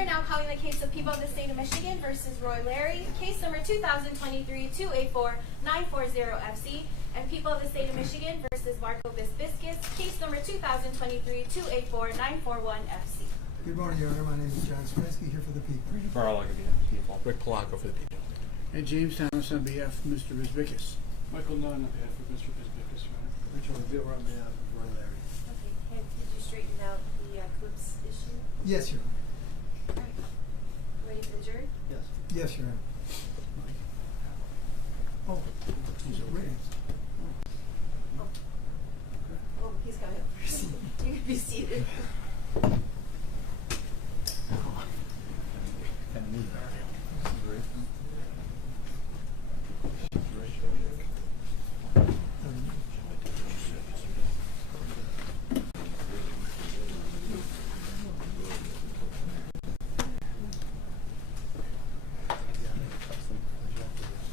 order, now calling the case of People of the State of Michigan versus Roy Larry, case number 2023-284-940-FC, and People of the State of Michigan versus Marco Biscus, case number 2023-284-941-FC. Good morning, Your Honor. My name is John Sprinsky, here for the people. Rick Polanco for the people. And James Thomas on behalf of Mr. Biscus. Michael Nunn on behalf of Mr. Biscus, Your Honor. Richard Leville on behalf of Roy Larry. Okay, did you straighten out the clips issue? Yes, Your Honor. All right. Ready for the jury? Yes. Yes, Your Honor. Oh, he's already. Oh, he's got it first. You can be seated.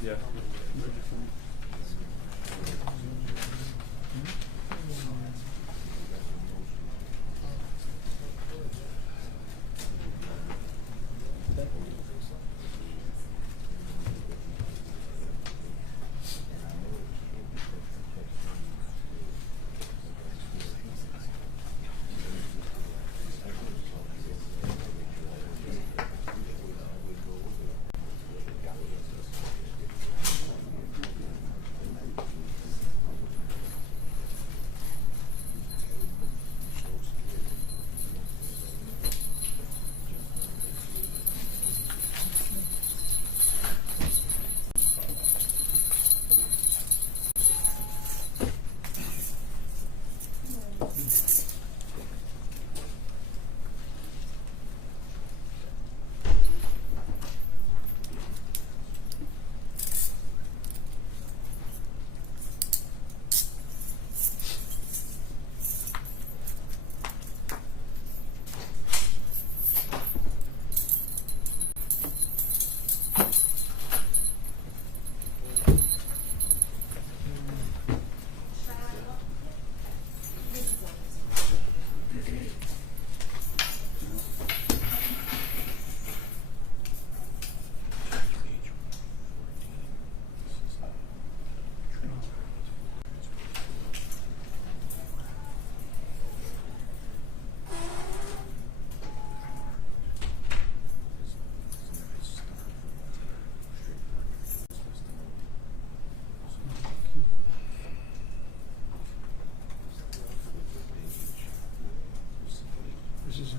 Yeah. This is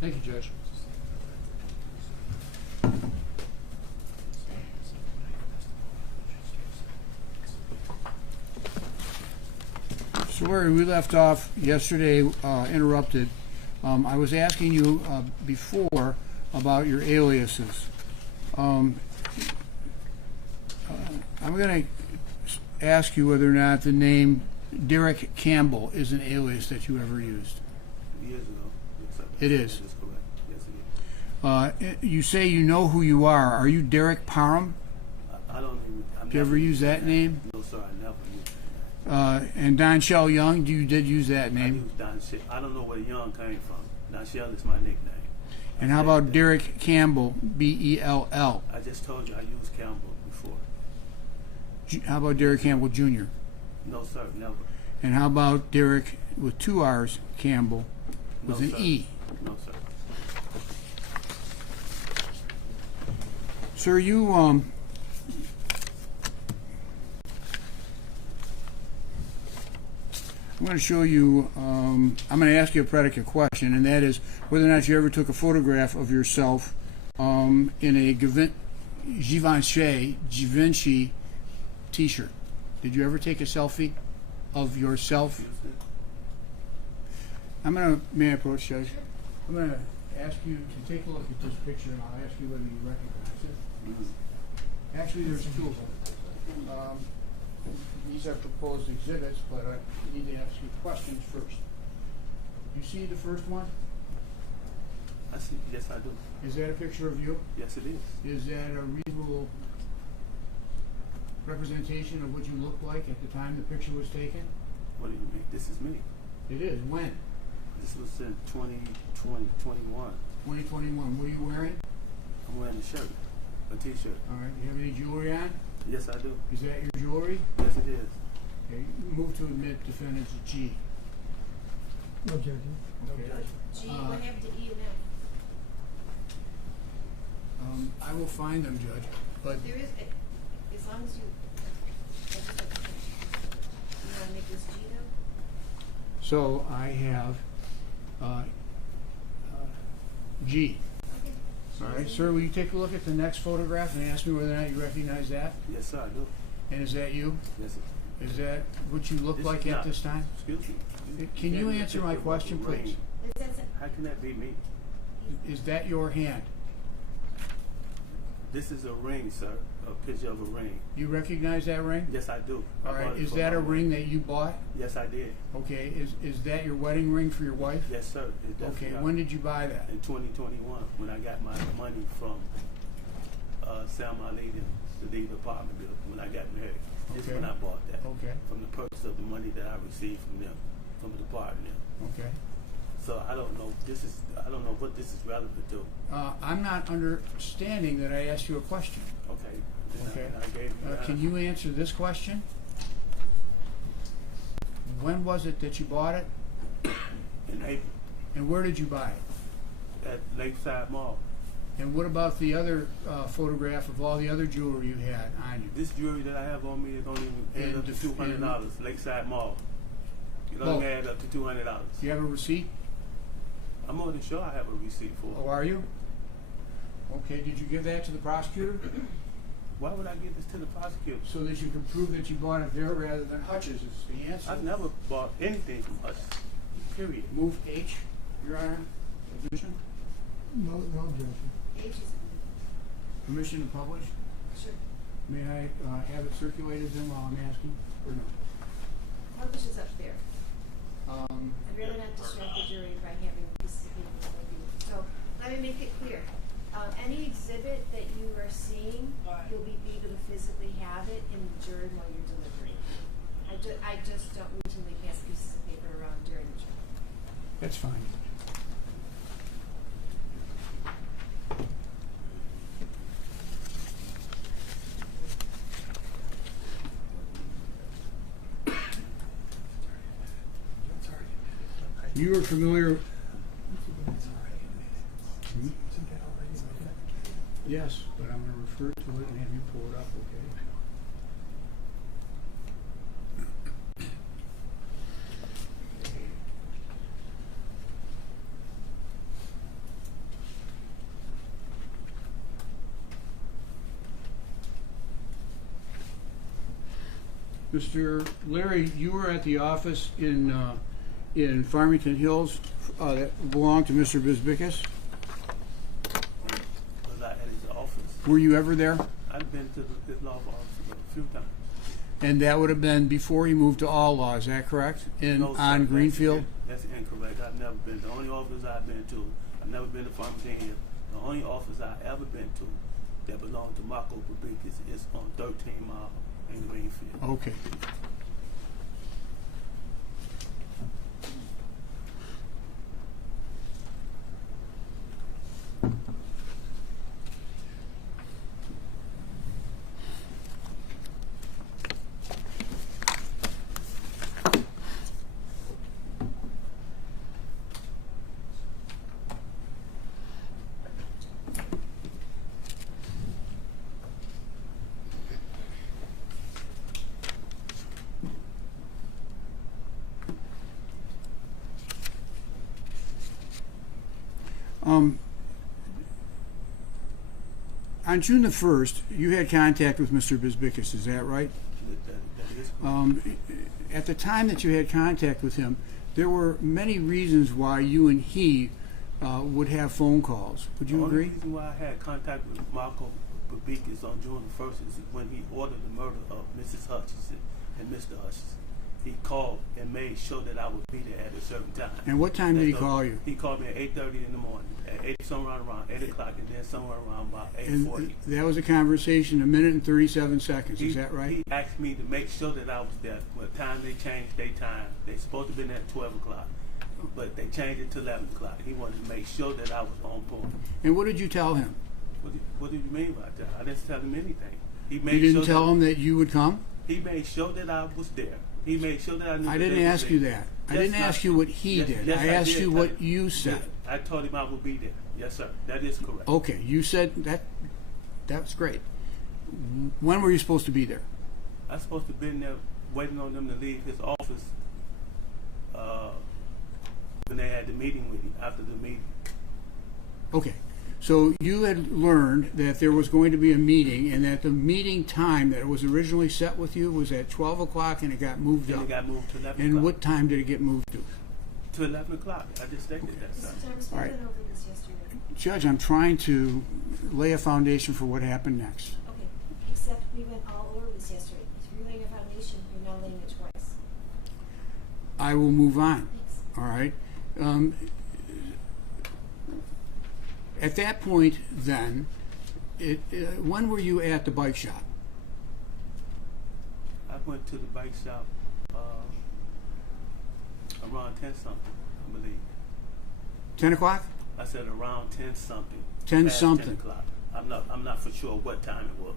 Thank you, Judge. So where we left off yesterday, interrupted, I was asking you before about your aliases. I'm going to ask you whether or not the name Derek Campbell is an alias that you ever used. Years ago. Yes, It is. That is correct. Yes, it is. You say you know who you are. Are you Derek Parham? I don't even. Did you ever use that name? No, sir. I never used that name. And Don Shell Young, you did use that I name. used Don Shell. I don't know where Young came from. Don Shell is my nickname. And how about Derek Campbell, B-E-L-L? I just told you I used Campbell before. How about Derek Campbell Jr.? No, sir. Never. And how about Derek with 2 R's, Campbell, No, with an sir. E? No, sir. Sir, you, I'm going to show you, I'm going to ask you a predicate question, and that is whether or not you ever took a photograph of yourself in a Givenchy t-shirt. Did you ever take a selfie of yourself? Used it. May I approach, Judge? I'm going to ask you to take a look at this picture, and I'll ask you whether you recognize it. Actually, there's 2 of them. These are proposed exhibits, but I need to ask you questions first. You see the first one? I see. Yes, I do. Is that a picture of you? Yes, it is. Is that a reasonable representation of what you looked like at the time the picture was taken? What do you mean? This is me. It is. When? This was in 2020, 21. 2021. What are you wearing? I'm wearing a shirt, a t-shirt. All right. Do you have any jewelry on? Yes, I do. Is that your jewelry? Yes, it is. Okay. Move to admit defendant's G. No objection. Okay. G, what happened to E and F? I will find them, Judge. But There is, as long as you, you want to make this G though? so I have G. Okay. All right, sir, will you take a look at the next photograph and ask me whether or not you recognize that? Yes, sir, I do. And is that you? Yes, sir. Is that what you look This like is at not- this time? Excuse me. Can you can't answer take my the question, ring. please? How can that be me? Is that your hand? This is a ring, sir. A picture of a ring. You recognize that ring? Yes, I do. I All bought right, it is for that my a wife. ring that you bought? Yes, I did. Okay, is that your wedding ring for your wife? Yes, sir. It definitely Okay, got- when did you buy that? In 2021, when I got my money from Sam Ali, the lead apartment building, when I got married. This is Okay. when I bought that. Okay, From the purchase of the money that I received from them, from the partner. okay. So I don't know. I don't know what this is relevant to. I'm not understanding that I asked you a question. Okay. Then Okay. I gave you. Can you answer this question? When was it that you bought it, in April and where did you buy it? at Lakeside Mall? And what about the other photograph of all the other jewelry you had on you? This jewelry that I have on me is only add And up to the- $200. Lakeside Mall. It Oh. only add up to $200. Do you have a receipt? I'm more than sure I have a receipt for Oh, it. are you? Okay, did you give that to the prosecutor? Why would I give this to the prosecutor? So that you can prove that you bought it there rather than Hutch's is the answer. I've never bought anything from us. Period. Move H, Your Honor. Permission? No objection. H is, Permission to publish? sure, May I have it circulated then while I'm asking, or no? publish is up there. I'd rather not distract the jury by having pieces of paper like you. So let me make it clear. Any exhibit that you are seeing, you'll be able to physically have it in the jury while you're delivering. I just don't routinely pass pieces of paper around during the trial. That's fine. You are familiar? Hmm? Yes, but I'm going to refer to it and have you pull it up, okay? Mr. Larry, you were at the office in Farmington Hills that belonged to Mr. Biscus. Was I at his office? Were you ever there? I've been to his law office a few times. And that would have been before you moved to All Law, is that correct? No, sir, On Greenfield? That's incorrect. I've never been. The only office I've been to, I've never been to Farmington Hill. The only office I've ever been to that belonged to Marco Babikis is on 13 Mile in Greenfield. Okay. On June the 1st, you had contact with Mr. Bisbicus, is that right? That is correct. At the time that you had contact with him, there were many reasons why you and he would have phone calls. Would you The only agree? reason why I had contact with Marco Babikis on June the 1st is when he ordered the murder of Mrs. Hutchinson and Mr. Hutchinson. He called and made sure that I would be there at a certain time. And what time did he call you? He called me at 8:30 in the morning, somewhere around 8 o'clock, and then somewhere around about And 8:40. that was a conversation, 1 minute and 37 seconds, is that right? He asked me to make sure that I was there. What time they changed their time? They supposed to have been at 12 o'clock, but they changed it to 11 o'clock. He wanted to make sure that I was on point. And what did you tell him? What did you mean by that? I didn't tell him anything. He made You didn't sure tell that, him that you would come? He made sure that I was there. He made sure that I knew. I that didn't they was ask there. you that. I That's didn't not ask you true. what he Yes, did. yes, I asked did. you what you said. I told him I would be there. Yes, sir. That is correct. Okay, you said that. That's great. When were you supposed to be there? I was supposed to have been there waiting on them to leave his office when they had the meeting with him, after the meeting. Okay, so you had learned that there was going to be a meeting, and that the meeting time that was originally set with you was at 12 o'clock, and it got moved Then up. it got moved to 11 And o'clock. what time did it get moved to? To 11 o'clock. I just stated that, sir. Mr. Thomas, we All right. went over this yesterday. Judge, I'm trying to lay a foundation for what happened next. Okay, except we went all over this yesterday. If you're laying a foundation, you're now laying it twice. I will move on. Thanks. All right. At that point, then, when were you at the bike shop? I went to the bike shop around 10 something, I believe. 10 o'clock? I said around 10 something. 10 past something. 10 o'clock. I'm not for sure what time it was.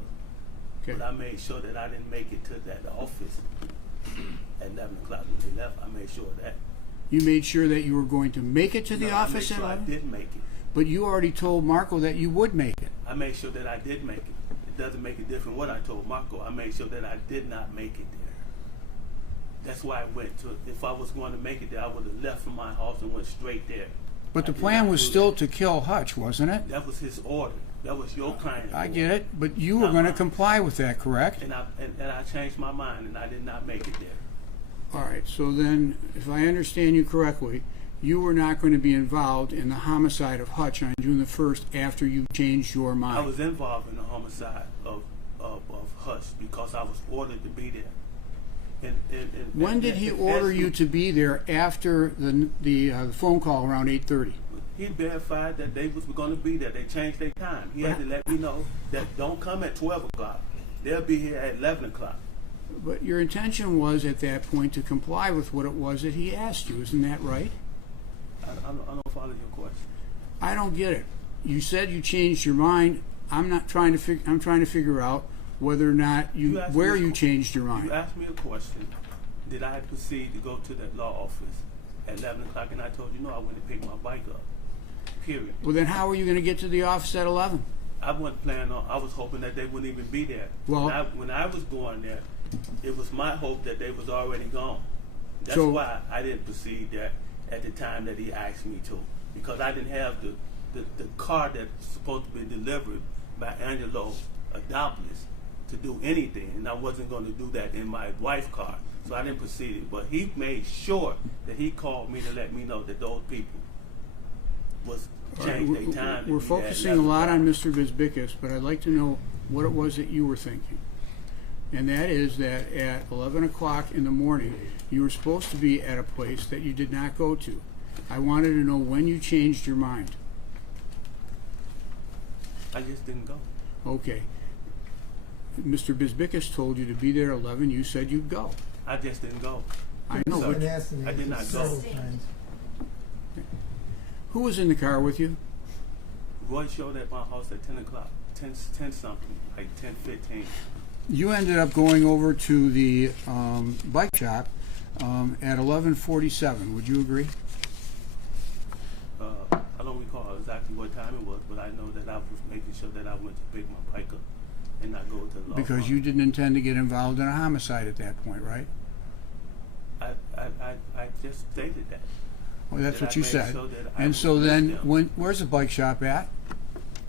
Okay. But I made sure that I didn't make it to that office at 11 o'clock when they left. I made sure of that. You made sure that you were going to make it to the No, office I at made sure I 11? did make it. But you already told Marco that you would make it. I made sure that I did make it. It doesn't make it different what I told Marco. I made sure that I did not make it there. That's why I went to, if I was going to make it there, I would have left from my house and went straight there. But I the did plan not was do still that. to kill Hutch, wasn't it? That was his order. That was your client. I order. get it, but you were Not going to mine. comply with that, correct? And I changed my mind and I did not make it there. All right, so then, if I understand you correctly, you were not going to be involved in the homicide of Hutch on June the 1st after you changed your mind. I was involved in the homicide of Hutch because I was ordered to be there. When did he order you to be there after the phone call around 8:30? He verified that they was going to be there. They changed their time. He had to let me know that don't come at 12 o'clock. They'll be here at 11 o'clock. But your intention was at that point to comply with what it was that he asked you, isn't that right? I don't follow your question. I don't get it. You said you changed your mind. I'm trying to figure out whether or not where you changed your mind. You asked me a question. Did I proceed to go to that law office at 11 o'clock? And I told you, no, I went to pick my bike up. Period. Well, then how were you going to get to the office at 11? I wasn't planning on, I was hoping that they wouldn't even be there. Well- when I was going there, it was my hope that they was already gone. That's So- why I didn't proceed there at the time that he asked me to. Because I didn't have the car that's supposed to be delivered by Angelo Adopoulos to do anything. And I wasn't going to do that in my wife's car. So I didn't proceed it. But he made sure that he called me to let me know that those people was changed their time. We're to be focusing at a lot 11 on Mr. Bisbicus, but I'd like to know what it was that you were thinking. and that is that at 11 o'clock in the morning, you were supposed to be at a place that you did not go to. I wanted to know when you changed your mind. I just didn't go. Okay. Mr. Bisbicus told you to be there at 11. You said you'd go. I just didn't go. I know, Sorry. but Been asked and I did not answered go. several times. who was in the car with you? Roy showed at my house at 10 o'clock, 10 something, like 10:15. You ended up going over to the bike shop at 11:47. Would you agree? I don't recall exactly what time it was, but I know that I was making sure that I went to pick my bike up and not go to the law Because firm. you didn't intend to get involved in a homicide at that point, right? I just stated that. Well, that's That what I you made said. sure that I And was so with then, them. where's the bike shop at?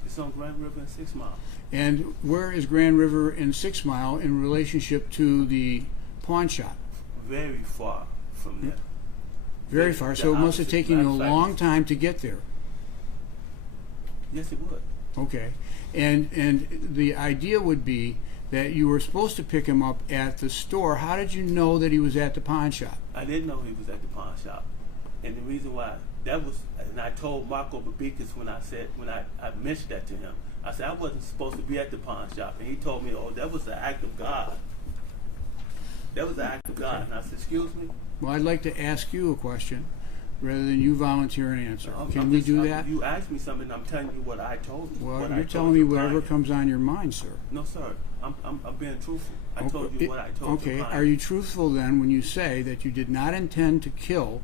It's on Grand River and 6 Mile. And where is Grand River and 6 Mile in relationship to the pawn shop? Very far from there. Very The- far. the So it must have opposite. taken you a Matter of fact, long time to get there. Yes, it would. Okay. And the idea would be that you were supposed to pick him up at the store. How did you know that he was at the pawn shop? I didn't know he was at the pawn shop, and the reason why that was, and I told Marco Babikis when I mentioned that to him, I said I wasn't supposed to be at the pawn shop, and he told me, "Oh, that was the act of God. That was the act of God." And I said, "Excuse me." Well, I'd like to ask you a question rather than you volunteer an answer. Can I'm we just- do I'm- that? You asked me something. I'm telling you what I told you. Well, what I you're told telling me your whatever client. comes on your mind, sir. No, sir. I'm being truthful. I told you what I told Okay, your client. are you truthful then when you say that you did not intend to kill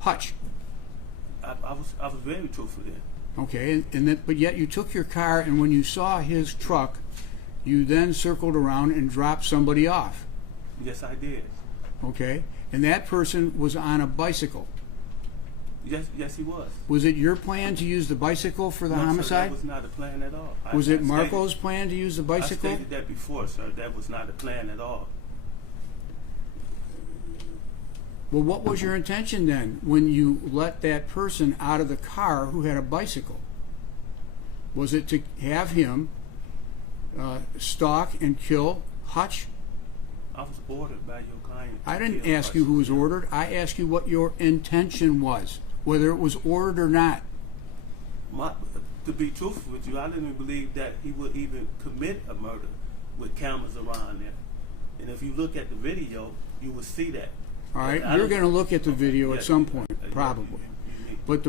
Hutch? I was very truthful then. Okay, but yet you took your car, and when you saw his truck, you then circled around and dropped somebody off. Yes, I did. Okay, and that person was on a bicycle. Yes, he was. Was it your plan to use the bicycle for the No, sir, homicide? that was not a plan at all. Was I it stated- Marco's plan to use the bicycle? I stated that before, sir. That was not a plan at all. Well, what was your intention then when you let that person out of the car who had a bicycle? Was it to have him stalk and kill Hutch? I was ordered by your client. I didn't to kill ask you who was Hutch. ordered. I asked you what your intention was, whether it was ordered or not. To be truthful with you, I didn't believe that he would even commit a murder with cameras around there. And if you look at the video, you will see that. All right, I you're don't- going to look at the video Yeah, at some point, yeah, probably. you- But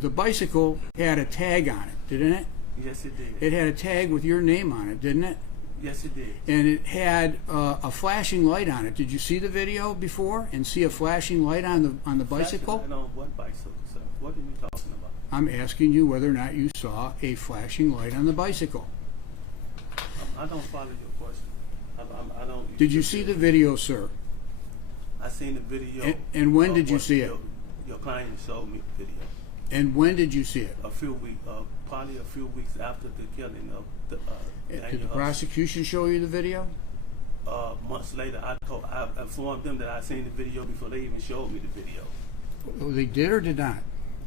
the bicycle had a tag on it, didn't it? Yes, it did. It had a tag with your name on it, didn't it? Yes, it did. And it had a flashing light on it. Did you see the video before and see a flashing light on the bicycle? Flashing light on what bicycle, sir? What are you talking about? I'm asking you whether or not you saw a flashing light on the bicycle. I don't follow your question. I don't. Did you see the video, sir? I seen the video. And when of did you what see it? Your client showed me the video. And when did you see it? Probably a few weeks after the killing of the Did Daniel the Hutch. prosecution show you the video? Months later, I informed them that I seen the video before they even showed me the video. Oh, they did or did not?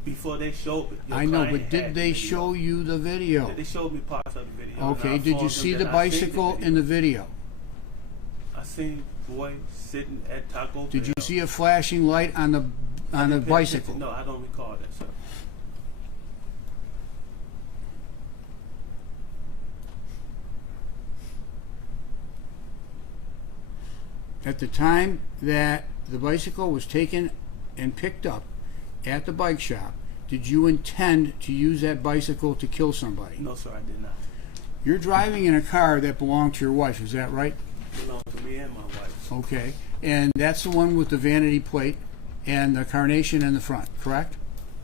Before they showed me. Your I know, client but had did the they video. show you the video? They showed me parts of the video. and I Okay, did you informed see them the that I seen bicycle video. in the video? I seen boy sitting at Taco Bell. Did you see a flashing light on the I didn't pay bicycle? attention. No, I don't recall that, sir. At the time that the bicycle was taken and picked up at the bike shop, did you intend to use that bicycle to kill somebody? No, sir, I did not. You're driving in a car that belonged to your wife, is that right? It belonged to me and my wife. Okay. And that's the one with the vanity plate and the carnation in the front, correct?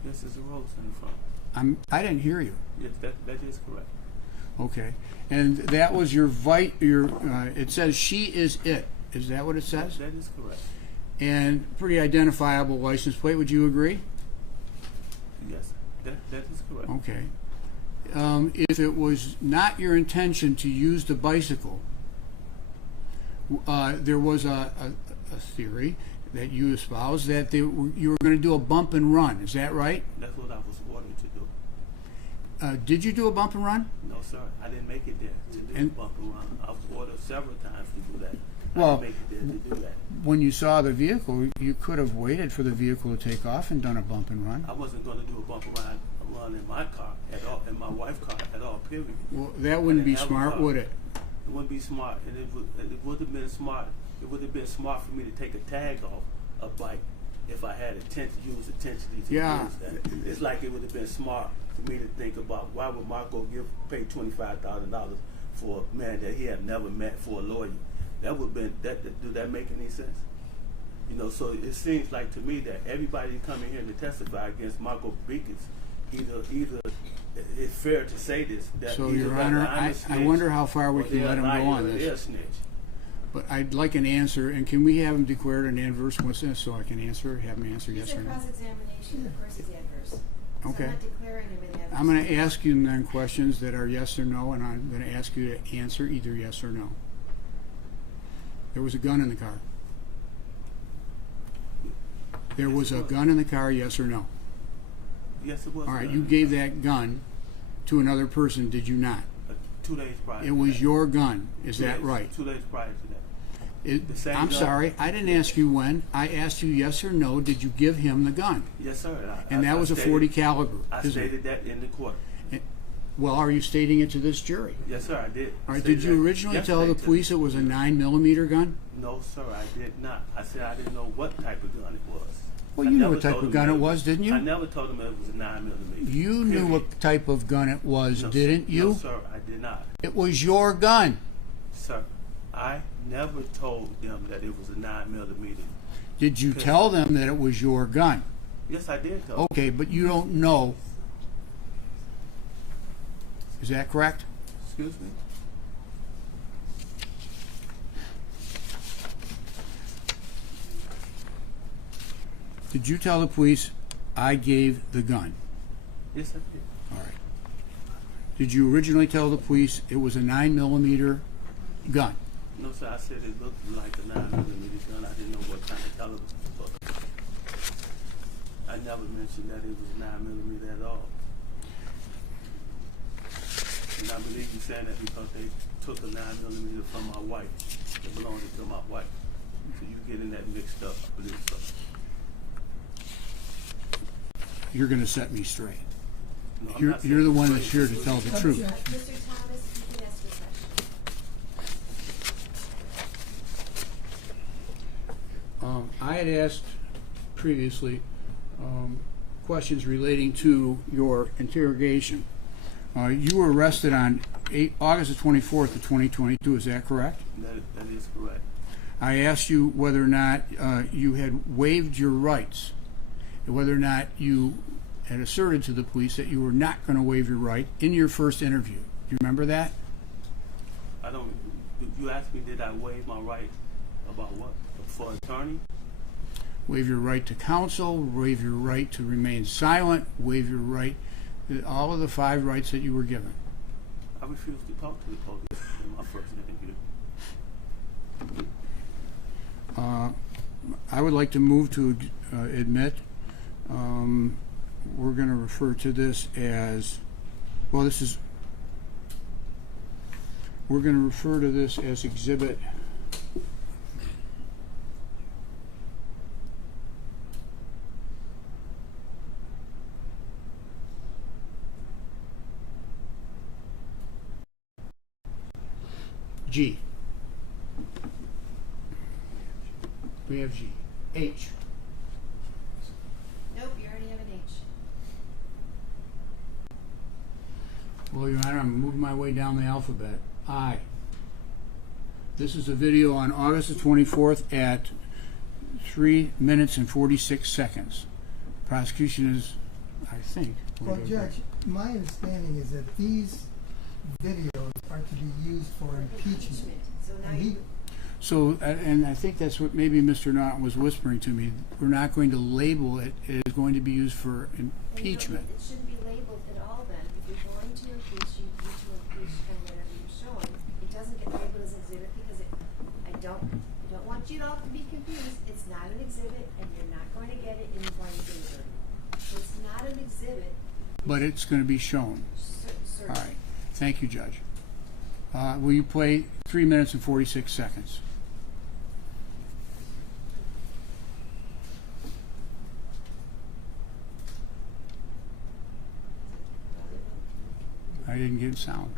Yes, there's a rose in the front. I didn't hear you. Yes, that is correct. Okay. And that was your it says she is it. Is that what it says? That is correct. And pretty identifiable license plate, would you agree? Yes, that is correct. Okay. If it was not your intention to use the bicycle, there was a theory that you espoused that you were going to do a bump and run. Is that right? That's what I was ordered to do. Did you do a bump and run? No, sir, I didn't make it there to do And- a bump around. I was ordered Well, make it there to do that. when you saw the vehicle, you could have waited for the vehicle to take off and done a bump and run. I wasn't going to do a bump run in my car at all, in my wife's car at all, period. Well, that wouldn't be I didn't have a smart, car. would it? It wouldn't be smart, and it would have been smart. It would have been smart for me to take a tag off a bike if I had use intensity to Yeah. use that. It's like it would have been smart for me to think about why would Marco pay $25,000 for a man that he had never met for a lawyer. That would have been do that make any sense? You know, so it seems like to me that everybody coming here to testify against Marco Biscus, either it's fair to say this. That So, either Your they're Honor, a I snitch wonder how far we or can they're let a him go liar on or they're a this. snitch. But I'd like an answer, and can we have him declared an adverse witness so I can answer, have him answer yes It's or a no? cross-examination, of course it's adverse. So Okay. I'm not declaring him an adverse. I'm going to ask you then questions that are yes or no, and I'm going to ask you to answer either yes or no. There was a gun in the car. There was a gun in the car, yes or no? Yes, it was. All right, done. you gave that gun to another person, did you not? 2 days prior. It to was that. your gun, is 2 that days- right? 2 days prior to that. The same I'm gun. sorry, I didn't ask you when. I asked you yes or no, did you give him the gun? Yes, sir. And that was a 40 caliber. I isn't it? stated that in the court. Well, are you stating it to this jury? Yes, sir. I did. All right, Stated did you that originally tell the yesterday to police them. it was a 9mm gun? No, sir. I did not. I said I didn't know what type of gun it was. Well, I you knew never what type told of them gun that it was, didn't you? I never told them it was a 9mm. You knew what type of gun it was, No, didn't you? No, sir. I did not. It was your gun. Sir, I never told them that it was a 9mm. Did you tell them that it was your gun? Yes, I did tell them. Okay, but you don't know. Is that correct? Excuse me? Did you tell the police, I gave the gun? Yes, I did. All right. Did you originally tell the police it was a 9mm gun? No, sir. I said it looked like a 9mm gun. I didn't know what kind of caliber it was. I never mentioned that it was 9mm at all. And I believe you saying that because they took a 9mm from my wife. It belonged to my wife. So you getting that mixed up, I believe so. You're going to set me straight. No, I'm You're, not you're the saying one it's that's here to straight. tell the truth. Mr. Thomas, you can ask your question. I had asked previously questions relating to your interrogation. You were arrested on August the 24th of 2022, is that correct? That is correct. I asked you whether or not you had waived your rights, and whether or not you had asserted to the police that you were not going to waive your right in your first interview. Do you remember that? I don't. You asked me, did I waive my right about what? For attorney? Waive your right to counsel, waive your right to remain silent, waive your right, all of the 5 rights that you were given. I refused to talk to the police in my first interview. I would like to move to admit. We're going to refer to this as, well, we're going to refer to this as Exhibit G. We have G. H. Nope, you already have an H. Well, Your Honor, I'm moving my way down the alphabet. I. This is a video on August the 24th at 3 minutes and 46 seconds. Prosecution is, I think. Well, Judge, my understanding is that these videos are to be used for impeachment. So now And he, you, So, and I think that's what maybe Mr. Naughton was whispering to me. We're not going to label it. It is going to be used for impeachment. It shouldn't be labeled at all then. If you're going to impeach, you need to impeach and whatever you're showing. It doesn't get labeled as exhibit because I don't want you all to be confused. It's not an exhibit and you're not going to get it in the blind paper. So it's not an exhibit. But it's going to be shown. Certainly. All right. Thank you, Judge. Will you play 3 minutes and 46 seconds? I didn't get sound.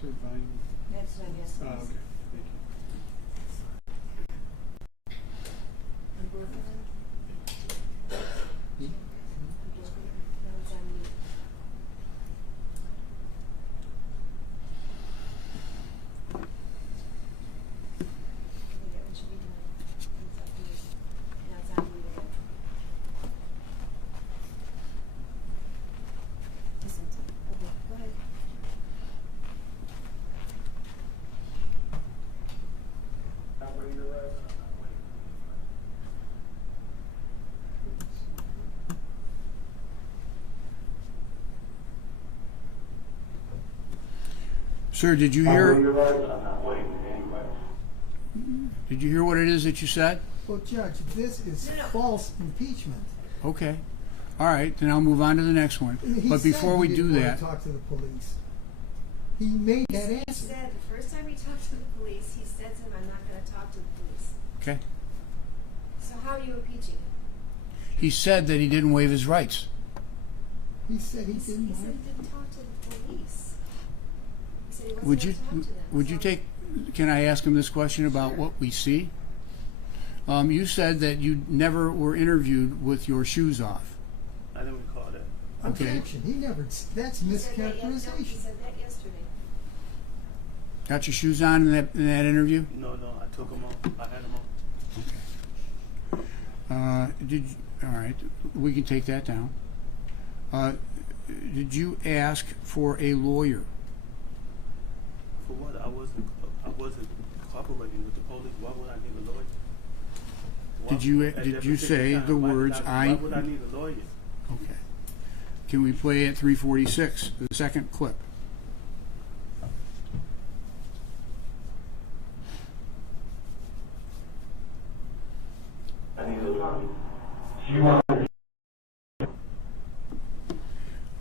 Sir, volume. That's what I'm asking. Okay, thank you. On both of them? No, it's on mute. Okay, that one should be done. It's up to you. Now it's on mute again. This one's on. Okay, go ahead. Sir, did you hear? Did you hear what it is that you said? Well, Judge, this is No. false impeachment. Okay. All right, then I'll move on to the next one. He But said before he we didn't do want that, to talk to the police. He made that He answer. said, the first time he talked to the police, he said to him, I'm not gonna talk to the police. okay. So how are you impeaching him? He said that he didn't waive his rights. He said he He said didn't he want. didn't talk to the police. He said he wasn't Would gonna you talk to them. would you So- take? Can I ask him this question about Sure. what we see? You said that you never were interviewed with your shoes off. I didn't recall that. Okay. Objection. He never. That's He said that, yeah, no, he mischaracterization. said that yesterday. Got your shoes on in that interview? No, I took them off. I had them on. Did all right? We can take that down. Did you ask for a lawyer? For what? I wasn't cooperating with the police. Why would I need a lawyer? Did you- at did that you particular say time, the why did words, Why I- would I need a lawyer? Okay. Can we play at 346, the second clip?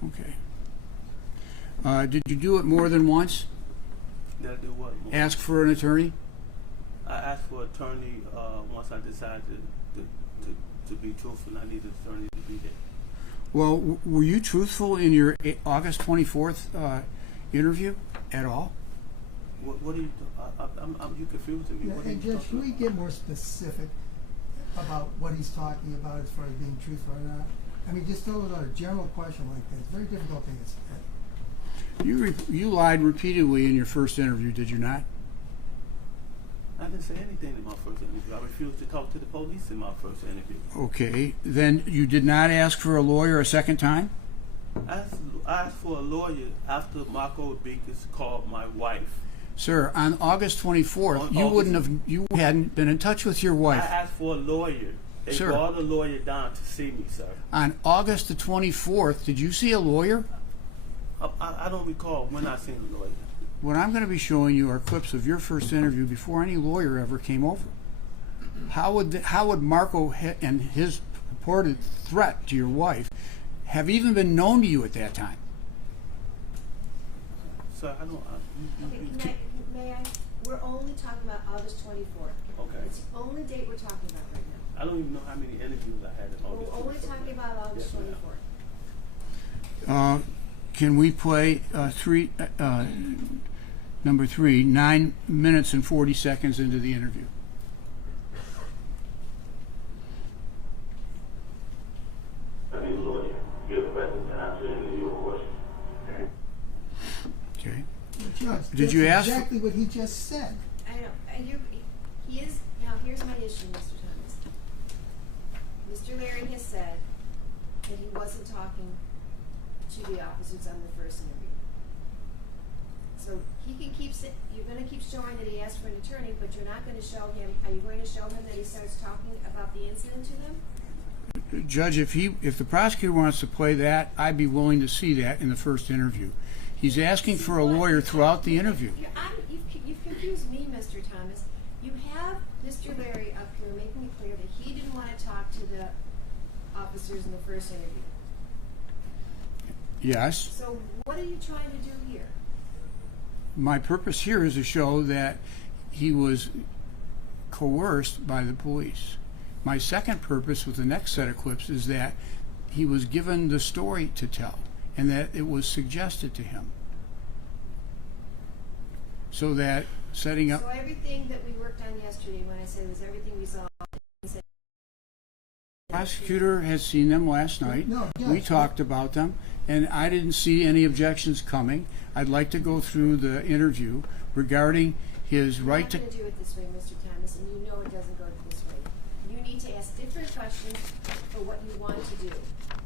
Okay. Did you do it more than once? Did I do what? Ask for an attorney? I asked for an attorney once I decided to be truthful. I needed an attorney to be there. Well, were you truthful in your August 24th interview at all? What are you? You confusing me. Yeah, What are you and Judge, talking can we about? get more specific about what he's talking about as far as being truthful or not? I mean, just throw out a general question like that. It's very difficult to answer. You lied repeatedly in your first interview, did you not? I didn't say anything in my first interview. I refused to talk to the police in my first interview. Okay. Then you did not ask for a lawyer a second time? I asked for a lawyer after Marco Biscus called my wife. Sir, on August 24th, On you August- wouldn't have, you hadn't been in touch with your I wife. asked for a lawyer. They Sir. brought a lawyer down to see me, sir. On August the 24th, did you see a lawyer? I don't recall when I seen a lawyer. What I'm going to be showing you are clips of your first interview before any lawyer ever came over. How would Marco and his purported threat to your wife have even been known to you at that time? Sir, I don't. Okay, may I? We're only talking about August 24th. Okay. It's the only date we're talking about right now. I don't even know how many interviews I had in August. We're only 24th. talking about August Yes, ma'am. 24th. Can we play number 3, 9 minutes and 40 seconds into the interview? I need a lawyer. Give a present and answer any of your questions. Okay. Judge, Did that's you ask for- exactly what he just said. I know, and he is, now here's my issue, Mr. Thomas. Mr. Larry has said that he wasn't talking to the officers on the first interview. So he can you're gonna keep showing that he asked for an attorney, but you're not gonna show him, are you going to show him that he starts talking about the incident to them? Judge, if the prosecutor wants to play that, I'd be willing to see that in the first interview. He's asking for a lawyer throughout the interview. You've confused me, Mr. Thomas. You have Mr. Larry up here making it clear that he didn't want to talk to the officers in the first interview. Yes. So what are you trying to do here? My purpose here is to show that he was coerced by the police. My second purpose with the next set of clips is that he was given the story to tell. and that it was suggested to him. So that setting up. So everything that we worked on yesterday, when I said was everything resolved, he said, Prosecutor has seen them last night. No, yeah. We talked about them, and I didn't see any objections coming. I'd like to go through the interview regarding his right to. I'm not going to do it this way, Mr. Thomas, and you know it doesn't go this way. You need to ask different questions for what you want to do.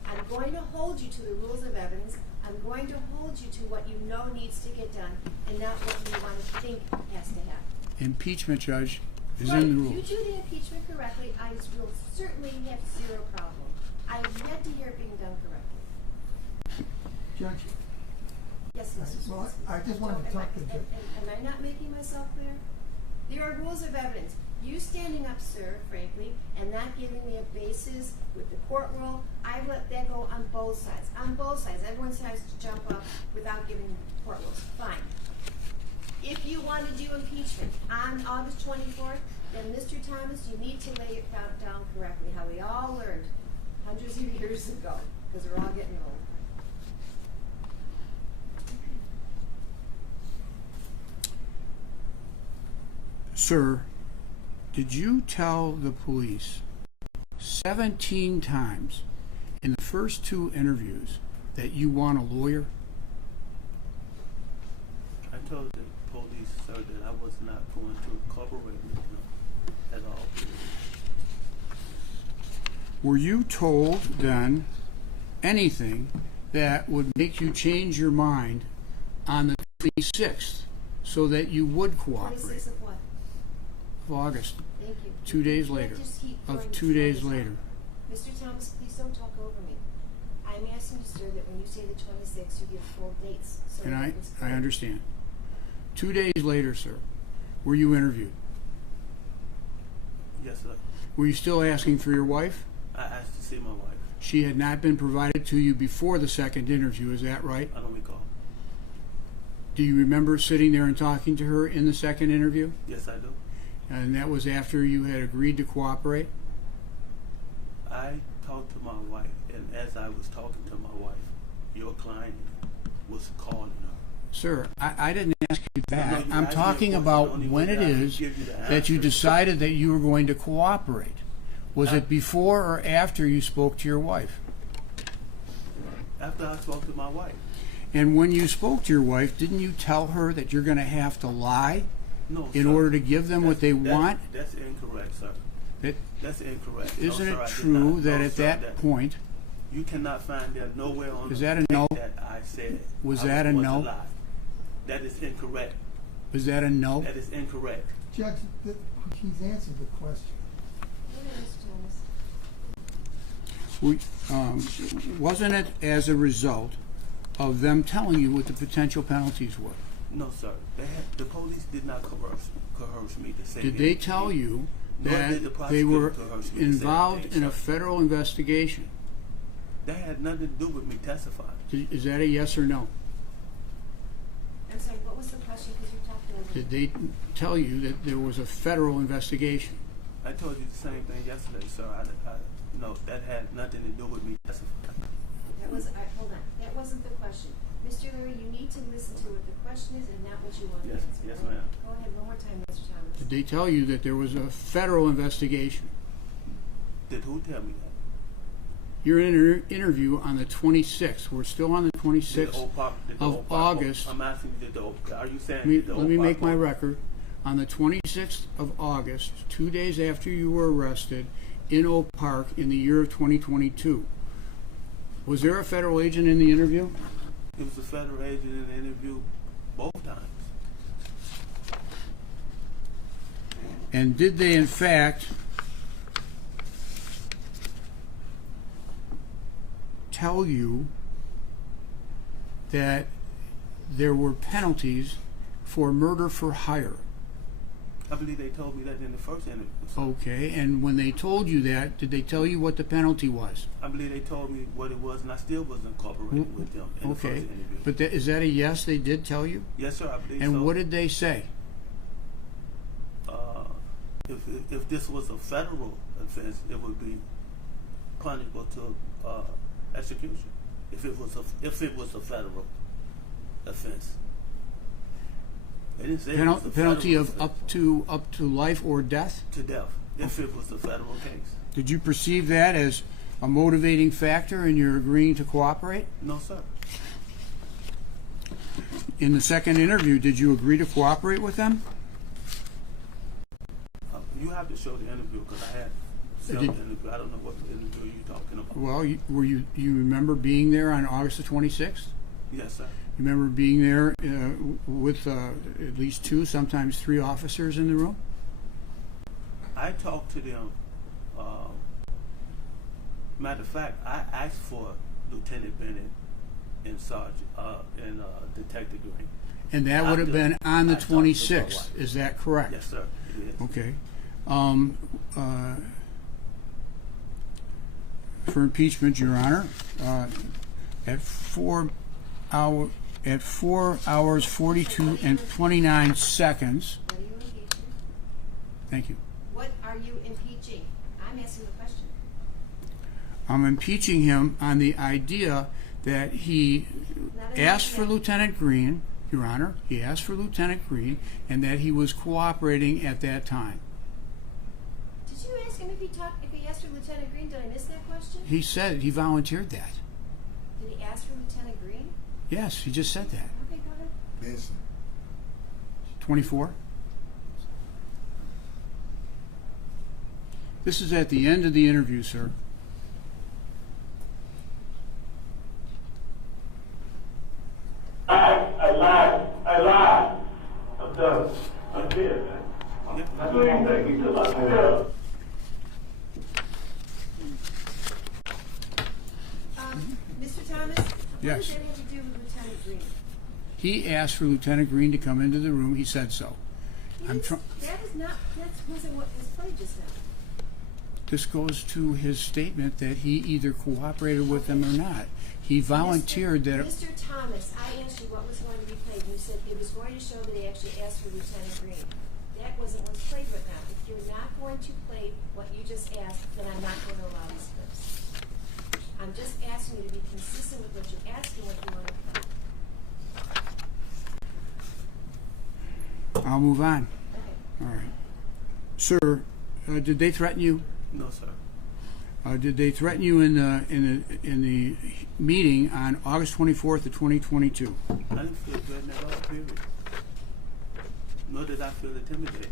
I'm going to hold you to the rules of evidence. I'm going to hold you to what you know needs to get done, and not what you want to think has to happen. Impeachment, Judge, is Right. in the If rules. you do the impeachment correctly, I will certainly have zero problem. I've yet to hear it being done correctly. Judge, Yes, Mr. well, Smith. I just wanted to talk to Am I not making myself clear? There are rules of evidence. You standing up, sir, frankly, and not giving me a basis with the court rule, I've let that go on both sides. On both sides. Everyone tries to jump up without giving court rules. Fine. If you want to do impeachment on August 24th, then Mr. Thomas, you need to lay it down correctly, how we all learned hundreds of years ago, because we're all getting old. Sir, did you tell the police 17 times in the first 2 interviews that you want a lawyer? I told the police, sir, that I was not going to cooperate with them at all. Were you told then anything that would make you change your mind on the 26th so that you would cooperate? 26th of what? Of August, Thank you. 2 days You can't later. just keep Of throwing 2 days these numbers later. out. Mr. Thomas, please don't talk over me. I'm asking you, sir, that when you say the 26th, you give full dates. So And that it's I clear. understand. 2 days later, sir, were you interviewed? Yes, sir. Were you still asking for your wife? I asked to see my wife. She had not been provided to you before the second interview, is that right? I don't recall. Do you remember sitting there and talking to her in the second interview? Yes, I do. And that was after you had agreed to cooperate? I talked to my wife, and as I was talking to my wife, your client was calling her. Sir, I didn't ask you No, that. you I'm asked me a talking question. about The only when way it that I can is give you the that you answer- decided that you were going to cooperate. Was it before or after you spoke to your wife? After I spoke to my wife. And when you spoke to your wife, didn't you tell her that you're going to have to lie No, in sir. order to give them what they want? That's incorrect, sir. That, That's incorrect. No, isn't sir, it I did true not. that No, at sir, that point, you cannot find that nowhere on Is the that a tape no? that I said Was I that a going no? to lie. That is incorrect. was that a no? That is incorrect. Judge, he's answered the question. Go ahead, Mr. Thomas. Wasn't it as a result of them telling you what the potential penalties were? No, sir. The police did not coerce me to say Did they anything. tell you Nor did that the they were prosecutor coerce me to say involved anything, in a sir. federal investigation? That had nothing to do with me testifying. Is that a yes or no? I'm sorry, what was the question? Because you talked over me. Did they tell you that there was a federal investigation? I told you the same thing yesterday, sir. No, that had nothing to do with me testifying. That was, hold on, that wasn't the question. Mr. Leary, you need to listen to what the question is and not what you want to Yes, answer. yes, right? ma'am. Go ahead, one more time, Mr. Thomas. Did they tell you that there was a federal investigation? Did who tell me that? Your interview on the 26th. We're still on the Did 26th Oak Park- did the of Oak Park- August. I'm asking you, are you saying Let me, did the let Oak me Park make my Oak- record. On the 26th of August, 2 days after you were arrested in Oak Park in the year of 2022, was there a federal agent in the interview? It was a federal agent in the interview both times. And did they, in fact, tell you that there were penalties for murder for hire? I believe they told me that in the first interview. sir. Okay, and when they told you that, did they tell you what the penalty was? I believe they told me what it was, and I still wasn't cooperating with them in the first Okay, interview. but is that a yes, they did tell you? Yes, sir, I believe And so. what did they say? If this was a federal offense, it would be punishable to execution. if it was a federal offense. They didn't say it was a Penalty federal of offense. up to life or death? To death, if it was a federal case. Did you perceive that as a motivating factor in your agreeing to cooperate? No, sir. In the second interview, did you agree to cooperate with them? You have to show the interview because I had several interviews. I don't know what interview you're talking about. Well, you remember being there on August the 26th? Yes, sir. You remember being there with at least 2, sometimes 3 officers in the room? I talked to them. Matter of fact, I asked for Lieutenant Bennett and Detective Green. And that would have been on the I talked to my 26th. wife. Is that correct? Yes, sir. It is. Okay. For impeachment, Your Honor, at 4 hours 42 and 29 seconds. What are you impeaching? Thank you. What are you impeaching? I'm asking the question. I'm impeaching him on the idea that he asked for Lieutenant Green, Your Honor. He asked for Lieutenant Green, and that he was cooperating at that time. Did you ask him if he asked for Lieutenant Green? Did I miss that question? He said he volunteered that. Did he ask for Lieutenant Green? Yes, he just said that. Okay, go ahead. Yes. 24. This is at the end of the interview, sir. I lied. I'm done. I'm dead, man. I'm doing anything because I'm dead. Mr. Thomas? Yes. What does that have to do with Lieutenant Green? He asked for Lieutenant Green to come into the room. He said so. That wasn't what was played just now. This goes to his statement that he either cooperated with them or not. He volunteered that. Mr. Thomas, I asked you what was going to be played, and you said it was going to show that he actually asked for Lieutenant Green. That wasn't what's played right now. If you're not going to play what you just asked, then I'm not going to allow these clips. I'm just asking you to be consistent with what you asked and what you want to play. I'll move on. Okay. All right. Sir, did they threaten you? No, sir. Did they threaten you in the meeting on August 24th of 2022? I didn't feel threatened at all, period. Nor did I feel intimidated.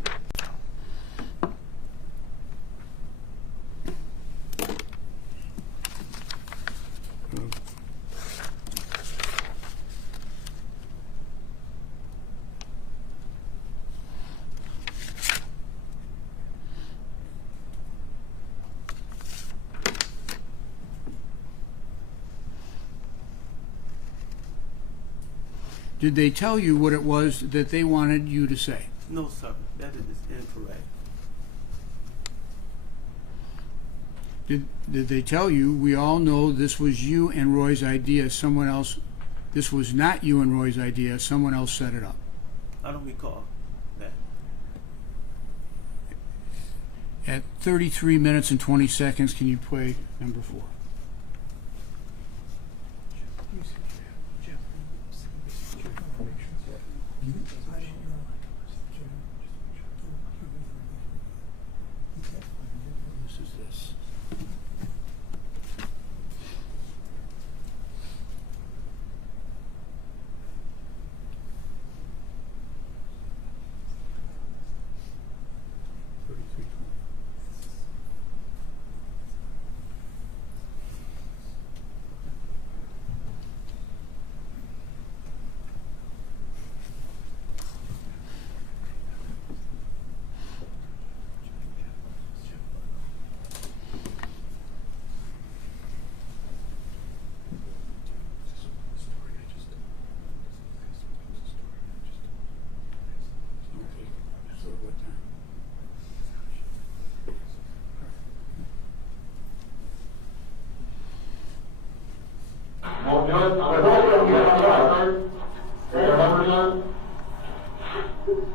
Did they tell you what it was that they wanted you to say? No, sir. That is incorrect. Did they tell you, we all know this was you and Roy's idea, someone else, this was not you and Roy's idea, someone else set it up? I don't recall that. At 33 minutes and 20 seconds, can you play number 4? This is this.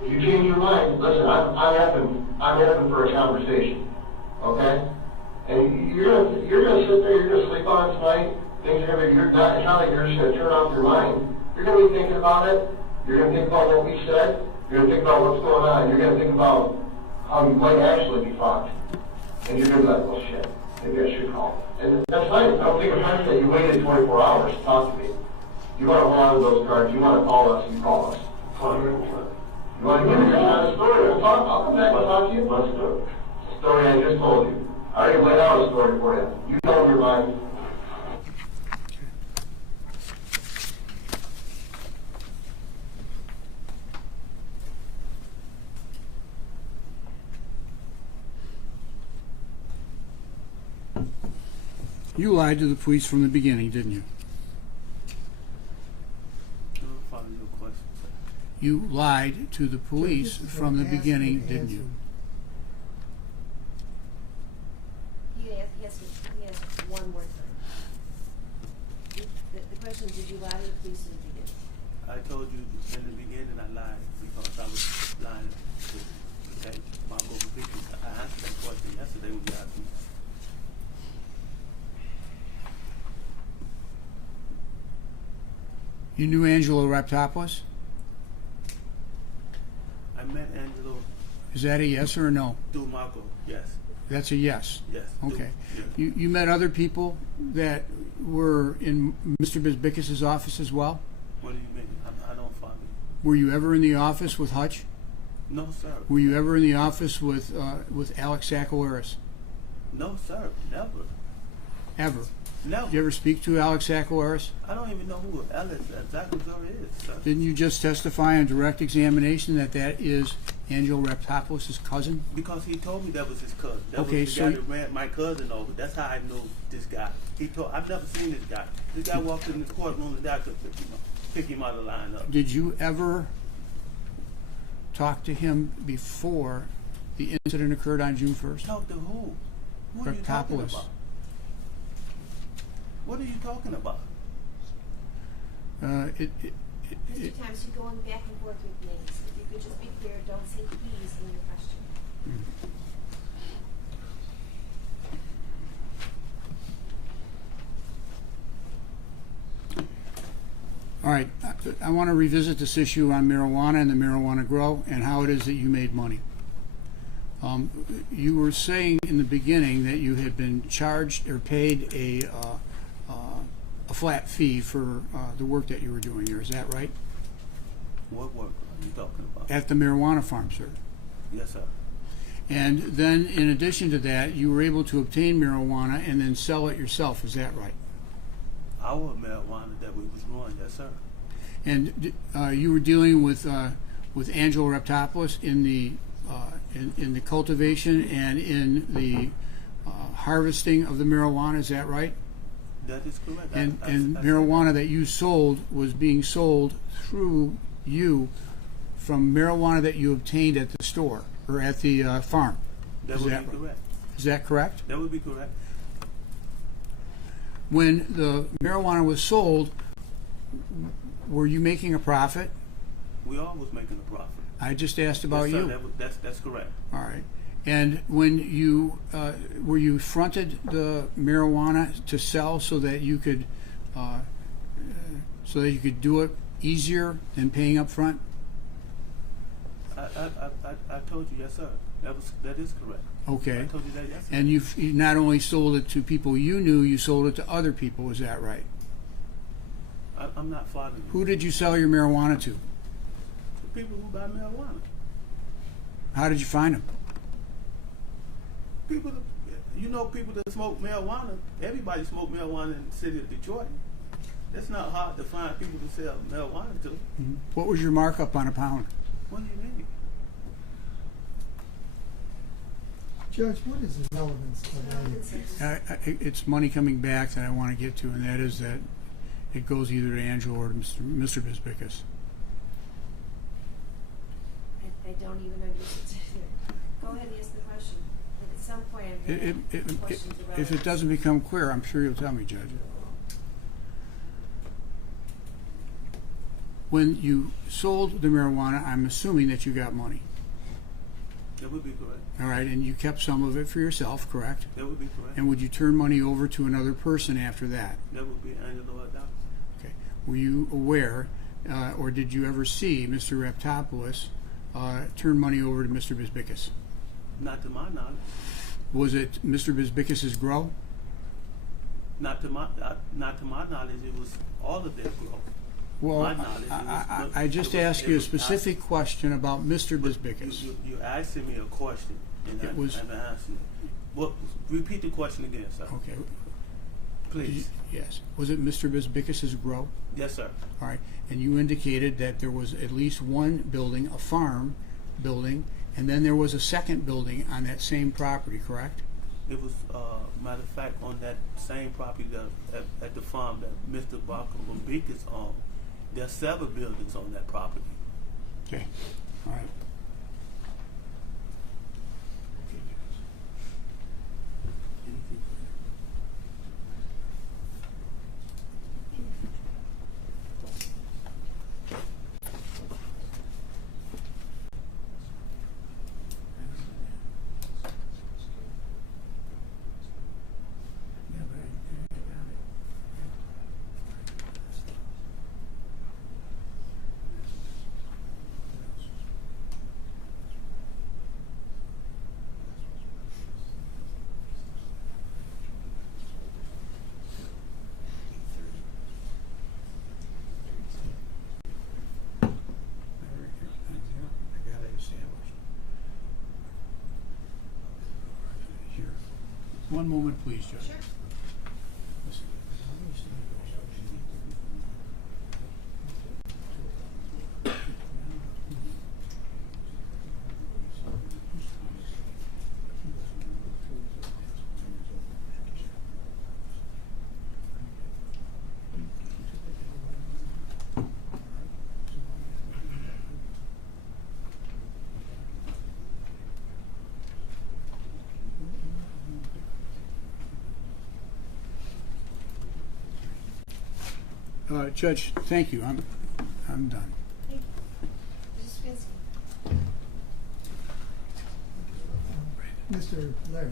You change your mind, listen, I'm open for a conversation, okay? And you're gonna sit there, you're gonna sleep on it tonight, things are gonna be, it's not like you're just gonna turn off your mind. You're gonna be thinking about it, you're gonna think about what we said, you're gonna think about what's going on, you're gonna think about how you might actually be fucked. And you're gonna be like, well shit, maybe I should call. And that's fine, I don't think offense that you waited 24 hours to talk to me. You wanna hold on to those cards, you wanna call us, you call us. You want to give me your story? I'll come back and talk to you. What's the story I just told you? I already laid out a story for you. You know your mind. You lied to the police from the beginning, didn't you? Follow your question, sir. You lied to the police Just from the ask beginning, and didn't answer. you? He has one more time. The question is, did you lie to the police in the beginning? I told you in the beginning I lied because I was lying to protect my goal victims. I answered that question yesterday when you asked me. You knew Angelo Raptopoulos? I met Angelo Is that a yes or a no? through Marco, yes. That's a yes. Yes. Okay. Yeah. You met other people that were in Mr. Biscus's office as well? What do you mean? I don't follow you. Were you ever in the office with Hutch? No, sir. Were you ever in the office with Alex Sakalaris? No, sir. Never. Ever? Never. Did you ever speak to Alex Sakalaris? I don't even know who Alex exactly is, sir. Didn't you just testify on direct examination that that is Angelo Raptopoulos' cousin? Because he told me that was his cousin. That Okay, was the guy that ran my cousin over. That's how I knew this guy. I've never seen this guy. This guy walked in the courtroom and I could pick him out of the lineup. Did you ever talk to him before the incident occurred on June 1st? Talk to who? Who are you talking Raptopoulos. about? What are you talking about? Mr. Thomas, you're going back and forth with names. If you could just be clear, don't say please in your question. All right, I want to revisit this issue on marijuana and the marijuana grow and how it is that you made money. You were saying in the beginning that you had been charged or paid a flat fee for the work that you were doing here. Is that right? What work are you talking about? At the marijuana farm, sir. Yes, sir. And then, in addition to that, you were able to obtain marijuana and then sell it yourself. Is that right? Our marijuana that we was growing, yes, sir. And you were dealing with Angelo Raptopoulos in the cultivation and in the harvesting of the marijuana. Is that right? That is correct. And I marijuana that you sold was being sold through you from marijuana that you obtained at the store or at the farm. That Is would that be correct. Is that correct? That would be correct. When the marijuana was sold, were you making a profit? We always making a profit. I just asked about yes, sir, you. That's correct. All right. And when you were you fronted the marijuana to sell so that you could do it easier than paying up front? I told you, yes, sir. That is correct. Okay. I told you that, yes, sir. And you not only sold it to people you knew, you sold it to other people. Is that right? I'm not following you. Who did you sell your marijuana to? The people who buy marijuana. How did you find them? People that smoke marijuana. Everybody smoke marijuana in the city of Detroit. It's not hard to find people to sell marijuana to. Mm-hmm. What was your markup on a pound? What do you mean? Judge, what is the relevance of that? It's money coming back that I want to get to, and that is that it goes either to Angelo or to Mr. Biscus. I don't even understand. Go ahead and ask the question. At some point, I'm going to have questions about If it doesn't become clear, I'm sure you'll tell me, Judge. When you sold the marijuana, I'm assuming that you got money. That would be correct. All right, and you kept some of it for yourself, correct? That would be correct. And would you turn money over to another person after that? That would be Angelo Adoptis. Okay. Were you aware, or did you ever see Mr. Raptopoulos turn money over to Mr. Biscus? Not to my knowledge. Was it Mr. Biscus's grow? Not to my knowledge. It was all of their growth. Well, My knowledge, it was- I just asked you a specific question about Mr. Biscus. You're asking me a question, and It was- I'm answering it. Well, repeat the question again, sir. Okay. Please. Yes. Was it Mr. Biscus's grow? Yes, sir. All right. And you indicated that there was at least one building, a farm building, and then there was a second building on that same property, correct? It was, matter of fact, on that same property that, at the farm that Mr. Barker from Biscus owned. There are several buildings on that property. Okay. All right. One moment, please, Judge. Sure. Judge, thank you. I'm done. Thank you. Mrs. Finsky. Mr. Larry,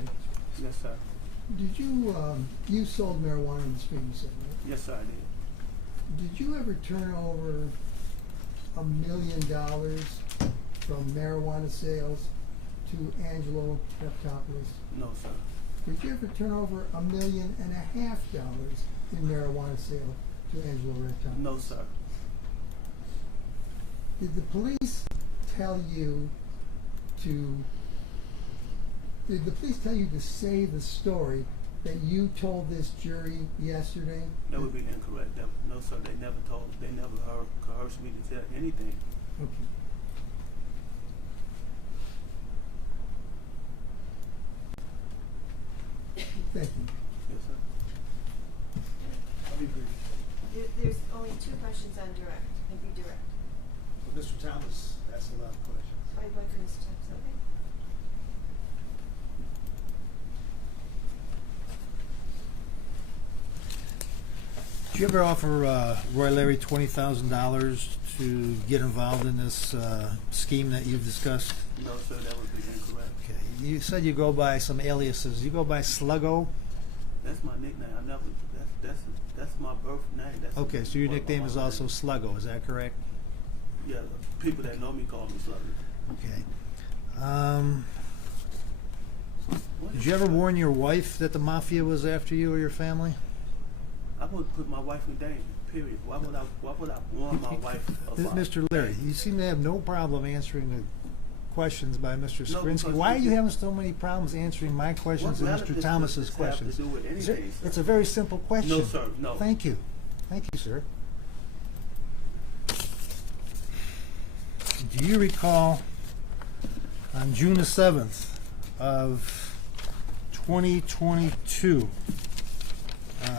Yes, sir. did you, you sold marijuana on the street, you said, right? Yes, sir, I did. Did you ever turn over $1 million from marijuana sales to Angelo Raptopoulos? No, sir. Did you ever turn over $1.5 million in marijuana sales to Angelo Raptopoulos? No, sir. Did the police tell you to? Did the police tell you to say the story that you told this jury yesterday? That would be incorrect. No, sir. They never coerced me to tell anything. Okay. Thank you. Yes, sir. Let me agree. There's only 2 questions on direct, and be direct. Well, Mr. Thomas asked a lot of questions. I went to Mr. Thompson, okay? Did you ever offer Roy Larry $20,000 to get involved in this scheme that you've discussed? No, sir. That would be incorrect. Okay. You said you go by some aliases. You go by Sluggo? That's my nickname. I never. That's my birth name. That's Okay, so your one of nickname my is also names. Sluggo, is that correct? Yeah, people that know me call me Slugger. Okay. Did you ever warn your wife that the mafia was after you or your family? I would put my wife in danger. Period. Why would I warn my wife about Mr. Larry, you seem to have no problem answering the questions by Mr. No, Skrinsky. because Why are you you just- having so many problems answering my questions and What Mr. relatives Thomas's does this questions? have to do with anything, sir? It's a very simple question. No, sir, no. Thank you. Thank you, sir. Do you recall on June the 7th of 2022,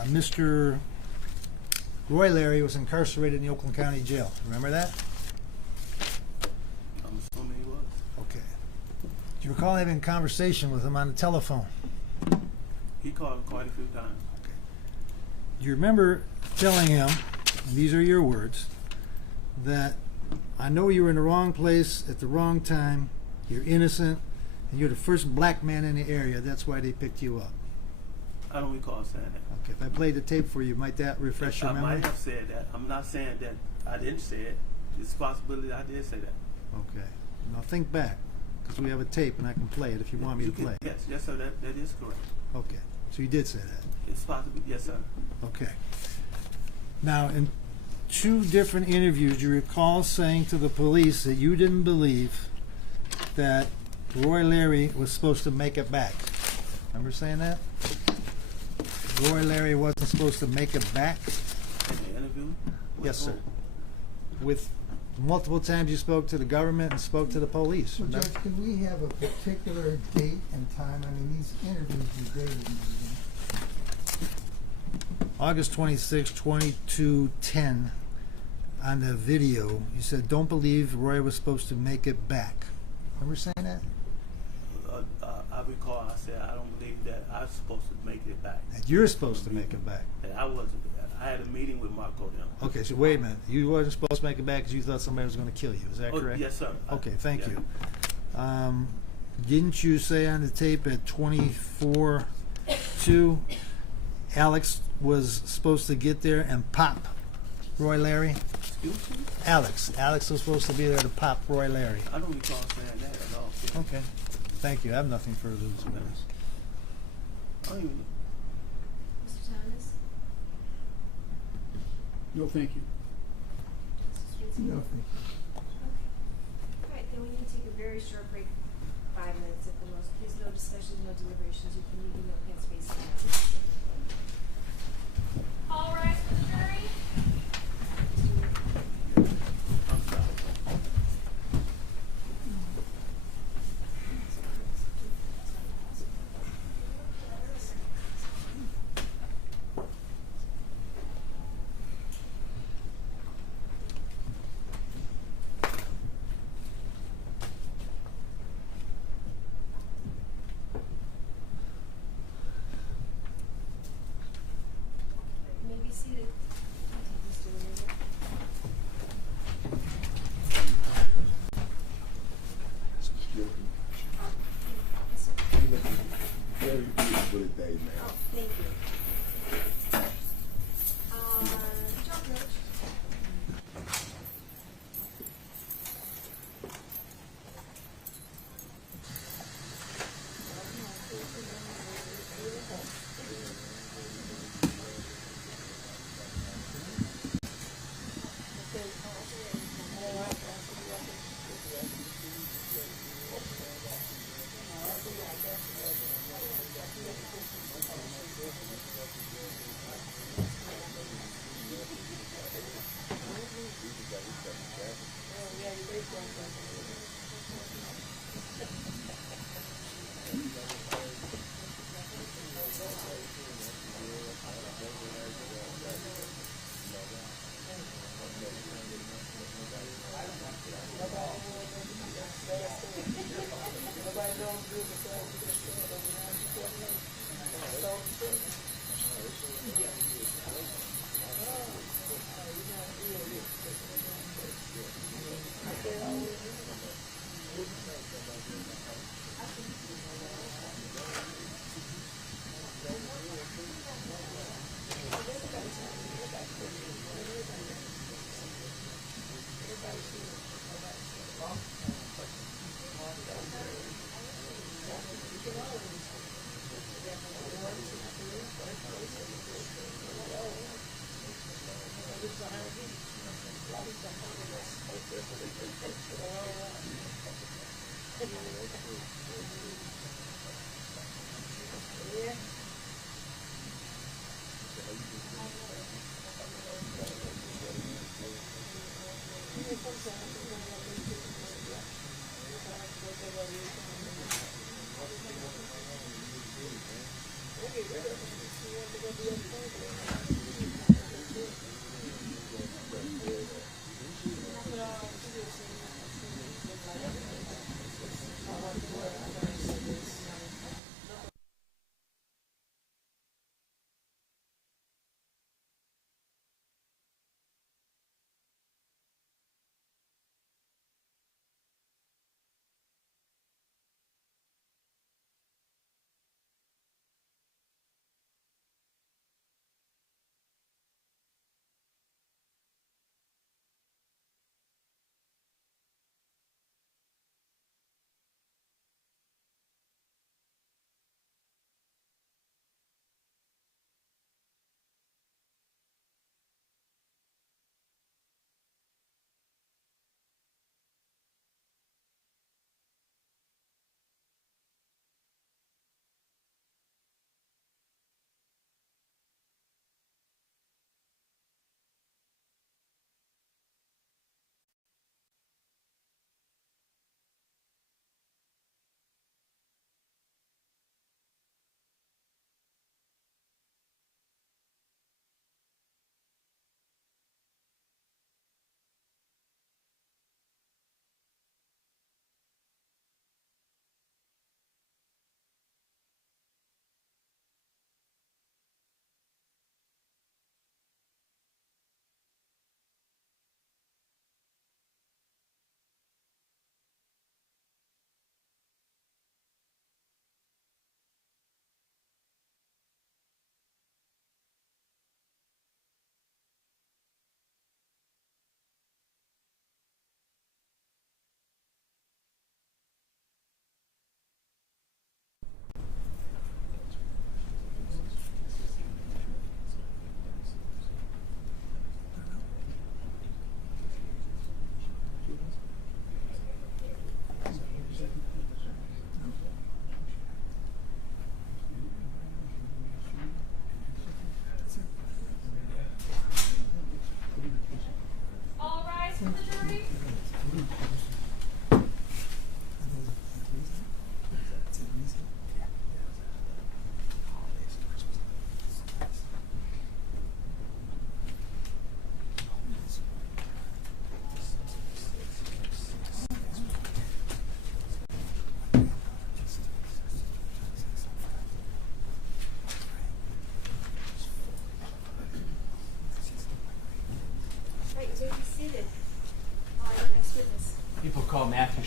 Mr. Roy Larry was incarcerated in the Oakland County Jail? Remember that? I'm assuming he was. Okay. Do you recall having a conversation with him on the telephone? He called quite a few times. Do you remember telling him, and these are your words, that I know you were in the wrong place at the wrong time, you're innocent, You're the first black man in the area. That's why they picked you up. I don't recall saying that. Okay, if I played the tape for you, might that refresh your I memory? might have said that. I'm not saying that I didn't say it. It's a possibility I did say that. Okay. Now think back, because we have a tape and I can play it if you want me to play it. Yes, sir. That is correct. Okay. So you did say that. It's possible. Yes, sir. Okay. Now, in 2 different interviews, you recall saying to the police that you didn't believe that Roy Larry was supposed to make it back. Remember saying that? Roy Larry wasn't supposed to make it back? In the interview? Yes, sir. With multiple times you spoke to the government and spoke to the police. So, remember? Judge, can we have a particular date and time? I mean, these interviews you dated me. August 26, 2210, on the video, you said, don't believe Roy was supposed to make it back. Remember saying that? I recall I said I don't believe that I was supposed to make it back. That you're supposed to make it back. That I wasn't. I had a meeting with Marco then. Okay, so wait a minute. You wasn't supposed to make it back because you thought somebody was going to kill you. Is that correct? Yes, sir. Okay, thank Yeah. you. Didn't you say on the tape at 24-2, Alex was supposed to get there and pop Roy Larry? Excuse me? Alex was supposed to be there to pop Roy Larry. I don't recall saying that at all. Okay. Thank you. I have nothing further to say. I don't even. Mr. Thomas? No, thank you. Mr. Sweeney? No, thank you. Okay. All right, then we need to take a very short break, 5 minutes at the most. Please no discussion, no deliberations. You can leave in your open space. All rise for the jury. I'm sorry. You may be seated. Mr. Williams. Very beautiful day, man. Oh, thank you. Job note.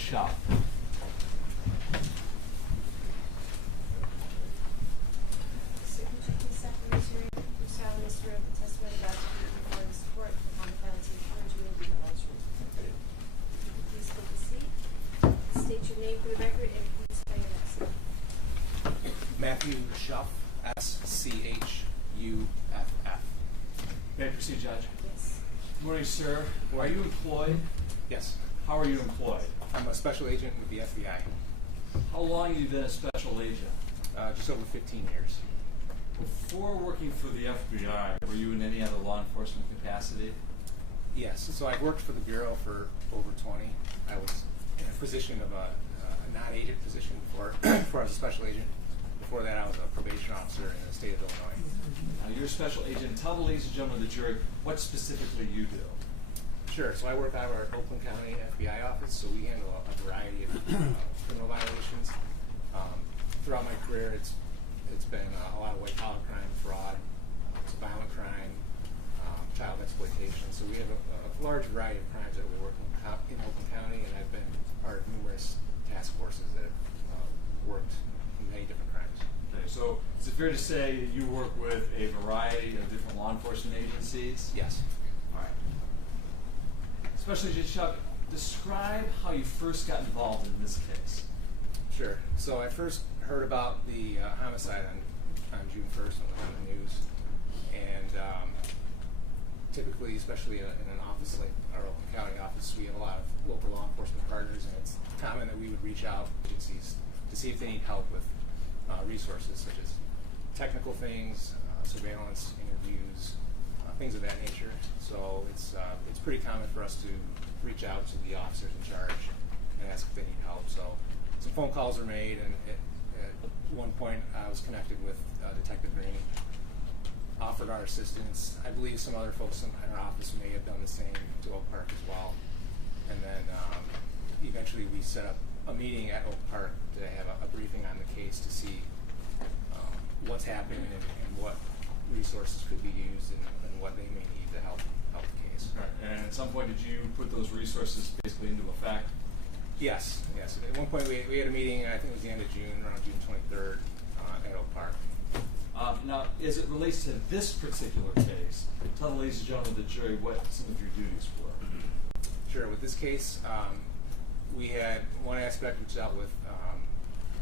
Schaff. So could you please separate your solemnly swear the testimony about to give before this court upon the penalty of perjury will be the whole truth? Could you please take a seat? State your name for the record and please spell your last name. Matthew Schuff, S-C-H-U-F-F. May I proceed, Judge? Yes. Good morning, sir. Are you employed? Yes. How are you employed? I'm a special agent with the FBI. How long have you been a special agent? Just over 15 years. Before working for the FBI, were you in any other law enforcement capacity? Yes. So I've worked for the Bureau for over 20. I was in a position of a non-agent position before I was a special agent. Before that, I was a probation officer in the state of Illinois. Now, you're a special agent. Tell the ladies and gentlemen of the jury what specifically you do. Sure. So I work out of our Oakland County FBI office, so we handle a variety of criminal violations. Throughout my career, it's been a lot of white-collar crime, fraud, violent crime, child exploitation. So we have a large variety of crimes that we work in Oakland County, and I've been part of numerous task forces that have worked in many different crimes. Okay, so is it fair to say that you work with a variety of different law enforcement agencies? Yes. All right. Special Agent Chuck, describe how you first got involved in this case. Sure. So I first heard about the homicide on June 1st when it was on the news, and typically, especially in an office like our Oakland County office, we have a lot of local law enforcement partners, and it's common that we would reach out to agencies to see if they need help with resources such as technical things, surveillance, interviews, things of that nature. So it's pretty common for us to reach out to the officers in charge and ask if they need help. So some phone calls were made, and at one point I was connected with Detective Green, offered our assistance. I believe some other folks in our office may have done the same to Oak Park as well. And then eventually we set up a meeting at Oak Park to have a briefing on the case to see what's happening and what resources could be used and what they may need to help the case. Right. And at some point, did you put those resources basically into effect? Yes. At one point we had a meeting, I think it was the end of June, around June 23rd at Oak Park. Now, as it relates to this particular case, tell the ladies and gentlemen of the jury what some of your duties were. Sure. With this case, we had one aspect which dealt with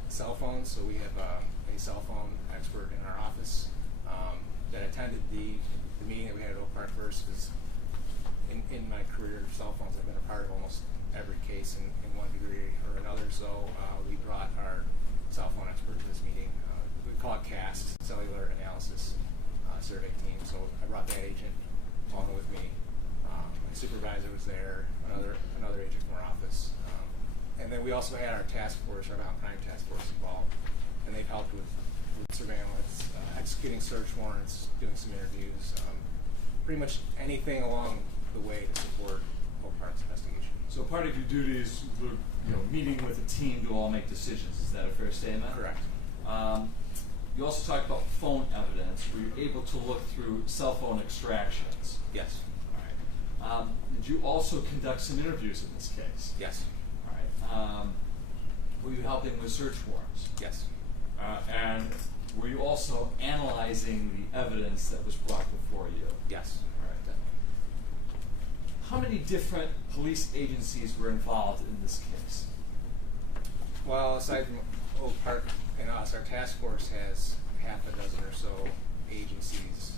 cell phones. So we have a cell phone expert in our office that attended the meeting that we had at Oak Park first, because in my career, cell phones have been a part of almost every case in one degree or another. So we brought our cell phone expert to this meeting. We call it CAST, Cellular Analysis Survey Team. So I brought that agent along with me. My supervisor was there, another agent from our office. And then we also had our task force, our violent crime task force involved. And they've helped with surveillance, executing search warrants, doing some interviews, pretty much anything along the way to support Oak Park's investigation. So part of your duties were, meeting with a team to all make decisions. Is that a fair statement? Correct. You also talked about phone evidence. Were you able to look through cell phone extractions? Yes. All right. Did you also conduct some interviews in this case? Yes. All right. Were you helping with search warrants? Yes. And were you also analyzing the evidence that was brought before you? Yes. All right. How many different police agencies were involved in this case? Well, aside from Oak Park and us, our task force has half a dozen or so agencies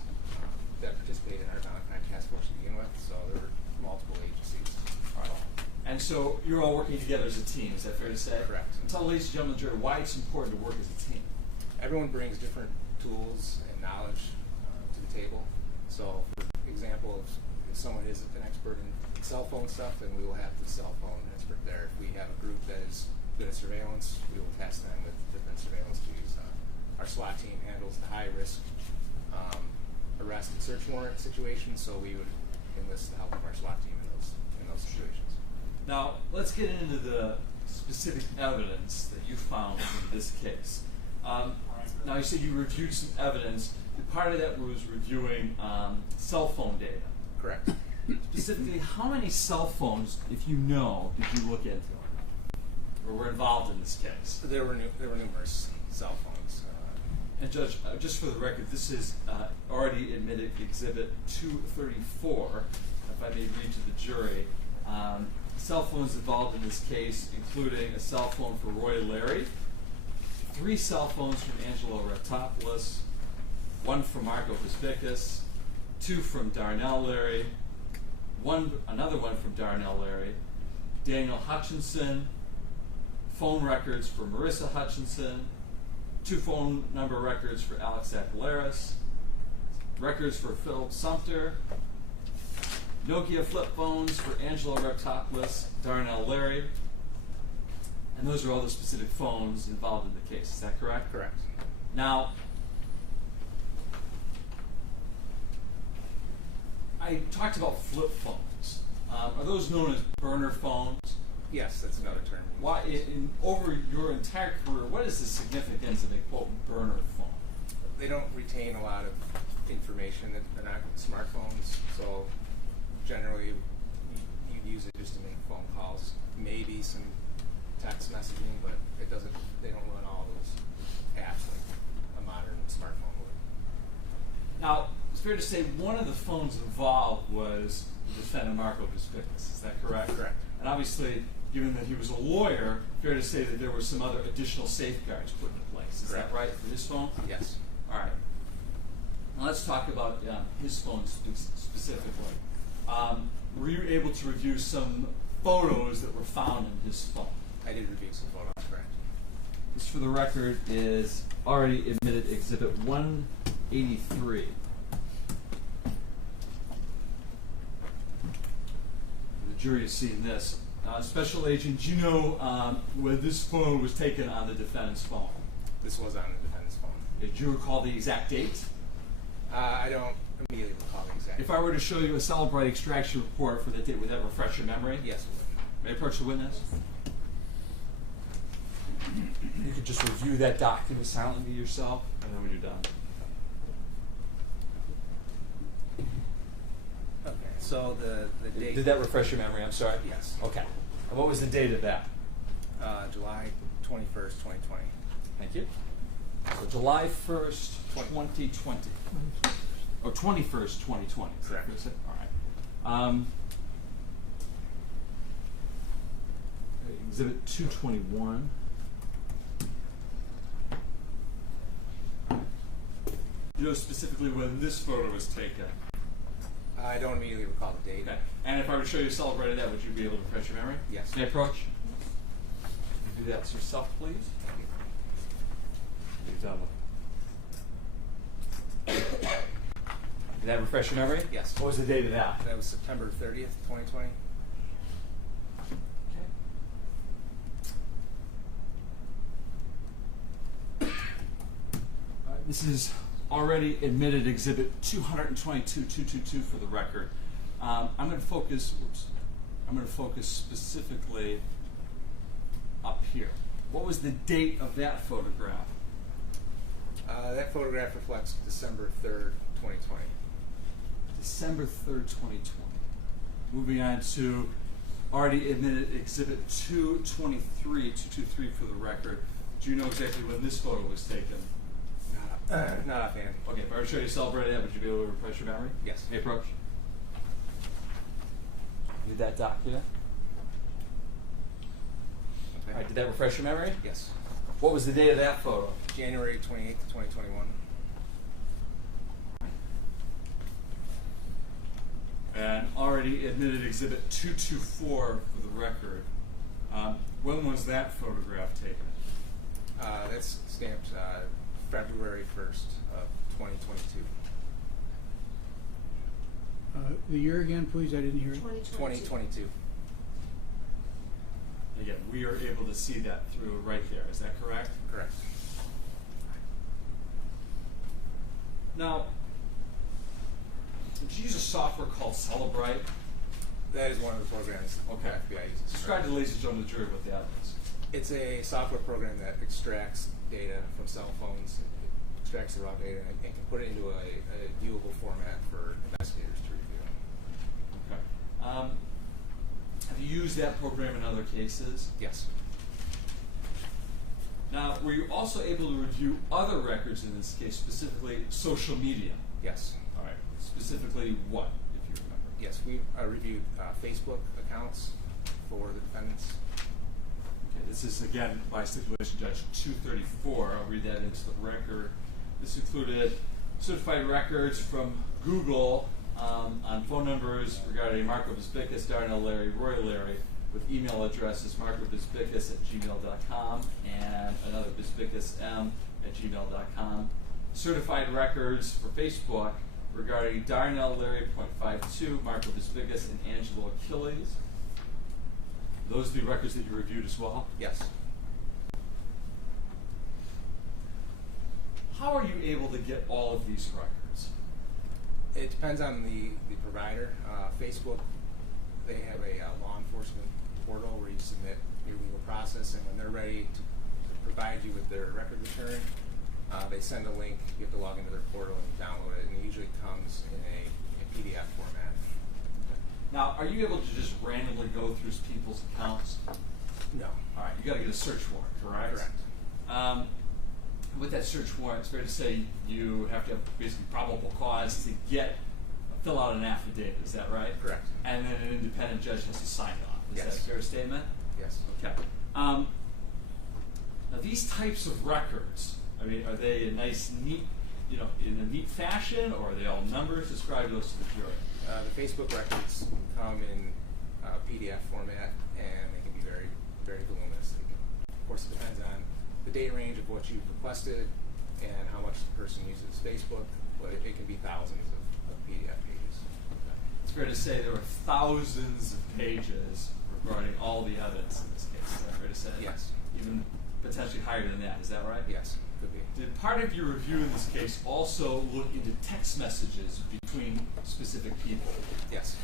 that participate in our violent crime task force to begin with. So there were multiple agencies. All right. And so you're all working together as a team. Is that fair to say? Correct. And tell ladies and gentlemen of the jury why it's important to work as a team. Everyone brings different tools and knowledge to the table. So, for example, if someone is an expert in cell phone stuff, then we will have the cell phone expert there. If we have a group that is good at surveillance, we will task them with different surveillance duties. Our SWAT team handles the high-risk arrest and search warrant situations, so we would enlist the help of our SWAT team in those situations. Now, let's get into the specific evidence that you found in this case. Now, you said you reviewed some evidence. Part of that was reviewing cell phone data. Correct. Specifically, how many cell phones, if you know, did you look into? or were involved in this case? There were numerous cell phones. And Judge, just for the record, this is already admitted Exhibit 234, if I may read to the jury. Cell phones involved in this case, including a cell phone for Roy Larry, 3 cell phones from Angelo Raptopoulos, 1 from Marco Biscus, 2 from Darnell Larry, another one from Darnell Larry, Daniel Hutchinson, phone records for Marissa Hutchinson, 2 phone number records for Alex Aquilaris, records for Phil Sumter, Nokia flip phones for Angelo Raptopoulos, Darnell Larry, and those are all the specific phones involved in the case. Is that correct? Correct. Now, I talked about flip phones. Are those known as burner phones? Yes, that's another term. Why, over your entire career, what is the significance of a quote burner phone? They don't retain a lot of information. They're not smartphones, so generally you'd use it just to make phone calls, maybe some text messaging, but it doesn't. They don't run all those apps like a modern smartphone would. Now, it's fair to say one of the phones involved was the defendant Marco Biscus. Is that correct? Correct. And obviously, given that he was a lawyer, fair to say that there were some other additional safeguards put in place. Is Correct. that right for his phone? Yes. All right. Now let's talk about his phone specifically. Were you able to review some photos that were found in his phone? I did review some photos, correct. This, for the record, is already admitted Exhibit 183. The jury has seen this. Special Agent, do you know where this phone was taken on the defendant's phone? This was on the defendant's phone. Did you recall the exact date? I don't immediately recall the exact. If I were to show you a Celebrite extraction report for that date, would that refresh your memory? Yes, it would. May I approach the witness? You could just review that document silently yourself, and then when you're done. Okay, so the date. Did that refresh your memory? I'm sorry? Yes. Okay. And what was the date of that? July 21st, 2020. Thank you. So July 1st, 2020. Or 21st, 2020. Correct. Is it? All right. Exhibit 221. You know specifically when this photo was taken? I don't immediately recall the date. Okay. And if I were to show you a Celebrite of that, would you be able to refresh your memory? Yes. May I approach? You do that yourself, please. You're done with it. Did that refresh your memory? Yes. What was the date of that? That was September 30th, 2020. This is already admitted Exhibit 222 for the record. I'm going to focus. I'm going to focus specifically up here. What was the date of that photograph? That photograph reflects December 3rd, 2020. December 3rd, 2020. Moving on to already admitted Exhibit 223 for the record. Do you know exactly when this photo was taken? Not offhand. Okay, if I were to show you a Celebrite of that, would you be able to refresh your memory? Yes. May I approach? Did that document? Okay. All right, did that refresh your memory? Yes. What was the date of that photo? January 28th, 2021. And already admitted Exhibit 224 for the record. When was that photograph taken? That's stamped February 1st of 2022. The year again, please. I didn't hear it. 2022. Again, we are able to see that through right there. Is that correct? Correct. Now, did you use a software called Celebrite? That is one of the programs Okay. FBI uses. Describe to the ladies and gentlemen of the jury what that is. It's a software program that extracts data from cell phones, extracts the raw data, and can put it into a viewable format for investigators to review. Okay. Have you used that program in other cases? Yes. were you also able to review other records in this case, specifically social media? Yes. All right. Specifically what, if you remember? Yes, we reviewed Facebook accounts for the defendants. Okay, this is again by stipulation judge 234. I'll read that into the record. This included certified records from Google on phone numbers regarding Marco Biscus, Darnell Larry, Roy Larry, with email addresses marcobisbicus@gmail.com and another bisbicusm@gmail.com. Certified records for Facebook regarding Darnell Larry .52, Marco Bisbicus, and Angelo Achilles. Those are the records that you reviewed as well? Yes. How are you able to get all of these records? It depends on the provider. Facebook, they have a law enforcement portal where you submit your legal process, and when they're ready to provide you with their record return, they send a link. You have to log into their portal and download it, and it usually comes in a PDF format. Now, are you able to just randomly go through people's accounts? No. All right, you got to get a search warrant, correct? Correct. With that search warrant, it's fair to say you have to have basically probable cause to fill out an affidavit. Is that right? Correct. And then an independent judge has to sign it off. Is Yes. that a fair statement? Yes. Okay. Now, these types of records, I mean, are they a nice, neat, in a neat fashion, or are they all numbers? Describe those to the jury. The Facebook records come in PDF format, and they can be very, very voluminous. Of course, it depends on the date range of what you've requested and how much the person uses Facebook, but it can be thousands of PDF pages. It's fair to say there are thousands of pages regarding all the evidence in this case. Is that fair to say? Yes. Even potentially higher than that. Is that right? Yes, could be. Did part of your review in this case also look into text messages between specific people? Yes.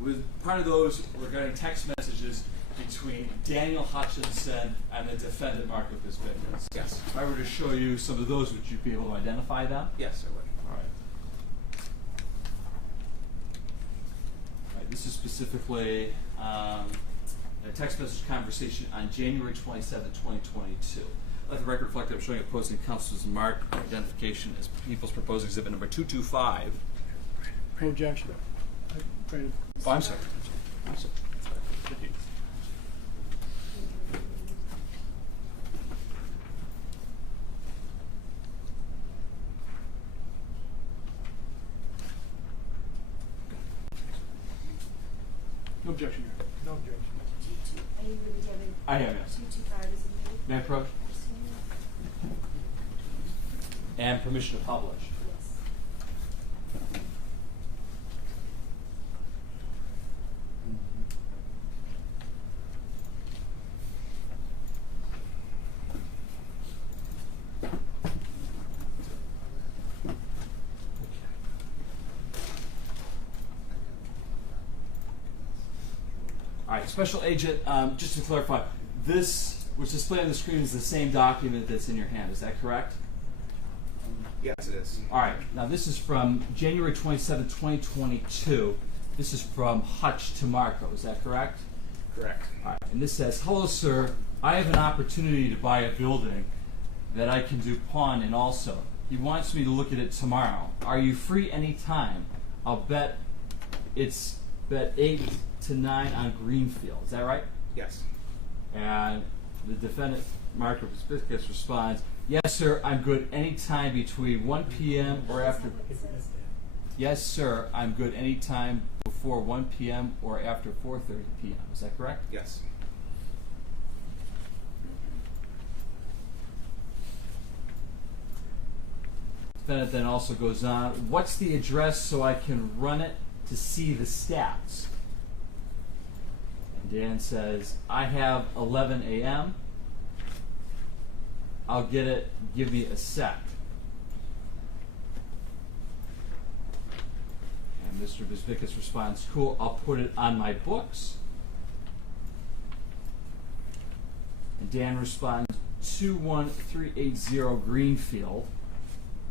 Was part of those regarding text messages between Daniel Hutchinson and the defendant Marco Bisbicus? Yes. If I were to show you some of those, would you be able to identify them? Yes, I would. All right. This is specifically a text message conversation on January 27, 2022. Let the record reflect that I'm showing opposing counsel's marked identification as People's Proposed Exhibit number 225. No objection. Oh, I'm sorry. I'm sorry. No objection. No objection. Are you really having? I am, yes. 225 is in here? May I approach? And permission to publish. Yes. All right, Special Agent, just to clarify, this, which is displayed on the screen, is the same document that's in your hand. Is that correct? Yes, it is. All right, now this is from January 27, 2022. This is from Hutch to Marco. Is that correct? Correct. All right, and this says, "Hello, sir. I have an opportunity to buy a building that I can do pawn in also. He wants me to look at it tomorrow. Are you free any-time? I'll bet it's bet 8 to 9 on Greenfield." Is that right? Yes. And the defendant, Marco Biscus, responds, "Yes, sir, I'm good anytime between 1 p.m. or after." Yes, sir, I'm good anytime before 1 p.m. or after 4:30 p.m. Is that correct? Yes. Defendant then also goes on, "What's the address so I can run it to see the stats?" And Dan says, "I have 11 a.m. I'll get it. Give me a sec." And Mr. Bisbicus responds, "Cool, I'll put it on my books." And Dan responds, 21380 Greenfield,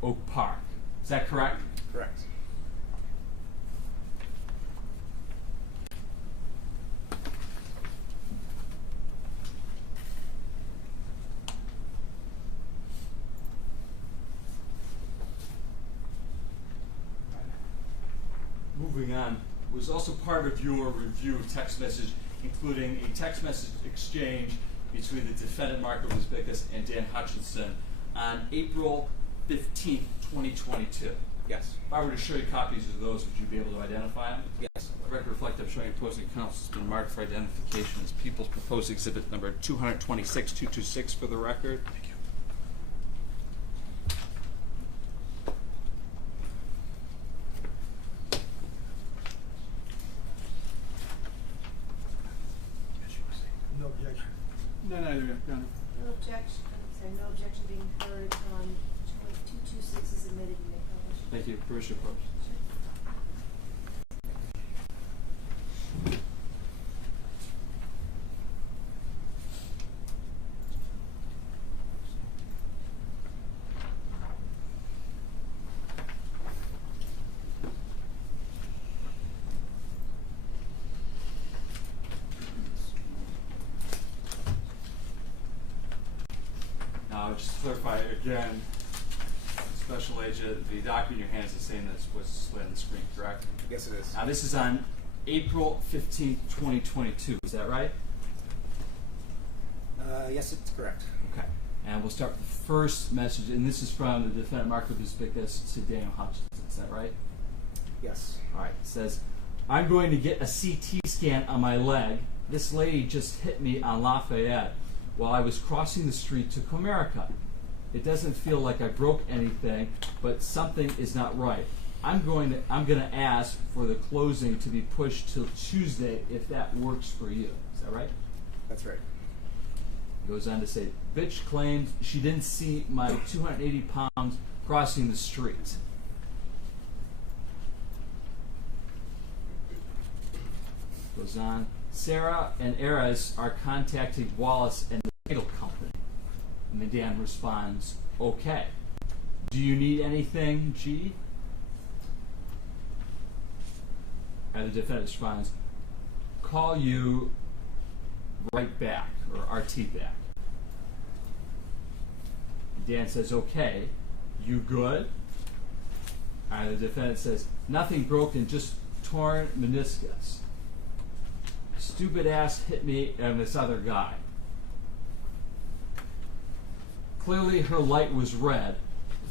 Oak Park. Is that correct? Correct. Dan, was also part of your review of text message, including a text message exchange between the defendant, Marco Biscus, and Dan Hutchinson on April 15th, 2022. Yes. If I were to show you copies of those, would you be able to identify them? Yes. The record reflect I'm showing opposing counsel has been marked for identification as People's Proposed Exhibit number 226-226 for the record. Thank you. No objection. No objection, I'm sorry, no objection being heard on 226 is admitted, you may publish. Thank you. Permission to approach. Now, just to clarify again, Special Agent, the document in your hand is the same as what's displayed on the screen, correct? Yes, it is. Now, this is on April 15th, 2022. Is that right? Yes, it's correct. Okay. And we'll start with the first message, and this is from the defendant, Marco Biscus, to Dan Hutchinson. Is that right? Yes. All right. It says, I'm going to get a CT scan on my leg. This lady just hit me on Lafayette while I was crossing the street to Comerica. It doesn't feel like I broke anything, but something is not right. I'm going to ask for the closing to be pushed till Tuesday if that works for you. Is that right? That's right. Goes on to say, bitch claims she didn't see my 280 pounds crossing the street. Goes on, Sarah and Eris are contacting Wallace and the title company. And then Dan responds, okay. Do you need anything, G? And the defendant responds, call you right back, or RT back. Dan says, okay. You good? And the defendant says, nothing broken, just torn meniscus. Stupid ass hit me and this other guy. Clearly her light was red,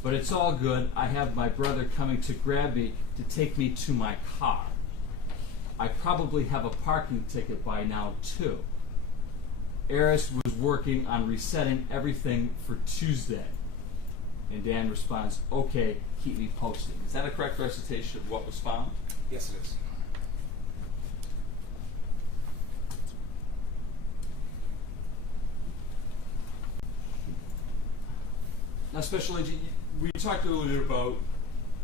but it's all good. I have my brother coming to grab me to take me to my car. I probably have a parking ticket by now too. Eris was working on resetting everything for Tuesday. And Dan responds, okay, keep me posted. Is that a correct recitation of what was found? Yes, it is. Now, Special Agent, we talked earlier about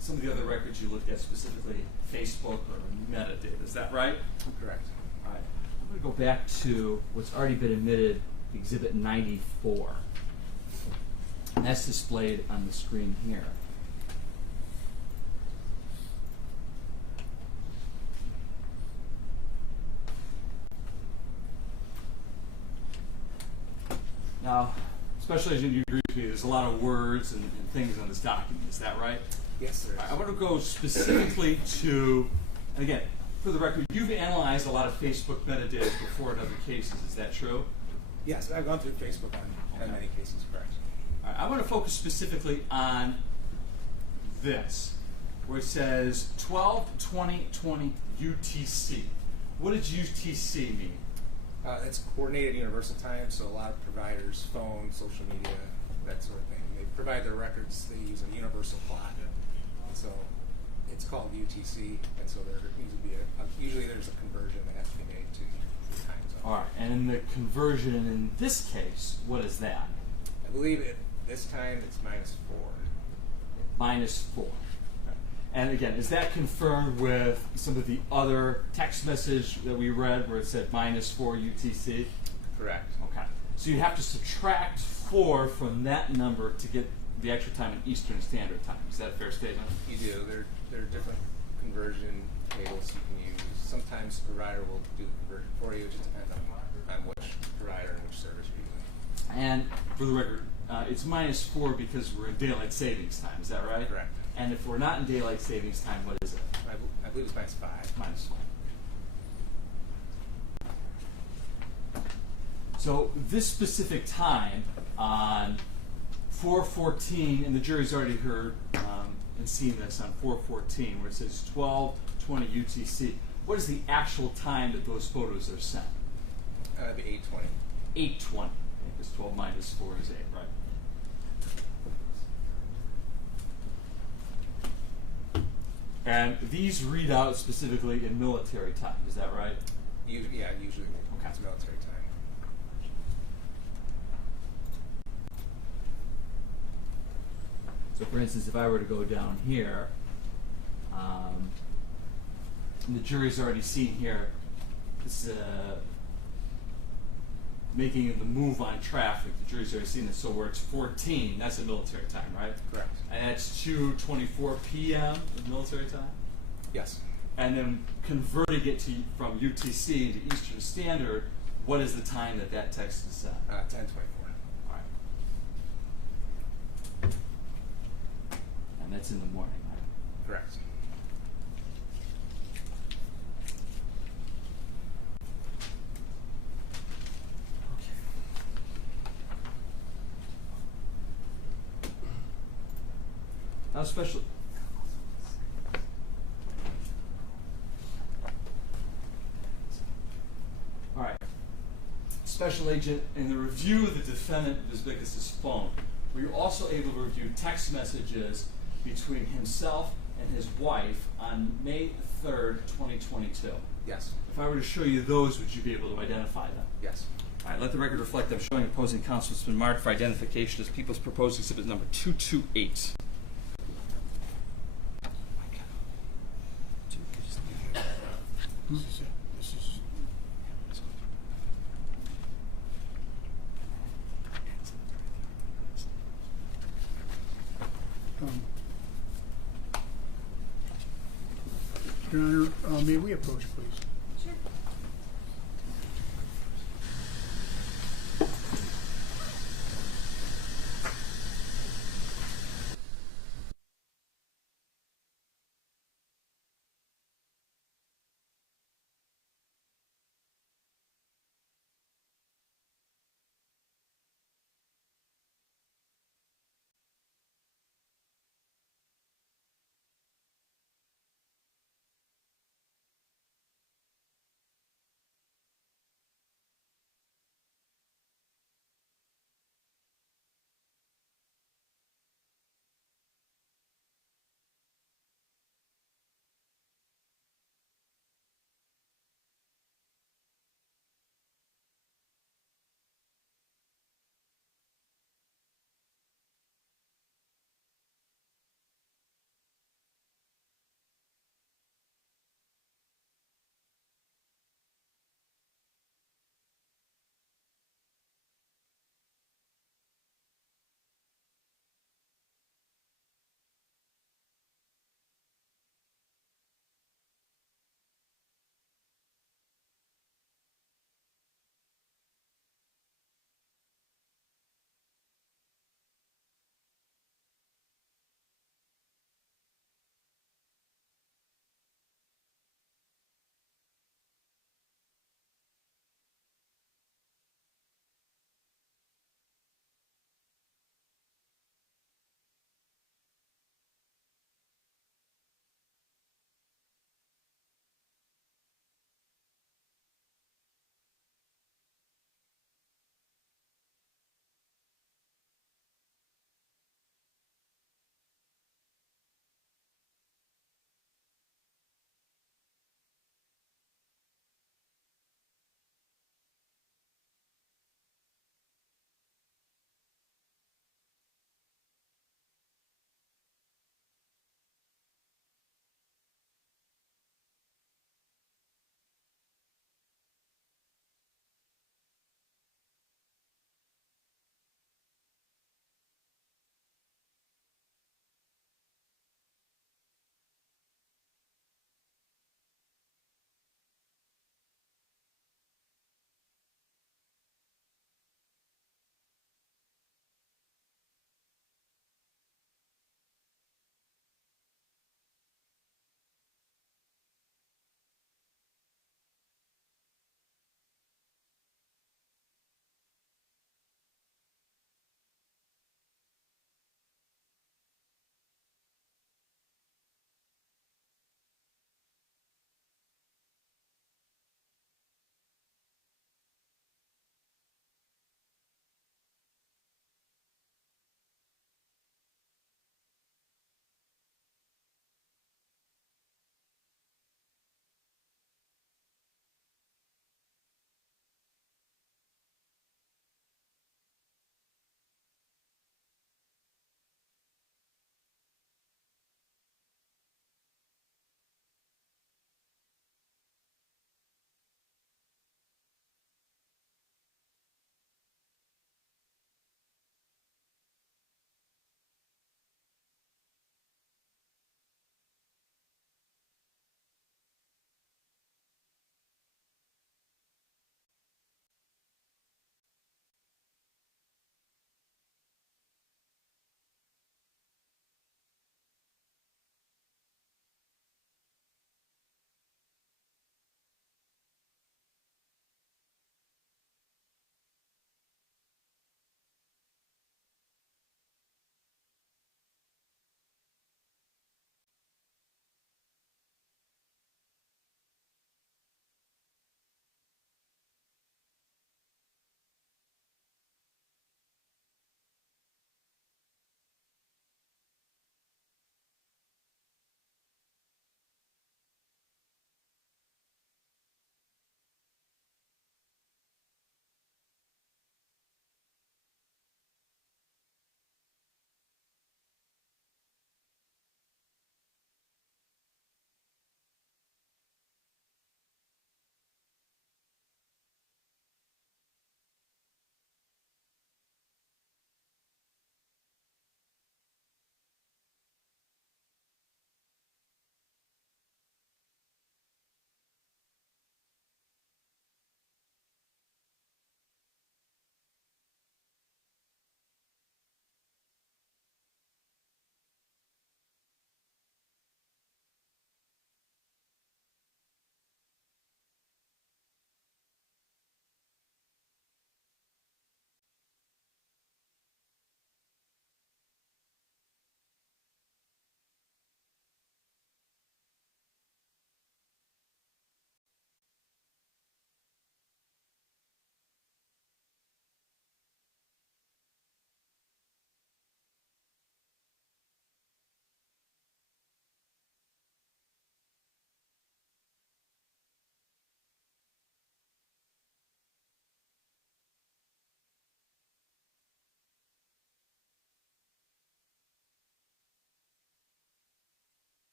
some of the other records you looked at, specifically Facebook or metadata. Is that right? Correct. All right. I'm going to go back to what's already been admitted, Exhibit 94. And that's displayed on the screen here. Now, Special Agent, you agree with me, there's a lot of words and things on this document. Is that right? Yes, there is. I want to go specifically to, and again, for the record, you've analyzed a lot of Facebook metadata before in other cases. Is that true? Yes, I've gone through Facebook on many cases, correct. All right, I want to focus specifically on this, where it says 12-20-20 UTC. What does UTC mean? It's coordinated universal time, so a lot of providers, phone, social media, that sort of thing, they provide their records, they use a universal clock, and so it's called UTC, and so there needs to be usually there's a conversion that has to be made to the time zone. All right, and in the conversion in this case, what is that? I believe this time it's -4. -4. And again, is that confirmed with some of the other text message that we read where it said -4 UTC? Correct. Okay. So you have to subtract 4 from that number to get the actual time in Eastern Standard Time. Is that a fair statement? You do. There are different conversion tables you can use. Sometimes the provider will do the conversion for you. It just depends on which provider and which service you're using. And for the record, it's -4 because we're in daylight savings time. Is that right? Correct. And if we're not in daylight savings time, what is it? I believe it's -5. -5. So this specific time on 4/14, and the jury's already heard and seen this on 4/14, where it says 12:20 UTC. What is the actual time that those photos are sent? That'd be 8:20. 8:20. Because 12 minus 4 is 8, right? And these read out specifically in military time. Is that right? Usually Okay. it's military time. So, for instance, if I were to go down here, and the jury's already seen here this making the move on traffic. The jury's already seen this. So where it's 14, that's a military time, right? Correct. And that's 2:24 p.m. of military time. Yes. And then converting it to from UTC to Eastern Standard, what is the time that text is sent? 10:24. All right. And that's in the morning, right? Correct. Now, special. All right. Special agent, in the review of the defendant Biscus's phone, were you also able to review text messages between himself and his wife on May 3rd, 2022? Yes. If I were to show you those, would you be able to identify them? Yes. All right, let the record reflect that I'm showing opposing counsel has been marked for identification as People's Proposed Exhibit number 228. This is it. This is. Your Honor, may we approach, please? Sure.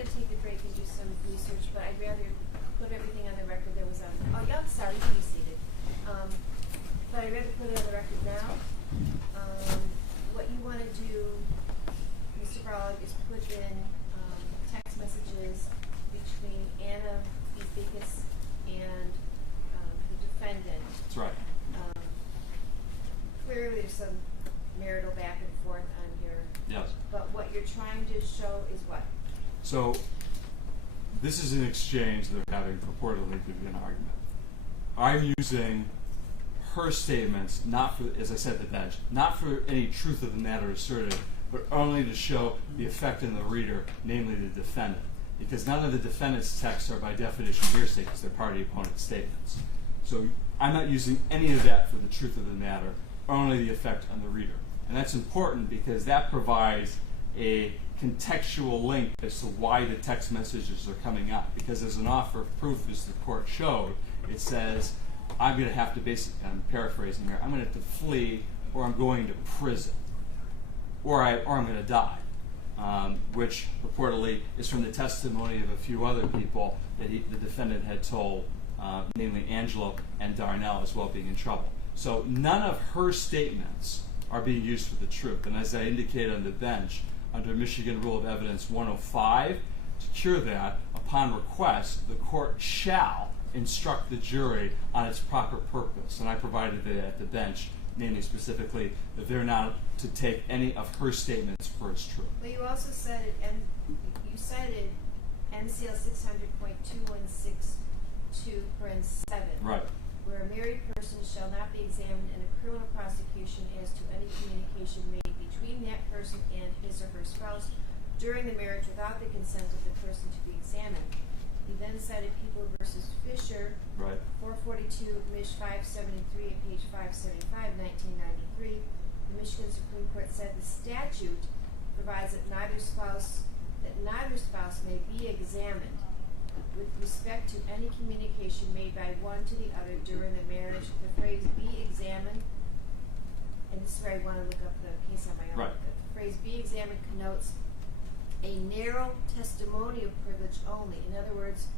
gonna take a break and do some research, but I'd rather put everything on the record that was on. Oh, yeah, sorry, you can be seated. But I'd rather put it on the record now. What you want to do, Mr. Frog, is put in text messages between Anna Biscus and the defendant. That's right. Clearly, there's some marital back and forth on here. Yes. But what you're trying to show is what? So, this is an exchange they're having purportedly to be an argument. I'm using her statements, not for, as I said at the bench, not for any truth of the matter asserted, but only to show the effect in the reader, namely the defendant. Because none of the defendant's texts are by definition hearsay because they're party opponent statements. So I'm not using any of that for the truth of the matter, only the effect on the reader. And that's important because that provides a contextual link as to why the text messages are coming up. Because as an offer of proof, as the court showed, it says, I'm going to have to basically, I'm paraphrasing here, I'm going to have to flee, or I'm going to prison, or I'm going to die, which purportedly is from the testimony of a few other people that the defendant had told, namely Angelo and Darnell, as well, being in trouble. So none of her statements are being used for the truth. And as I indicated on the bench, under Michigan Rule of Evidence 105, to cure that, upon request, the court shall instruct the jury on its proper purpose. And I provided it at the bench, namely specifically that they're not to take any of her statements for as true. Well, you also said it, and you cited MCL 600.2162(7), Right. where a married person shall not be examined in a criminal prosecution as to any communication made between that person and his or her spouse during the marriage without the consent of the person to be examined. He then cited People versus Fisher, Right. 442, Mich. 573 at page 575, 1993. The Michigan Supreme Court said the statute provides that neither spouse may be examined with respect to any communication made by one to the other during the marriage. The phrase "be examined," and this is where I want to look up the case on my own. Right. The phrase "be examined" connotes a narrow testimonial privilege only. In other words,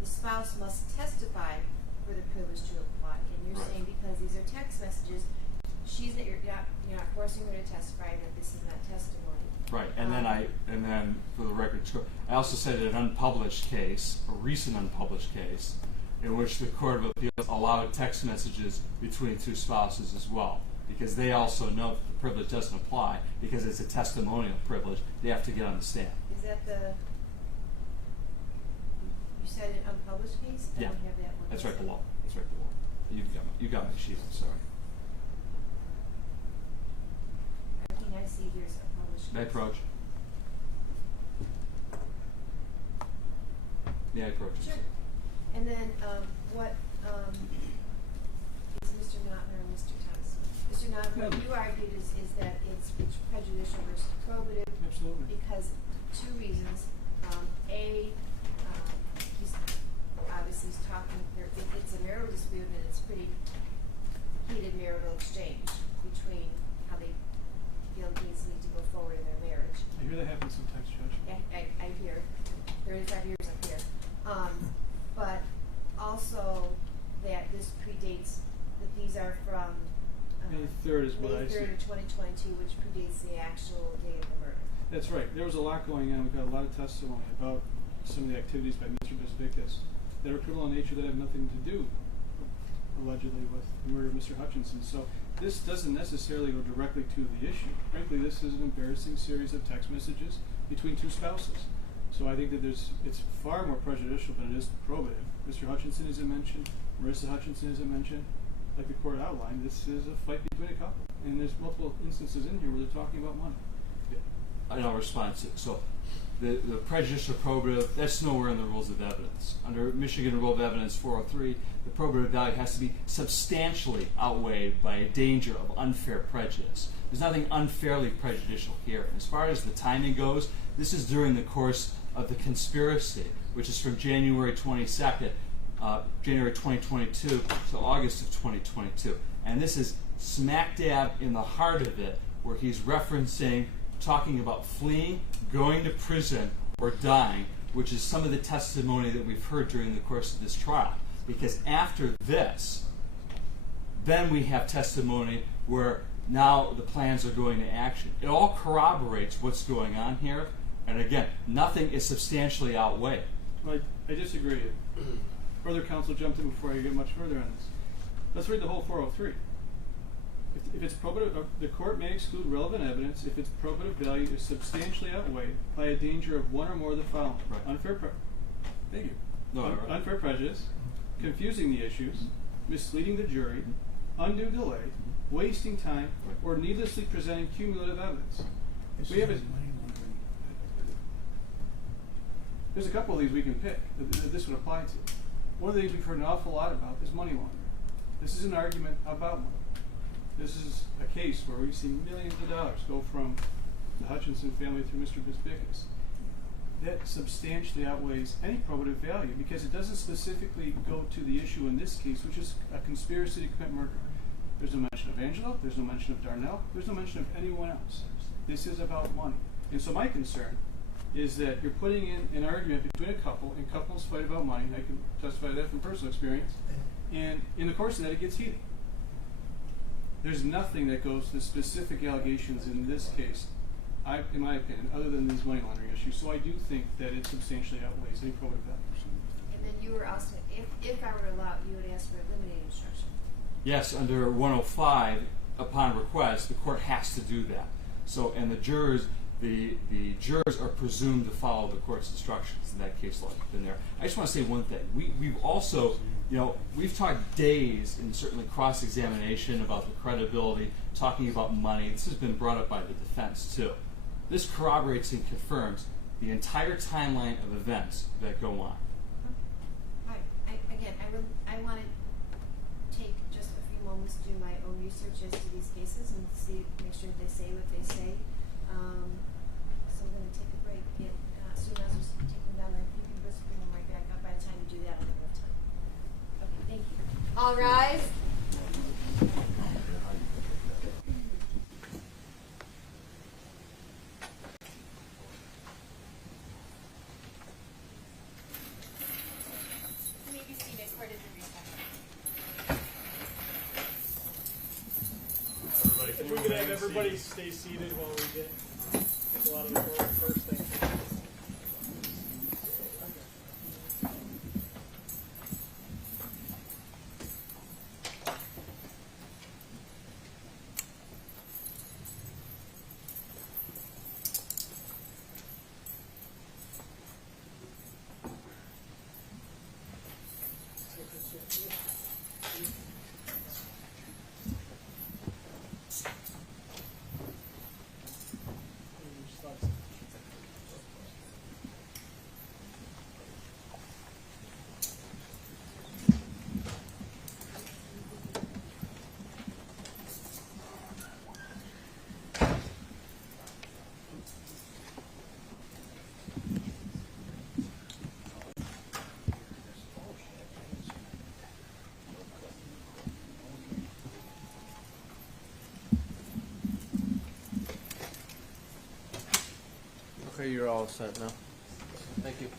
the spouse must testify for the privilege to apply. And you're Right. saying because these are text messages, you're not forcing her to testify that this is not testimony. Right, and then for the record, I also cited an unpublished case, a recent unpublished case, in which the Court of Appeals allowed text messages between two spouses as well, because they also know that the privilege doesn't apply because it's a testimonial privilege. They have to get on the stand. Is that you said an unpublished case? I Yeah, don't have that one. that's right below. That's right below. You got my sheet. I'm sorry. Everything I see here is a published May I case. approach? May I approach? Sure. And then what is Mr. Notner and Mr. Thompson? Mr. Notner, what you argued is that it's prejudicial versus probative. Absolutely. Because two reasons. He's obviously talking here. It's a marital dispute and it's pretty heated marital exchange between how they feel things need to go forward in their marriage. I hear that happens sometimes, Judge. Yeah, I hear 35 years up here. But also that this predates, that these are from May 3rd is what I see. May 3rd of 2022, which predates the actual date of the murder. That's right. There was a lot going on. We've got a lot of testimony about some of the activities by Mr. Biscus that are criminal in nature that have nothing to do, allegedly, with the murder of Mr. Hutchinson. So this doesn't necessarily go directly to the issue. Frankly, this is an embarrassing series of text messages between two spouses. So I think that it's far more prejudicial than it is probative. Mr. Hutchinson isn't mentioned. Marissa Hutchinson isn't mentioned. Like the court outlined, this is a fight between a couple. And there's multiple instances in here where they're talking about money. And I'll respond to it. So the prejudicial probative, that's nowhere in the rules of evidence. Under Michigan Rule of Evidence 403, the probative value has to be substantially outweighed by a danger of unfair prejudice. There's nothing unfairly prejudicial here. And as far as the timing goes, this is during the course of the conspiracy, which is from January 22nd, January 2022 to August of 2022. And this is smack dab in the heart of it, where he's referencing talking about fleeing, going to prison, or dying, which is some of the testimony that we've heard during the course of this trial. Because after this, then we have testimony where now the plans are going to action. It all corroborates what's going on here, and again, nothing is substantially outweighed. Well, I disagree. Further counsel jumped in before I get much further on this. Let's read the whole 403. If it's probative, the court may exclude relevant evidence if its probative value is substantially outweighed by a danger of one or more of the following: Right. Unfair prejudice, confusing the issues, misleading the jury, undue delay, wasting time, or needlessly presenting cumulative evidence. We have there's a couple of these we can pick that this would apply to. One of the things we've heard an awful lot about is money laundering. This is an argument about money. This is a case where we've seen millions of dollars go from the Hutchinson family through Mr. Biscus. That substantially outweighs any probative value because it doesn't specifically go to the issue in this case, which is a conspiracy to commit murder. There's no mention of Angelo, there's no mention of Darnell, there's no mention of anyone else. This is about money. And so my concern is that you're putting in an argument between a couple, and couples fight about money. I can testify to that from personal experience. And in the course of that, it gets heated. There's nothing that goes to specific allegations in this case, in my opinion, other than these money laundering issues. So I do think that it substantially outweighs any probative value. And then you were also, if I were allowed, you would ask for eliminating instruction. Yes, under 105, upon request, the court has to do that. So, and the jurors are presumed to follow the court's instructions in that case law in there. I just want to say one thing. We've also, we've talked days in certainly cross-examination about the credibility, talking about money. This has been brought up by the defense too. This corroborates and confirms the entire timeline of events that go on. I want to take just a few moments to do my own research as to these cases and make sure they say what they say. So I'm going to take a break. As soon as we're taking down, you can just bring them right back up. By the time you do that, I'll have enough time. Okay, thank you. All rise. You may be seated. Court is in recess. If we could have everybody stay seated while we get a lot of the first thing. Okay, you're all set now. Thank you.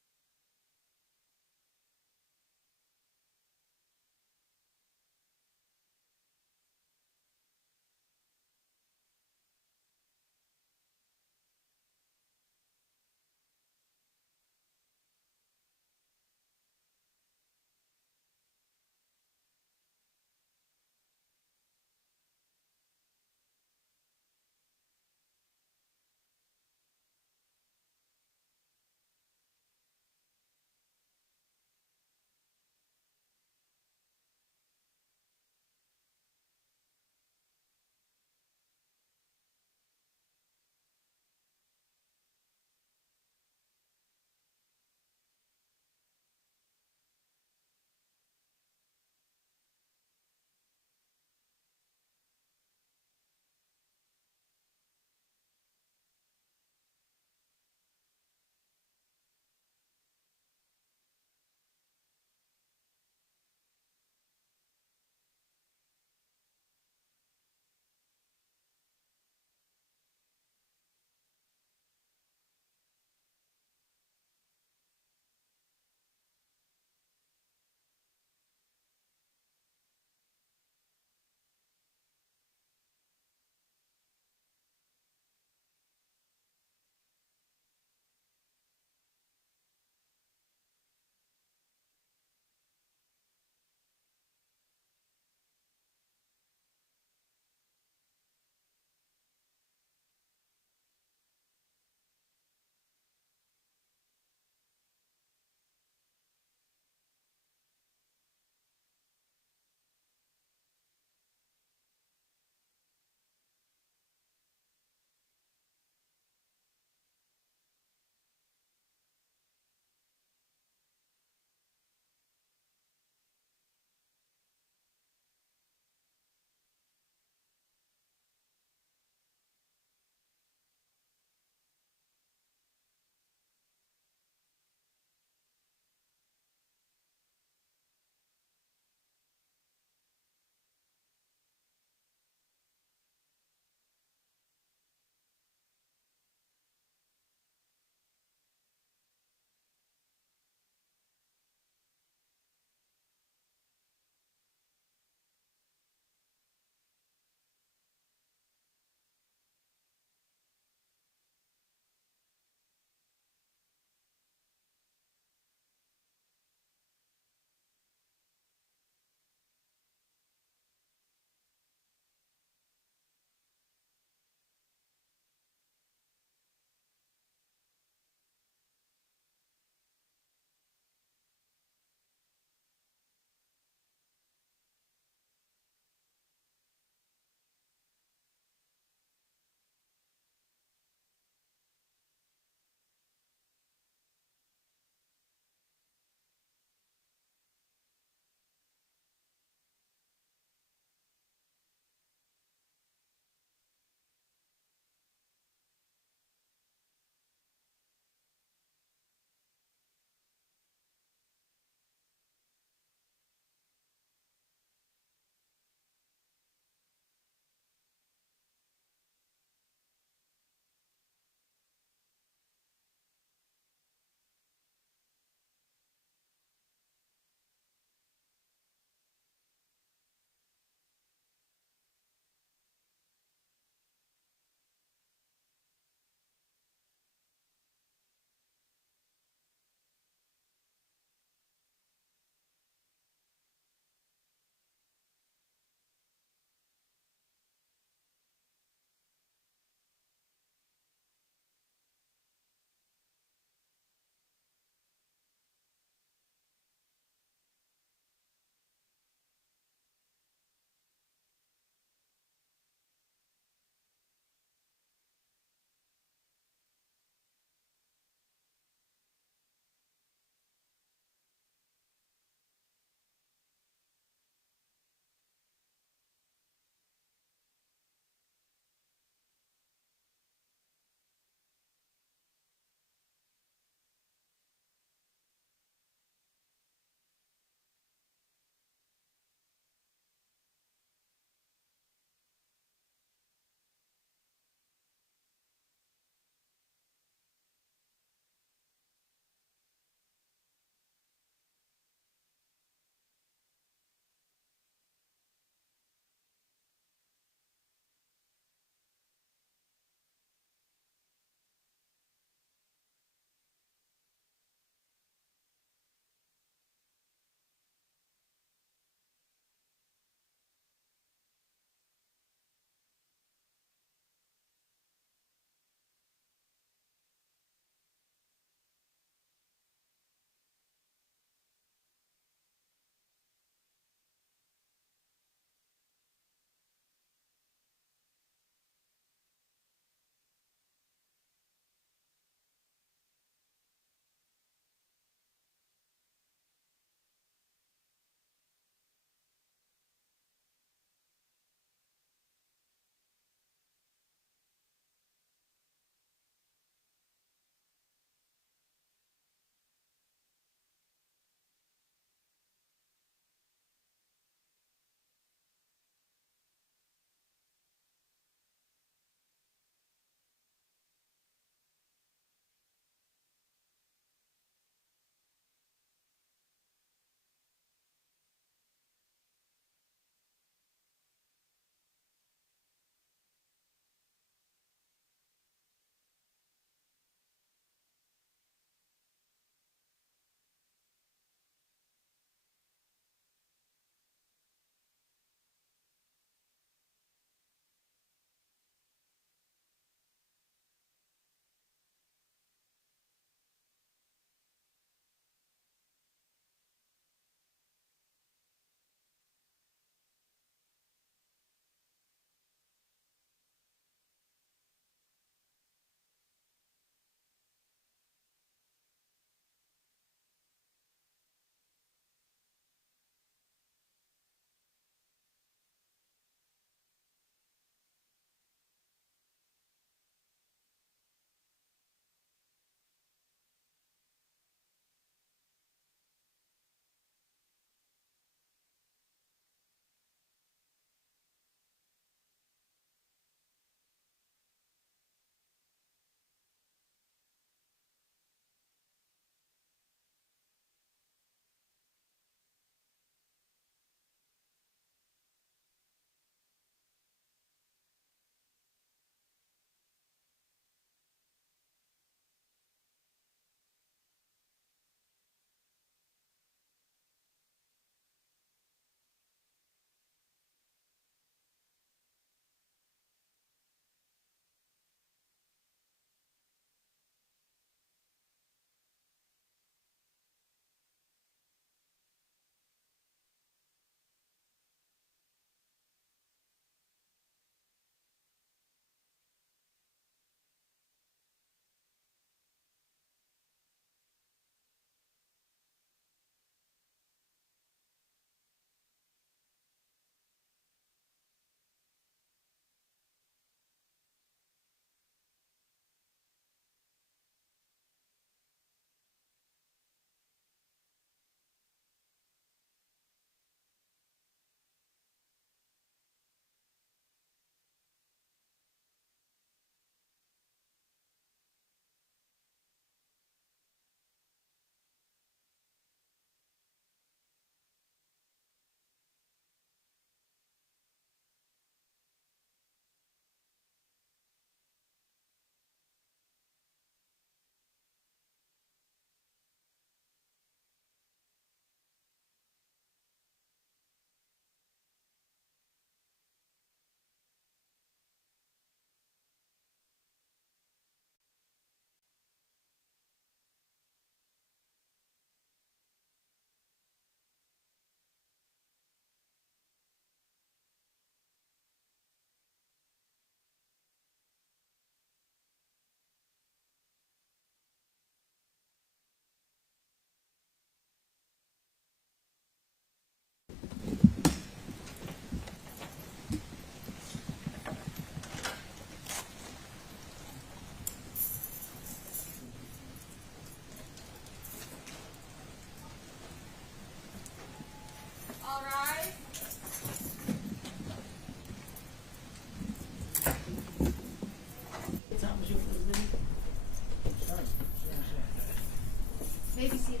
May be seated.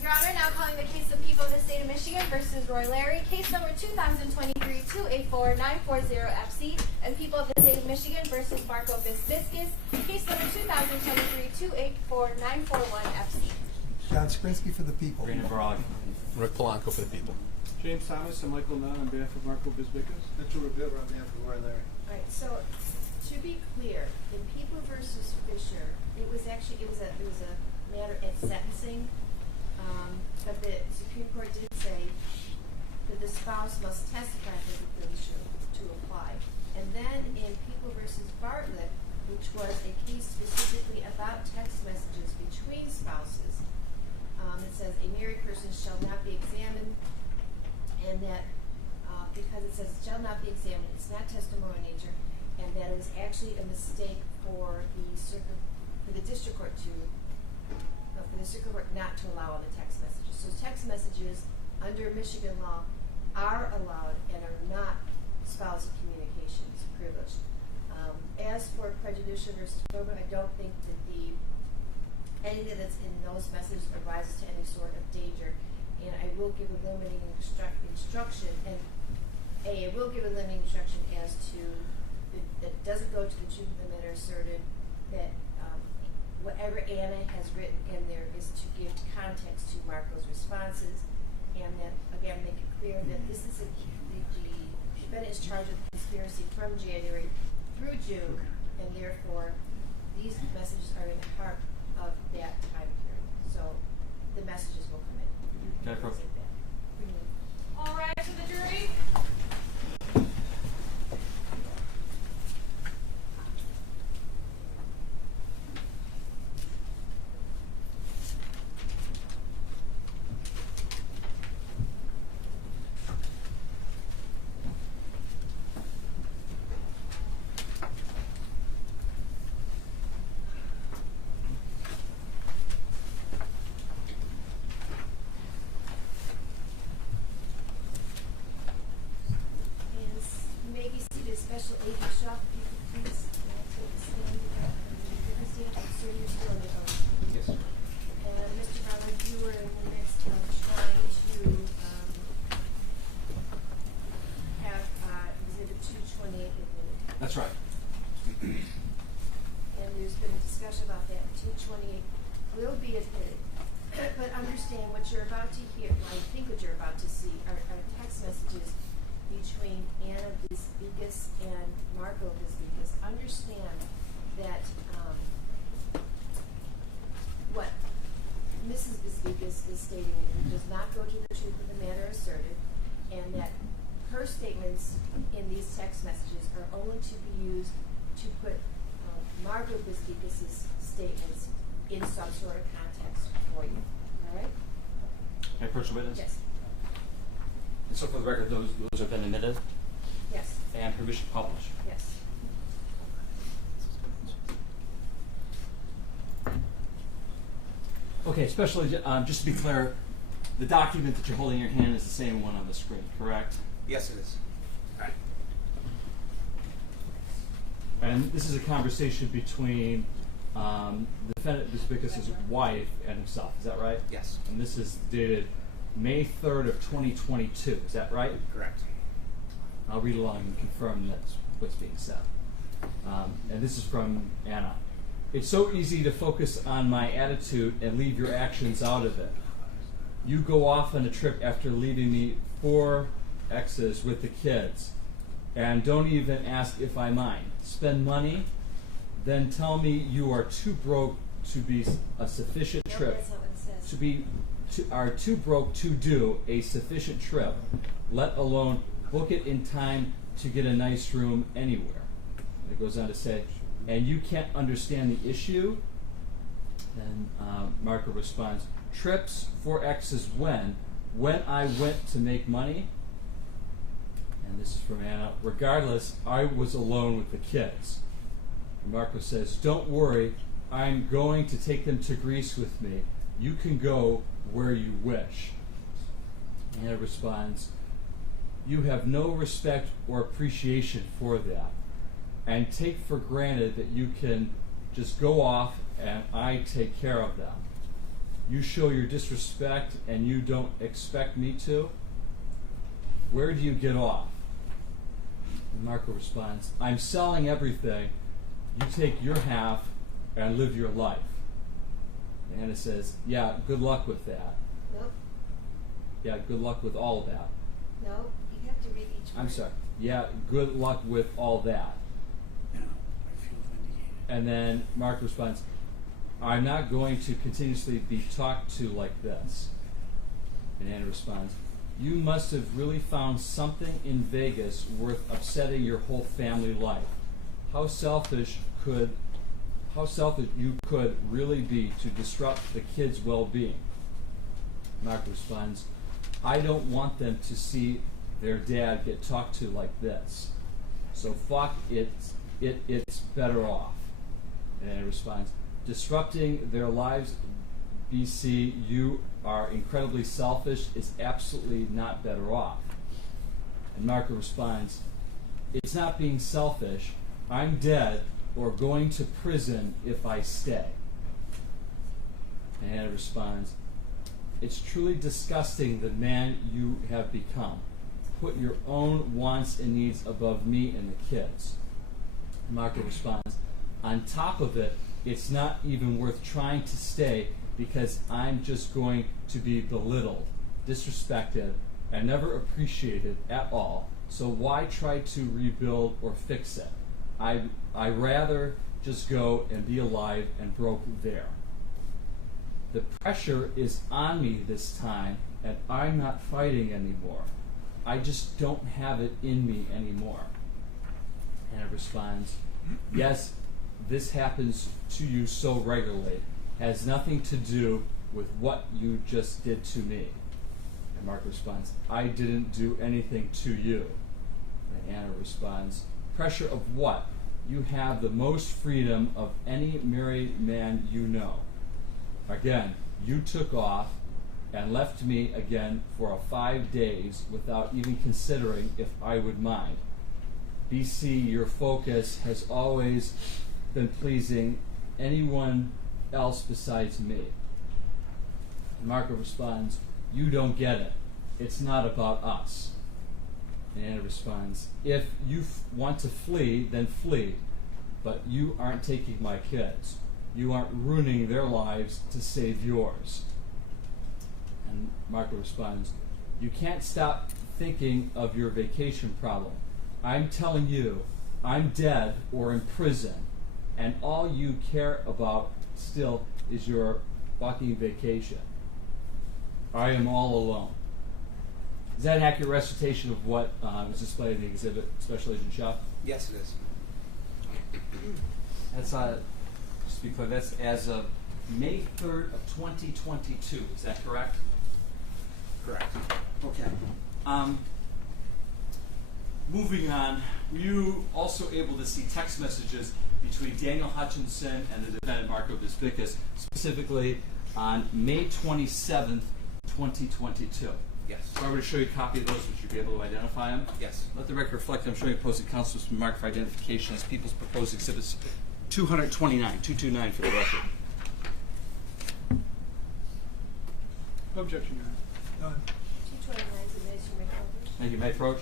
Your Honor, now calling the case of People of the State of Michigan versus Roy Larry, case number 2023-284-940-FC, and People of the State of Michigan versus Marco Biscus, case number 2023-284-941-FC. John Skrinsky for the people. Brandon Barag. Rick Polanco for the people. James Thomas and Michael Nunn on behalf of Marco Bisbicus. Mitchell Rivera on behalf of Roy Larry. All right, so to be clear, in People versus Fisher, it was a matter at sentencing, but the Supreme Court did say that the spouse must testify for the privilege to apply. And then in People versus Bartlett, which was a case specifically about text messages between spouses, it says a married person shall not be examined, and that because it says shall not be examined, it's not testimonial in nature, and that it was actually a mistake for the district court not to allow all the text messages. So text messages under Michigan law are allowed and are not spousal communications privileged. As for prejudicial versus program, I don't think that anything that's in those messages arises to any sort of danger. And I will give a limiting instruction, and I will give a limiting instruction as to that doesn't go to the truth of the matter asserted, that whatever Anna has written in there is to give context to Marco's responses, and that again make it clear that this is the defendant is charged with conspiracy from January through June, and therefore these messages are in the heart of that time period. So the messages will come in. Can I approach? All right, to the jury. Special Agent Shaw, if you could please take a stand and sir, you're still on the phone. Yes, sir. And Mr. Brown, you were in the midst of trying to have Exhibit 228 admitted. That's right. And there's been a discussion about that. 228 will be admitted. But understand what you're about to hear, well, I think what you're about to see are text messages between Anna Biscus and Marco Biscus. Understand that what Mrs. Biscus is stating does not go to the truth of the matter asserted, and that her statements in these text messages are only to be used to put Marco Biscus's statements in some sort of context for you. All right? Can I approach the witness? Yes. And so for the record, those have been admitted? Yes. And permission to publish? Yes. Okay, especially, just to be clear, the document that you're holding in your hand is the same one on the screen, correct? Yes, it is. Right. And this is a conversation between the defendant Biscus's wife and himself, is that right? Yes. And this is dated May 3rd of 2022, is that right? Correct. I'll read along and confirm that's what's being said. And this is from Anna. It's so easy to focus on my attitude and leave your actions out of it. You go off on a trip after leaving me 4 exes with the kids and don't even ask if I mind. Spend money, then tell me you are too broke to be a sufficient trip. That's not what it says. Are too broke to do a sufficient trip, let alone book it in time to get a nice room anywhere. And it goes on to say, and you can't understand the issue? Then Marco responds, trips for exes when I went to make money? And this is from Anna, regardless, I was alone with the kids. And Marco says, don't worry, I'm going to take them to Greece with me. You can go where you wish. Anna responds, you have no respect or appreciation for that, and take for granted that you can just go off and I take care of them. You show your disrespect and you don't expect me to? Where do you get off? And Marco responds, I'm selling everything. You take your half and live your life. And Anna says, yeah, good luck with that. Nope. Yeah, good luck with all of that. No, you have to read each word. I'm sorry. Yeah, good luck with all that. No, I feel vindicated. And then Mark responds, I'm not going to continuously be talked to like this. And Anna responds, you must have really found something in Vegas worth upsetting your whole family life. How selfish you could really be to disrupt the kids' well-being. Mark responds, I don't want them to see their dad get talked to like this. So fuck it, it's better off. And Anna responds, disrupting their lives, BC, you are incredibly selfish, is absolutely not better off. And Marco responds, it's not being selfish, I'm dead or going to prison if I stay. And Anna responds, it's truly disgusting the man you have become. Put your own wants and needs above me and the kids. And Marco responds, on top of it, it's not even worth trying to stay because I'm just going to be belittled, disrespected, and never appreciated at all. So why try to rebuild or fix it? I'd rather just go and be alive and broke there. The pressure is on me this time, and I'm not fighting anymore. I just don't have it in me anymore. And it responds, yes, this happens to you so regularly, has nothing to do with what you just did to me. And Mark responds, I didn't do anything to you. And Anna responds, pressure of what? You have the most freedom of any married man you know. Again, you took off and left me again for 5 days without even considering if I would mind. BC, your focus has always been pleasing anyone else besides me. And Marco responds, you don't get it. It's not about us. And Anna responds, if you want to flee, then flee. But you aren't taking my kids. You aren't ruining their lives to save yours. And Marco responds, you can't stop thinking of your vacation problem. I'm telling you, I'm dead or in prison, and all you care about still is your fucking vacation. I am all alone. Is that an accurate recitation of what is displayed in the exhibit, Special Agent Shaw? Yes, it is. That's just to be clear, that's as of May 3rd of 2022. Is that correct? Correct. Okay. Moving on, were you also able to see text messages between Daniel Hutchinson and the defendant Marco Biscus, specifically on May 27th, 2022? Yes. If I were to show you a copy of those, would you be able to identify them? Yes. Let the record reflect I'm showing opposing counsel some marked for identification as People's Proposed Exhibits 229 for the record. Objection, Your Honor. None. 229 is the minutes you may publish. Thank you. May I approach?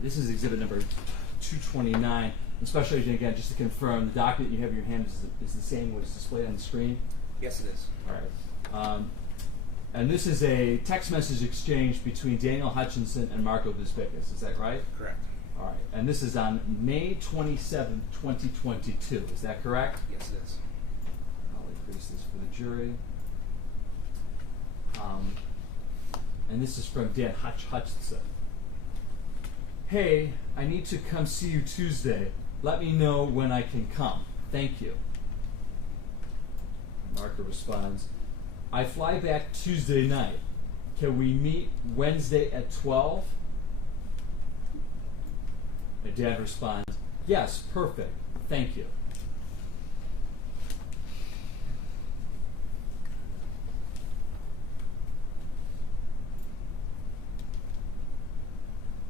This is exhibit number 229. And Special Agent, again, just to confirm, the document you have in your hand is the same as displayed on the screen? Yes, it is. All right. And this is a text message exchange between Daniel Hutchinson and Marco Biscus. Is that right? Correct. All right. And this is on May 27, 2022. Is that correct? Yes, it is. I'll increase this for the jury. And this is from Dan Hutch Hutchinson. Hey, I need to come see you Tuesday. Let me know when I can come. Thank you. Marco responds, I fly back Tuesday night. Can we meet Wednesday at 12? And Dan responds, yes, perfect, thank you.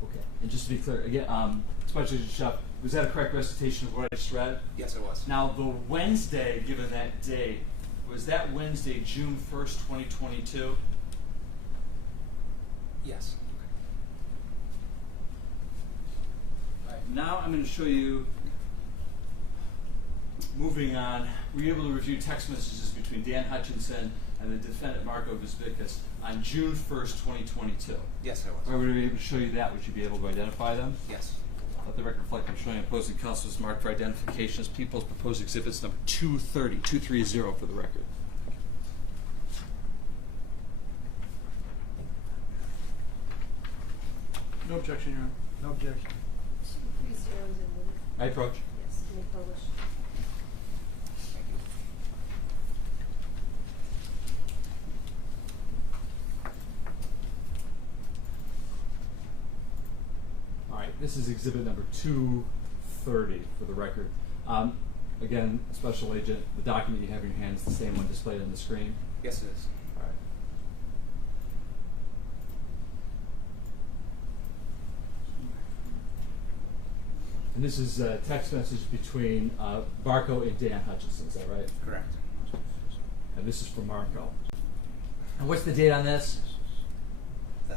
Okay, and just to be clear, again, Special Agent Shuff, was that a correct recitation of what I just read? Yes, it was. Now, the Wednesday, given that date, was that Wednesday, June 1st, 2022? Yes. All right, now I'm going to show you, moving on, were you able to review text messages between Dan Hutchinson and the defendant Marco Biscus on June 1st, 2022? Yes, I was. If I were to be able to show you that, would you be able to identify them? Yes. Let the record reflect I'm showing opposing counsel is marked for identification as People's Proposed Exhibits number 230 for the record. No objection, Your Honor. No objection. 230 is admitted. I approach. Yes, may publish. Thank you. All right, this is exhibit number 230 for the record. Again, Special Agent, the document you have in your hand is the same one displayed on the screen. Yes, it is. All right. And this is a text message between Marco and Dan Hutchinson, is that right? Correct. And this is from Marco. And what's the date on this?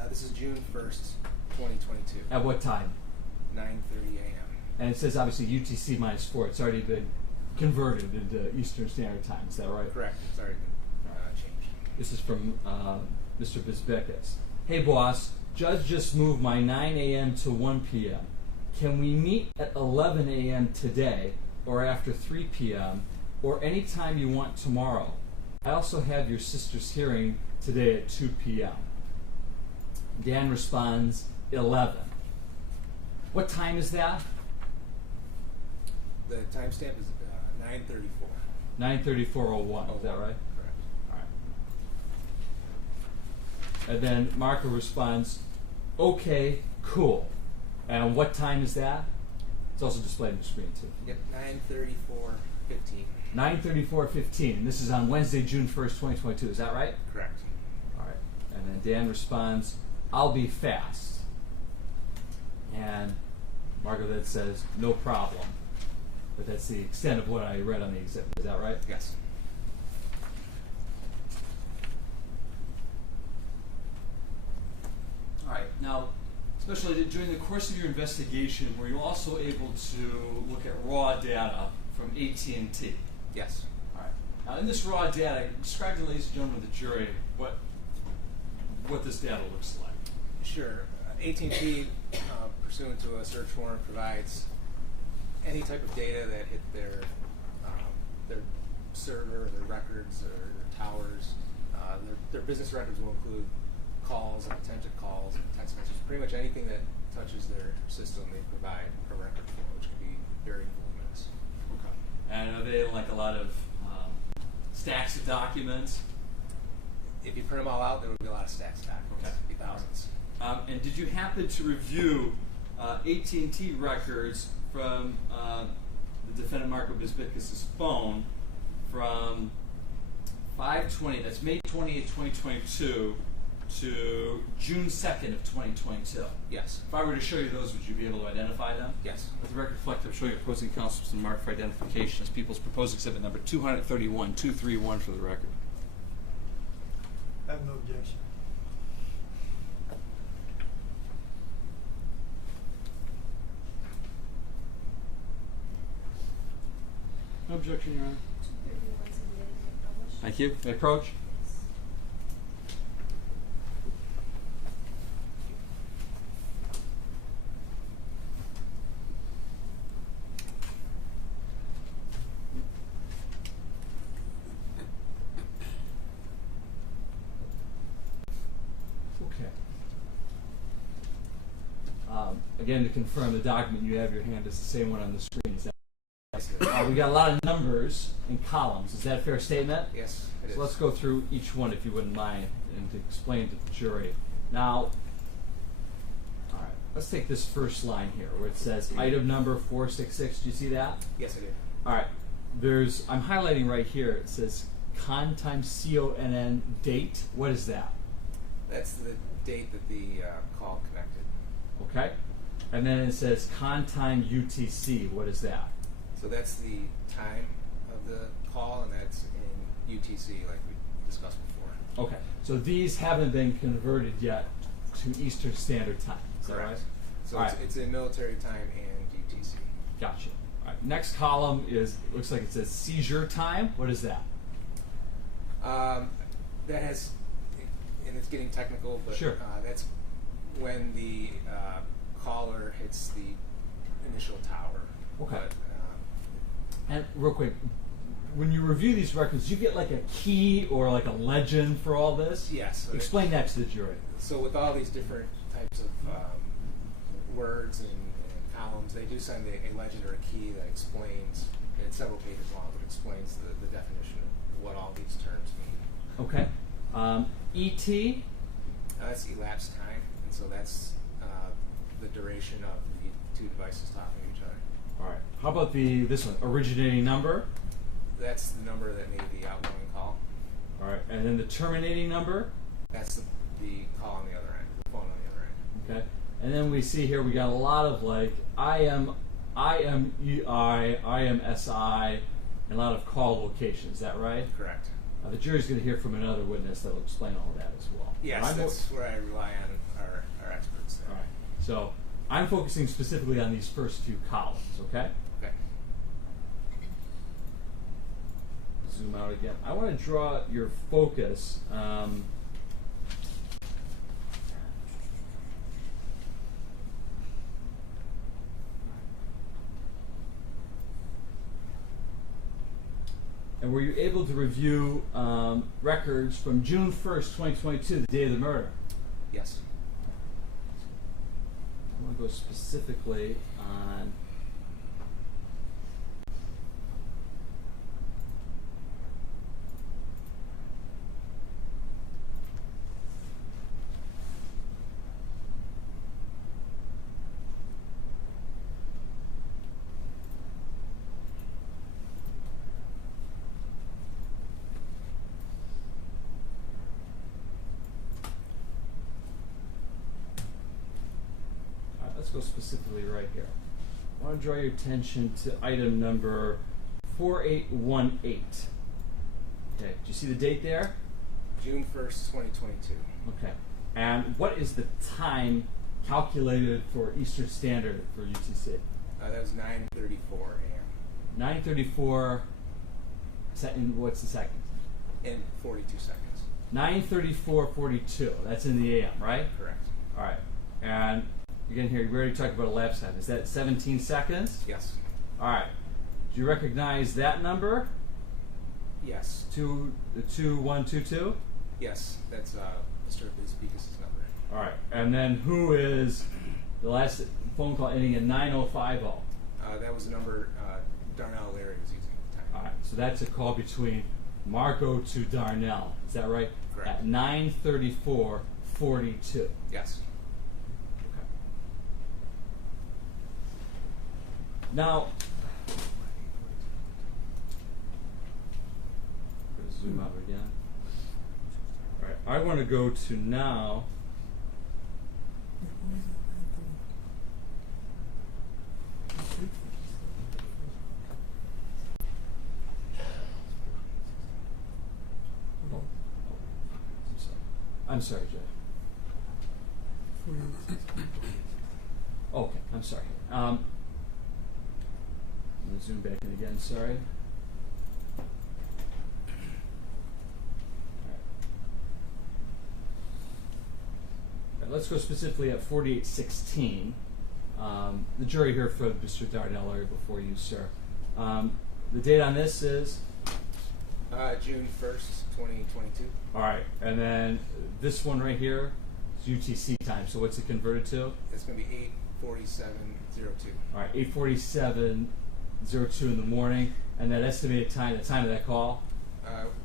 This is June 1st, 2022. At what time? 9:30 a.m. And it says obviously UTC -4. It's already been converted into Eastern Standard Time. Is that right? Correct. It's already been changed. This is from Mr. Biscus. Hey boss, judge just moved my 9 a.m. to 1 p.m. Can we meet at 11 a.m. today or after 3 p.m. or any time you want tomorrow? I also have your sister's hearing today at 2 p.m. Dan responds, 11. What time is that? The timestamp is 9:34. 9:34:01. Is that right? Correct. All right. And then Marco responds, okay, cool. And what time is that? It's also displayed on the screen too. Yep, 9:34:15. 9:34:15. And this is on Wednesday, June 1st, 2022. Is that right? Correct. All right. And then Dan responds, I'll be fast. And Marco then says, no problem. But that's the extent of what I read on the exhibit. Is that right? Yes. All right. Now, especially during the course of your investigation, were you also able to look at raw data from AT&T? Yes. All right. Now, in this raw data, describe to the ladies and gentlemen of the jury what this data looks like. Sure. AT&T, pursuant to a search warrant, provides any type of data that hit their server, their records, or their towers. Their business records will include calls and attempted calls and text messages. Pretty much anything that touches their system, they provide a record for, which can be very voluminous. Okay. And are they like a lot of stacks of documents? If you print them all out, there would be a lot of stacks of documents. Okay. It'd be thousands. And did you happen to review AT&T records from the defendant Marco Biscus' phone from 5/20, that's May 28, 2022 to June 2nd of 2022? Yes. If I were to show you those, would you be able to identify them? Yes. With the record reflect, I'm showing you opposing counsel some marked for identification as People's Proposed Exhibit number 231 for the record. I have no objection. No objection, Your Honor. 231 is admitted. May publish. Thank you. May I approach? Okay. Again, to confirm, the document you have in your hand is the same one on the screen. Is that we got a lot of numbers and columns. Is that a fair statement? Yes, it is. So let's go through each one, if you wouldn't mind, and to explain to the jury. Now, all right. let's take this first line here where it says item number 466. Do you see that? Yes, I did. All right. I'm highlighting right here. It says con times CONN date. What is that? That's the date that the call connected. Okay. And then it says con time UTC. What is that? So that's the time of the call, and that's in UTC, like we discussed before. Okay. So these haven't been converted yet to Eastern Standard Time. Is that right? So All it's, right. it's in military time and UTC. Gotcha. All right. Next column looks like it says seizure time. What is that? That has, and it's getting technical, but Sure. That's when the caller hits the initial tower. Okay. But, And real quick, when you review these records, you get like a key or like a legend for all this? Yes. Explain that to the jury. So with all these different types of words and columns, they do send a legend or a key that explains, and it's several pages long, but explains the definition of what all these terms mean. Okay. ET? That's elapsed time, and so that's the duration of the two devices talking to each other. All right. How about this one, originating number? That's the number that made the outgoing call. All right. And then the terminating number? That's the call on the other end, the phone on the other end. Okay. And then we see here we got a lot of like IMEI, IMSI, and a lot of call locations. Is that right? Correct. The jury's going to hear from another witness that will explain all of that as well. Yes, that's where I rely on our experts there. All right. So I'm focusing specifically on these first few columns, okay? Okay. Zoom out again. I want to draw your focus. And were you able to review records from June 1st, 2022, the day of the murder? Yes. I want to go specifically on let's go specifically right here. I want to draw your attention to item number 4818. Okay, do you see the date there? June 1st, 2022. Okay. And what is the time calculated for Eastern Standard for UTC? That was 9:34 a.m. 9:34, what's the second? In 42 seconds. 9:34:42, that's in the AM, right? Correct. All right. And again here, we already talked about elapsed time. Is that 17 seconds? Yes. All right. Do you recognize that number? Yes. 2122? Yes, that's Mr. Biscus' number. All right. And then who is the last phone call ending in 9050? That was the number Darnell Larry was using at the time. All right. So that's a call between Marco to Darnell. Is that right? Correct. At 9:34:42. Yes. Okay. Now, zoom out again. All right. I want to go to now. I'm sorry, Jay. Okay, I'm sorry. I'm going to zoom back in again, sorry. All right, let's go specifically at 4816. The jury here for Mr. Darnell Larry before you, sir. The date on this is? June 1st, 2022. All right, and then this one right here is UTC time. So what's it converted to? It's going to be 8:47:02. All right, 8:47:02 in the morning, and that estimated time, the time of that call?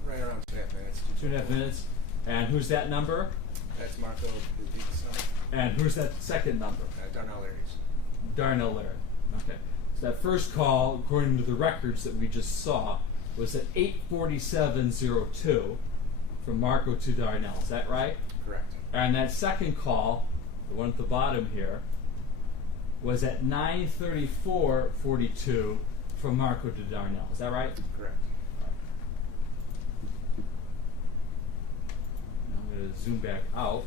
Right around 2.5 minutes. 2.5 minutes. And who's that number? That's Marco Biscus' number. And who's that second number? Darnell Larry's. Darnell Larry. Okay. So that first call, according to the records that we just saw, was at 8:47:02 from Marco to Darnell. Is that right? Correct. And that second call, the one at the bottom here, was at 9:34:42 from Marco to Darnell. Is that right? Correct. Now I'm going to zoom back out.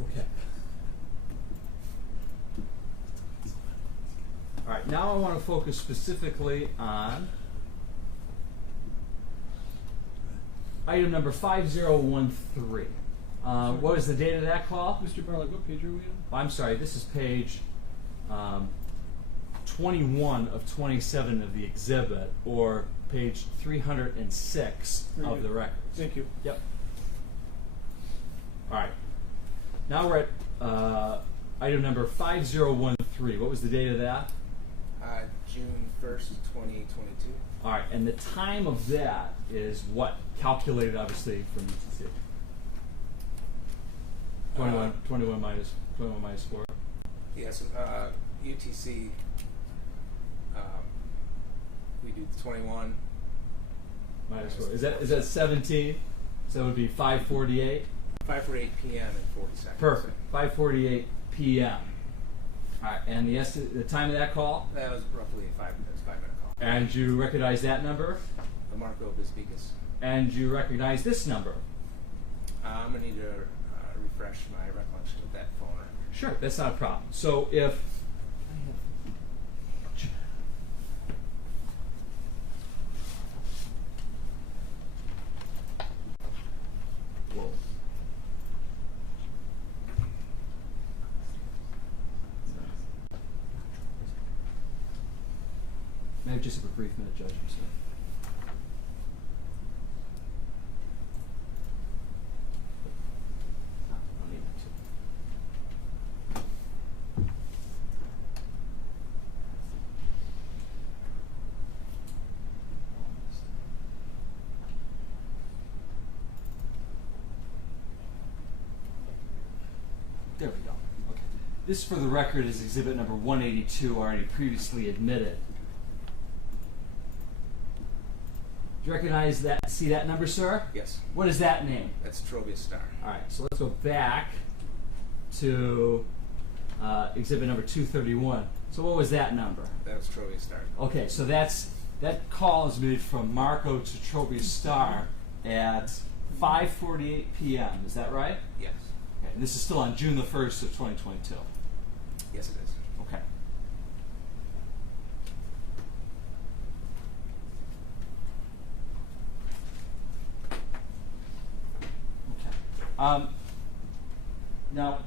Okay. All right, now I want to focus specifically on item number 5013. What was the date of that call? Mr. Barlick, what page are we on? I'm sorry, this is page 21 of 27 of the exhibit, or page 306 Very of good. the records. Thank you. Yep. All right. Now we're at item number 5013. What was the date of that? June 1st, 2022. All right, and the time of that is what? Calculated, obviously, from UTC. 21 minus 4. Yes, UTC, we do 21. Minus 4. Is that 17? So it would be 5:48? 5:48 p.m. and 40 seconds. Perfect. 5:48 p.m. All right, and the time of that call? That was roughly a 5-minute call. And you recognize that number? The Marco Biscus. And you recognize this number? I'm going to need to refresh my recollection of that phone record. Sure, that's not a problem. So if whoa. May I just have a brief minute, Judge? I'm sorry. I'll need that too. There we go. Okay. This, for the record, is exhibit number 182, already previously admitted. Do you recognize that? See that number, sir? Yes. What is that name? That's Trovia Star. All right. So let's go back to exhibit number 231. So what was that number? That was Trovia Star. Okay. So that call is made from Marco to Trovia Star at 5:48 p.m. Is that right? Yes. Okay. And this is still on June the 1st of 2022. Yes, it is. Okay. Now,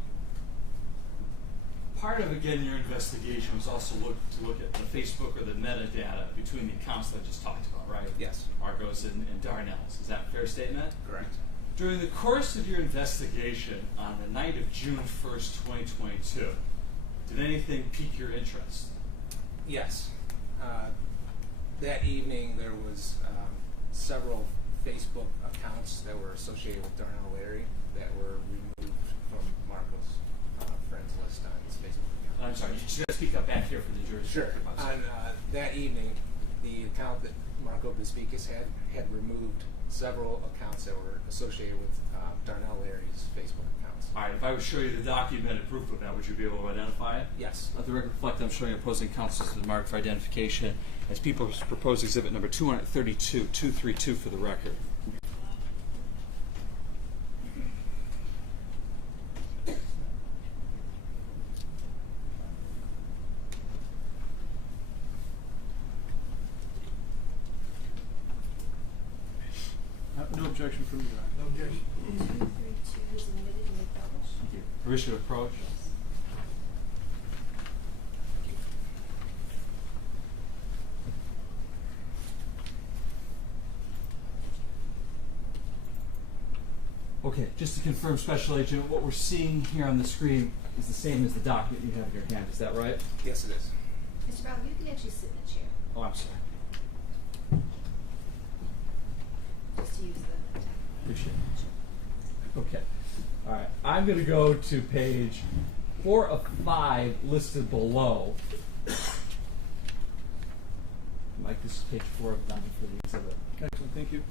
part of, again, your investigation was also to look at the Facebook or the metadata between the accounts that I just talked about, right? Yes. Marco's and Darnell's. Is that a fair statement? Correct. During the course of your investigation on the night of June 1st, 2022, did anything pique your interest? Yes. That evening, there was several Facebook accounts that were associated with Darnell Larry that were removed from Marco's friends list on his Facebook account. I'm sorry, you just got to speak up back here for the jury. Sure. On that evening, the account that Marco Biscus had removed several accounts that were associated with Darnell Larry's Facebook accounts. All right, if I would show you the documented proof of that, would you be able to identify it? Yes. Let the record reflect I'm showing opposing counsels the mark for identification as People's Proposed Exhibit number 232 for the record. No objection from you. No objection. 232 is admitted and made published. Thank you. Permission to approach? Okay, just to confirm, Special Agent, what we're seeing here on the screen is the same as the document you have in your hand. Is that right? Yes, it is. Mr. Brown, you can actually sit in the chair, Oh, I'm sorry. just to use the time. Appreciate it. Okay. All right. I'm going to go to page 4 of 5 listed below. Mike, this is page 4 of 9 for the exhibit. Excellent, thank you.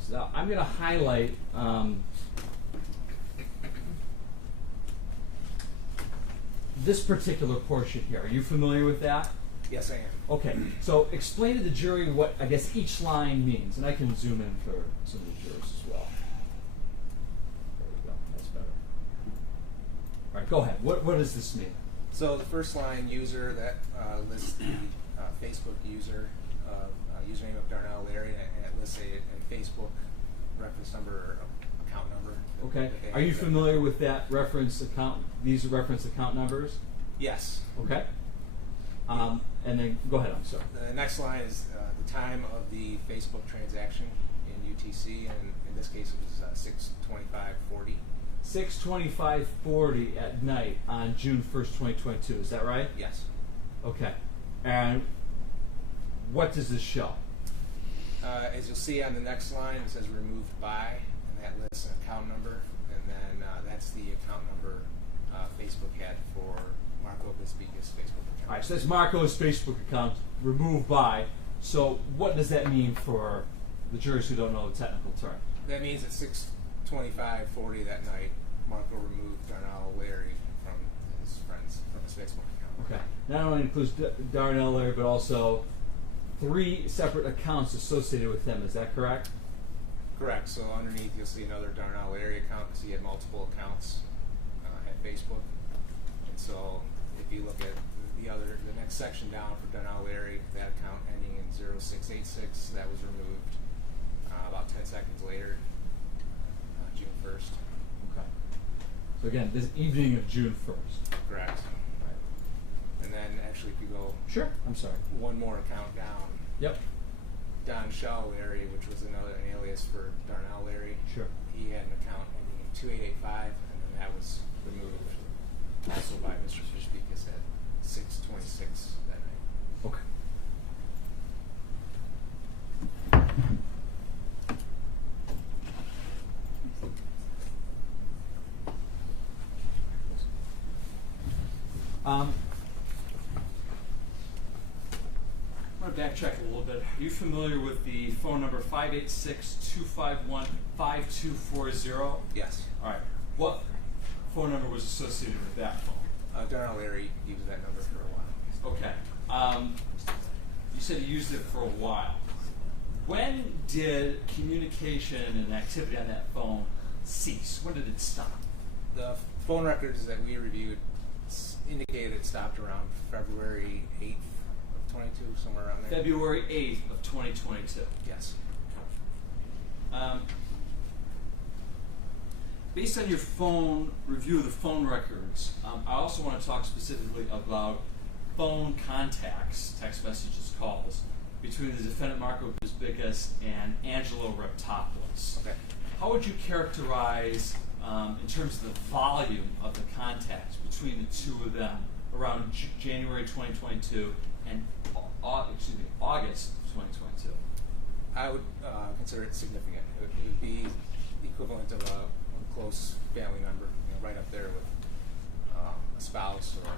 So now I'm going to highlight this particular portion here. Are you familiar with that? Yes, I am. Okay, so explain to the jury what, I guess, each line means, and I can zoom in for some of the jurors as well. There we go, that's better. All right, go ahead. What does this mean? So the first line, user, that lists the Facebook user, username of Darnell Larry, and it lists a Facebook reference number or account number. Okay, are you familiar with that reference account, these reference account numbers? Yes. Okay. And then, go ahead, I'm sorry. The next line is the time of the Facebook transaction in UTC, and in this case it was 6/25/40. 6/25/40 at night on June 1st, 2022, is that right? Yes. Okay, and what does this show? As you'll see on the next line, it says removed by, and that lists an account number, and then that's the account number Facebook had for Marco Biscus Facebook account. All right, so that's Marco's Facebook account, removed by. So what does that mean for the jurors who don't know the technical term? That means at 6/25/40 that night, Marco removed Darnell Larry from his friends, from his Facebook account. Okay, not only includes Darnell Larry, but also 3 separate accounts associated with him. Is that correct? Correct. So underneath you'll see another Darnell Larry account because he had multiple accounts at Facebook. And so if you look at the next section down for Darnell Larry, that account ending in 0686, that was removed about 10 seconds later, June 1st. Okay. So again, this evening of June 1st. Correct. Right. And then actually if you go I'm sorry. one more account down, Yep. Don Shaw Larry, which was an alias for Darnell Larry. Sure. He had an account ending in 2885, and then that was removed also by Mr. Biscus at 6/26 that night. Okay. I'm going to backtrack a little bit. Are you familiar with the phone number 586-251-5240? Yes. All right. What phone number was associated with that phone? Darnell Larry used that number for a while. Okay. You said you used it for a while. When did communication and activity on that phone cease? When did it stop? The phone records that we reviewed indicated it stopped around February 8th of 22, somewhere around there. February 8th of 2022. Yes. Based on your phone review of the phone records, I also want to talk specifically about phone contacts, text messages, calls, between the defendant Marco Biscus and Angelo Reptopoulos. Okay. How would you characterize, in terms of the volume of the contacts between the two of them around January 2022 and August 2022? I would consider it significant. It would be equivalent of a close family member, right up there with a spouse or a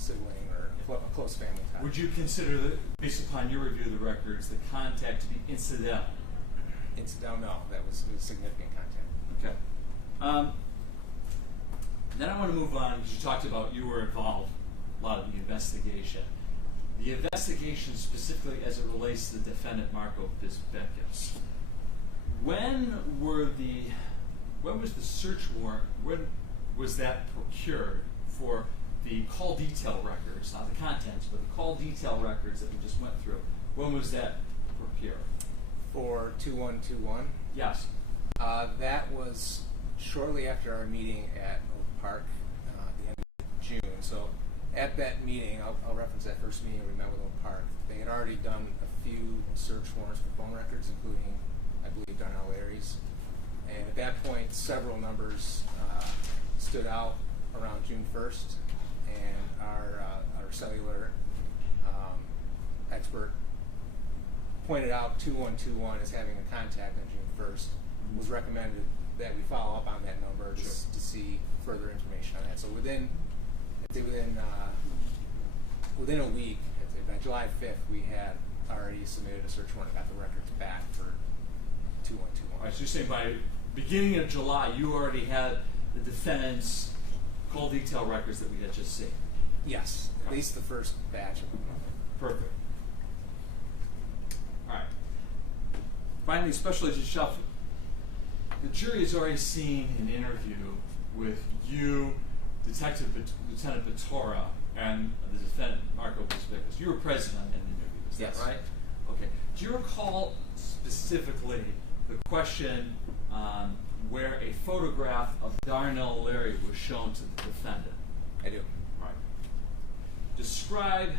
sibling or a close family tie. Would you consider, based upon your review of the records, the contact to be incidental? Incidental, no. It was significant contact. Okay. Then I want to move on, because you talked about you were involved a lot of the investigation. The investigation specifically as it relates to the defendant Marco Biscus. When was the search warrant, when was that procured for the call detail records, not the contents, but the call detail records that we just went through? When was that procured? For 2121? Yes. That was shortly after our meeting at Oak Park, the end of June. So At that meeting, I'll reference that first meeting we met with Oak Park. They had already done a few search warrants for phone records, including, I believe, Darnell Larry's. And at that point, several numbers stood out around June 1st, and our cellular expert pointed out 2121 as having a contact on June 1st. Was recommended that we follow up on that number to see further information on that. So within a week, by July 5th, we had already submitted a search warrant and got the records back for 2121. All right, so you're saying by beginning of July, you already had the defendant's call detail records that we had just seen? Yes, at least the first batch of them. Perfect. All right. Finally, Special Agent Shelf, the jury has already seen an interview with you, Lieutenant Batora, and the defendant, Marco Biscus. You were present on that interview, is Yes. that right? Okay. Do you recall specifically the question where a photograph of Darnell Larry was shown to the defendant? I do. Right. Describe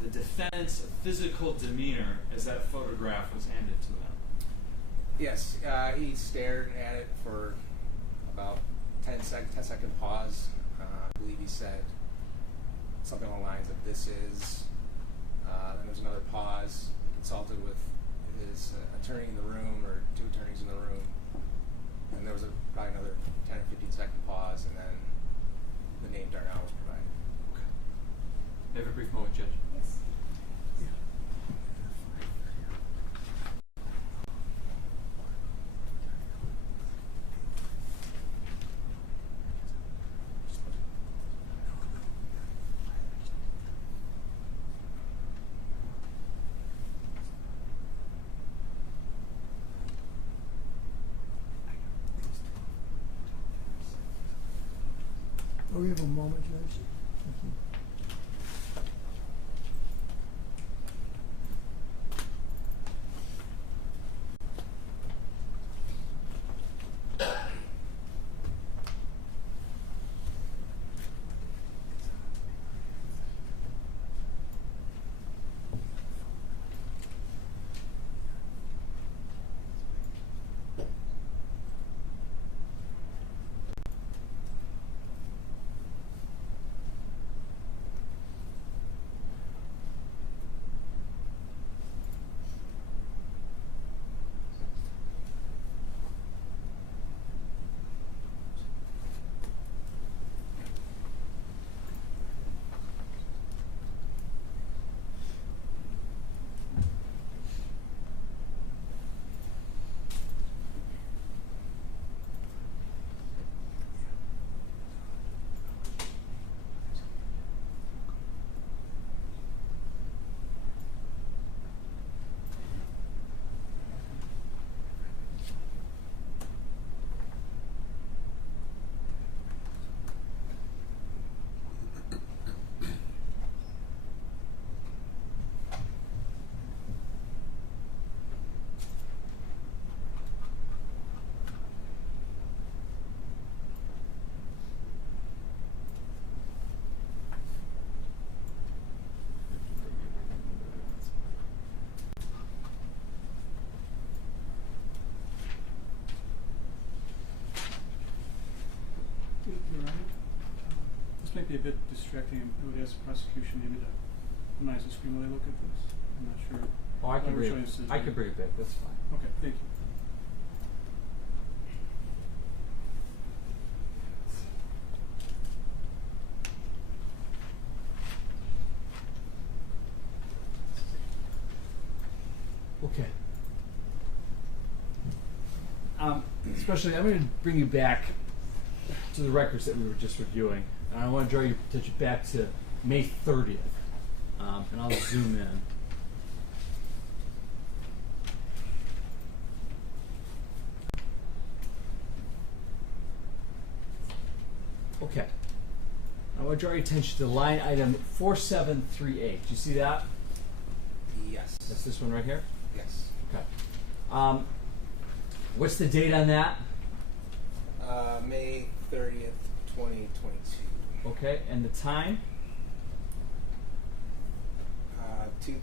the defendant's physical demeanor as that photograph was handed to him. Yes, he stared at it for about 10-second pause. I believe he said something along the lines of "this is." Then there was another pause. He consulted with his attorney in the room, or two attorneys in the room, and there was probably another 10 or 15-second pause, and then the name Darnell was provided. Okay. May I have a brief moment, Judge? Yes. Oh, we have a moment, Judge. Thank you. This might be a bit distracting. I would ask the prosecution maybe to minimize the screen while they look at this. I'm not sure. Oh, I can Why we're bring showing this it. as I a- can bring it back. That's fine. Okay, thank you. Okay. Especially, I'm going to bring you back to the records that we were just reviewing, and I want to draw your attention back to May 30th, and I'll zoom in. Okay. I want to draw your attention to line item 4738. Do you see that? Yes. That's this one right here? Yes. Okay. What's the date on that? May 30th, 2022. Okay, and the time? 2:35:19.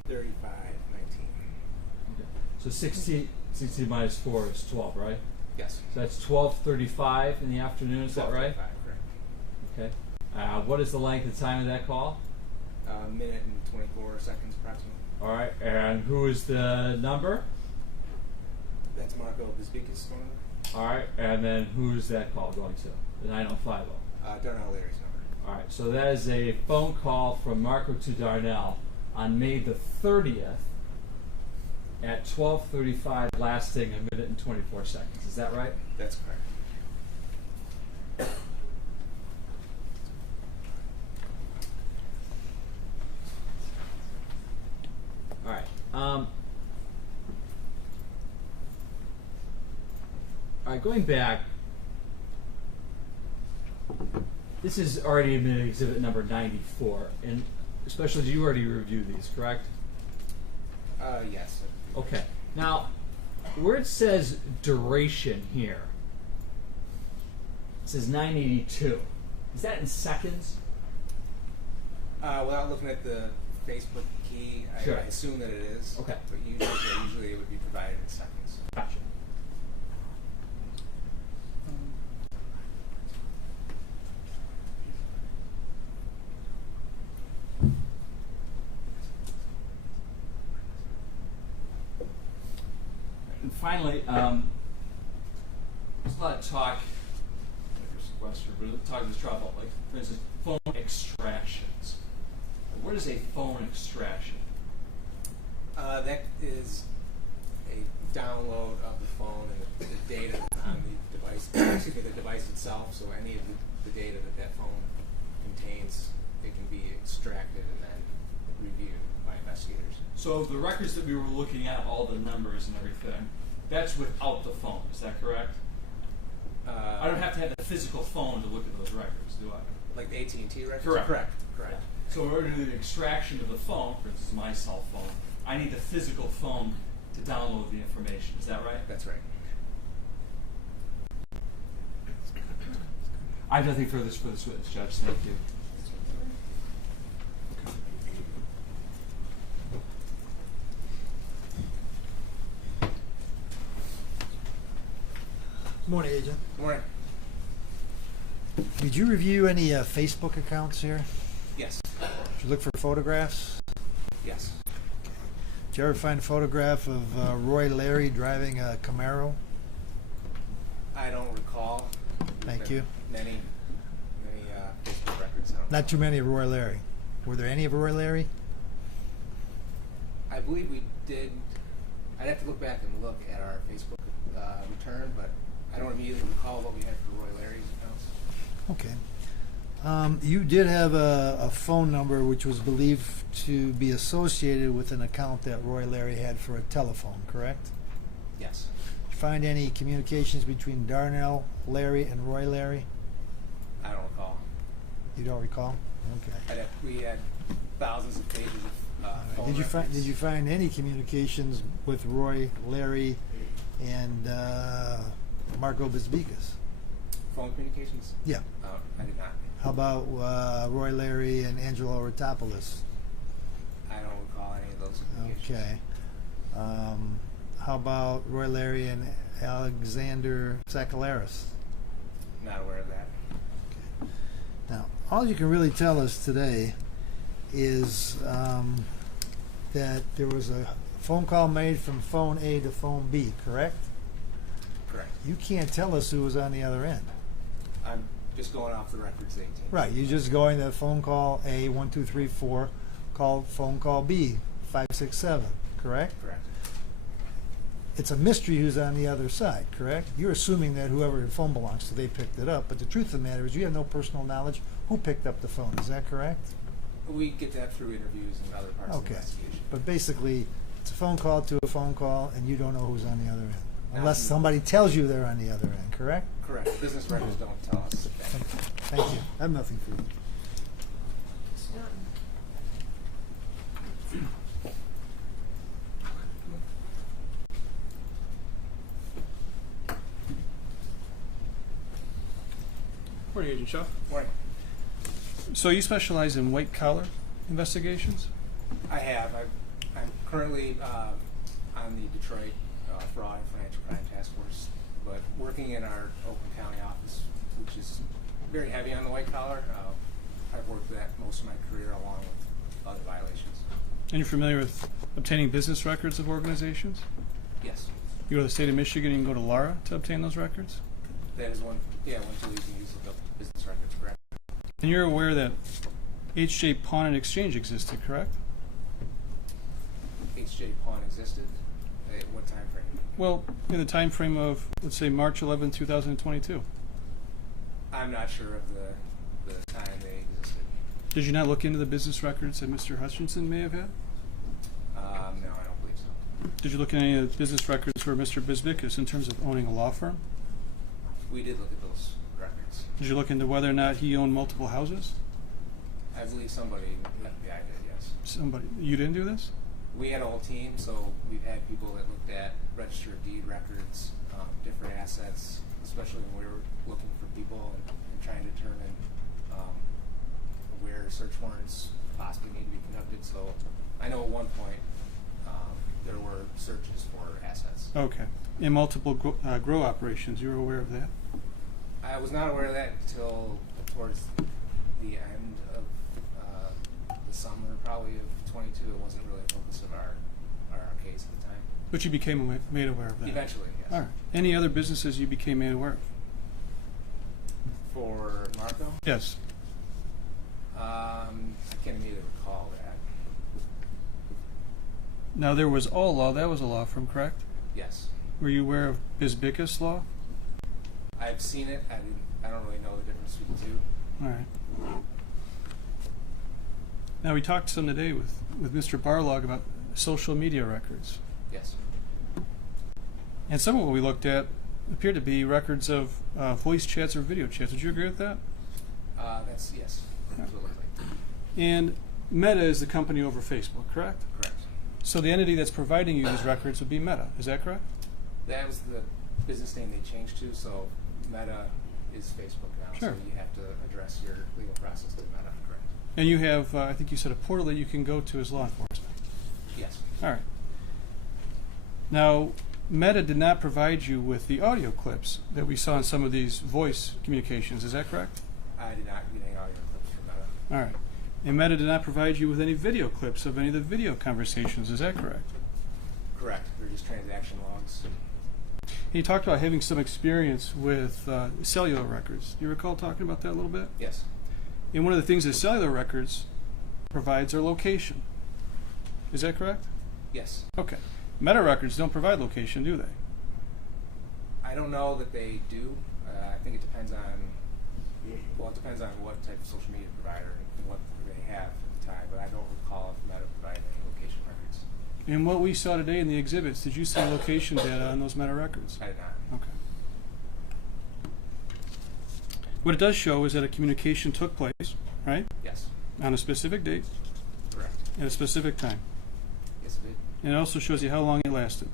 Okay. So 16 minus 4 is 12, right? Yes. So that's 12:35 in the afternoon, is that right? 12:35, correct. Okay. What is the length of time of that call? Minute and 24 seconds approximately. All right, and who is the number? That's Marco Biscus phone number. All right, and then who's that call going to? The 9050. Darnell Larry's number. All right, so that is a phone call from Marco to Darnell on May the 30th at 12:35, lasting a minute and 24 seconds. Is that right? That's correct. All right. All right, going back, this is already admitted exhibit number 94, and especially you already reviewed these, correct? Yes. Okay. Now, where it says duration here, it says 982. Is that in seconds? Without looking at the Facebook key, Sure. I assume that it is. Okay. But usually it would be provided in seconds. Gotcha. And finally, there's a lot of talk, talk this trouble, like, for instance, phone extractions. What is a phone extraction? That is a download of the phone and the data on the device, excuse me, the device itself. So any of the data that phone contains, it can be extracted and then reviewed by investigators. So the records that we were looking at, all the numbers and everything, that's without the phone, is that correct? I don't have to have the physical phone to look at those records, do I? Like the AT&T records? Correct. Correct. So in order to do the extraction of the phone, for instance my cell phone, I need the physical phone to download the information, is that right? That's right. I have nothing further for this witness, Judge. Thank you. Good morning, Agent. Good morning. Did you review any Facebook accounts here? Yes. Did you look for photographs? Yes. Did you ever find a photograph of Roy Larry driving a Camaro? I don't recall. Thank you. Many Facebook records. I don't Not too many of Roy Larry. Were there any of Roy Larry? I believe we did. I'd have to look back and look at our Facebook return, but I don't immediately recall what we had for Roy Larry's accounts. Okay. You did have a phone number which was believed to be associated with an account that Roy Larry had for a telephone, correct? Yes. Did you find any communications between Darnell Larry and Roy Larry? I don't recall. You don't recall? Okay. We had thousands of pages of phone Did records. you find any communications with Roy Larry and Marco Bisbicus? Phone communications? Yeah. I did not. How about Roy Larry and Angelo Rotopoulos? I don't recall any of those communications. Okay. How about Roy Larry and Alexander Sakalaris? Not aware of that. Okay. Now, all you can really tell us today is that there was a phone call made from phone A to phone B, correct? Correct. You can't tell us who was on the other end. I'm just going off the records 18. Right, you're just going to phone call A, 1, 2, 3, 4, phone call B, 5, 6, 7, correct? Correct. It's a mystery who's on the other side, correct? You're assuming that whoever the phone belongs to, they picked it up, but the truth of the matter is you have no personal knowledge who picked up the phone, is that correct? We get that through interviews and other parts of the Okay, investigation. but basically, it's a phone call to a phone call, and you don't know who's on the other end. Not Unless you. somebody tells you they're on the other end, correct? Correct. Business records don't tell us that. Thank you. I have nothing for you. Morning, Agent Shaw. Morning. So you specialize in white collar investigations? I have. I'm currently on the Detroit Fraud and Financial Crime Task Force, but working in our Oakland County office, which is very heavy on the white collar. I've worked that most of my career along with other violations. And you're familiar with obtaining business records of organizations? Yes. You go to the state of Michigan, you can go to Lara to obtain those records? That is one tool you can use to look up business records, correct? And you're aware that HJ Pawn and Exchange existed, correct? HJ Pawn existed? At what time frame? Well, in the time frame of, let's say, March 11, 2022. I'm not sure of the time they existed. Did you not look into the business records that Mr. Hutchinson may have had? No, I don't believe so. Did you look at any of the business records for Mr. Biscus in terms of owning a law firm? We did look at those records. Did you look into whether or not he owned multiple houses? I believe somebody, yeah, I did, yes. Somebody, you didn't do this? We had a whole team, so we've had people that looked at registered deed records, different assets, especially when we were looking for people and trying to determine where search warrants possibly need to be conducted. So I know at one point there were searches for assets. Okay. And multiple grow operations, you were aware of that? I was not aware of that until towards the end of the summer, probably of 22. It wasn't really a focus of our case at the time. But you became made aware of that? Eventually, yes. All right. Any other businesses you became made aware of? For Marco? Yes. I can't immediately recall that. Now, there was All Law. That was a law firm, correct? Yes. Were you aware of Biscus Law? I've seen it. I don't really know the difference between the two. All right. Now, we talked some today with Mr. Barlog about social media records. Yes. And some of what we looked at appeared to be records of voice chats or video chats. Would you agree with that? That's, yes. Absolutely. And Meta is the company over Facebook, correct? Correct. So the entity that's providing you these records would be Meta. Is that correct? That was the business name they changed to, so Meta is Facebook now. Sure. So you have to address your legal process to Meta, correct? And you have, I think you said, a portal that you can go to as law enforcement. Yes. All right. Now, Meta did not provide you with the audio clips that we saw in some of these voice communications. Is that correct? I did not get any audio clips from Meta. All right. And Meta did not provide you with any video clips of any of the video conversations. Is that correct? Correct. They're just transaction logs. He talked about having some experience with cellular records. Do you recall talking about that a little bit? Yes. And one of the things that cellular records provides are location. Is that correct? Yes. Okay. Meta records don't provide location, do they? I don't know that they do. I think it depends on, well, it depends on what type of social media provider and what they have at the time, but I don't recall if Meta provided any location records. And what we saw today in the exhibits, did you see location data on those Meta records? I did not. Okay. What it does show is that a communication took place, right? Yes. On a specific date. Correct. At a specific time. Yes, it did. And it also shows you how long it lasted.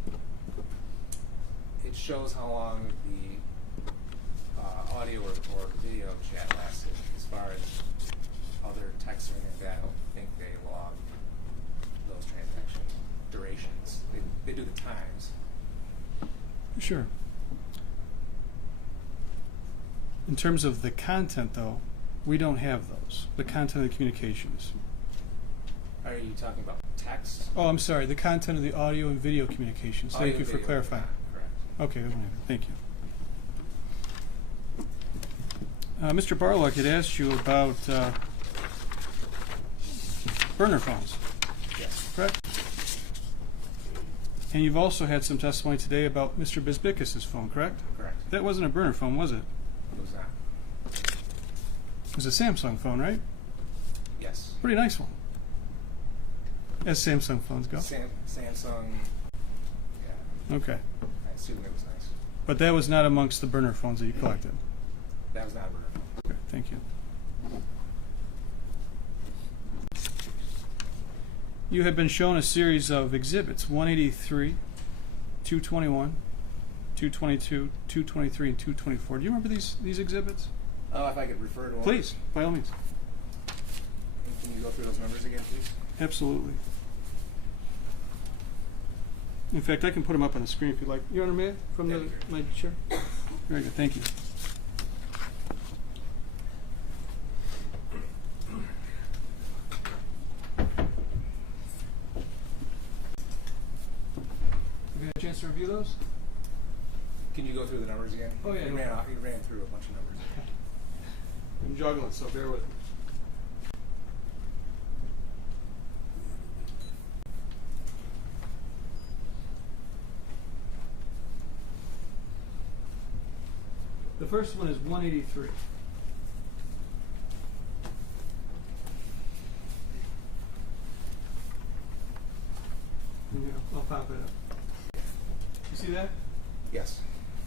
It shows how long the audio or video chat lasted. As far as other texts or anything like that, I don't think they log those transaction durations. They do the times. Sure. In terms of the content, though, we don't have those. The content of the communications. Are you talking about text? Oh, I'm sorry. The content of the audio and video communications. Audio Thank you for video, clarifying. correct. Okay, thank you. Mr. Barlock had asked you about burner phones. Yes. Correct? And you've also had some testimony today about Mr. Biscus's phone, correct? Correct. That wasn't a burner phone, was it? It was not. It was a Samsung phone, right? Yes. Pretty nice one. As Samsung phones go. Samsung, yeah. Okay. I assume it was nice. But that was not amongst the burner phones that you collected? That was not a burner phone. Okay, thank you. You have been shown a series of exhibits, 183, 221, 222, 223, and 224. Do you remember these exhibits? Oh, if I could refer to one. Please, by all means. Can you go through those numbers again, please? Absolutely. In fact, I can put them up on the screen if you like. Your Honor, may I? From That'd be great. my chair? Very good, thank you. Have you had a chance to review those? Can you go through the numbers again? Oh, yeah, You no ran, problem. you ran through a bunch of numbers. I'm juggling, so bear with me. The first one is 183. Here, I'll pop it up. You see that? Yes.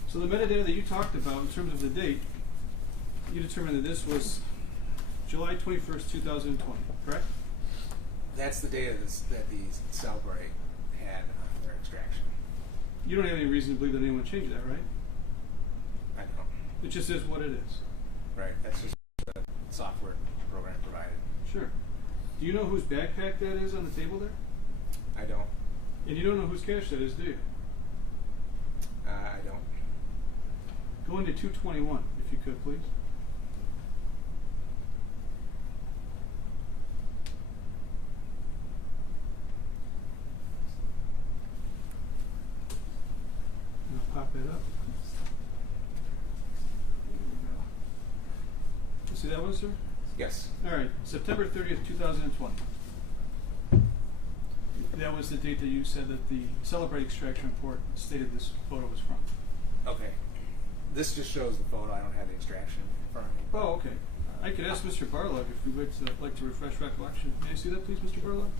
So the metadata that you talked about in terms of the date, you determined that this was July 21st, 2020, correct? That's the data that the Cellbrite had on their extraction. You don't have any reason to believe that anyone changed that, right? I don't. It just is what it is. Right. That's just the software program provided. Sure. Do you know whose backpack that is on the table there? I don't. And you don't know whose cash that is, do you? I don't. Go into 221, if you could, please. I'll pop it up. You see that one, sir? Yes. All right, September 30th, 2020. That was the date that you said that the Celebrate extraction report stated this photo was from. Okay. This just shows the photo. I don't have the extraction in front of me. Oh, okay. I could ask Mr. Barlog if you would like to refresh recollection. May I see that, please, Mr. Barlog?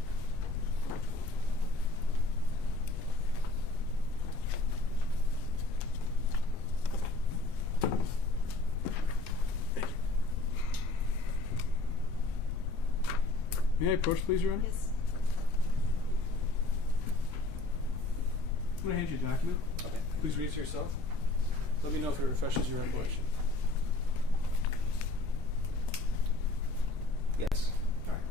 May I approach, please, Your Honor? Yes. I'm going to hand you a document. Okay. Please read it to yourself. Let me know if it refreshes your recollection. Yes. All right.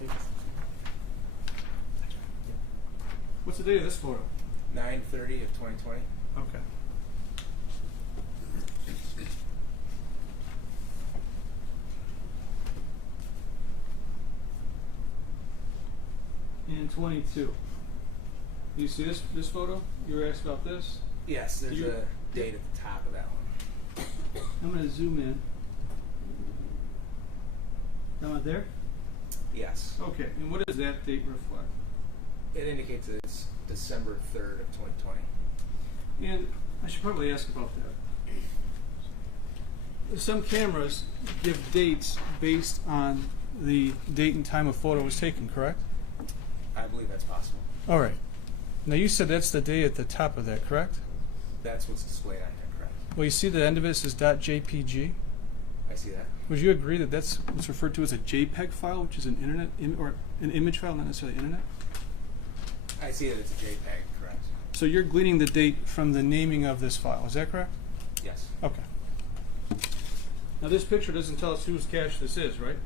Thank you. What's the date of this photo? 9/30 of 2020. Okay. And 22. Do you see this photo? You were asked about this? Yes, there's a date at the top of that one. I'm going to zoom in. Am I there? Yes. Okay. And what does that date reflect? It indicates that it's December 3rd of 2020. And I should probably ask about that. Some cameras give dates based on the date and time a photo was taken, correct? I believe that's possible. All right. Now you said that's the date at the top of that, correct? That's what's displayed on here, correct? Well, you see the end of it says .jpg. I see that. Would you agree that that's what's referred to as a JPEG file, which is an internet or an image file, not necessarily internet? I see that it's a JPEG, correct? So you're gleaning the date from the naming of this file, is that correct? Yes. Okay. Now this picture doesn't tell us whose cache this is, right?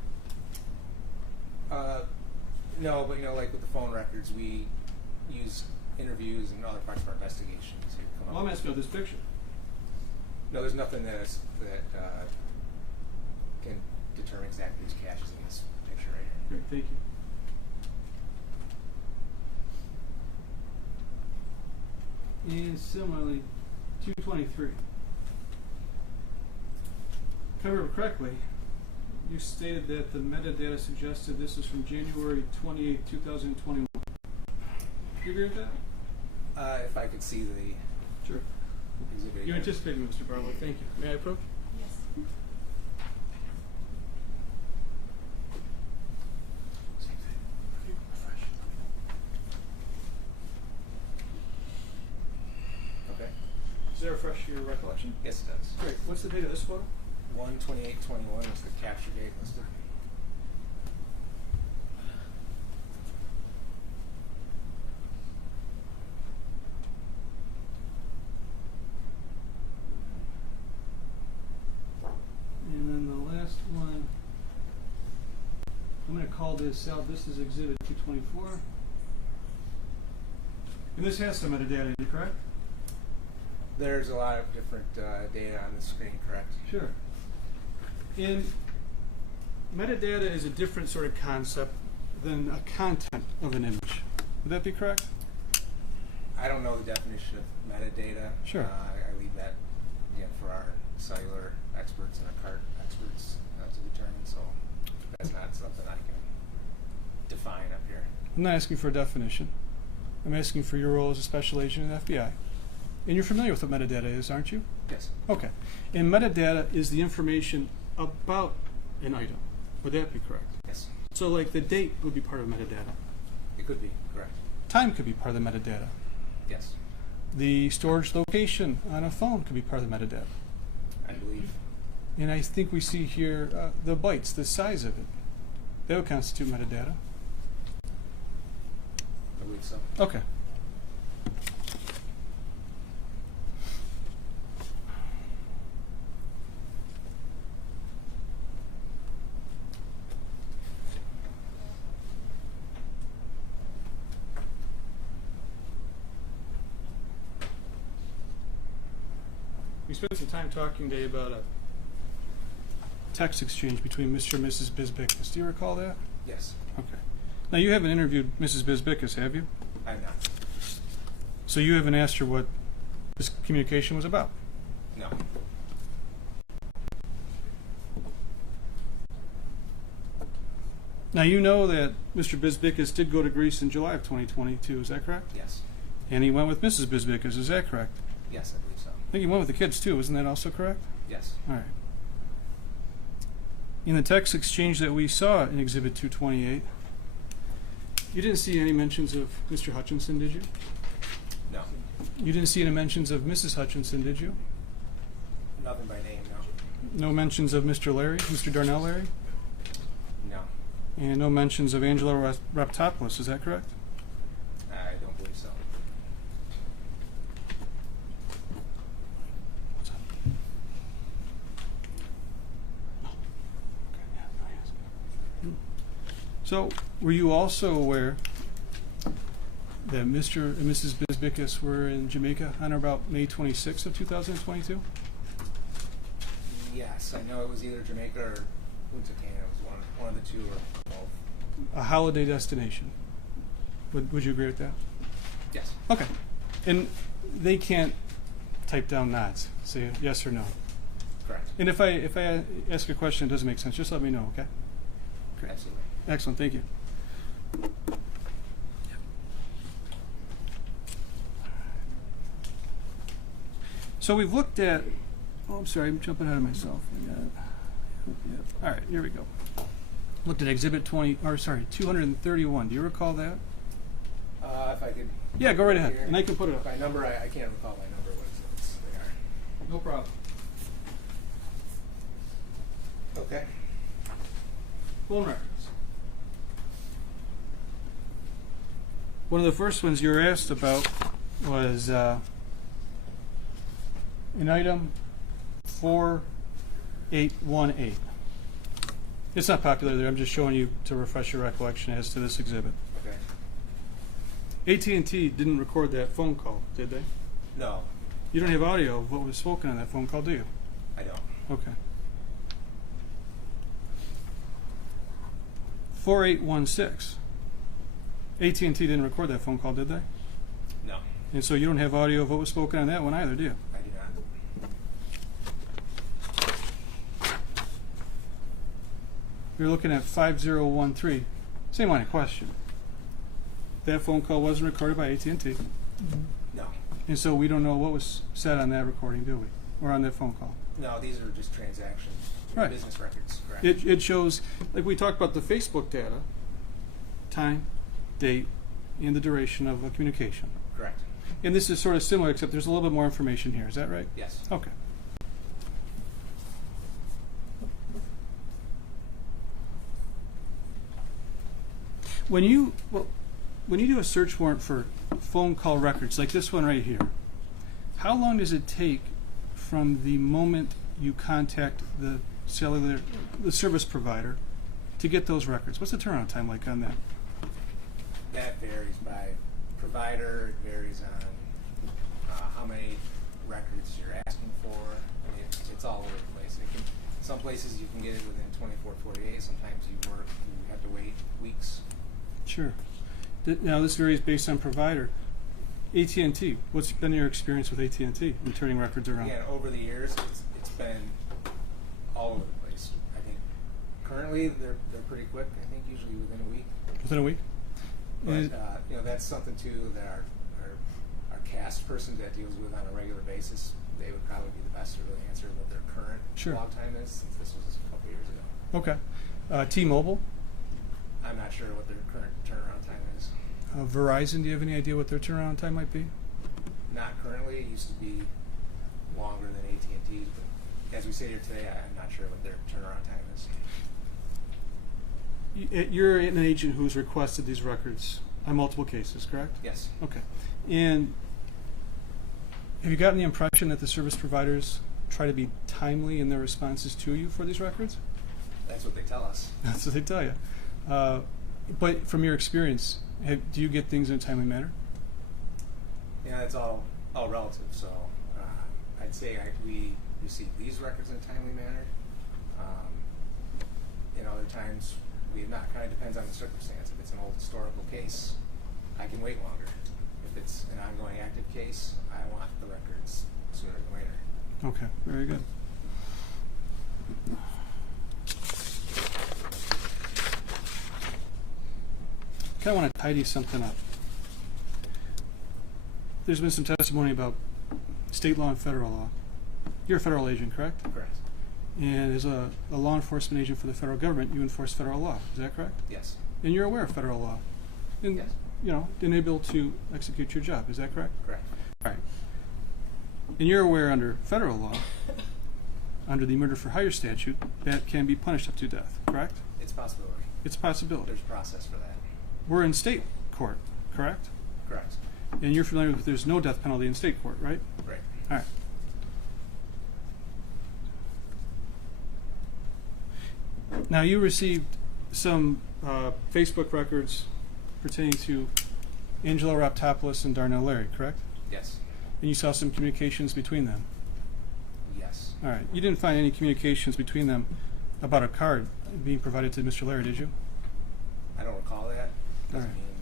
No, but like with the phone records, we use interviews and other parts of our investigation to come up. Well, I'm asking about this picture. No, there's nothing that can determine exactly whose cache is in this picture right here. Great, thank you. And similarly, 223. If I remember correctly, you stated that the metadata suggested this is from January 28, 2021. Do you agree with that? If I could see the Sure. exhibit. You anticipated me, Mr. Barlow. Thank you. May I approach? Yes. Okay. Does that refresh your recollection? Yes, it does. Great. What's the date of this photo? 1/28/21 is the capture date listed. And then the last one call this out. This is Exhibit 224. And this has some metadata, correct? There's a lot of different data on the screen, correct? Sure. And metadata is a different sort of concept than a content of an image. Would that be correct? I don't know the definition of metadata. Sure. I leave that again for our cellular experts and our cart experts to determine. So that's not something I can define up here. I'm not asking for a definition. I'm asking for your role as a special agent in the FBI. And you're familiar with what metadata is, aren't you? Yes. Okay. And metadata is the information about an item. Would that be correct? Yes. So like the date would be part of metadata. It could be, correct. Time could be part of the metadata. Yes. The storage location on a phone could be part of the metadata. I believe. And I think we see here the bytes, the size of it. That would constitute metadata. I believe so. Okay. We spent some time talking today about a text exchange between Mr. and Mrs. Bisbicus. Do you recall that? Yes. Okay. Now, you haven't interviewed Mrs. Bisbicus, have you? I have not. So you haven't asked her what this communication was about? No. Now, you know that Mr. Bisbicus did go to Greece in July of 2022, is that correct? Yes. And he went with Mrs. Bisbicus, is that correct? Yes, I believe so. I think he went with the kids too, isn't that also correct? Yes. All right. In the text exchange that we saw in Exhibit 228, you didn't see any mentions of Mr. Hutchinson, did you? No. You didn't see any mentions of Mrs. Hutchinson, did you? Nothing by name, no. No mentions of Mr. Larry, Mr. Darnell Larry? No. And no mentions of Angela Raptopoulos, is that correct? I don't believe so. What's up? No. Okay, yeah, no, yes. So, were you also aware that Mr. and Mrs. Bisbicus were in Jamaica on or about May 26th of 2022? Yes, I know it was either Jamaica or Punta Cana. It was one of the two or both. A holiday destination. Would you agree with that? Yes. Okay. And they can't type down nods. Say yes or no. Correct. And if I ask a question that doesn't make sense, just let me know, okay? Great. Absolutely. Excellent, thank you. So we've looked at, oh, I'm sorry, I'm jumping ahead of myself. All right, here we go. Looked at Exhibit 231. Do you recall that? If I could. Yeah, go right ahead, Here. and I can put it up. By number, I can't recall my number. What exhibits they are. No problem. Okay. Phone records. One of the first ones you were asked about was an item 4818. It's not popular there. I'm just showing you to refresh your recollection as to this exhibit. Okay. AT&T didn't record that phone call, did they? No, You don't have audio of what was spoken on that phone call, do you? I don't. Okay. 4816. AT&T didn't record that phone call, did they? No, And so you don't have audio of what was spoken on that one either, do you? I do not. You're looking at 5013. Same line of question. That phone call wasn't recorded by AT&T. No. And so we don't know what was said on that recording, do we? Or on that phone call. No, these are just transactions. Right. Business records, correct? It shows, like we talked about the Facebook data, time, date, and the duration of a communication. Correct. And this is sort of similar, except there's a little bit more information here. Is that right? Yes. Okay. When you do a search warrant for phone call records, like this one right here, how long does it take from the moment you contact the service provider to get those records? What's the turnaround time like on that? That varies by provider. It varies on how many records you're asking for. I mean, it's all over the place. Some places you can get it within 24, 48. Sometimes you have to wait weeks. Sure. Now this varies based on provider. AT&T, what's been your experience with AT&T in turning records around? Again, over the years, it's been all over the place. I think currently they're pretty quick. I think usually within a week. Within a week? But that's something too that our cast person that deals with on a regular basis, they would probably be the best to really answer what their current log time is, since this was a couple years ago. Okay. T-Mobile? I'm not sure what their current turnaround time is. Verizon, do you have any idea what their turnaround time might be? Not currently. It used to be longer than AT&T's, but as we sit here today, I'm not sure what their turnaround time is. You're an agent who's requested these records on multiple cases, correct? Yes. Okay. And have you gotten the impression that the service providers try to be timely in their responses to you for these records? That's what they tell us. That's what they tell you. But from your experience, do you get things in a timely manner? Yeah, it's all relative. So I'd say we receive these records in a timely manner. In other times, we have not. Kind of depends on the circumstance. If it's an old historical case, I can wait longer. If it's an ongoing active case, I want the records sooner than later. Okay, very good. I kind of want to tidy something up. There's been some testimony about state law and federal law. You're a federal agent, correct? Correct. And as a law enforcement agent for the federal government, you enforce federal law. Is that correct? Yes. And you're aware of federal law. And, yes. And able to execute your job. Is that correct? Correct. All right. And you're aware under federal law, under the murder for hire statute, that can be punished up to death, correct? It's a possibility. It's a possibility. There's a process for that. We're in state court, correct? Correct. And you're familiar with there's no death penalty in state court, right? Right. All right. Now you received some Facebook records pertaining to Angelo Raptopoulos and Darnell Larry, correct? Yes. And you saw some communications between them? Yes. All right. You didn't find any communications between them about a card being provided to Mr. Larry, did you? I don't recall that. Doesn't All right. mean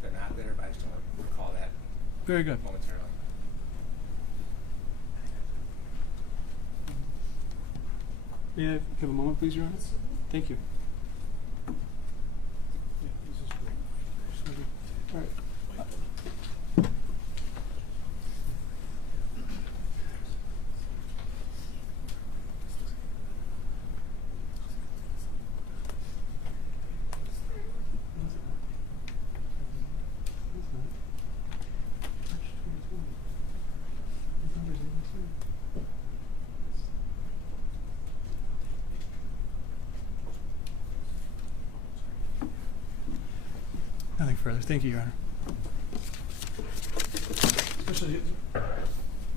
they're not there, but I just don't recall that. Very good. Momentarily. May I have a moment, please, Your Honor? Thank you. All right. Nothing further. Thank you, Your Honor. Especially,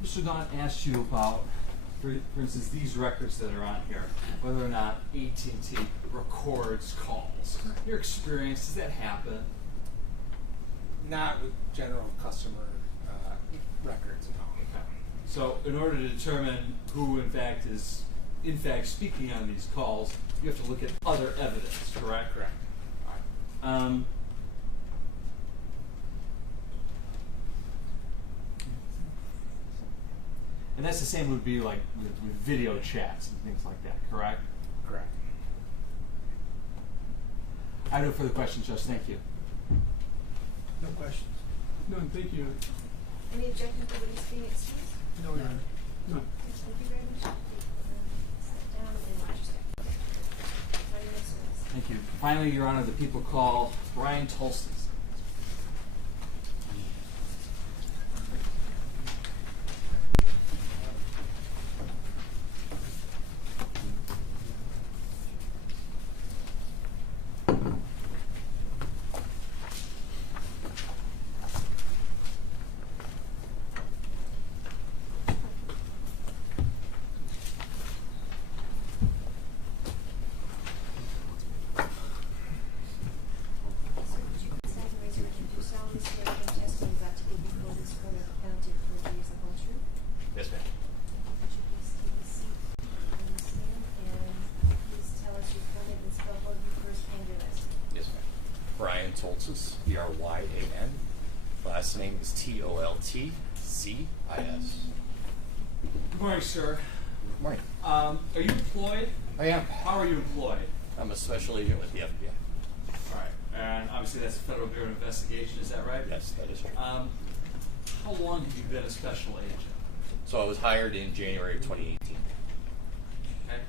Mr. Don asked you about, for instance, these records that are on here, whether or not AT&T records calls. In your experience, does that happen? Not with general customer records. No. Okay. So, in order to determine who, in fact, is speaking on these calls, you have to look at other evidence, correct? Correct. All right. And that's the same would be like with video chats and things like that, correct? Correct. I have no further questions, Judge. Thank you. No questions. None. Thank you. Any objection to what he's being excused? No, Your Honor. No. Thank you very much. Sit down and watch your step. Thank you. Finally, Your Honor, the people call Brian Tolston. Toltzis, Bryan. Last name is Toltzis. Good morning, sir. Good morning. Are you employed? I am. How are you employed? I'm a special agent with the FBI. All right. And obviously that's the Federal Bureau of Investigation, is that right? Yes, that is true. How long have you been a special agent? So I was hired in January of 2018. Okay.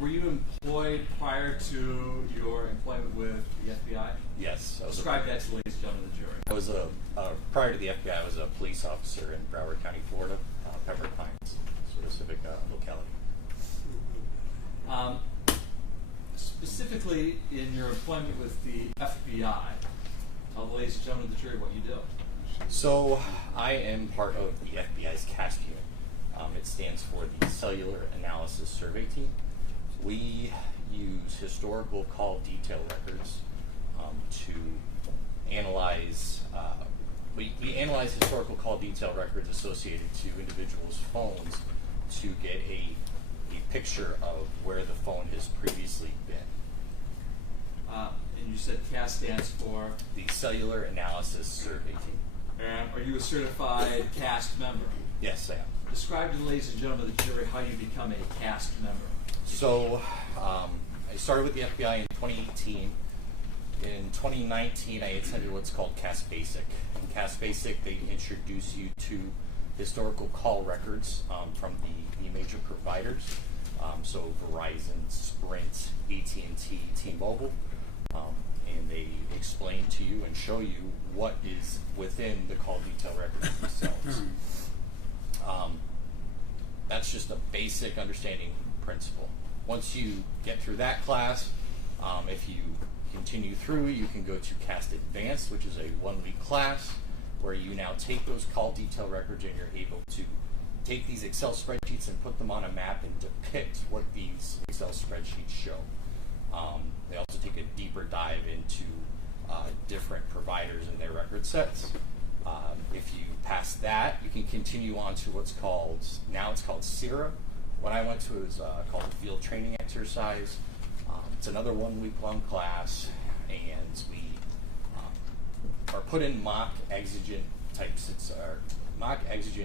Were you employed prior to your employment with the FBI? Yes. Describe that to the ladies and gentlemen of the jury. I was prior to the FBI, I was a police officer in Broward County, Florida, Pepper Pines, specific locality. Specifically in your employment with the FBI, tell the ladies and gentlemen of the jury what you do. So I am part of the FBI's CAST unit. It stands for the Cellular Analysis Survey Team. We use historical call detail records to analyze. We analyze historical call detail records associated to individuals' phones to get a picture of where the phone has previously been. And you said CAST stands for? The Cellular Analysis Survey Team. And are you a certified CAST member? Yes, I am. Describe to the ladies and gentlemen of the jury how you become a CAST member. So I started with the FBI in 2018. In 2019, I attended what's called CAST Basic. In CAST Basic, they introduce you to historical call records from the major providers. So Verizon, Sprint, AT&T, T-Mobile. And they explain to you and show you what is within the call detail records themselves. That's just a basic understanding principle. Once you get through that class, if you continue through, you can go to CAST Advanced, which is a 1-week class where you now take those call detail records and you're able to take these Excel spreadsheets and put them on a map and depict what these Excel spreadsheets show. They also take a deeper dive into different providers and their record sets. If you pass that, you can continue on to what's called, now it's called CIRA. What I went to is called a field training exercise. It's another 1-week long class, and we are put in mock exigent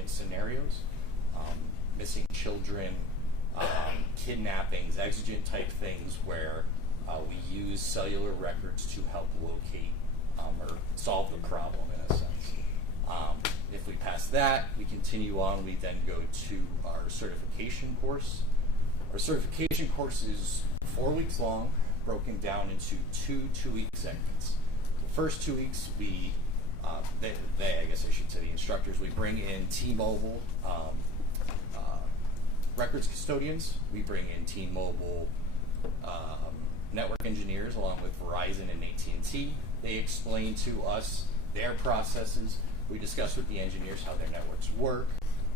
scenarios, missing children, kidnappings, exigent type things where we use cellular records to help locate or solve the problem in a sense. If we pass that, we continue on. We then go to our certification course. Our certification course is 4 weeks long, broken down into two-week segments. The first 2 weeks, I guess I should say the instructors, we bring in T-Mobile records custodians. We bring in T-Mobile network engineers along with Verizon and AT&T. They explain to us their processes. We discuss with the engineers how their networks work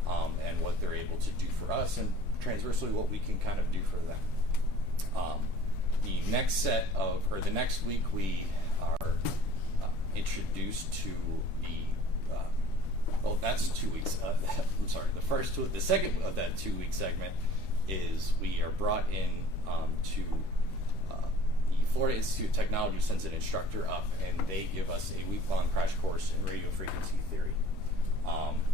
and what they're able to do for us, and transversely what we can kind of do for them. The next week we are introduced to that's 2 weeks. I'm sorry. The second of that 2-week segment is we are brought in to the Florida Institute of Technology sends an instructor up, and they give us a week-long crash course in radio frequency theory.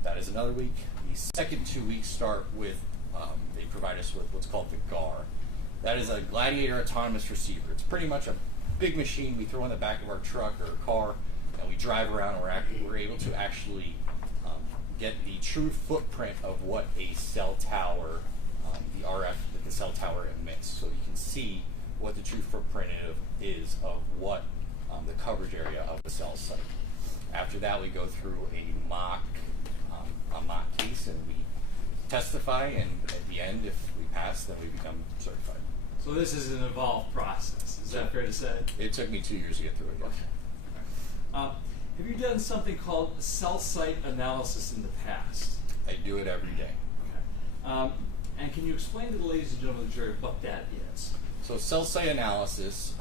That is another week. The second 2 weeks start with they provide us with what's called the GAR. That is a Gladiator autonomous receiver. It's pretty much a big machine we throw in the back of our truck or car, and we drive around, and we're able to actually get the true footprint of what a cell tower, the RF that the cell tower emits, so you can see what the true footprint is of what the coverage area of the cell site. After that, we go through a mock case, and we testify, and at the end, if we pass, then we become certified. So this is an involved process. Is that fair to say? It took me 2 years to get through it, yes. Okay. Have you done something called cell site analysis in the past? I do it every day. Okay. And can you explain to the ladies and gentlemen of the jury what that is? So cell site analysis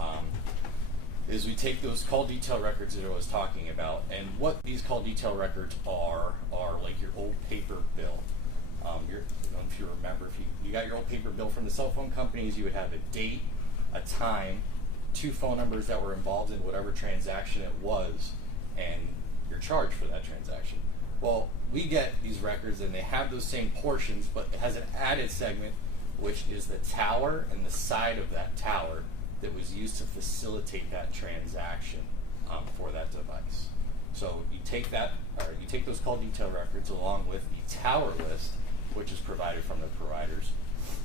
is we take those call detail records that I was talking about, and what these call detail records are like your old paper bill. If you remember, if you got your old paper bill from the cell phone companies, you would have a date, a time, 2 phone numbers that were involved in whatever transaction it was, and you're charged for that transaction. Well, we get these records and they have those same portions, but it has an added segment, which is the tower and the side of that tower that was used to facilitate that transaction for that device. So you take that, you take those call detail records along with the tower list, which is provided from the providers,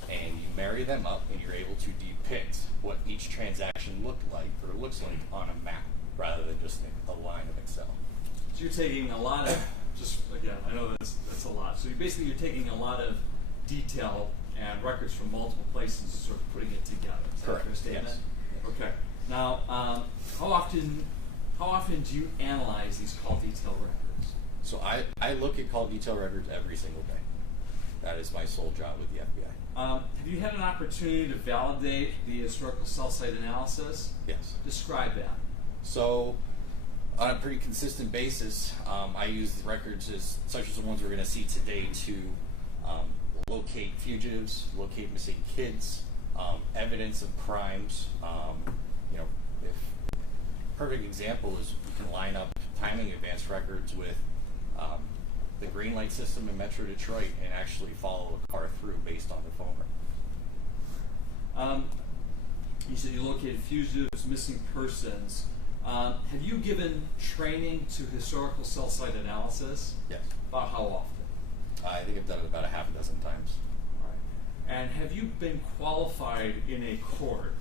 and you marry them up, and you're able to depict what each transaction looked like or looks like on a map, rather than just a line of Excel. So you're taking a lot of, just again, I know that's a lot. So you're taking a lot of detail and records from multiple places and sort of putting it together. Is that Correct. a fair statement? Yes. Okay. Now, how often do you analyze these call detail records? So I look at call detail records every single day. That is my sole job with the FBI. Have you had an opportunity to validate the historical cell site analysis? Yes. Describe that. So, on a pretty consistent basis, I use the records such as the ones we're going to see today to locate fugitives, locate missing kids, evidence of crimes. Perfect example is you can line up timing advance records with the green light system in Metro Detroit and actually follow a car through based on the phone record. You said you located fugitives, missing persons. Have you given training to historical cell site analysis? Yes. About how often? I think I've done it about a half a dozen times. All right. And have you been qualified in a court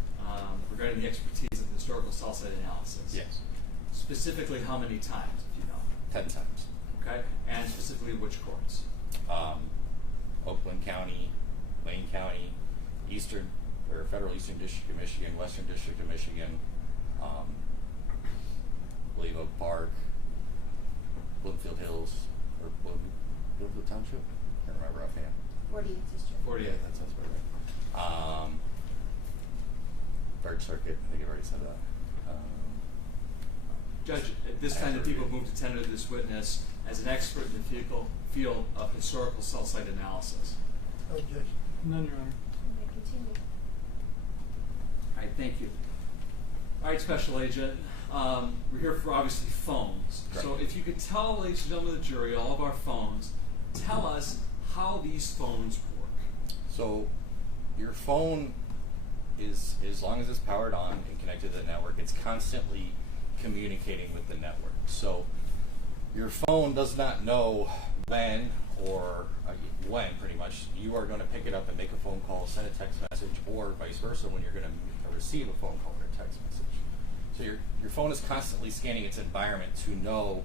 regarding the expertise of historical cell site analysis? Yes. Specifically, how many times, if you know? 10 times. Okay. And specifically, which courts? Oakland County, Lane County, Federal Eastern District of Michigan, Western District of Michigan, I believe Oak Park, Bloomfield Hills, or Bloomfield Township? I can't remember offhand. 48th District. 48th. That sounds about right. Third Circuit, I think I've already said that. Judge, at this time, the people move to tender this witness as an expert in the field of historical cell site analysis. Oh, Judge. None, Your Honor. You may continue. All right, thank you. All right, Special Agent, we're here for obviously phones. Correct. So if you could tell, ladies and gentlemen of the jury, all of our phones, tell us how these phones work. So your phone is, as long as it's powered on and connected to the network, it's constantly communicating with the network. So your phone does not know when pretty much you are going to pick it up and make a phone call, send a text message, or vice versa when you're going to receive a phone call or a text message. So your phone is constantly scanning its environment to know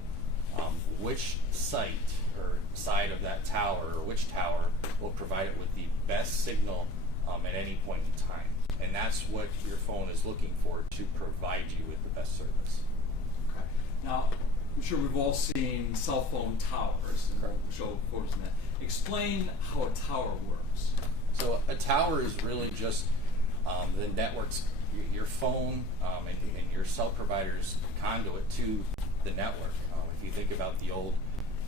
which site or side of that tower or which tower will provide it with the best signal at any point in time. And that's what your phone is looking for to provide you with the best service. Okay. Now, I'm sure we've all seen cell phone towers, and we'll show photos of that. Explain how a tower works. So a tower is really just the network's, your phone and your cell provider's conduit to the network. If you think about the old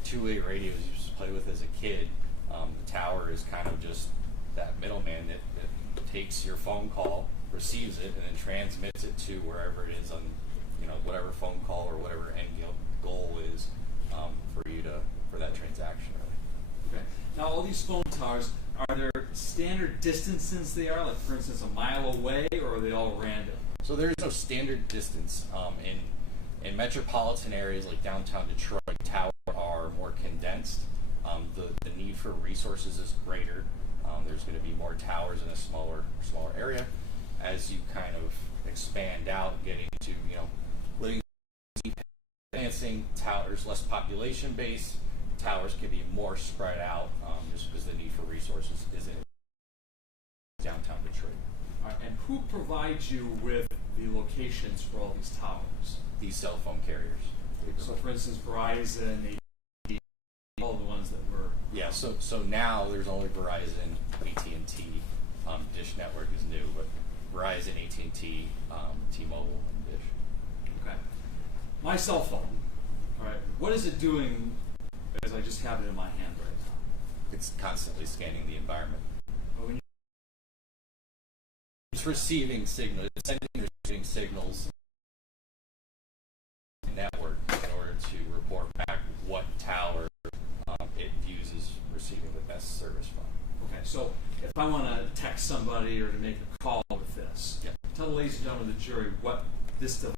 two-way radios you used to play with as a kid, the tower is kind of just that middleman that takes your phone call, receives it, and then transmits it to wherever it is on, whatever phone call or whatever end goal is for that transaction. Really. Okay. Now, all these phone towers, are there standard distances they are, like for instance, a mile away, or are they all random? So there is no standard distance. In metropolitan areas like downtown Detroit, towers are more condensed. The need for resources is greater. There's going to be more towers in a smaller area. As you kind of expand out, getting to living, advancing, towers less population base. Towers can be more spread out just because the need for resources isn't downtown Detroit. All right, and who provides you with the locations for all these towers? These cell phone carriers. So, for instance, Verizon, AT&T, all the ones that were. Yeah. So now there's only Verizon, AT&T, Dish Network is new, but Verizon, AT&T, T-Mobile, and Dish. Okay. My cell phone. All right. What is it doing? As I just have it in my hand right now. It's constantly scanning the environment. But when it's receiving signal. It's sending your getting signals network in order to report back what tower it views as receiving the best service from. Okay, so if I want to text somebody or to make a call with this, tell the ladies and gentlemen of the jury what this device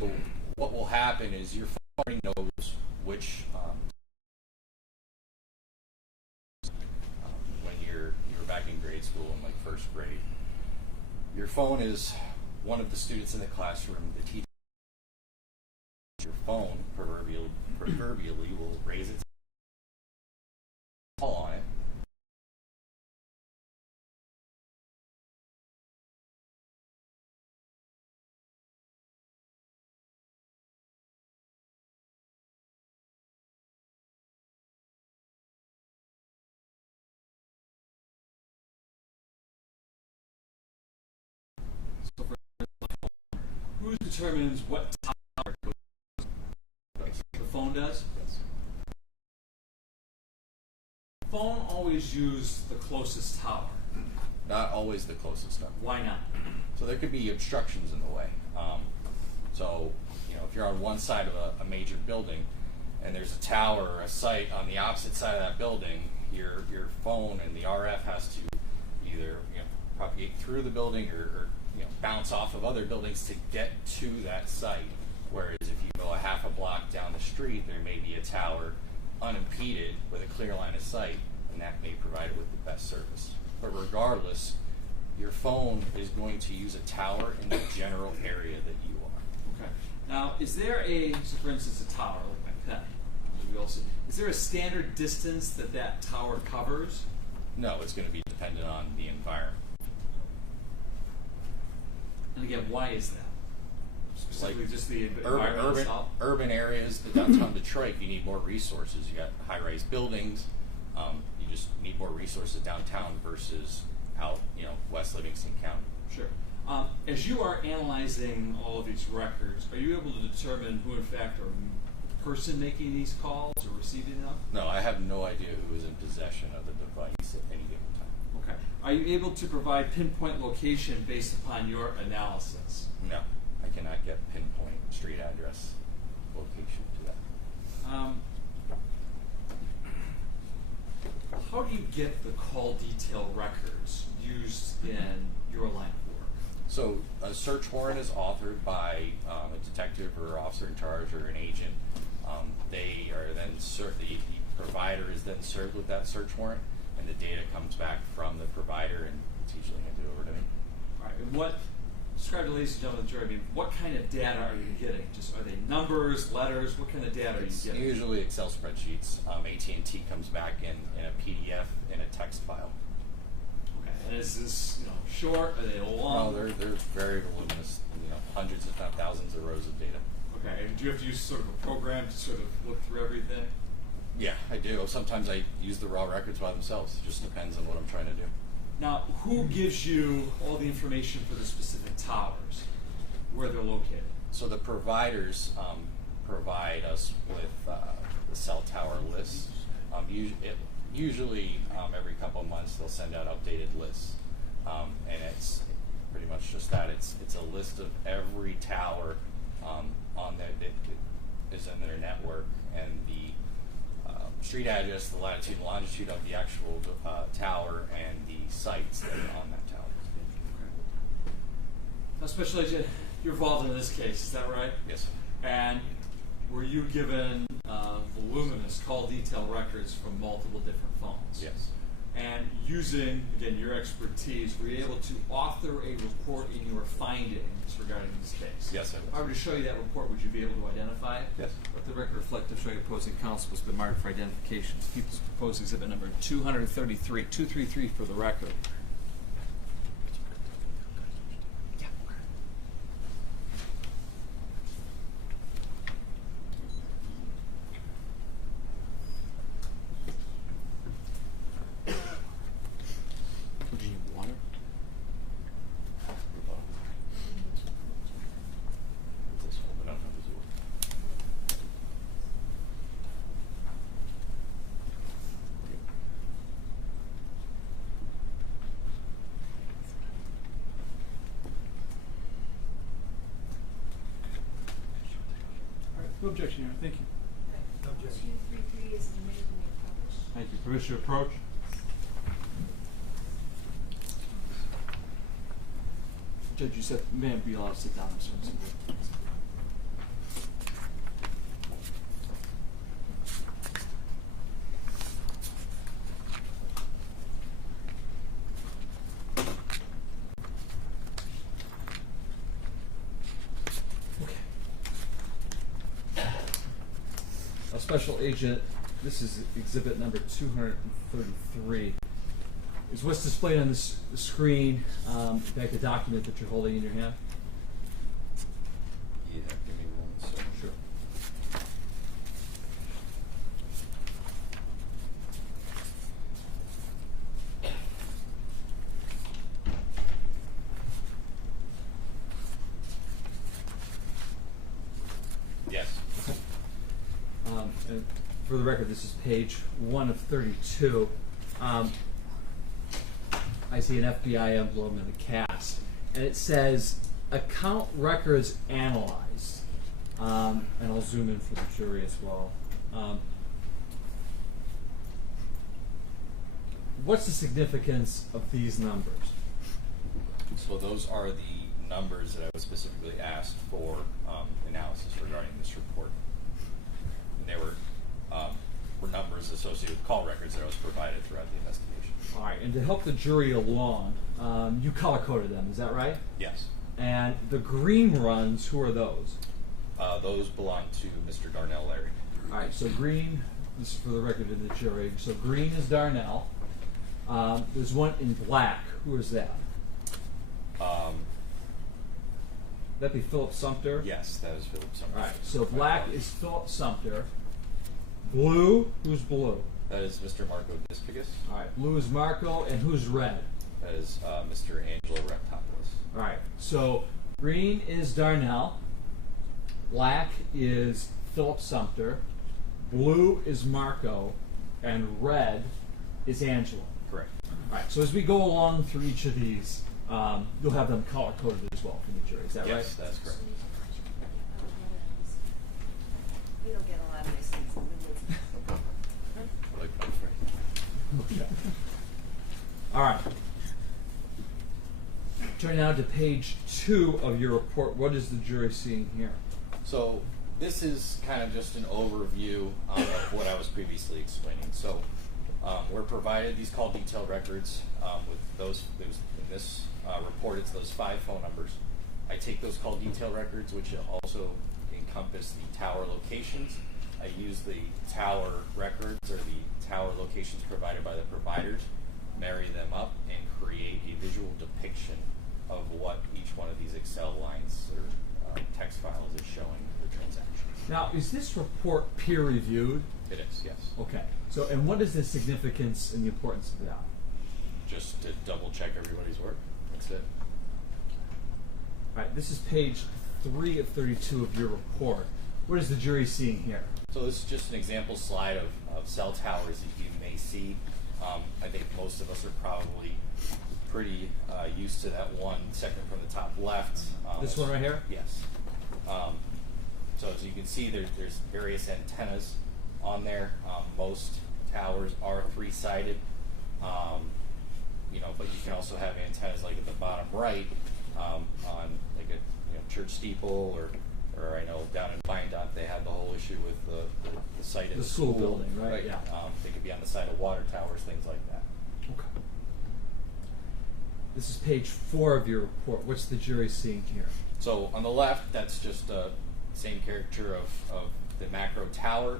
is. What will happen is your phone already knows which when you're back in grade school in like first grade, your phone is one of the students in the classroom. The teacher, your phone proverbially will raise its call on it. Who determines what tower goes? The phone does? Yes. Phone always use the closest tower. Not always the closest number. Why not? So there could be obstructions in the way. So, if you're on one side of a major building and there's a tower or a site on the opposite side of that building, your phone and the RF has to either propagate through the building or bounce off of other buildings to get to that site. Whereas if you go a half a block down the street, there may be a tower unimpeded with a clear line of sight, and that may provide it with the best service. But regardless, your phone is going to use a tower in the general area that you are. Okay. Now, is there so for instance, a tower, like my pen, is there a standard distance that tower covers? No, it's going to be dependent on the environment. And again, why is that? Specifically, just the environment itself? Urban areas, the downtown Detroit, you need more resources. You got high-rise buildings. You just need more resources downtown versus out, West Livingston County. Sure. As you are analyzing all of these records, are you able to determine who, in fact, are the person making these calls or receiving them? No, I have no idea who is in possession of the device at any given time. Okay. Are you able to provide pinpoint location based upon your analysis? No, I cannot get pinpoint street address location to that. How do you get the call detail records used in your line of work? So a search warrant is authored by a detective or officer in charge or an agent. They are then the provider is then served with that search warrant, and the data comes back from the provider, and it's usually handed over to me. All right. And describe to ladies and gentlemen of the jury, what kind of data are you getting? Are they numbers, letters? What kind of data are you getting? Usually Excel spreadsheets. AT&T comes back in a PDF in a text file. Okay. And is this short? Are they long? No, they're very voluminous. Hundreds, if not thousands, of rows of data. Okay. And do you have to use sort of a program to sort of look through everything? Yeah, I do. Sometimes I use the raw records by themselves. It just depends on what I'm trying to do. Now, who gives you all the information for the specific towers, where they're located? So the providers provide us with the cell tower lists. Usually, every couple of months, they'll send out updated lists, and it's pretty much just that. It's a list of every tower on there that is in their network, and the street address, the latitude and longitude of the actual tower, and the sites that are on that tower. Now, Special Agent, you're involved in this case, is that right? Yes, sir. And were you given voluminous call detail records from multiple different phones? Yes. And using, again, your expertise, were you able to author a report in your findings regarding this case? Yes, sir. If I were to show you that report, would you be able to identify it? Yes. Let the record reflect the showing opposing counsel has been marked for identification. People's proposed exhibit number 233 for the record. Would you need water? No objection, Your Honor. Thank you. No objection. 233 is admitted and made published. Thank you. Permission to approach? Judge, you said man be allowed to sit down, Mr. Hudson. A special agent, this is exhibit number 233. Is what's displayed on this screen, in fact, the document that you're holding in your hand? Yeah, give me 1 second. Sure. Yes. And for the record, this is page 1 of 32. I see an FBI emblem and a cast, and it says account records analyzed. And I'll zoom in for the jury as well. What's the significance of these numbers? So those are the numbers that I was specifically asked for analysis regarding this report. And they were numbers associated with call records that I was provided throughout the investigation. All right, and to help the jury along, you color-coded them, is that right? Yes. And the green runs, who are those? Those belong to Mr. Darnell Larry. All right, so green, this is for the record of the jury. So green is Darnell. There's one in black. Who is that? That'd be Philip Sumter? Yes, that is Philip Sumter. All right, so black is Philip Sumter. Blue, who's blue? That is Mr. Marco Biscus. All right, blue is Marco, and who's red? That is Mr. Angelo Reptopoulos. All right, so green is Darnell. Black is Philip Sumter. Blue is Marco, and red is Angelo. Correct. All right, so as we go along through each of these, you'll have them color-coded as well for the jury. Is that right? Yes, that's correct. We don't get a lot of nice things in the woods. Okay. All right. Turn now to page 2 of your report. What is the jury seeing here? So this is kind of just an overview of what I was previously explaining. So we're provided these call detail records with those in this report. It's those 5 phone numbers. I take those call detail records, which also encompass the tower locations. I use the tower records or the tower locations provided by the providers, marry them up, and create a visual depiction of what each one of these Excel lines or text files is showing the transactions. Now, is this report peer-reviewed? It is, yes. Okay. So, and what is the significance and the importance of that? Just to double check everybody's work. That's it. All right. This is page 3 of 32 of your report. What is the jury seeing here? So this is just an example slide of cell towers that you may see. I think most of us are probably pretty used to that one second from the top left. This one right here? Yes. So as you can see, there's various antennas on there. Most towers are 3-sided. But you can also have antennas like at the bottom right on like a church steeple or I know down in Wyandotte they have the whole issue with the site of the school building, right? Yeah. They could be on the side of water towers, things like that. Okay. This is page 4 of your report. What's the jury seeing here? So on the left, that's just a same caricature of the macro tower.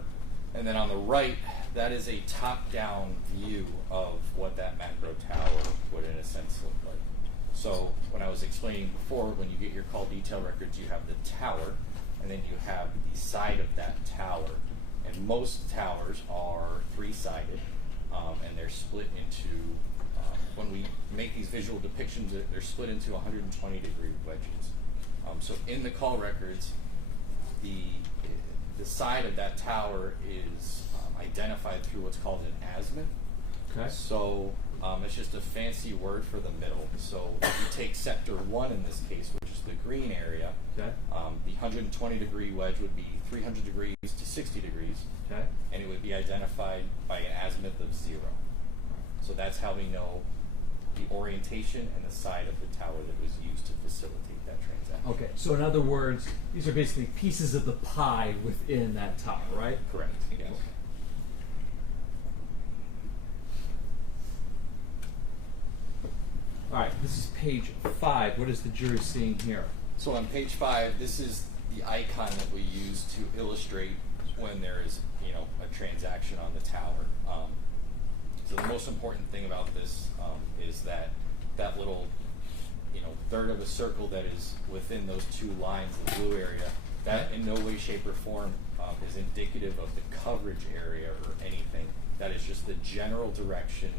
And then on the right, that is a top-down view of what that macro tower would in a sense look like. So when I was explaining before, when you get your call detail records, you have the tower, and then you have the side of that tower. And most towers are 3-sided, and they're split into, when we make these visual depictions, they're split into 120-degree wedges. So in the call records, the side of that tower is identified through what's called an azimuth. Okay. So it's just a fancy word for the middle. So if you take sector 1 in this case, which is the green area. Okay. The 120-degree wedge would be 300 degrees to 60 degrees. Okay. And it would be identified by an azimuth of 0. So that's how we know the orientation and the side of the tower that was used to facilitate that transaction. Okay, so in other words, these are basically pieces of the pie within that tower, right? Correct, yes. Okay. All right, this is page 5. What is the jury seeing here? So on page 5, this is the icon that we use to illustrate when there is, a transaction on the tower. So the most important thing about this is that little, third of a circle that is within those 2 lines, the blue area, that in no way, shape, or form is indicative of the coverage area or anything. That is just the general direction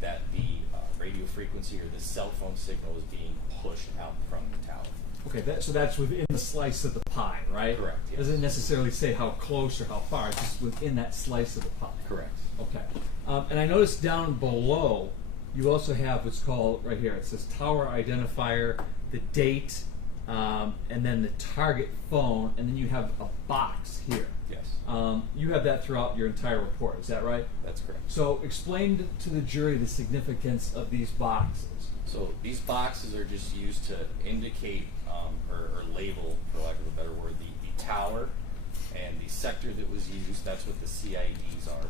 that the radio frequency or the cell phone signal is being pushed out from the tower. Okay, so that's within the slice of the pie, right? Correct, yes. Doesn't necessarily say how close or how far. It's just within that slice of the pie. Correct. Okay. And I noticed down below, you also have what's called, right here, it says tower identifier, the date, and then the target phone, and then you have a box here. Yes. You have that throughout your entire report, is that right? That's correct. So explain to the jury the significance of these boxes. So these boxes are just used to indicate or label, for lack of a better word, the tower and the sector that was used. That's what the CIDs are.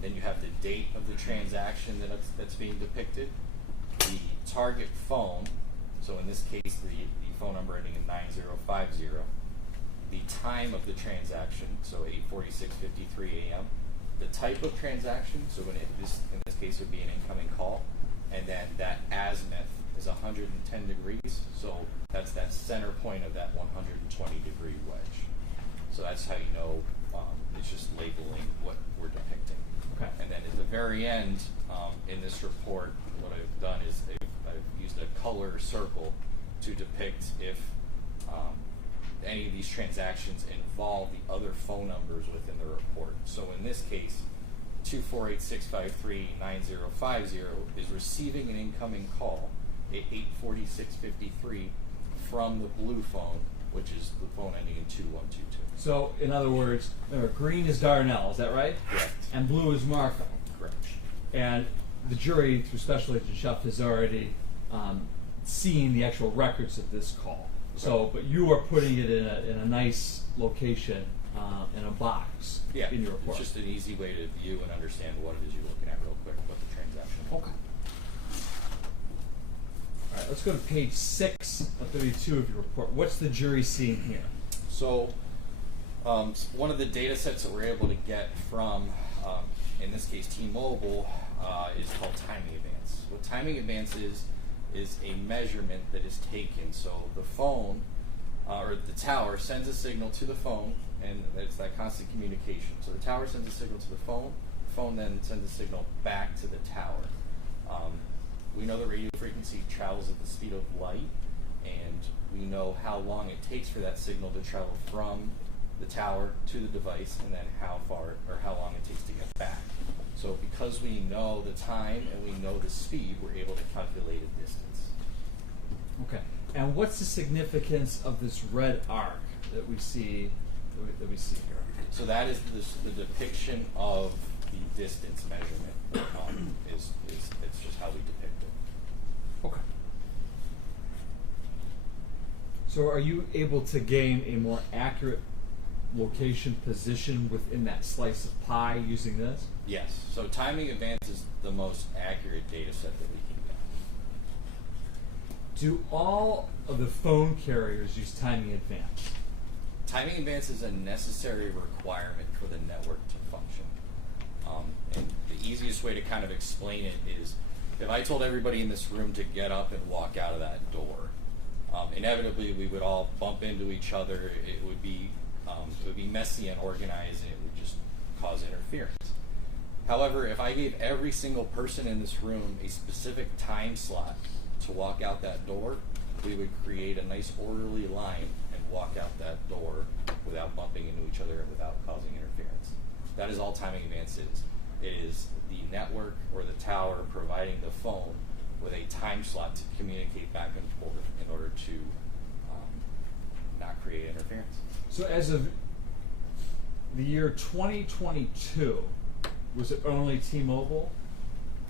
Then you have the date of the transaction that's being depicted, the target phone, so in this case the phone number ending in 9050, the time of the transaction, so 8:46:53 a.m., the type of transaction, so in this case it would be an incoming call, and then that azimuth is 110 degrees, so that's that center point of that 120-degree wedge. So that's how you know it's just labeling what we're depicting. Okay. And then at the very end, in this report, what I've done is I've used a color circle to depict if any of these transactions involve the other phone numbers within the report. So in this case, 248-653-9050 is receiving an incoming call at 8:46:53 from the blue phone, which is the phone ending in 2122. So, in other words, green is Darnell, is that right? Correct. And blue is Marco. Correct. And the jury, through Special Agent Schuff, has already seen the actual records of this call. So, but you are putting it in a nice location in a box in your report. It's just an easy way to view and understand what it is you're looking at real quick, what the transaction is. Okay. All right, let's go to page 6 of 32 of your report. What's the jury seeing here? So, one of the data sets that we're able to get from, in this case, T-Mobile, is called timing advance. What timing advance is a measurement that is taken. So the phone, or the tower, sends a signal to the phone, and it's that constant communication. So the tower sends a signal to the phone then sends a signal back to the tower. We know the radio frequency travels at the speed of light, and we know how long it takes for that signal to travel from the tower to the device, and then how long it takes to get back. So because we know the time and we know the speed, we're able to calculate a distance. Okay. And what's the significance of this red arc that we see here? So that is the depiction of the distance measurement. It's just how we depict it. Okay. So are you able to gain a more accurate location position within that slice of pie using this? Yes. So timing advance is the most accurate data set that we can get. Do all of the phone carriers use timing advance? Timing advance is a necessary requirement for the network to function. And the easiest way to kind of explain it is, if I told everybody in this room to get up and walk out of that door, inevitably we would all bump into each other. It would be messy and organized, and it would just cause interference. However, if I gave every single person in this room a specific time slot to walk out that door, we would create a nice orderly line and walk out that door without bumping into each other and without causing interference. That is all timing advance is. It is the network or the tower providing the phone with a time slot to communicate back and forth in order to create interference. So as of the year 2022, was it only T-Mobile?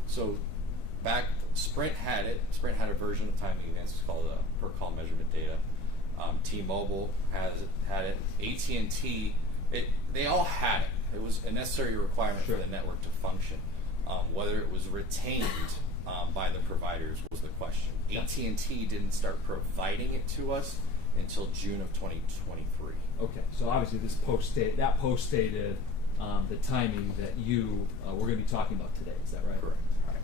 So back, Sprint had it. Sprint had a version of timing advances called per call measurement data. T-Mobile had it. AT&T, they all had it. It was a necessary requirement for the network to function. Whether it was retained by the providers was the question. AT&T didn't start providing it to us until June of 2023. Okay, so obviously this postdated the timing that you we're going to be talking about today. Is that right? Correct. Right.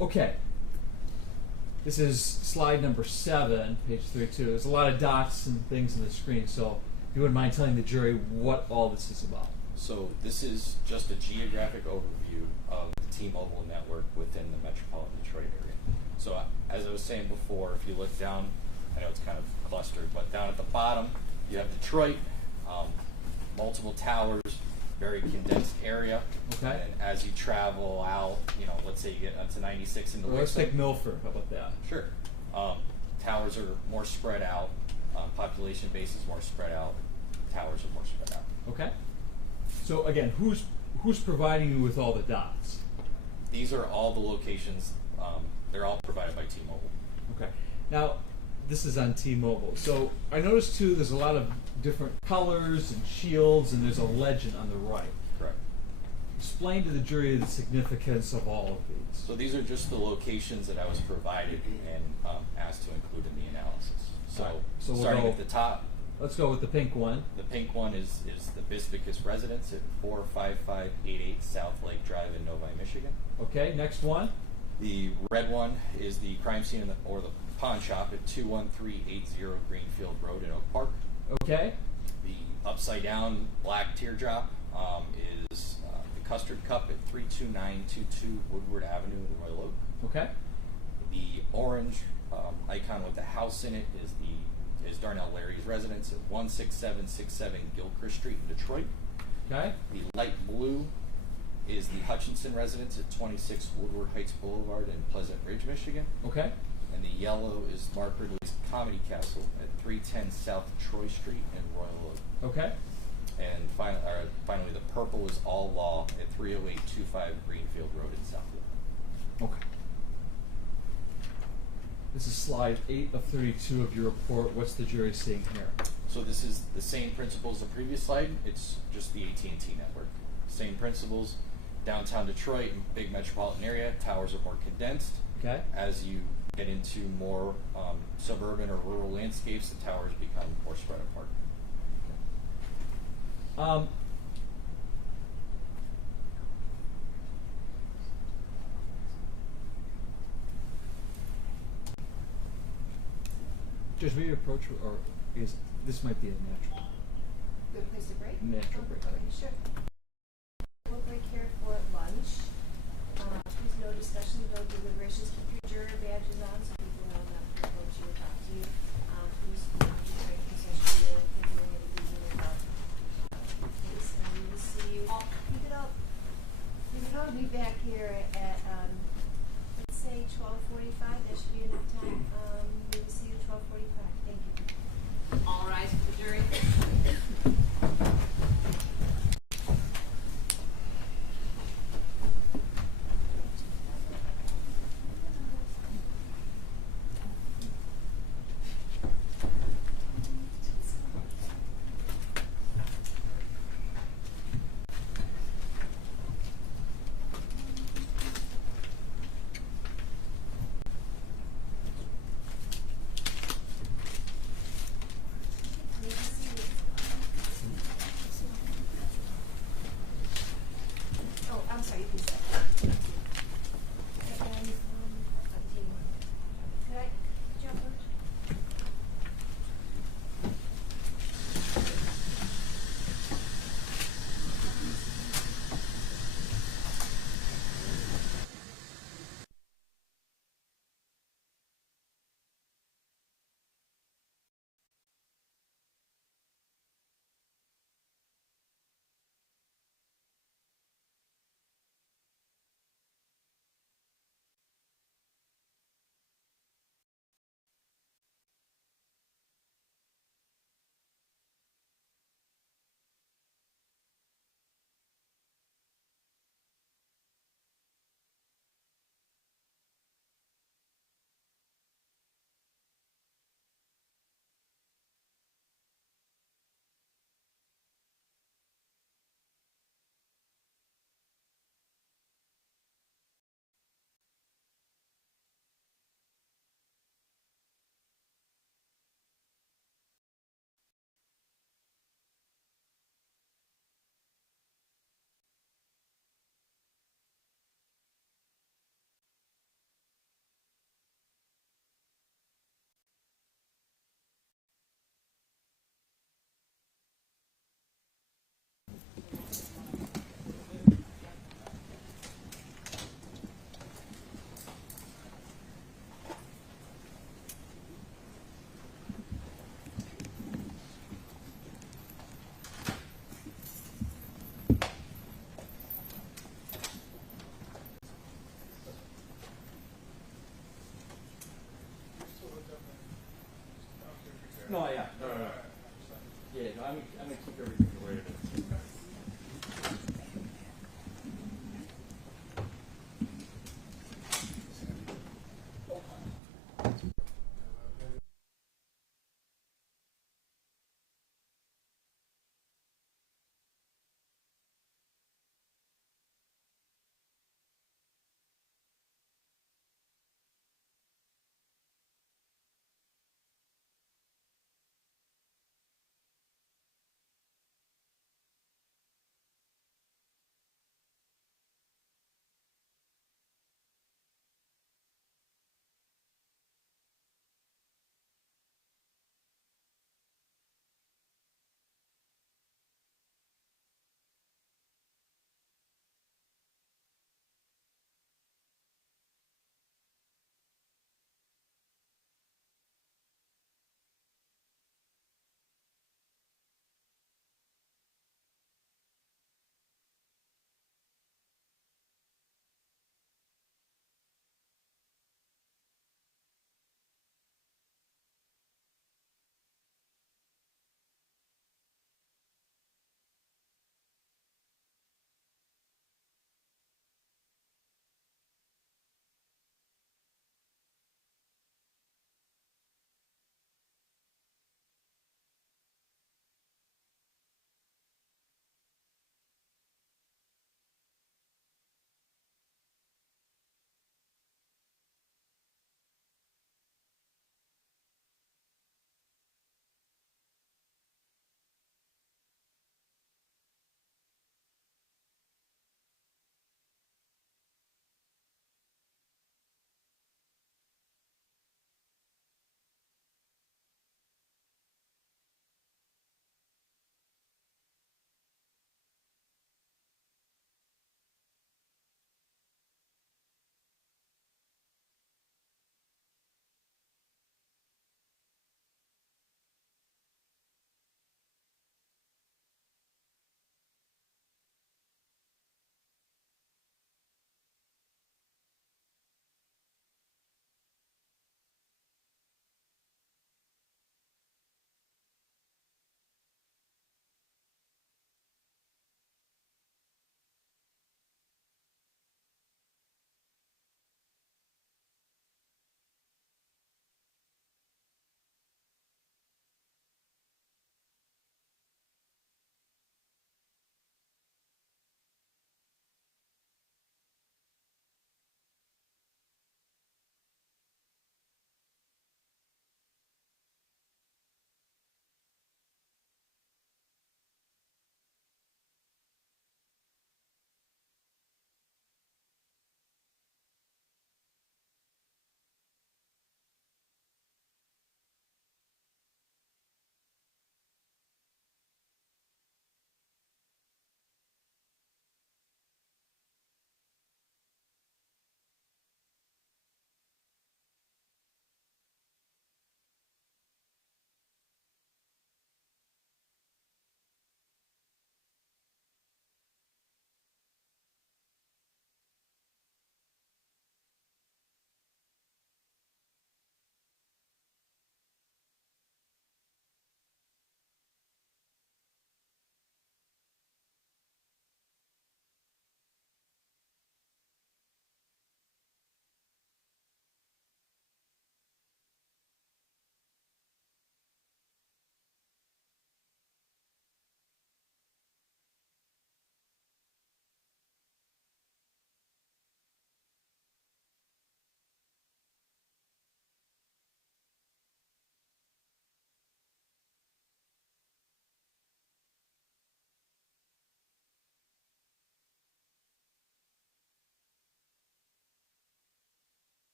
Okay. This is slide number 7, page 32. There's a lot of dots and things on the screen, so if you wouldn't mind telling the jury what all this is about. So this is just a geographic overview of the T-Mobile network within the metropolitan Detroit area. So as I was saying before, if you look down, I know it's kind of clustered, but down at the bottom, you have Detroit, multiple towers, very condensed area. Okay. And as you travel out, let's say you get onto 96 into Let's take Milford. How about that? Sure. Towers are more spread out. Population base is more spread out. Towers are more spread out. Okay. So again, who's providing you with all the dots? These are all the locations. They're all provided by T-Mobile. Okay. Now, this is on T-Mobile. So I noticed too, there's a lot of different colors and shields, and there's a legend on the right. Correct. Explain to the jury the significance of all of these. So these are just the locations that I was provided and asked to include in the analysis. So, right. So we'll starting go at the top. Let's go with the pink one. The pink one is the Biscus residence at 45588 South Lake Drive in Novi, Michigan. Okay, next one. The red one is the crime scene or the pawn shop at 21380 Greenfield Road in Oak Park. Okay. The upside down black teardrop is the Custard Cup at 32922 Woodward Avenue in Royal Oak. Okay. The orange icon with the house in it is Darnell Larry's residence at 16767 Gilchrist Street in Detroit. Okay. The light blue is the Hutchinson residence at 26 Woodward Heights Boulevard in Pleasant Ridge, Michigan. Okay. And the yellow is Mark Ridley's Comedy Castle at 310 South Troy Street in Royal Oak. Okay. And finally, the purple is All Law at 30825 Greenfield Road in Southwood. Okay. This is slide 8 of 32 of your report. What's the jury seeing here? So this is the same principles as the previous slide. It's just the AT&T network. Same principles. Downtown Detroit, big metropolitan area, towers are more condensed. Okay. As you get into more suburban or rural landscapes, the towers become more spread apart. Just maybe approach, or is this might be a natural Good place to break? natural break. Okay, sure. We'll break here for lunch. Please no discussion, no deliberations. Keep your juror badges on so people know not to approach you or talk to you. Please drink concession if you're doing it evening about case. And we will see you. Keep it up. We'll be back here at let's say 12:45. That should be enough time. We will see you at 12:45. Thank you. All rise for the jury. to keep everything the way it is.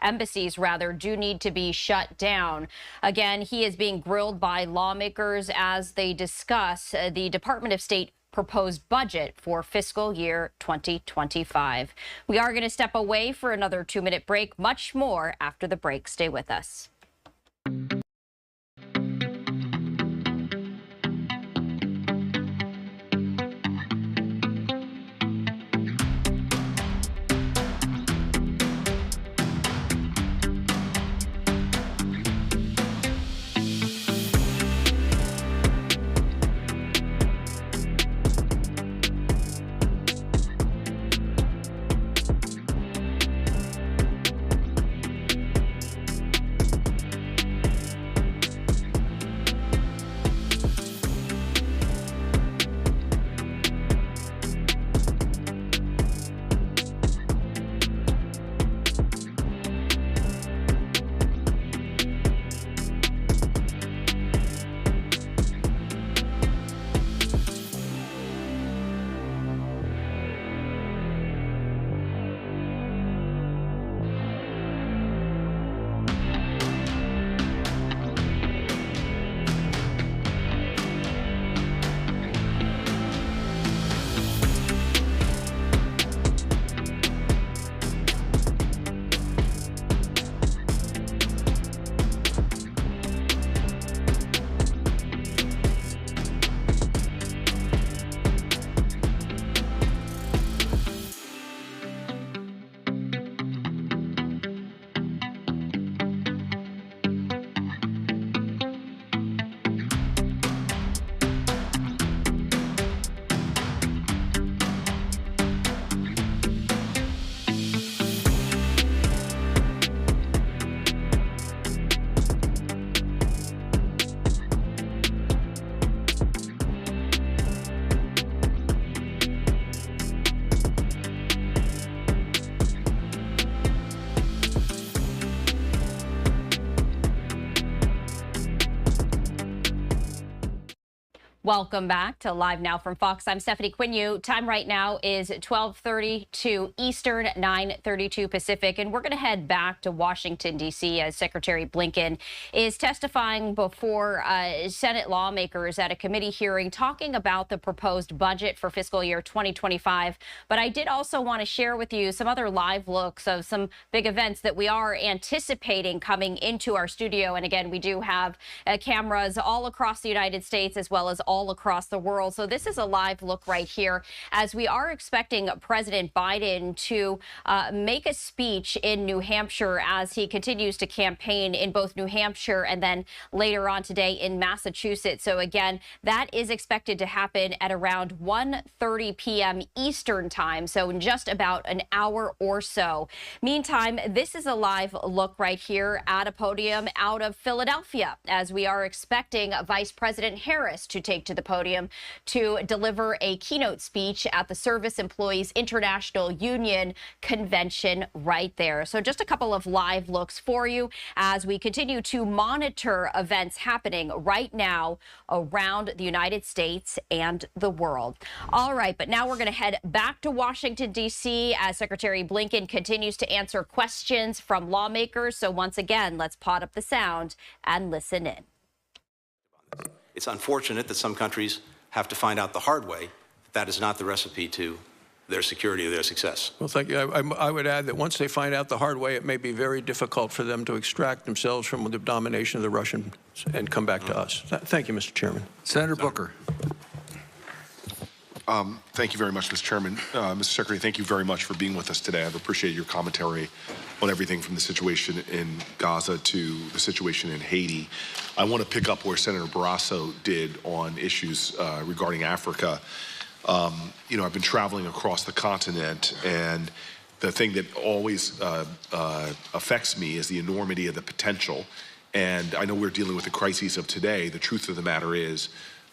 embassies do need to be shut down. Again, he is being grilled by lawmakers as they discuss the Department of State proposed budget for fiscal year 2025. We are going to step away for another 2-minute break. Much more after the break. Stay with us. Welcome back to Live Now from Fox. I'm Stephanie Quinu. Time right now is 12:32 Eastern, 9:32 Pacific, and we're going to head back to Washington, D.C. as Secretary Blinken is testifying before Senate lawmakers at a committee hearing talking about the proposed budget for fiscal year 2025. But I did also want to share with you some other live looks of some big events that we are anticipating coming into our studio. And again, we do have cameras all across the United States as well as all across the world. So this is a live look right here as we are expecting President Biden to make a speech in New Hampshire as he continues to campaign in both New Hampshire and then later on today in Massachusetts. So again, that is expected to happen at around 1:30 p.m. Eastern time. So in just about an hour or so. Meantime, this is a live look right here at a podium out of Philadelphia as we are expecting Vice President Harris to take to the podium to deliver a keynote speech at the Service Employees International Union convention right there. So just a couple of live looks for you as we continue to monitor events happening right now around the United States and the world. All right, but now we're going to head back to Washington, D.C. as Secretary Blinken continues to answer questions from lawmakers. So once again, let's pot up the sound and listen in. It's unfortunate that some countries have to find out the hard way that is not the recipe to their security or their success. Well, thank you. I would add that once they find out the hard way, it may be very difficult for them to extract themselves from the domination of the Russians and come back to us. Thank you, Mr. Chairman. Senator Booker. Thank you very much, Mr. Chairman. Mr. Secretary, thank you very much for being with us today. I've appreciated your commentary on everything from the situation in Gaza to the situation in Haiti. I want to pick up where Senator Barrasso did on issues regarding Africa. You know, I've been traveling across the continent, and the thing that always affects me is the enormity of the potential. And I know we're dealing with the crises of today. The truth of the matter is,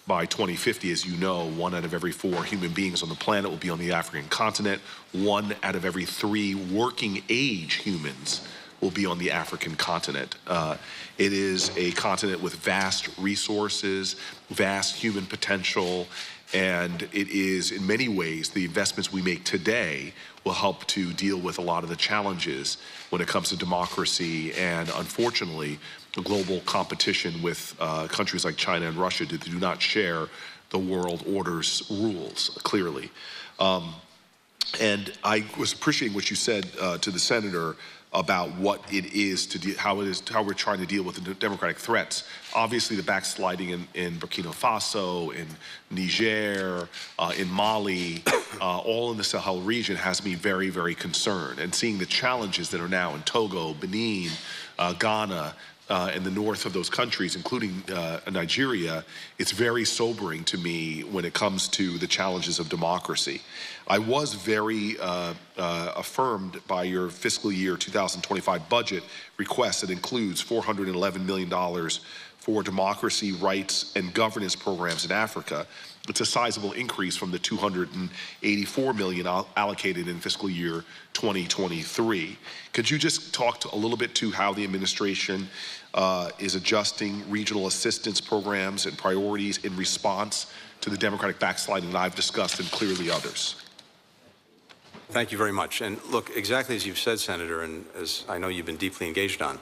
by 2050, as you know, 1 out of every 4 human beings on the planet will be on the African continent. 1 out of every 3 working age humans will be on the African continent. It is a continent with vast resources, vast human potential, And it is, in many ways, the investments we make today will help to deal with a lot of the challenges when it comes to democracy and, unfortunately, the global competition with countries like China and Russia that do not share the world order's rules, clearly. And I was appreciating what you said to the senator about what it is to how we're trying to deal with the democratic threats. Obviously, the backsliding in Burkina Faso, in Niger, in Mali, all in the Sahel region has me very, very concerned. And seeing the challenges that are now in Togo, Benin, Ghana, in the north of those countries, including Nigeria, it's very sobering to me when it comes to the challenges of democracy. I was very affirmed by your fiscal year 2025 budget request that includes $411 million for democracy, rights, and governance programs in Africa. It's a sizable increase from the $284 million allocated in fiscal year 2023. Could you just talk a little bit to how the administration is adjusting regional assistance programs and priorities in response to the democratic backsliding that I've discussed and clearly others? Thank you very much. And look, exactly as you've said, Senator, and as I know you've been deeply engaged on,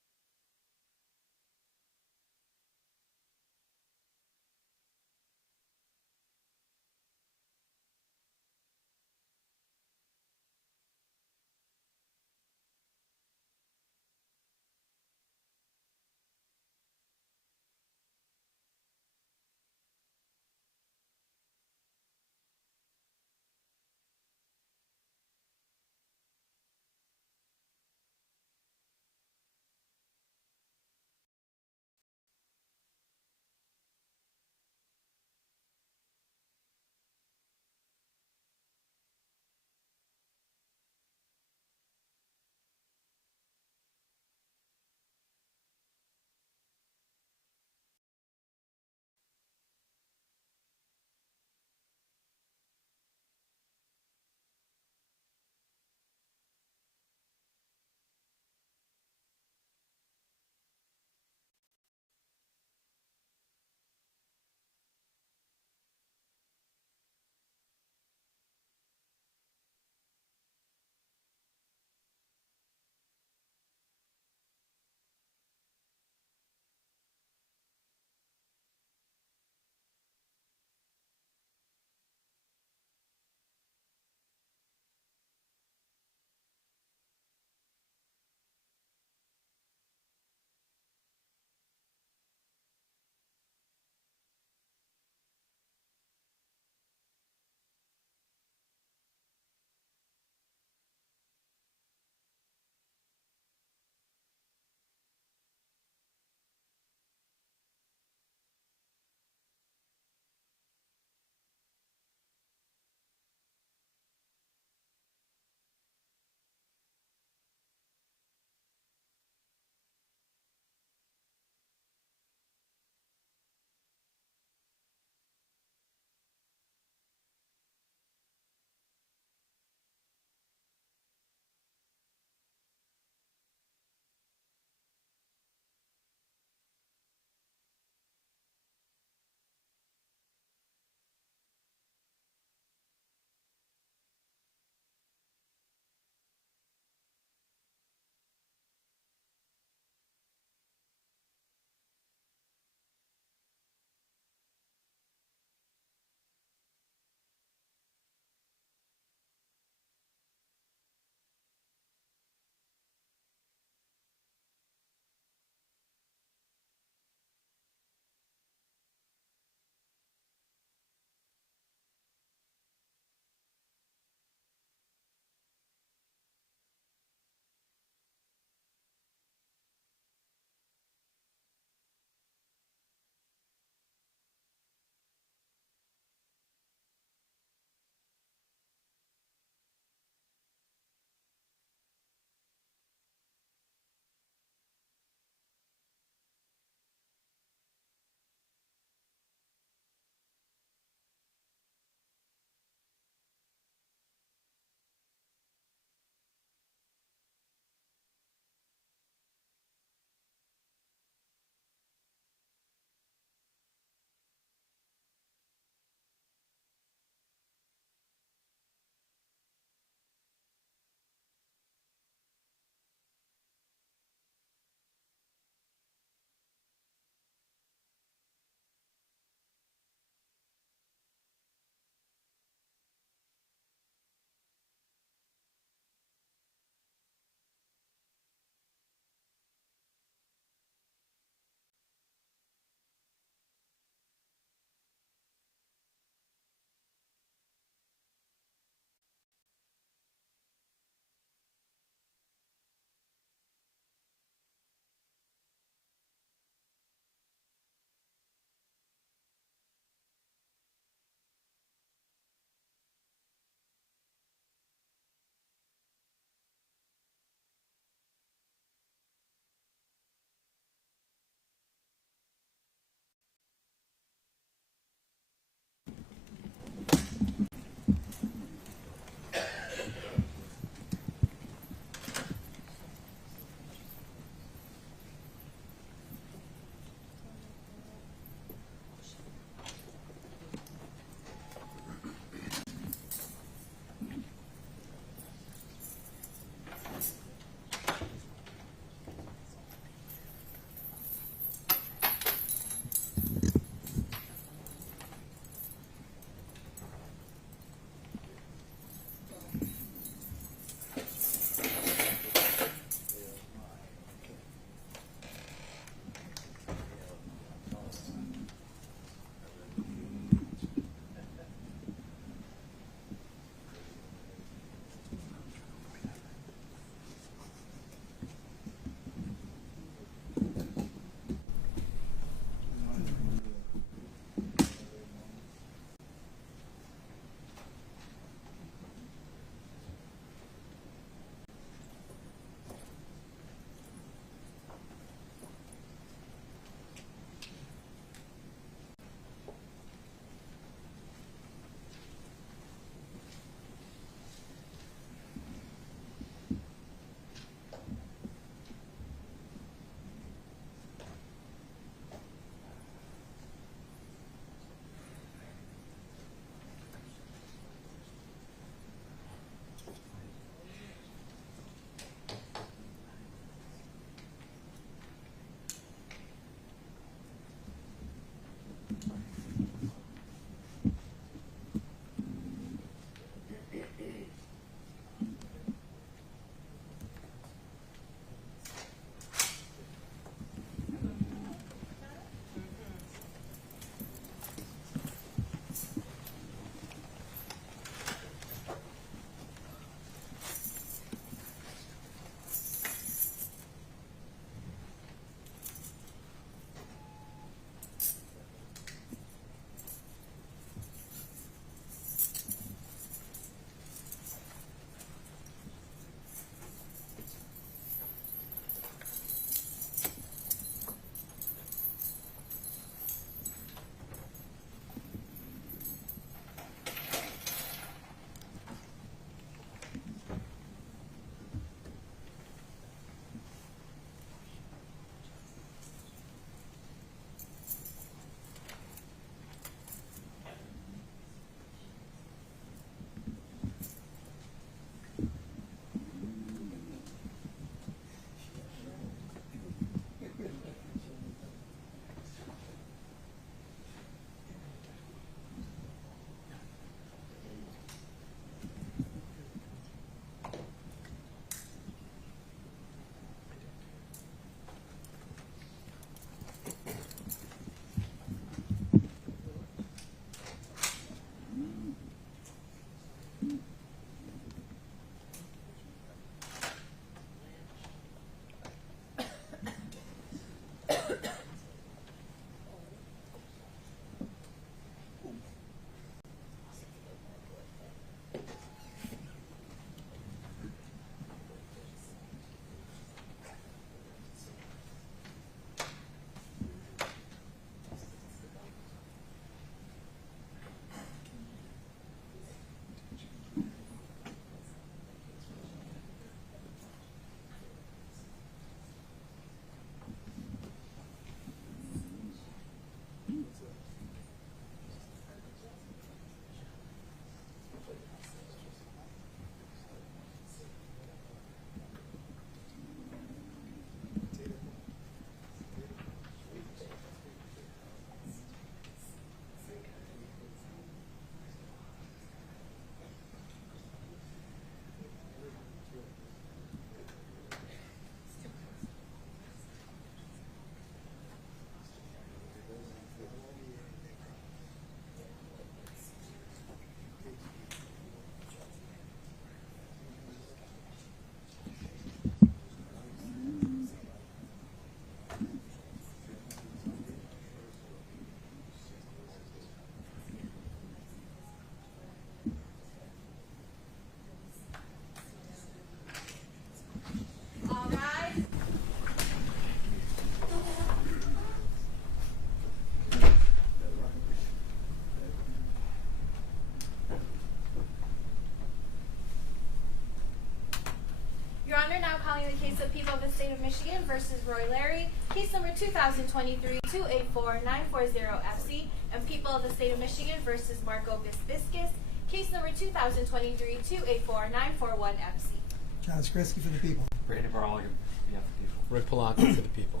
Honor, now calling the case of People of the State of Michigan versus Roy Larry, case number 2023-284-940-FC, and People of the State of Michigan versus Marco Biscus, case number 2023-284-941-FC. John Skresky for the people. Brandon Barligan, behalf of the people. Rick Polanco for the people.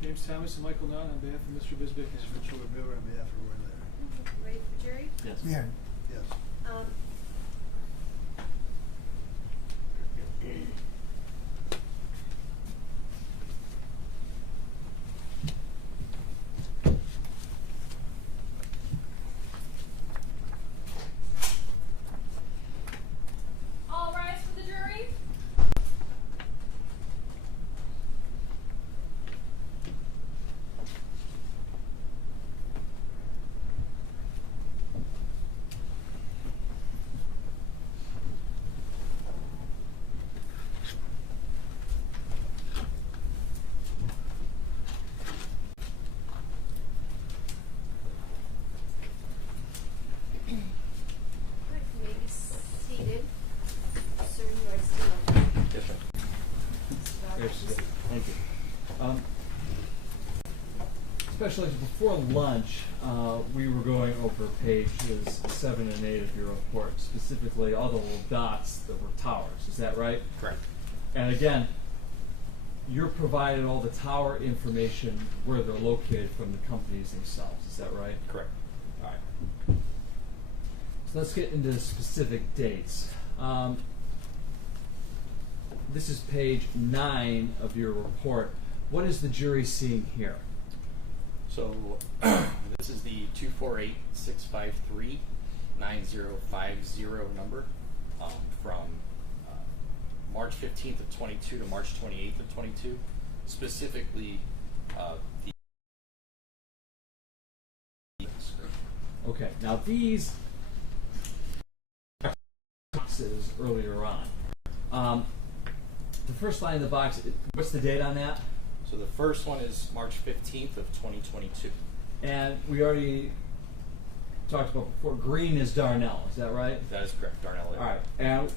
James Thomas and Michael Nunn on behalf of Mr. Bisbicus. Richard Miller on behalf of Roy Larry. Ready for the jury? Yes. Yeah. Yes. All rise for the jury. You may be seated. Sir, you are still on. Yes, sir. Yes, thank you. Especially before lunch, we were going over pages 7 and 8 of your report, specifically all the little dots that were towers. Is that right? Correct. And again, you're provided all the tower information where they're located from the companies themselves. Is that right? Correct. All right. So let's get into specific dates. This is page 9 of your report. What is the jury seeing here? So this is the 248-653-9050 number from March 15th of 22 to March 28th of 22. Specifically, Okay, now these boxes earlier on. The first line in the box, what's the date on that? So the first one is March 15th of 2022. And we already talked about before, green is Darnell, is that right? That is correct, Darnell. All right, and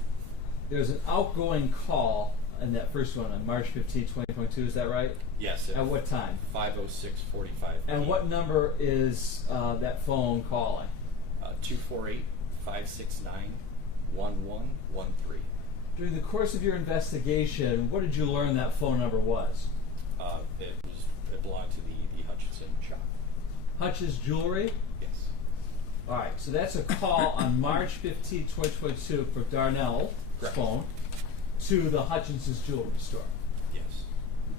there's an outgoing call in that first one on March 15th, 2022, is that right? Yes. At what time? 5:06:45. And what number is that phone calling? 248-569-1113. During the course of your investigation, what did you learn that phone number was? It belonged to the Hutchinson shop. Hutch's Jewelry? Yes. All right, so that's a call on March 15, 2022 for Darnell's phone to the Hutchinson's Jewelry store. Yes.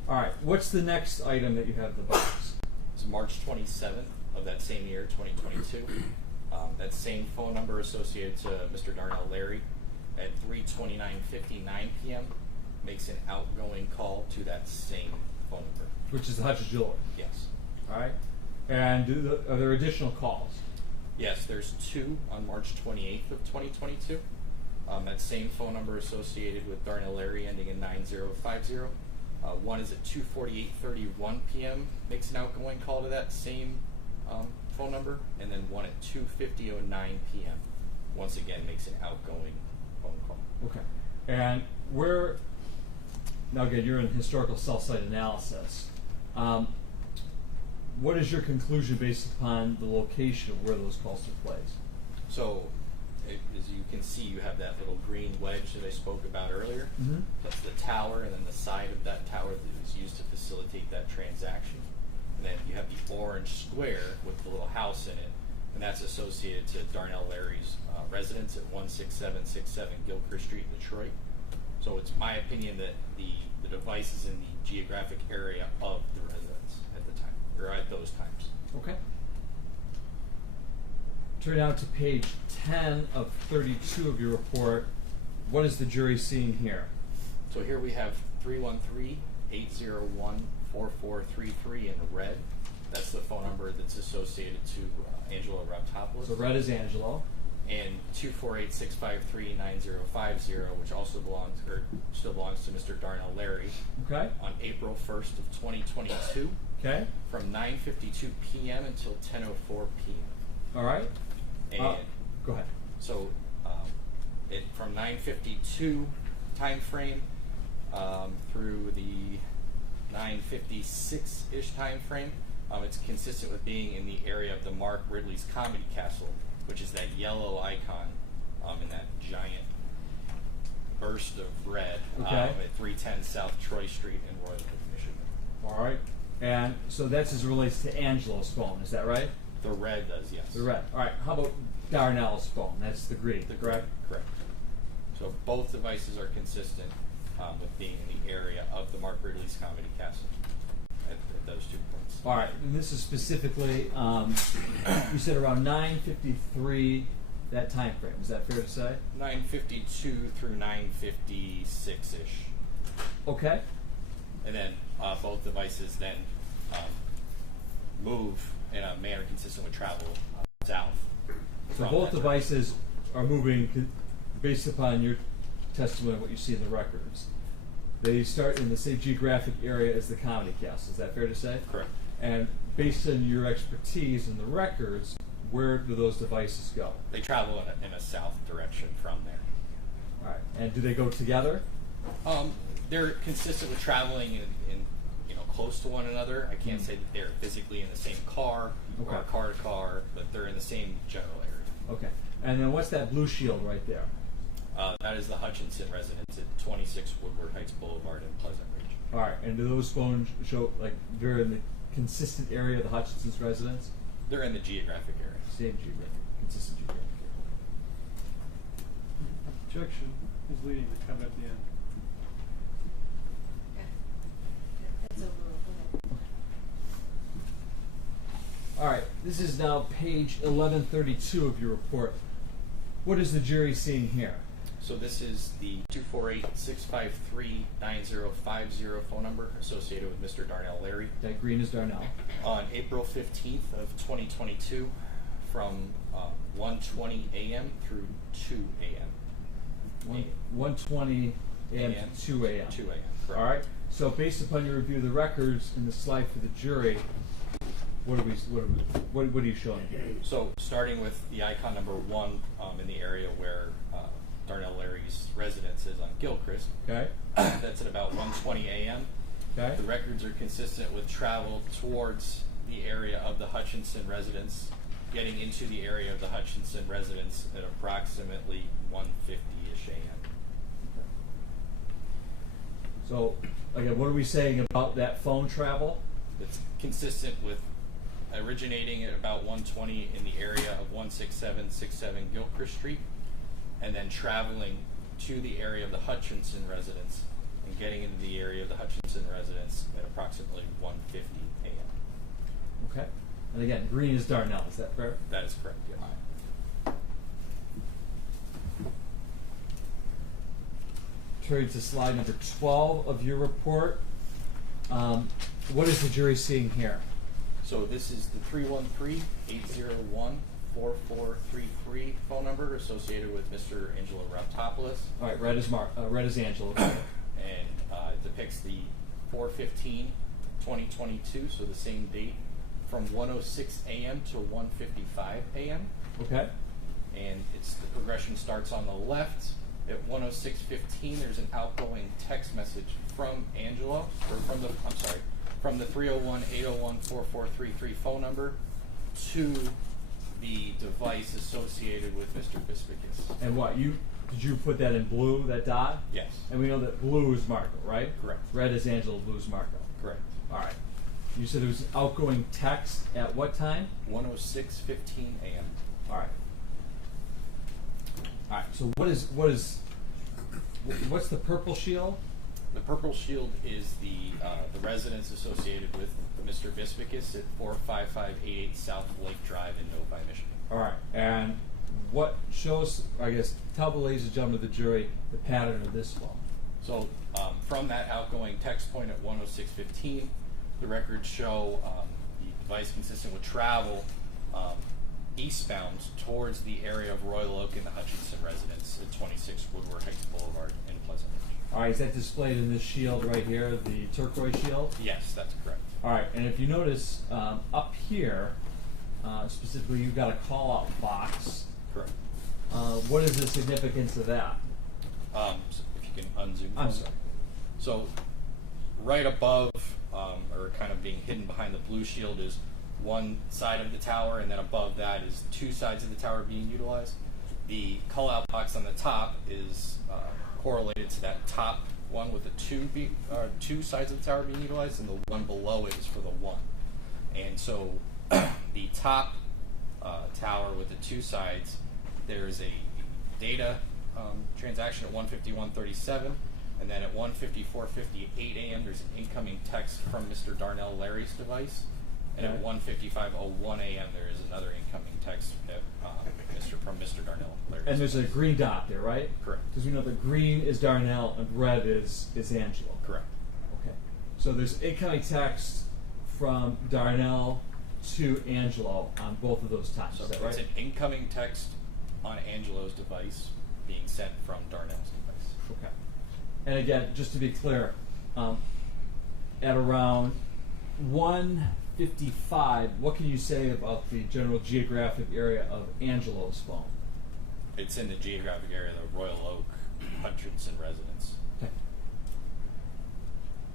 All right, what's the next item that you have in the box? It's March 27th of that same year, 2022. That same phone number associated to Mr. Darnell Larry at 3:29:59 p.m. makes an outgoing call to that same phone number. Which is the Hutch's Jewelry? Yes. All right. And are there additional calls? Yes, there's two on March 28th of 2022. That same phone number associated with Darnell Larry ending in 9050. One is at 2:48:31 p.m. makes an outgoing call to that same phone number, and then one at 2:50:09 p.m. once again makes an outgoing phone call. Okay. And now again, you're in historical cell site analysis. What is your conclusion based upon the location of where those calls took place? So, as you can see, you have that little green wedge that I spoke about earlier. Mm-hmm. That's the tower, and then the side of that tower that is used to facilitate that transaction. And then you have the orange square with the little house in it, and that's associated to Darnell Larry's residence at 16767 Gilchrist Street in Detroit. So it's my opinion that the device is in the geographic area of the residence at the time, or at those times. Okay. Turn out to page 10 of 32 of your report. What is the jury seeing here? So here we have 313-801-4433 in red. That's the phone number that's associated to Angelo Raptopoulos. So red is Angelo. And 248-653-9050, which also still belongs to Mr. Darnell Larry. Okay. On April 1st of 2022. Okay. From 9:52 p.m. until 10:04 p.m. All right. And go ahead. So, from 9:52 time frame through the 9:56-ish time frame. It's consistent with being in the area of the Mark Ridley's Comedy Castle, which is that yellow icon in that giant burst of red at 310 South Troy Street in Royal Oak, Michigan. All right. And so that's as it relates to Angelo's phone, is that right? The red does, yes. The red. All right. How about Darnell's phone? That's the green, correct? Correct. So both devices are consistent with being in the area of the Mark Ridley's Comedy Castle at those 2 points. All right. And this is specifically, you said around 9:53, that time frame. Is that fair to say? 9:52 through 9:56-ish. Okay. And then both devices then move in a manner consistent with travel south. So both devices are moving based upon your testimony, what you see in the records. They start in the same geographic area as the Comedy Castle. Is that fair to say? Correct. And based on your expertise in the records, where do those devices go? They travel in a south direction from there. All right. And do they go together? They're consistent with traveling in close to one another. I can't say that they're physically in the same car or car to car, but they're in the same general area. Okay. And then what's that blue shield right there? That is the Hutchinson residence at 26 Woodward Heights Boulevard in Pleasant Ridge. All right. And do those phones show, like, they're in the consistent area of the Hutchinson's residence? They're in the geographic area. Same geographic, consistent geographic area. Objection is leading the comment at the end. That's overruled. Go ahead. All right, this is now page 1132 of your report. What is the jury seeing here? So this is the 248-653-9050 phone number associated with Mr. Darnell Larry. That green is Darnell. On April 15th of 2022 from 1:20 a.m. through 2 a.m. 1:20 a.m. to 2 a.m. 2 a.m. Correct. All right. So based upon your review of the records in the slide for the jury, what are you showing here? So starting with the icon number 1 in the area where Darnell Larry's residence is on Gilchrist. Okay. That's at about 1:20 a.m. Okay. The records are consistent with travel towards the area of the Hutchinson residence, getting into the area of the Hutchinson residence at approximately 1:50-ish a.m. So, again, what are we saying about that phone travel? It's consistent with originating at about 1:20 in the area of 16767 Gilchrist Street, and then traveling to the area of the Hutchinson residence and getting into the area of the Hutchinson residence at approximately 1:50 a.m. Okay. And again, green is Darnell. Is that fair? That is correct, yes. Turning to slide number 12 of your report. What is the jury seeing here? So this is the 313-801-4433 phone number associated with Mr. Angelo Raptopoulos. All right, red is Angelo. And depicts the 4/15/2022, so the same date, from 1:06 a.m. to 1:55 a.m. Okay. And the progression starts on the left. At 1:06:15, there's an outgoing text message from Angelo, or from the 301-801-4433 phone number to the device associated with Mr. Biscus. And did you put that in blue, that dot? Yes. And we know that blue is Marco, right? Correct. Red is Angelo, blue is Marco. Correct. All right. You said there was an outgoing text at what time? 1:06:15 a.m. All right. All right. So what's the purple shield? The purple shield is the residence associated with Mr. Biscus at 45588 South Lake Drive in Novi, Michigan. All right. And what shows, I guess, tell the ladies and gentlemen of the jury the pattern of this phone. So from that outgoing text point at 1:06:15, the records show the device consistent with travel eastbound towards the area of Royal Oak in the Hutchinson residence at 26 Woodward Heights Boulevard in Pleasant Ridge. All right, is that displayed in this shield right here, the turquoise shield? Yes, that's correct. All right, and if you notice up here, specifically, you've got a call-out box. Correct. What is the significance of that? So if you can unzoom. I'm sorry. So right above, or kind of being hidden behind the blue shield, is one side of the tower, and then above that is two sides of the tower being utilized. The call-out box on the top is correlated to that top one with the two sides of the tower being utilized, and the one below it is for the one. And so the top tower with the two sides, there's a data transaction at 1:51:37, and then at 1:54:58 a.m. there's an incoming text from Mr. Darnell Larry's device, and at 1:55:01 a.m. there is another incoming text from Mr. Darnell Larry's. And there's a green dot there, right? Correct. Because we know that green is Darnell and red is Angelo. Correct. Okay. So there's incoming text from Darnell to Angelo on both of those times. So is that right? it's an incoming text on Angelo's device being sent from Darnell's device. Okay. And again, just to be clear, at around 1:55, what can you say about the general geographic area of Angelo's phone? It's in the geographic area of the Royal Oak Hutchinson residence. Okay.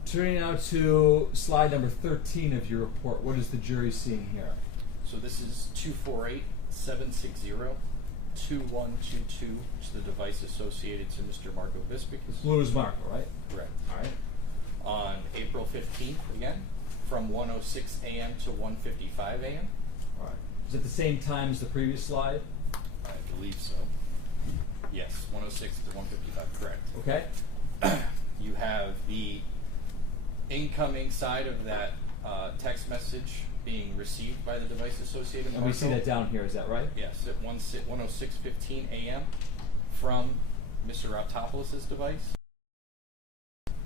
Turning now to slide number 13 of your report, what is the jury seeing here? So this is 248-760-2122, which is the device associated to Mr. Marco Biscus. Blue is Marco, right? Correct. All right. On April 15th, again, from 1:06 a.m. to 1:55 a.m. All right. Is it the same time as the previous slide? I believe so. Yes, 1:06 to 1:55, correct. Okay. You have the incoming side of that text message being received by the device associated with And we see that down here, is that right? Yes, at 1:06:15 a.m. from Mr. Raptopoulos' device.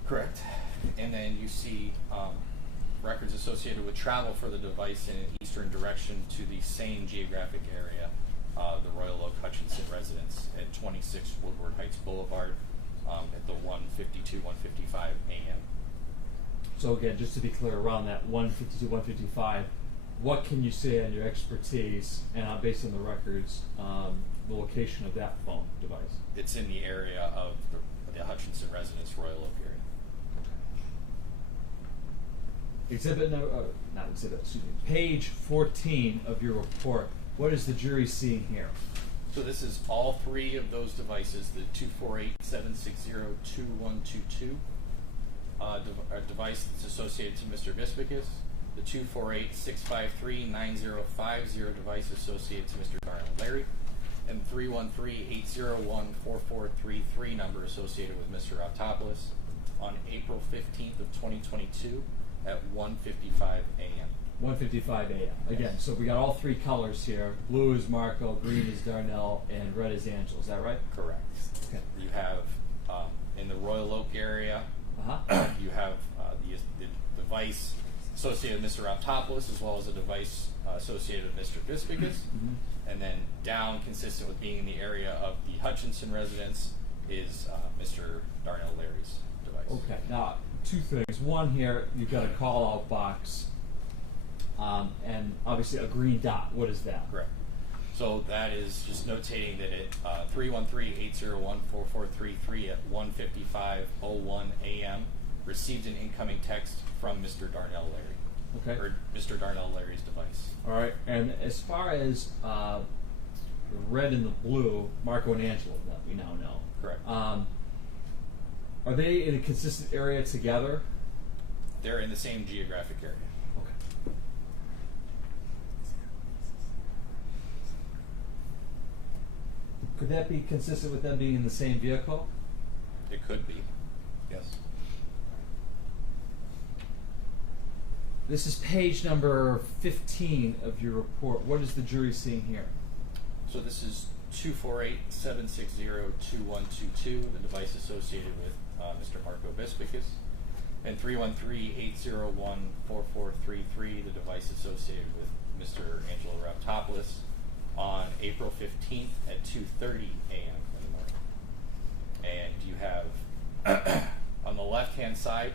Correct. And then you see records associated with travel for the device in an eastern direction to the same geographic area, the Royal Oak Hutchinson residence at 26 Woodward Heights Boulevard at the 1:55 a.m. So again, just to be clear, around that 1:52, 1:55, what can you say on your expertise and based on the records, the location of that phone device? It's in the area of the Hutchinson residence, Royal Oak area. Exhibit number, not exhibit, excuse me, page 14 of your report. What is the jury seeing here? So this is all three of those devices, the 248-760-2122 device that's associated to Mr. Biscus, the 248-653-9050 device associated to Mr. Darnell Larry, and the 313-801-4433 number associated with Mr. Raptopoulos on April 15th of 2022 at 1:55 a.m. 1:55 a.m. Again, so we got all three colors here. Blue is Marco, green is Darnell, and red is Angelo. Is that right? Correct. Okay. You have in the Royal Oak area, you have the device associated with Mr. Raptopoulos as well as a device associated with Mr. Biscus. And then down, consistent with being in the area of the Hutchinson residence, is Mr. Darnell Larry's device. Okay. Now, two things. One here, you've got a call-out box, and obviously a green dot. What is that? Correct. So that is just notating that at 313-801-4433 at 1:55:01 a.m. received an incoming text from Mr. Darnell Larry. Okay. Or Mr. Darnell Larry's device. All right. And as far as the red and the blue, Marco and Angelo, that we now know. Correct. Are they in a consistent area together? They're in the same geographic area. Okay. Could that be consistent with them being in the same vehicle? It could be, yes. This is page number 15 of your report. What is the jury seeing here? So this is 248-760-2122, the device associated with Mr. Marco Biscus, and 313-801-4433, the device associated with Mr. Angelo Raptopoulos, on April 15th at 2:30 a.m. in the morning. And you have, on the left-hand side,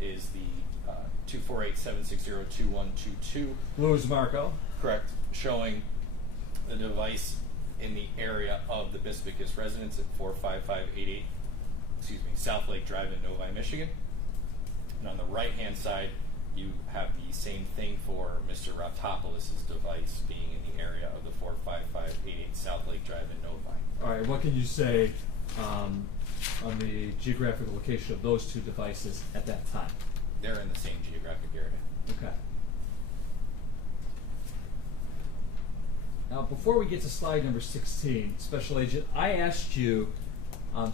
is the 248-760-2122. Blue is Marco. Correct. Showing the device in the area of the Biscus residence at 45588, South Lake Drive in Novi, Michigan. And on the right-hand side, you have the same thing for Mr. Raptopoulos' device being in the area of the 45588 South Lake Drive in Novi. All right, what can you say on the geographic location of those two devices at that time? They're in the same geographic area. Okay. Now, before we get to slide number 16, Special Agent, I asked you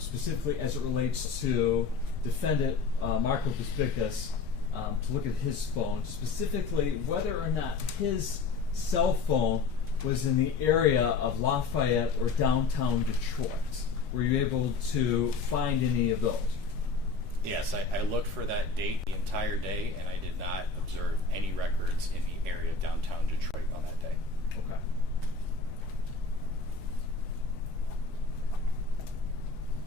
specifically as it relates to defendant Marco Biscus to look at his phone, specifically whether or not his cell phone was in the area of Lafayette or downtown Detroit. Were you able to find any of those? Yes, I looked for that date the entire day, and I did not observe any records in the area of downtown Detroit on that day. Okay.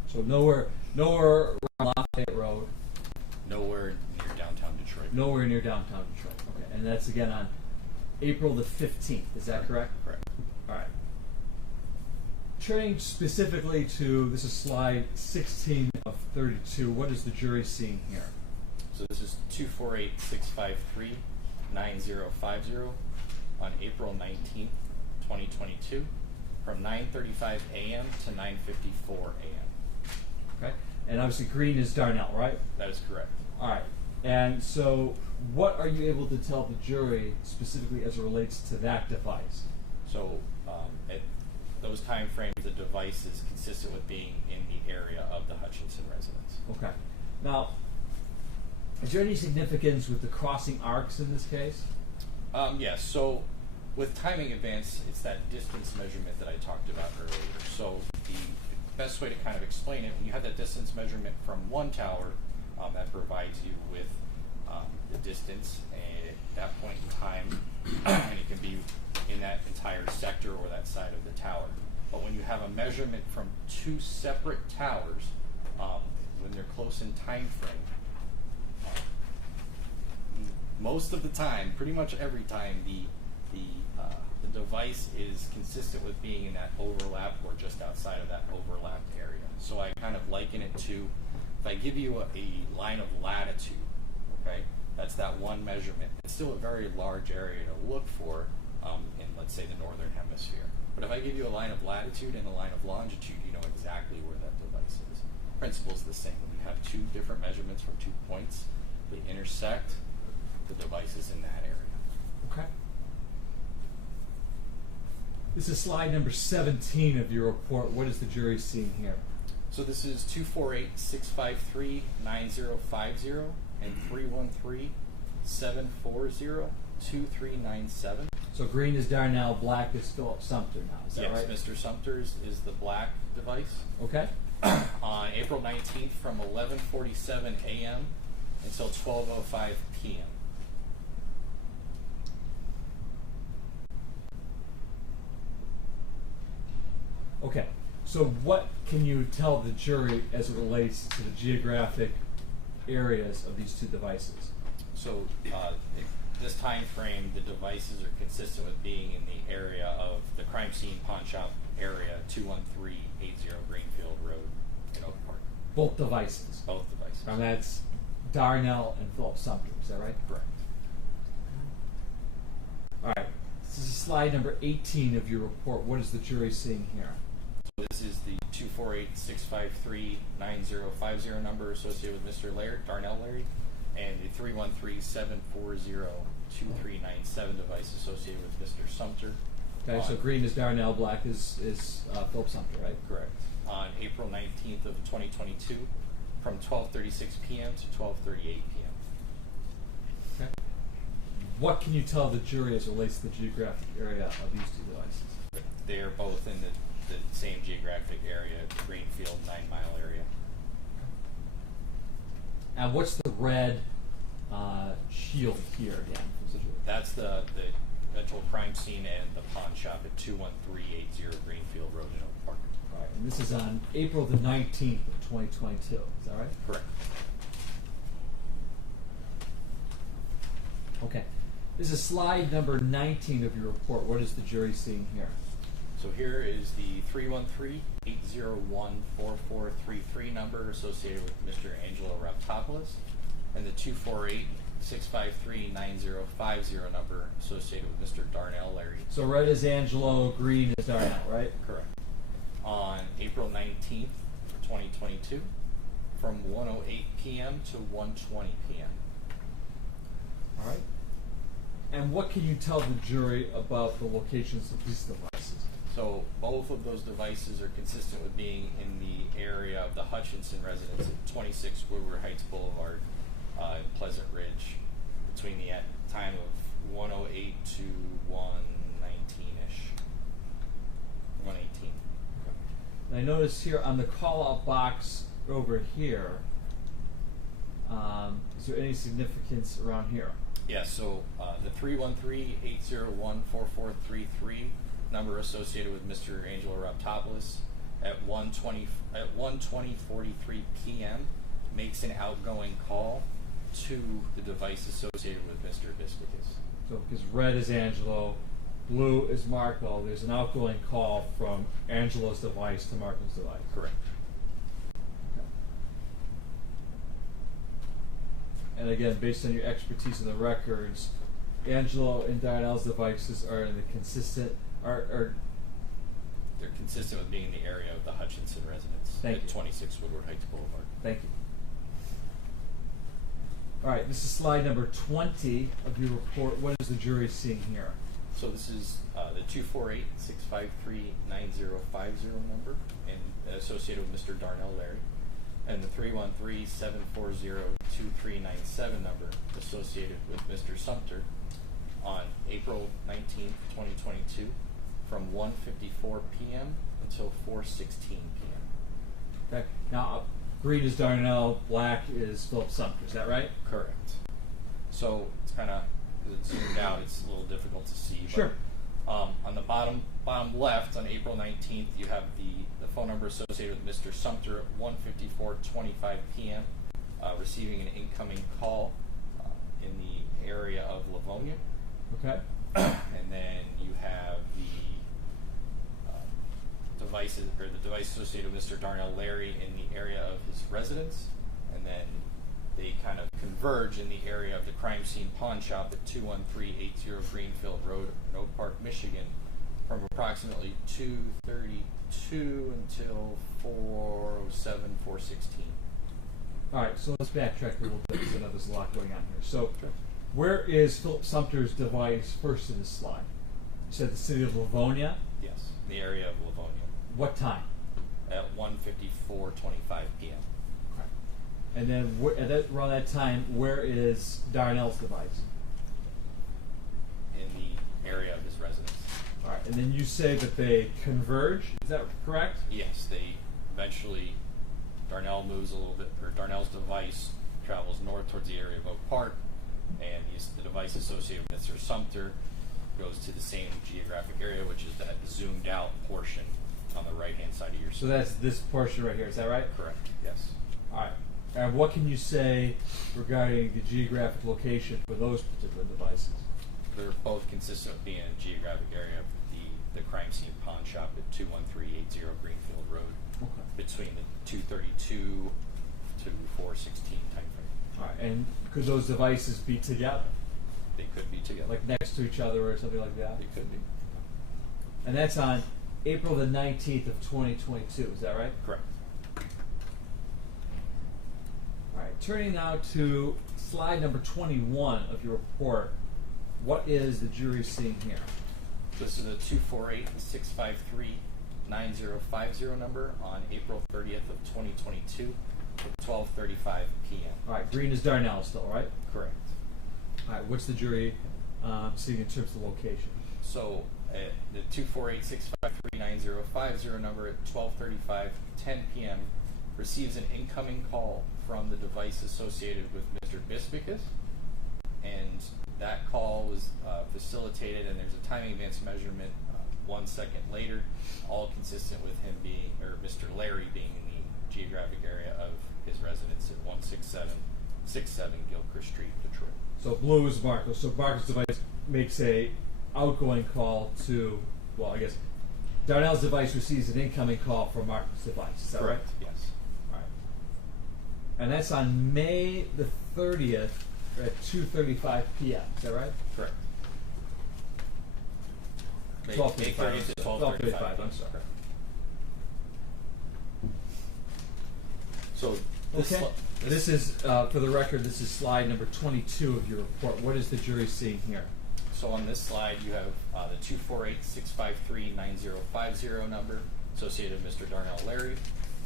So nowhere around Lafayette Road. Nowhere near downtown Detroit. Nowhere near downtown Detroit. Okay, and that's again on April the 15th. Is that correct? Correct. All right. Turning specifically to, this is slide 16 of 32. What is the jury seeing here? So this is 248-653-9050 on April 19th, 2022, from 9:35 a.m. to 9:54 a.m. Okay, and obviously green is Darnell, right? That is correct. All right, and so what are you able to tell the jury specifically as it relates to that device? So at those time frames, the device is consistent with being in the area of the Hutchinson residence. Okay. Now, is there any significance with the crossing arcs in this case? Yes. So with timing advance, it's that distance measurement that I talked about earlier. So the best way to kind of explain it, when you have that distance measurement from one tower, that provides you with the distance at that point in time, and it can be in that entire sector or that side of the tower. But when you have a measurement from two separate towers, when they're close in time frame, most of the time, pretty much every time, the device is consistent with being in that overlap or just outside of that overlapped area. So I kind of liken it to, if I give you a line of latitude, okay, that's that one measurement. It's still a very large area to look for in, let's say, the northern hemisphere. But if I give you a line of latitude and a line of longitude, you know exactly where that device is. Principle is the same. When you have two different measurements from 2 points, they intersect, the device is in that area. Okay. This is slide number 17 of your report. What is the jury seeing here? So this is 248-653-9050 and 313-740-2397. So green is Darnell, black is Philip Sumter now. Is that right? Yes, Mr. Sumter's is the black device. Okay. On April 19th from 11:47 a.m. until 12:05 p.m. Okay. So what can you tell the jury as it relates to the geographic areas of these two devices? So this time frame, the devices are consistent with being in the area of the crime scene pawn shop area, 21380 Greenfield Road in Oak Park. Both devices? Both devices. And that's Darnell and Philip Sumter, is that right? Correct. All right. This is slide number 18 of your report. What is the jury seeing here? So this is the 248-653-9050 number associated with Mr. Darnell Larry, and the 313-740-2397 device associated with Mr. Sumter. Okay, so green is Darnell, black is Philip Sumter, right? Correct. On April 19th of 2022, from 12:36 p.m. to 12:38 p.m. Okay. What can you tell the jury as it relates to the geographic area of these two devices? They are both in the same geographic area, Greenfield 9-mile area. And what's the red shield here again? That's the eventual crime scene and the pawn shop at 21380 Greenfield Road in Oak Park. All right, and this is on April the 19th of 2022, is that right? Correct. Okay. This is slide number 19 of your report. What is the jury seeing here? So here is the 313-801-4433 number associated with Mr. Angelo Raptopoulos, and the 248-653-9050 number associated with Mr. Darnell Larry. So red is Angelo, green is Darnell, right? Correct. On April 19th, 2022, from 1:08 p.m. to 1:20 p.m. All right. And what can you tell the jury about the locations of these devices? So both of those devices are consistent with being in the area of the Hutchinson residence at 26 Woodward Heights Boulevard in Pleasant Ridge between the time of 1:08 to 1:19-ish. 1:18. And I notice here on the call-out box over here, is there any significance around here? Yeah, so the 313-801-4433 number associated with Mr. Angelo Raptopoulos at 1:20:43 p.m. makes an outgoing call to the device associated with Mr. Biscus. So because red is Angelo, blue is Marco, there's an outgoing call from Angelo's device to Marco's device. Correct. And again, based on your expertise in the records, Angelo and Darnell's devices are in the consistent, are They're consistent with being in the area of the Hutchinson residence at 26 Woodward Heights Boulevard. Thank you. All right, this is slide number 20 of your report. What is the jury seeing here? So this is the 248-653-9050 number and associated with Mr. Darnell Larry, and the 313-740-2397 number associated with Mr. Sumter on April 19th, 2022 from 1:54 p.m. until 4:16 p.m. Okay. Now, green is Darnell, black is Philip Sumter. Is that right? Correct. So it's kind of zoomed out. It's a little difficult to see. Sure. But, on the bottom left, on April 19th, you have the phone number associated with Mr. Sumter at 1:54:25 p.m. Receiving an incoming call in the area of Livonia. Okay. And then you have the devices, or the device associated with Mr. Darnell Larry in the area of his residence, and then they kind of converge in the area of the crime scene pawn shop at 21380 Greenfield Road in Oak Park, Michigan, from approximately 2:32 until 4:07, 4:16. All right, so let's backtrack a little bit because I know there's a lot going on here. So, where is Philip Sumter's device first in this slide? You said the city of Livonia? Yes, the area of Livonia. What time? At 1:54:25 p.m. Okay. And then around that time, where is Darnell's device? In the area of his residence. All right, and then you say that they converge. Is that correct? Yes, they eventually, Darnell moves a little bit, or Darnell's device travels north towards the area of Oak Park, and the device associated with Mr. Sumter goes to the same geographic area, which is that zoomed out portion on the right-hand side of your So that's this portion right here. Is that right? Correct, yes. All right. And what can you say regarding the geographic location for those particular devices? They're both consistent with being in a geographic area of the crime scene pawn shop at 21380 Greenfield Road, between the 2:32 to 4:16 time frame. All right. And could those devices be together? They could be together. Like next to each other or something like that? They could be. And that's on April the 19th of 2022. Is that right? Correct. All right. Turning now to slide number 21 of your report. What is the jury seeing here? This is a 248-653-9050 number on April 30th of 2022 at 12:35 p.m. All right. Green is Darnell still, right? Correct. All right. What's the jury seeing in terms of location? So the 248-653-9050 number at 12:35:10 p.m. receives an incoming call from the device associated with Mr. Biscus, and that call was facilitated, and there's a timing advance measurement 1 second later, all consistent with him being, or Mr. Larry being in the geographic area of his residence at 16767 Gilchrist Street, Detroit. So blue is Marco. So Marco's device makes a outgoing call to, well, I guess Darnell's device receives an incoming call from Marco's device. Is that Correct. right? Yes. All right. And that's on May the 30th at 2:35 p.m. Is that right? Correct. 12:35. 12:35. I'm sorry. So Okay. This is, for the record, this is slide number 22 of your report. What is the jury seeing here? So on this slide, you have the 248-653-9050 number associated with Mr. Darnell Larry,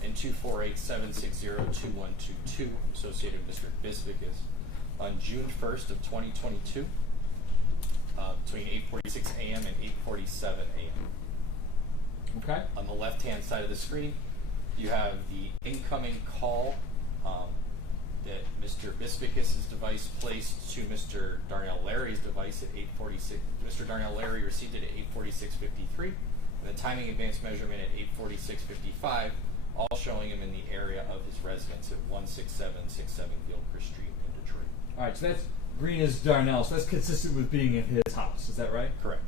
and 248-760-2122 associated with Mr. Biscus on June 1st of 2022 between 8:46 a.m. and 8:47 a.m. Okay. On the left-hand side of the screen, you have the incoming call that Mr. Biscus's device placed to Mr. Darnell Larry's device at 8:46. Mr. Darnell Larry received it at 8:46:53, and the timing advance measurement at 8:46:55, all showing him in the area of his residence at 16767 Gilchrist Street in Detroit. All right, so that's green is Darnell, so that's consistent with being at his house. Is that right? Correct.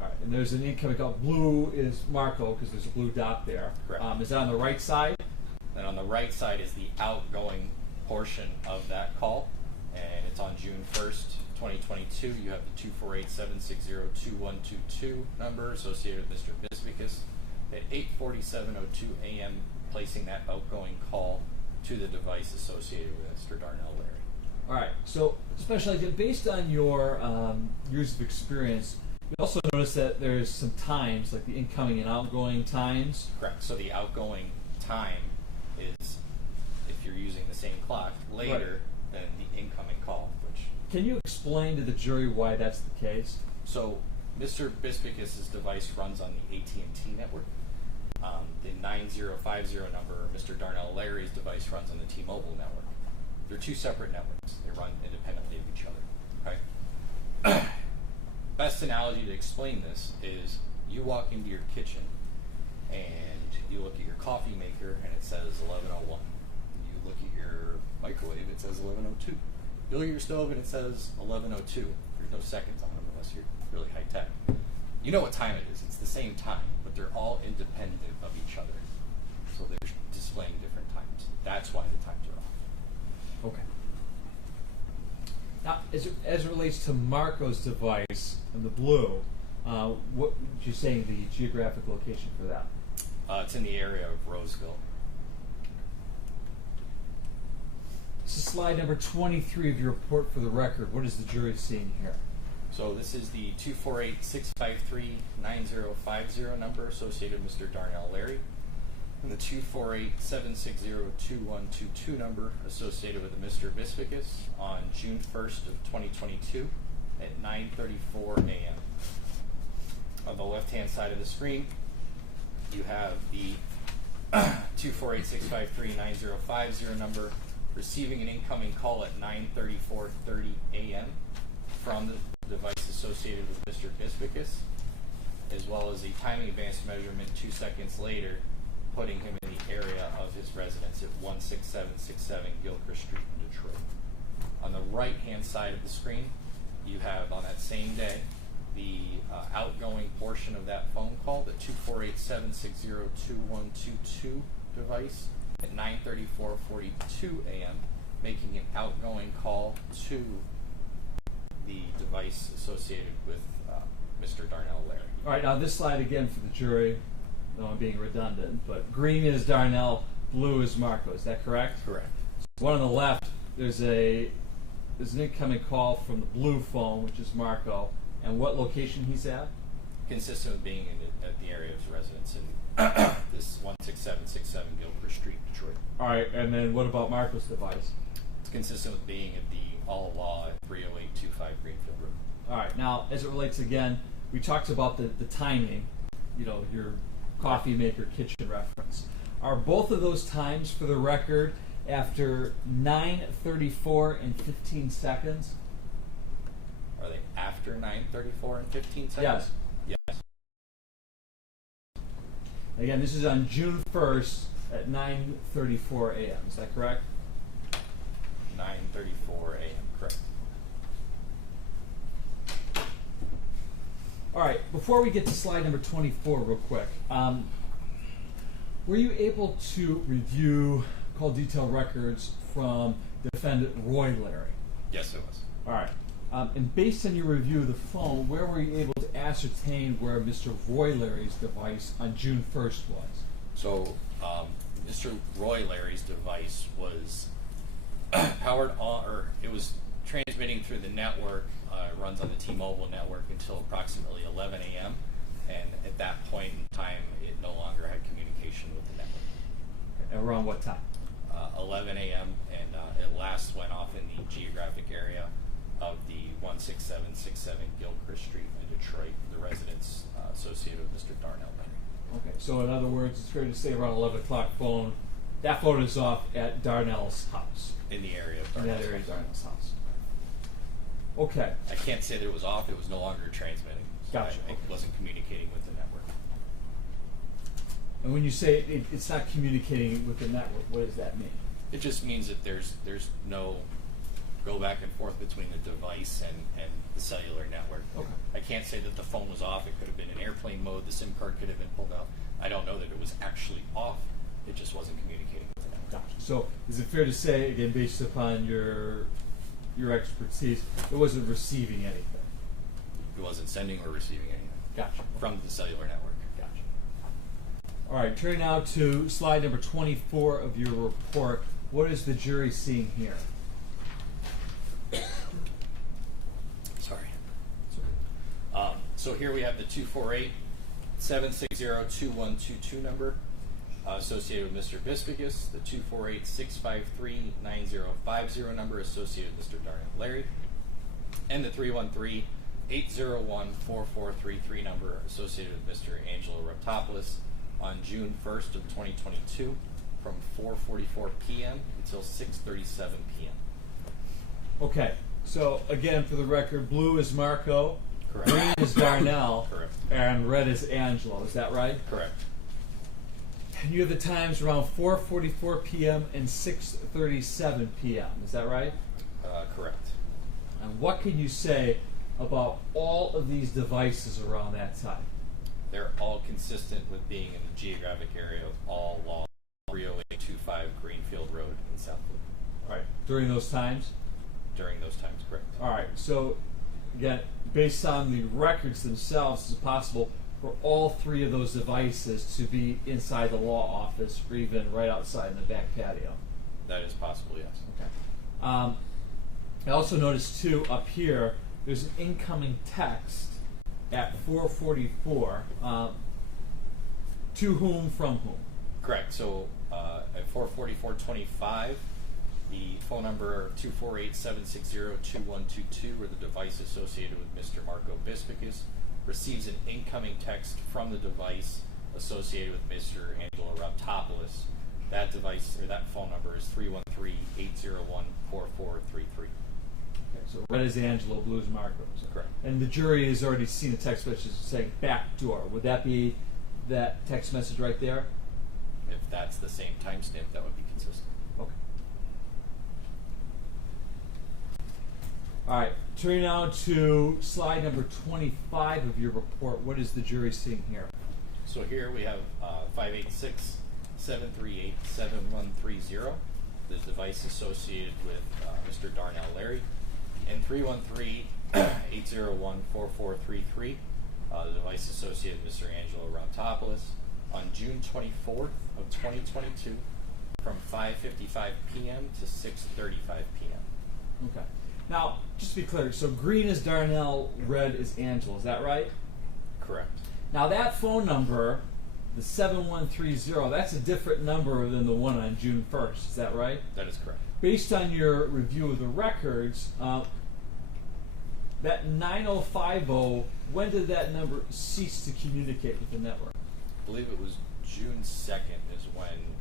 All right, and there's an incoming call. Blue is Marco because there's a blue dot there. Correct. Is that on the right side? And on the right side is the outgoing portion of that call, and it's on June 1st, 2022. You have the 248-760-2122 number associated with Mr. Biscus at 8:47:02 a.m., placing that outgoing call to the device associated with Mr. Darnell Larry. All right, so Special Agent, based on your years of experience, you also notice that there's some times, like the incoming and outgoing times. Correct. So the outgoing time is, if you're using the same clock, later than the incoming call. Which can you explain to the jury why that's the case? So Mr. Biscus's device runs on the AT&T network. The 9050 number, Mr. Darnell Larry's device runs on the T-Mobile network. They're two separate networks. They run independently of each other. Okay. Best analogy to explain this is you walk into your kitchen and you look at your coffee maker and it says 11:01. You look at your microwave, it says 11:02. You look at your stove and it says 11:02. There's no seconds on them unless you're really high tech. You know what time it is. It's the same time, but they're all independent of each other. So they're displaying different times. That's why the times are off. Okay. Now, as it relates to Marco's device and the blue, what would you say the geographic location for that? It's in the area of Roseville. This is slide number 23 of your report for the record. What is the jury seeing here? So this is the 248-653-9050 number associated with Mr. Darnell Larry, and the 248-760-2122 number associated with Mr. Biscus on June 1st of 2022 at 9:34 a.m. On the left-hand side of the screen, you have the 248-653-9050 number receiving an incoming call at 9:34:30 a.m. from the device associated with Mr. Biscus, as well as a timing advance measurement 2 seconds later, putting him in the area of his residence at 16767 Gilchrist Street in Detroit. On the right-hand side of the screen, you have on that same day the outgoing portion of that phone call, the 248-760-2122 device at 9:34:42 a.m., making an outgoing call to the device associated with Mr. Darnell Larry. All right, now this slide again for the jury, though I'm being redundant, but green is Darnell, blue is Marco. Is that correct? Correct. So one on the left, there's an incoming call from the blue phone, which is Marco, and what location he's at? Consistent with being at the area of his residence in this 16767 Gilchrist Street, Detroit. All right, and then what about Marco's device? It's consistent with being at the All Law at 30825 Greenfield Road. All right, now as it relates again, we talked about the timing, your coffee maker kitchen reference. Are both of those times for the record after 9:34 and 15 seconds? Are they after 9:34 and 15 seconds? Yes. Yes. Again, this is on June 1st at 9:34 a.m. Is that correct? 9:34 a.m. Correct. All right, before we get to slide number 24 real quick, were you able to review call detailed records from defendant Roy Larry. Yes, it was. All right. And based on your review of the phone, where were you able to ascertain where Mr. Roy Larry's device on June 1st was? So, Mr. Roy Larry's device was powered on, or it was transmitting through the network. It runs on the T-Mobile network until approximately 11 a.m. And at that point in time, it no longer had communication with the network. Around what time? 11 a.m. and it last went off in the geographic area of the 16767 Gilchrist Street in Detroit, the residence associated with Mr. Darnell Larry. Okay, so in other words, it's fair to say around 11 o'clock phone, that phone is off at Darnell's house. In the area of In Darnell's that area of house. Darnell's house. Okay. I can't say that it was off, it was no longer transmitting. So Gotcha. It wasn't communicating with the network. And when you say it's not communicating with the network, what does that mean? It just means that there's no go back and forth between the device and the cellular network. Okay. I can't say that the phone was off. It could have been in airplane mode. The SIM card could have been pulled out. I don't know that it was actually off. It just wasn't communicating with the network. Gotcha. So is it fair to say, again, based upon your expertise, it wasn't receiving anything? It wasn't sending or receiving anything. Gotcha. From the cellular network. Gotcha. All right, turning now to slide number 24 of your report. What is the jury seeing here? Sorry. So here we have the 248-760-2122 number associated with Mr. Biscus, the 248-653-9050 number associated with Mr. Darnell Larry, and the 313-801-4433 number associated with Mr. Angelo Raptopoulos on June 1st of 2022 from 4:44 p.m. until 6:37 p.m. Okay, so again, for the record, blue is Marco, Correct. green is Darnell, Correct. and red is Angelo. Is that right? Correct. And you have the times around 4:44 p.m. and 6:37 p.m. Is that right? Correct. And what can you say about all of these devices around that time? They're all consistent with being in the geographic area of all law 30825 Greenfield Road in Southwood. All right. During those times? During those times, correct. All right. So, again, based on the records themselves, is it possible for all three of those devices to be inside the law office or even right outside in the back patio? That is possible, yes. Okay. I also noticed, too, up here, there's an incoming text at 4:44. To whom, from whom? Correct. So at 4:44:25, the phone number 248-760-2122, or the device associated with Mr. Marco Biscus, receives an incoming text from the device associated with Mr. Angelo Raptopoulos. That device, or that phone number, is 313-801-4433. Okay, so red is Angelo, blue is Marco. Correct. And the jury has already seen a text message saying back door. Would that be that text message right there? If that's the same timestamp, that would be consistent. Okay. All right. Turning now to slide number 25 of your report. What is the jury seeing here? So here we have 586-738-7130, the device associated with Mr. Darnell Larry, and 313-801-4433, the device associated with Mr. Angelo Raptopoulos, on June 24th of 2022 from 5:55 p.m. to 6:35 p.m. Okay. Now, just to be clear, so green is Darnell, red is Angelo. Is that right? Correct. Now, that phone number, the 7130, that's a different number than the one on June 1st. Is that right? That is correct. Based on your review of the records, that 9050, when did that number cease to communicate with the network? I believe it was June 2nd is when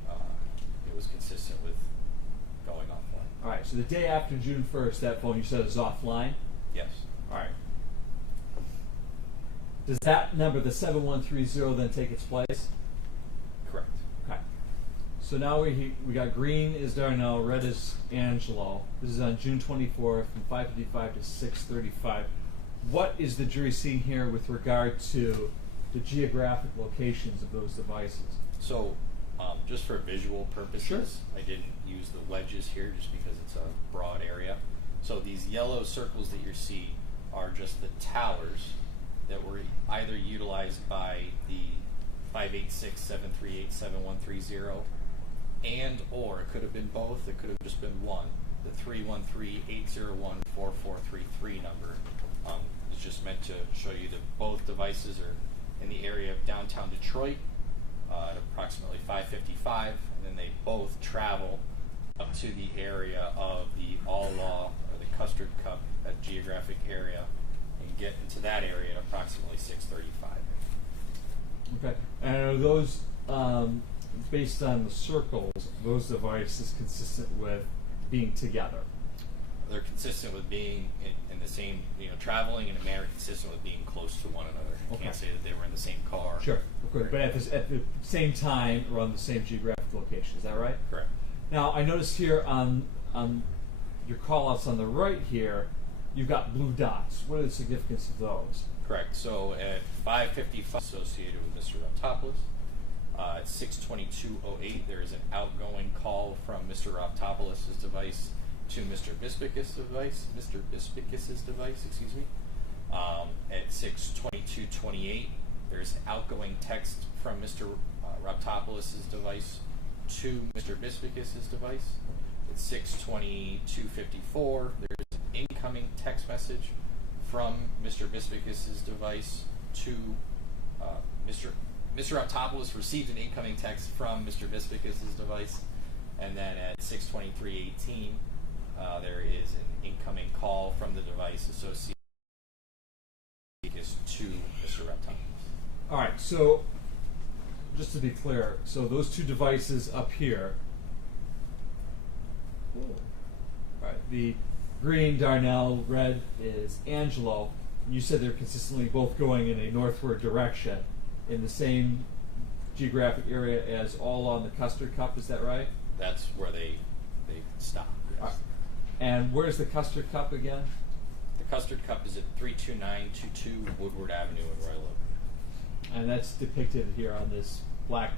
it was consistent with going offline. All right, so the day after June 1st, that phone you said is offline? Yes. All right. Does that number, the 7130, then take its place? Correct. Okay. So now we got green is Darnell, red is Angelo. This is on June 24th from 5:55 to 6:35. What is the jury seeing here with regard to the geographic locations of those devices? So Just for visual purposes, Sure. I didn't use the wedges here just because it's a broad area. So these yellow circles that you see are just the towers that were either utilized by the 586-738-7130 and or it could have been both, it could have just been one. The 313-801-4433 number is just meant to show you that both devices are in the area of downtown Detroit at approximately 5:55, and then they both travel up to the area of the All Law or the Custard Cup, that geographic area, and get into that area at approximately 6:35. Okay. And are those, based on the circles, those devices consistent with being together? They're consistent with being in the same, traveling in a manner consistent with being close to one another. You can't say that they were in the same car. Sure, of course. But at the same time or on the same geographic location, is that right? Correct. Now, I noticed here on your call-outs on the right here, you've got blue dots. What are the significance of those? Correct. So at 5:55, associated with Mr. Raptopoulos. At 6:22:08, there is an outgoing call from Mr. Raptopoulos' device to Mr. Biscus' device. Excuse me. At 6:22:28, there's an outgoing text from Mr. Raptopoulos' device to Mr. Biscus' device. At 6:22:54, there's an incoming text message from Mr. Biscus' device to Mr. Raptopoulos received an incoming text from Mr. Biscus' device, and then at 6:23:18, there is an incoming call from the device associated to Mr. Raptopoulos. All right, so just to be clear, so those two devices up here, right, the green Darnell, red is Angelo. You said they're consistently both going in a northward direction in the same geographic area as all on the Custard Cup, is that right? That's where they stop. Yes. Right. And where's the Custard Cup again? The Custard Cup is at 32922 Woodward Avenue in Royal Oak. And that's depicted here on this black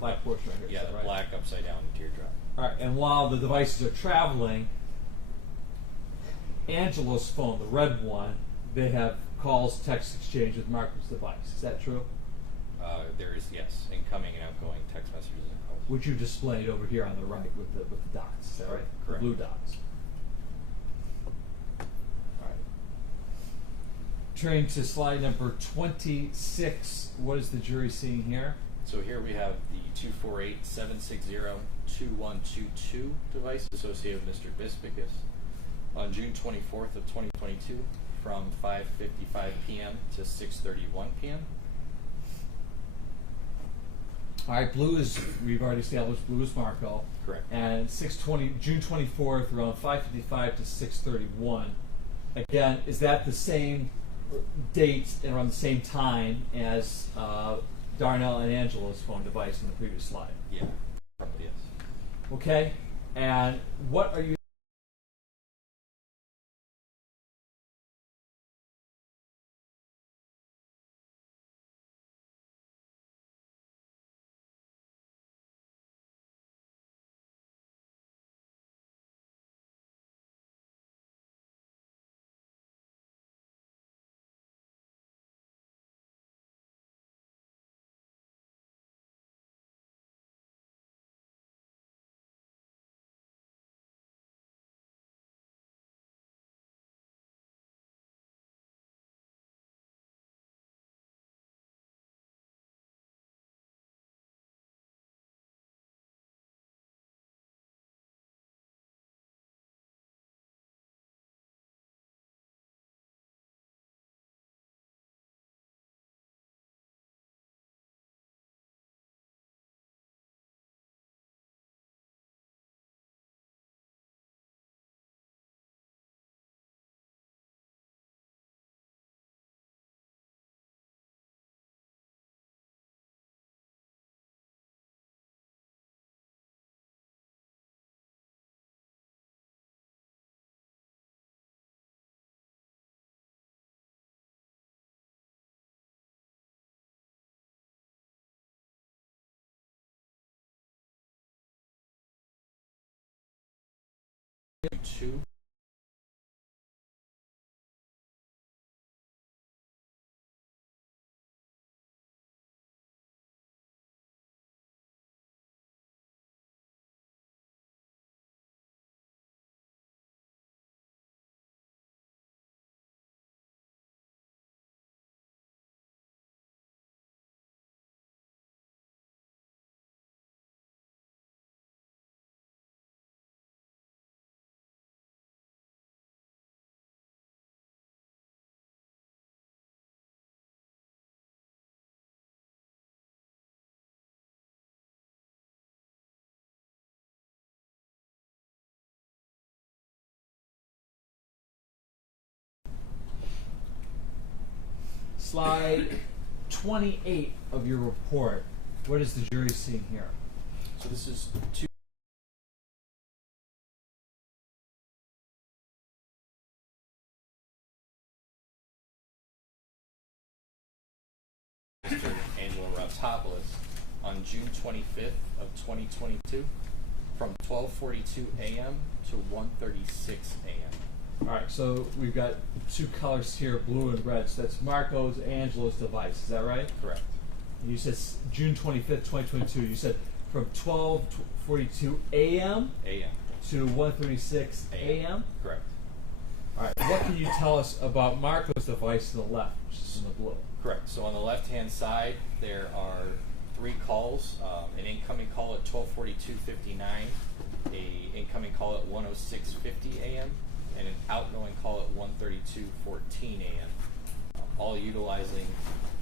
portion right here. Yeah, the right? black upside down teardrop. All right, and while the devices are traveling, Angelo's phone, the red one, they have calls, text exchange with Marcus' device. Is that true? There is, yes, incoming and outgoing text messages and calls. Which you displayed over here on the right with the dots. Is that right? Correct. The blue dots. All right. Turning to slide number 26, what is the jury seeing here? So here we have the 248-760-2122 device associated with Mr. Biscus on June 24th of 2022 from 5:55 p.m. to 6:31 p.m. All right, blue is, we've already established blue is Marco. Correct. And June 24th, around 5:55 to 6:31. Again, is that the same date and around the same time as Darnell and Angelo's phone device in the previous slide? Yeah, probably yes. Okay, and what are you 2. Slide 28 of your report. What is the jury seeing here? So this is 2. Mr. Angelo Raptopoulos on June 25th of 2022 from 12:42 a.m. to 1:36 a.m. All right, so we've got two colors here, blue and red. So that's Marco's, Angelo's device. Is that right? Correct. You said June 25th, 2022. You said from 12:42 a.m. to 1:36 a.m. Correct. All right. What can you tell us about Marco's device to the left, which is in the blue? Correct. So on the left-hand side, there are 3 calls: an incoming call at 12:42:59, a incoming call at 1:06:50 a.m., and an outgoing call at 1:32:14 a.m. All utilizing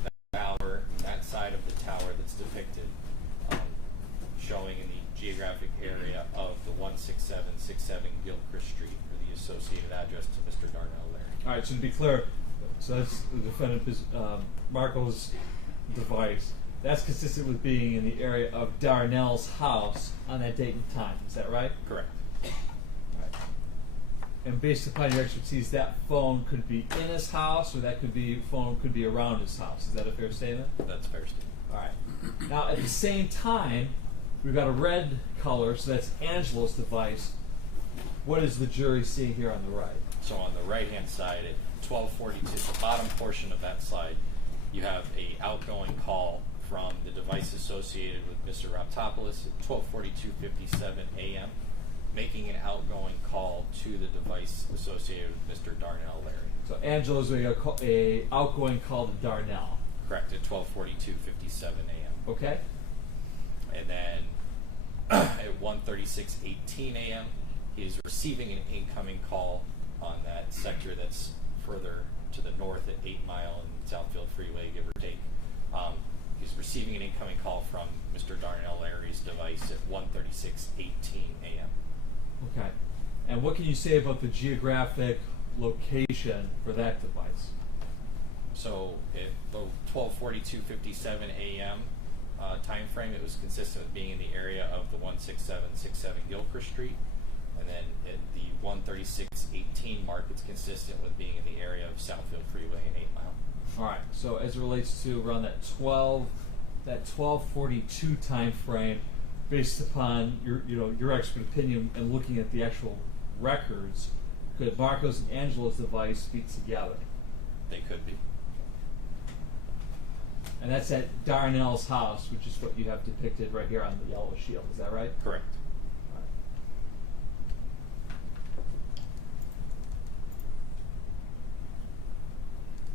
that tower, that side of the tower that's depicted, showing in the geographic area of the 16767 Gilchrist Street, or the associated address to Mr. Darnell Larry. All right. So to be clear, so that's the defendant, Marco's device. That's consistent with being in the area of Darnell's house on that date and time. Is that right? Correct. And based upon your expertise, that phone could be in his house, or that phone could be around his house. Is that a fair statement? That's a fair statement. All right. Now, at the same time, we've got a red color, so that's Angelo's device. What is the jury seeing here on the right? So on the right-hand side, at 12:42, the bottom portion of that slide, you have a outgoing call from the device associated with Mr. Raptopoulos at 12:42:57 a.m., making an outgoing call to the device associated with Mr. Darnell Larry. So Angelo's doing a outgoing call to Darnell. Correct, at 12:42:57 a.m. Okay. And then at 1:36:18 a.m., he is receiving an incoming call on that sector that's further to the north at 8 Mile and Southfield Freeway, give or take. He's receiving an incoming call from Mr. Darnell Larry's device at 1:36:18 a.m. Okay. And what can you say about the geographic location for that device? So at the 12:42:57 a.m. Time frame, it was consistent with being in the area of the 16767 Gilchrist Street, and then at the 1:36:18 mark, it's consistent with being in the area of Southfield Freeway and 8 Mile. All right. So as it relates to around that 12:42 time frame, based upon your expert opinion and looking at the actual records, could Marco's and Angelo's device be together? They could be. And that's at Darnell's house, which is what you have depicted right here on the yellow shield. Is that right? Correct. All right.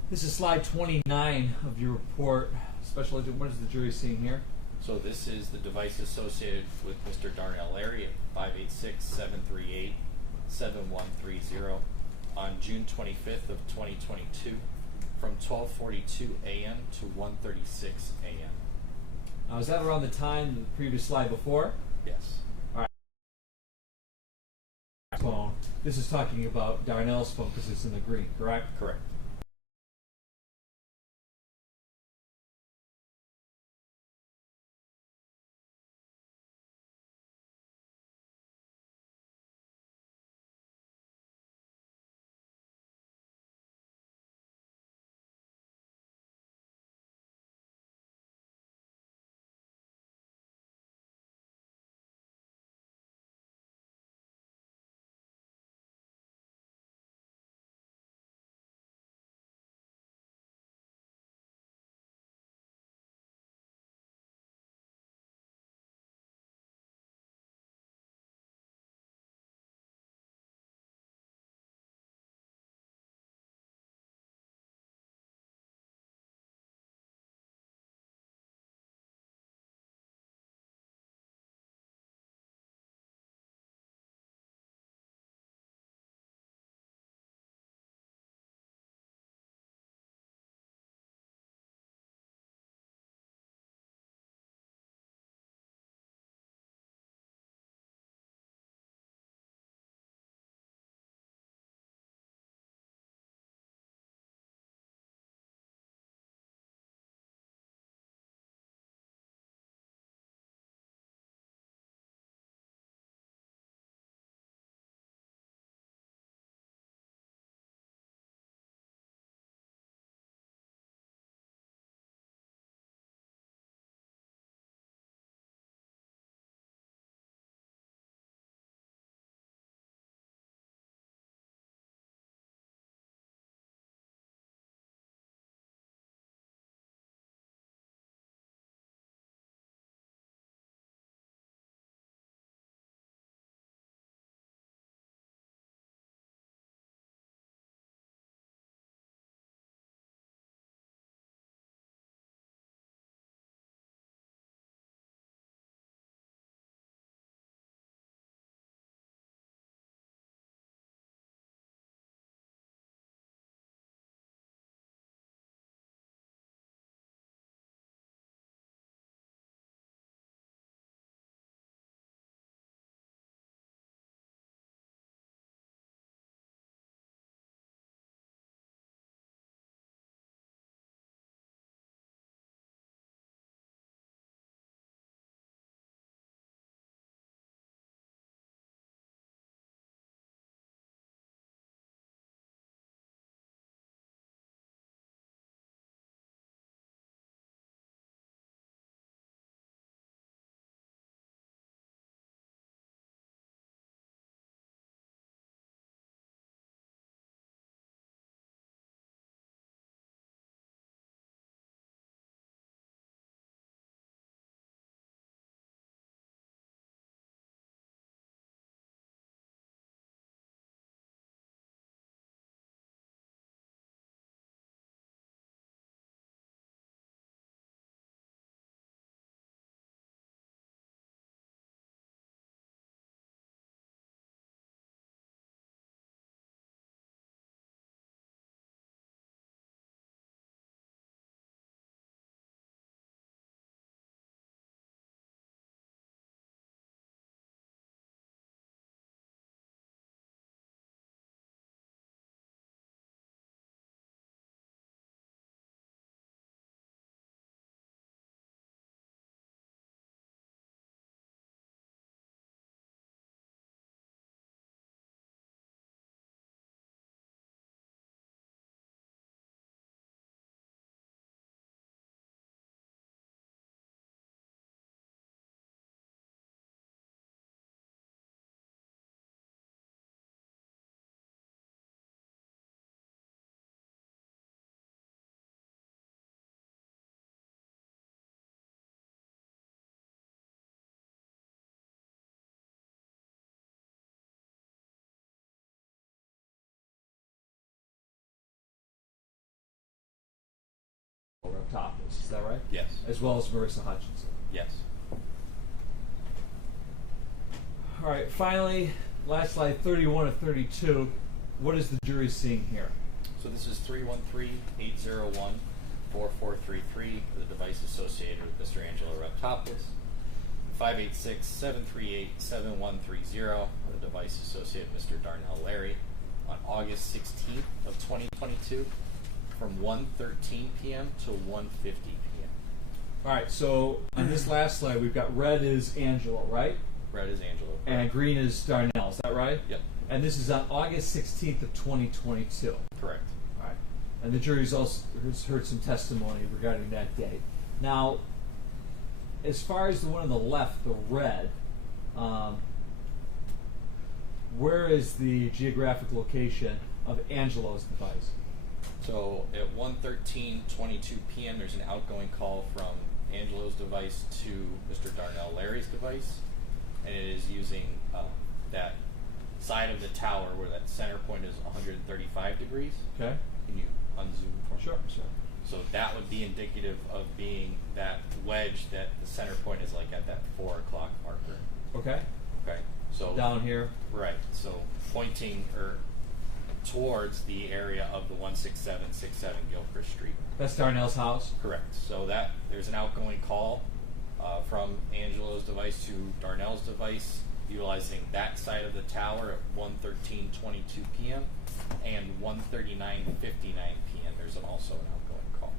This is slide 29 of your report. Special Agent, what is the jury seeing here? So this is the device associated with Mr. Darnell Larry at 586-738-7130 on June 25th of 2022 from 12:42 a.m. to 1:36 a.m. Now, is that around the time of the previous slide before? Yes. All right. Phone. This is talking about Darnell's phone because it's in the green, correct? Correct. Raptopoulos. Is that right? Yes. As well as Marissa Hutchinson. Yes. All right. Finally, last slide, 31 of 32. What is the jury seeing here? So this is 313-801-4433 for the device associated with Mr. Angelo Raptopoulos. 586-738-7130 for the device associated with Mr. Darnell Larry on August 16th of 2022 from 1:13 p.m. to 1:50 p.m. All right. So on this last slide, we've got red is Angelo, right? Red is Angelo. And green is Darnell. Is that right? Yep. And this is on August 16th of 2022. Correct. All right. And the jury's also has heard some testimony regarding that date. Now, as far as the one on the left, the red, where is the geographic location of Angelo's device? So at 1:13:22 p.m. there's an outgoing call from Angelo's device to Mr. Darnell Larry's device, and it is using that side of the tower where that center point is 135 degrees. Okay. Can you unzoom for me? Sure. So that would be indicative of being that wedge that the center point is like at that 4 o'clock marker. Okay. Okay. So down here. Right. So pointing towards the area of the 16767 Gilchrist Street. That's Darnell's house? Correct. So that there's an outgoing call from Angelo's device to Darnell's device utilizing that side of the tower at 1:13:22 p.m. and 1:39:59 p.m. There's also an outgoing call.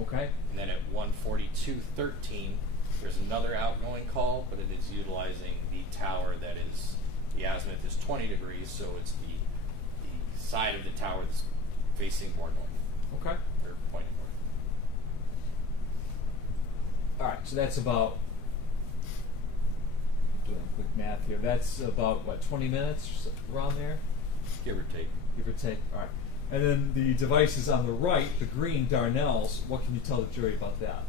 Okay. And then at 1:42:13 there's another outgoing call, but it is utilizing the tower that is, the azimuth is 20 degrees, so it's the side of the tower that's facing more north. Okay. Or pointing north. All right, so that's about, doing quick math here, that's about, what, 20 minutes around there? Give or take. Give or take, all right. And then the devices on the right, the green Darnell's, what can you tell the jury about that?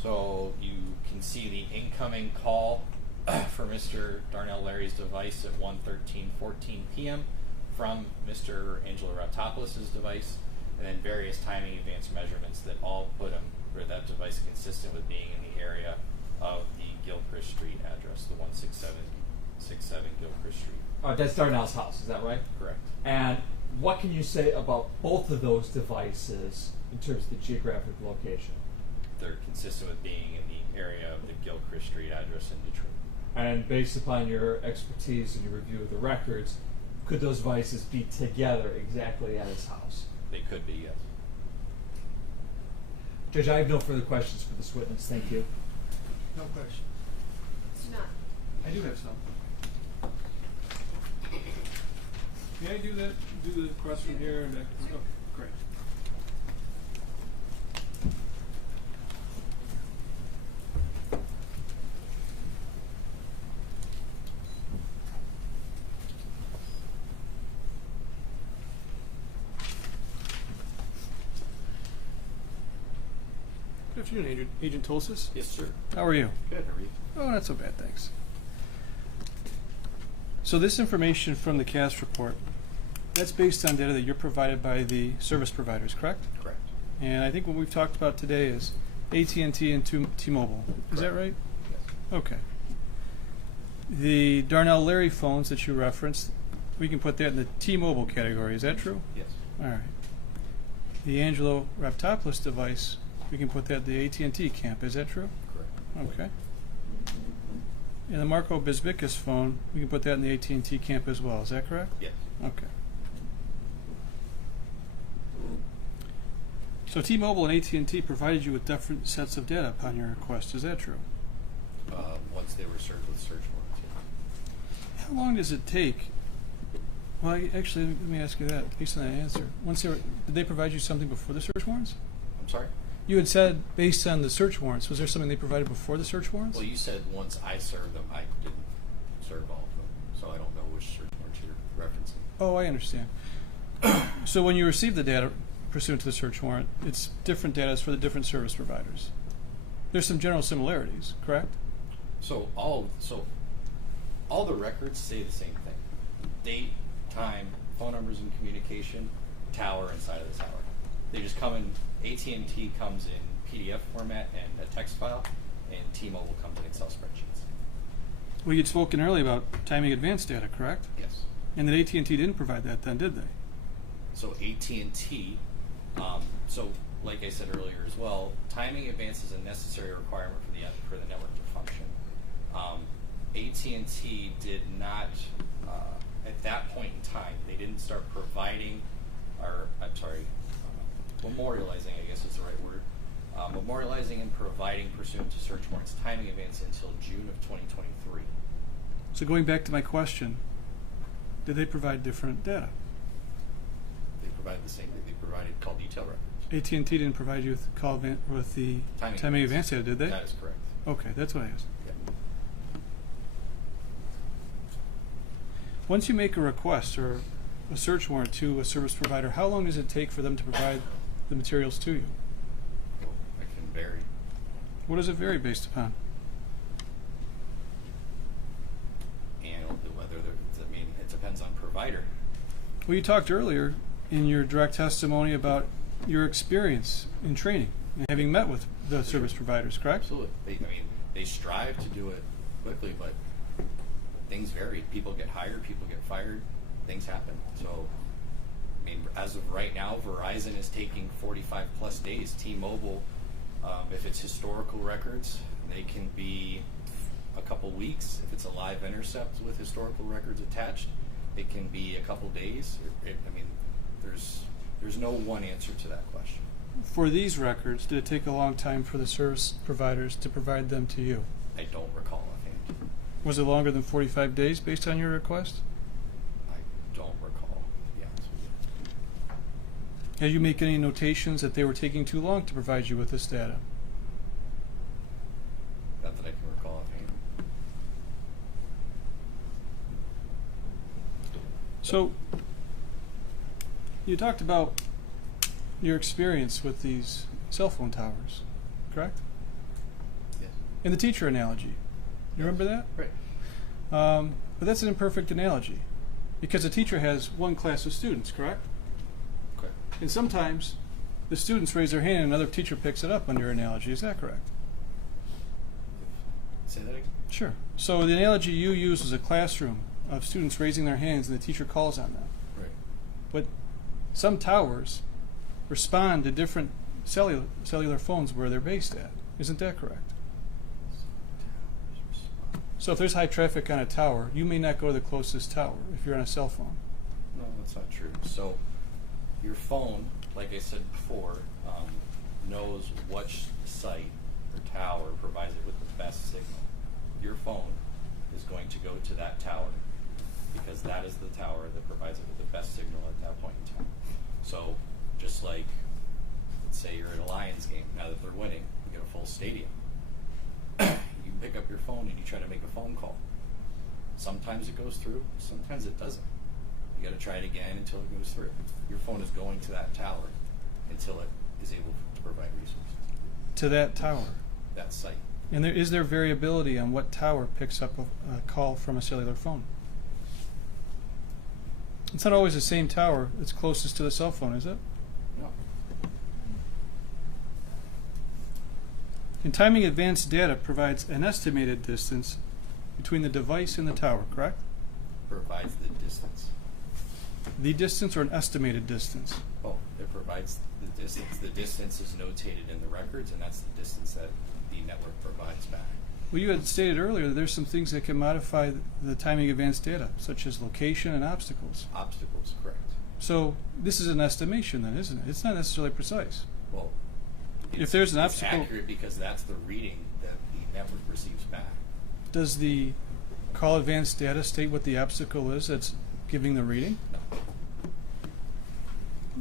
So you can see the incoming call for Mr. Darnell Larry's device at 1:13:14 p.m. from Mr. Angelo Raptopoulos' device, and then various timing advanced measurements that all put him, or that device consistent with being in the area of the Gilchrist Street address, the 16767 Gilchrist Street. All right, that's Darnell's house, is that right? Correct. And what can you say about both of those devices in terms of the geographic location? They're consistent with being in the area of the Gilchrist Street address in Detroit. And based upon your expertise and your review of the records, could those devices be together exactly at his house? They could be, yes. Judge, I have no further questions for this witness. Thank you. No question. It's not. I do have some. May I do that? Do the cross from here and back? Oh, great. Good afternoon, Agent Tolsis. Yes, sir. How are you? Good. How are you? Oh, not so bad, thanks. So this information from the CAS report, that's based on data that you're provided by the service providers, correct? Correct. And I think what we've talked about today is AT&T and T-Mobile. Is that right? Yes. Okay. The Darnell Larry phones that you referenced, we can put that in the T-Mobile category. Is that true? Yes. All right. The Angelo Raptopoulos device, we can put that in the AT&T camp. Is that true? Correct. Okay. And the Marco Bisbicus phone, we can put that in the AT&T camp as well. Is that correct? Yes. Okay. So T-Mobile and AT&T provided you with different sets of data upon your request. Is that true? Once they were served with search warrants. Yeah. How long does it take? Well, actually, let me ask you that based on that answer. Did they provide you something before the search warrants? I'm sorry? You had said based on the search warrants. Was there something they provided before the search warrants? Well, you said once I served them, I didn't serve all of them, so I don't know which search warrants you're referencing. Oh, I understand. So when you receive the data pursuant to the search warrant, it's different data for the different service providers. There's some general similarities, correct? So all the records say the same thing: date, time, phone numbers and communication, tower inside of the tower. They just come in. AT&T comes in PDF format and a text file, and T-Mobile comes in Excel spreadsheets. Well, you'd spoken earlier about timing advance data, correct? Yes. And that AT&T didn't provide that then, did they? So AT&T, so like I said earlier as well, timing advance is a necessary requirement for the network to function. AT&T did not, at that point in time, they didn't start providing, or I'm sorry, memorializing, I guess is the right word, memorializing and providing pursuant to search warrants timing advance until June of 2023. So going back to my question, did they provide different data? They provided the same thing. They provided call detail records. AT&T didn't provide you with the timing advance data, did they? That is correct. Okay, that's what I asked. Yeah. Once you make a request or a search warrant to a service provider, how long does it take for them to provide the materials to you? Well, it can vary. What does it vary based upon? And whether it depends on provider. Well, you talked earlier in your direct testimony about your experience in training and having met with the service providers, correct? Absolutely. They strive to do it quickly, but things vary. People get hired, people get fired, things happen. So, as of right now, Verizon is taking 45 plus days. T-Mobile, if it's historical records, they can be a couple weeks. If it's a live intercept with historical records attached, it can be a couple days. There's no one answer to that question. For these records, did it take a long time for the service providers to provide them to you? I don't recall offhand. Was it longer than 45 days based on your request? I don't recall, to be honest with you. Did you make any notations that they were taking too long to provide you with this data? Not that I can recall offhand. So, you talked about your experience with these cell phone towers, correct? Yes. And the teacher analogy. You remember that? Right. But that's an imperfect analogy because a teacher has one class of students, correct? Correct. And sometimes the students raise their hand and another teacher picks it up on your analogy. Is that correct? Say that again? Sure. So the analogy you use is a classroom of students raising their hands and the teacher calls on them. Right. But some towers respond to different cellular phones where they're based at. Isn't that correct? So if there's high traffic on a tower, you may not go to the closest tower if you're on a cell phone. No, that's not true. So your phone, like I said before, knows which site or tower provides it with the best signal. Your phone is going to go to that tower because that is the tower that provides it with the best signal at that point in time. So just like, let's say you're at a Lions game, now that they're winning, you get a full stadium. You pick up your phone and you try to make a phone call. Sometimes it goes through, sometimes it doesn't. You got to try it again until it goes through. Your phone is going to that tower until it is able to provide resources. To that tower? That site. And is there variability on what tower picks up a call from a cellular phone? It's not always the same tower that's closest to the cell phone, is it? No. And timing advanced data provides an estimated distance between the device and the tower, correct? Provides the distance. The distance or an estimated distance? Oh, it provides the distance. The distance is notated in the records, and that's the distance that the network provides back. Well, you had stated earlier that there's some things that can modify the timing advanced data, such as location and obstacles. Obstacles, correct. So this is an estimation then, isn't it? It's not necessarily precise. Well, if there's an it's obstacle, accurate because that's the reading that the network receives back. Does the call advanced data state what the obstacle is that's giving the reading?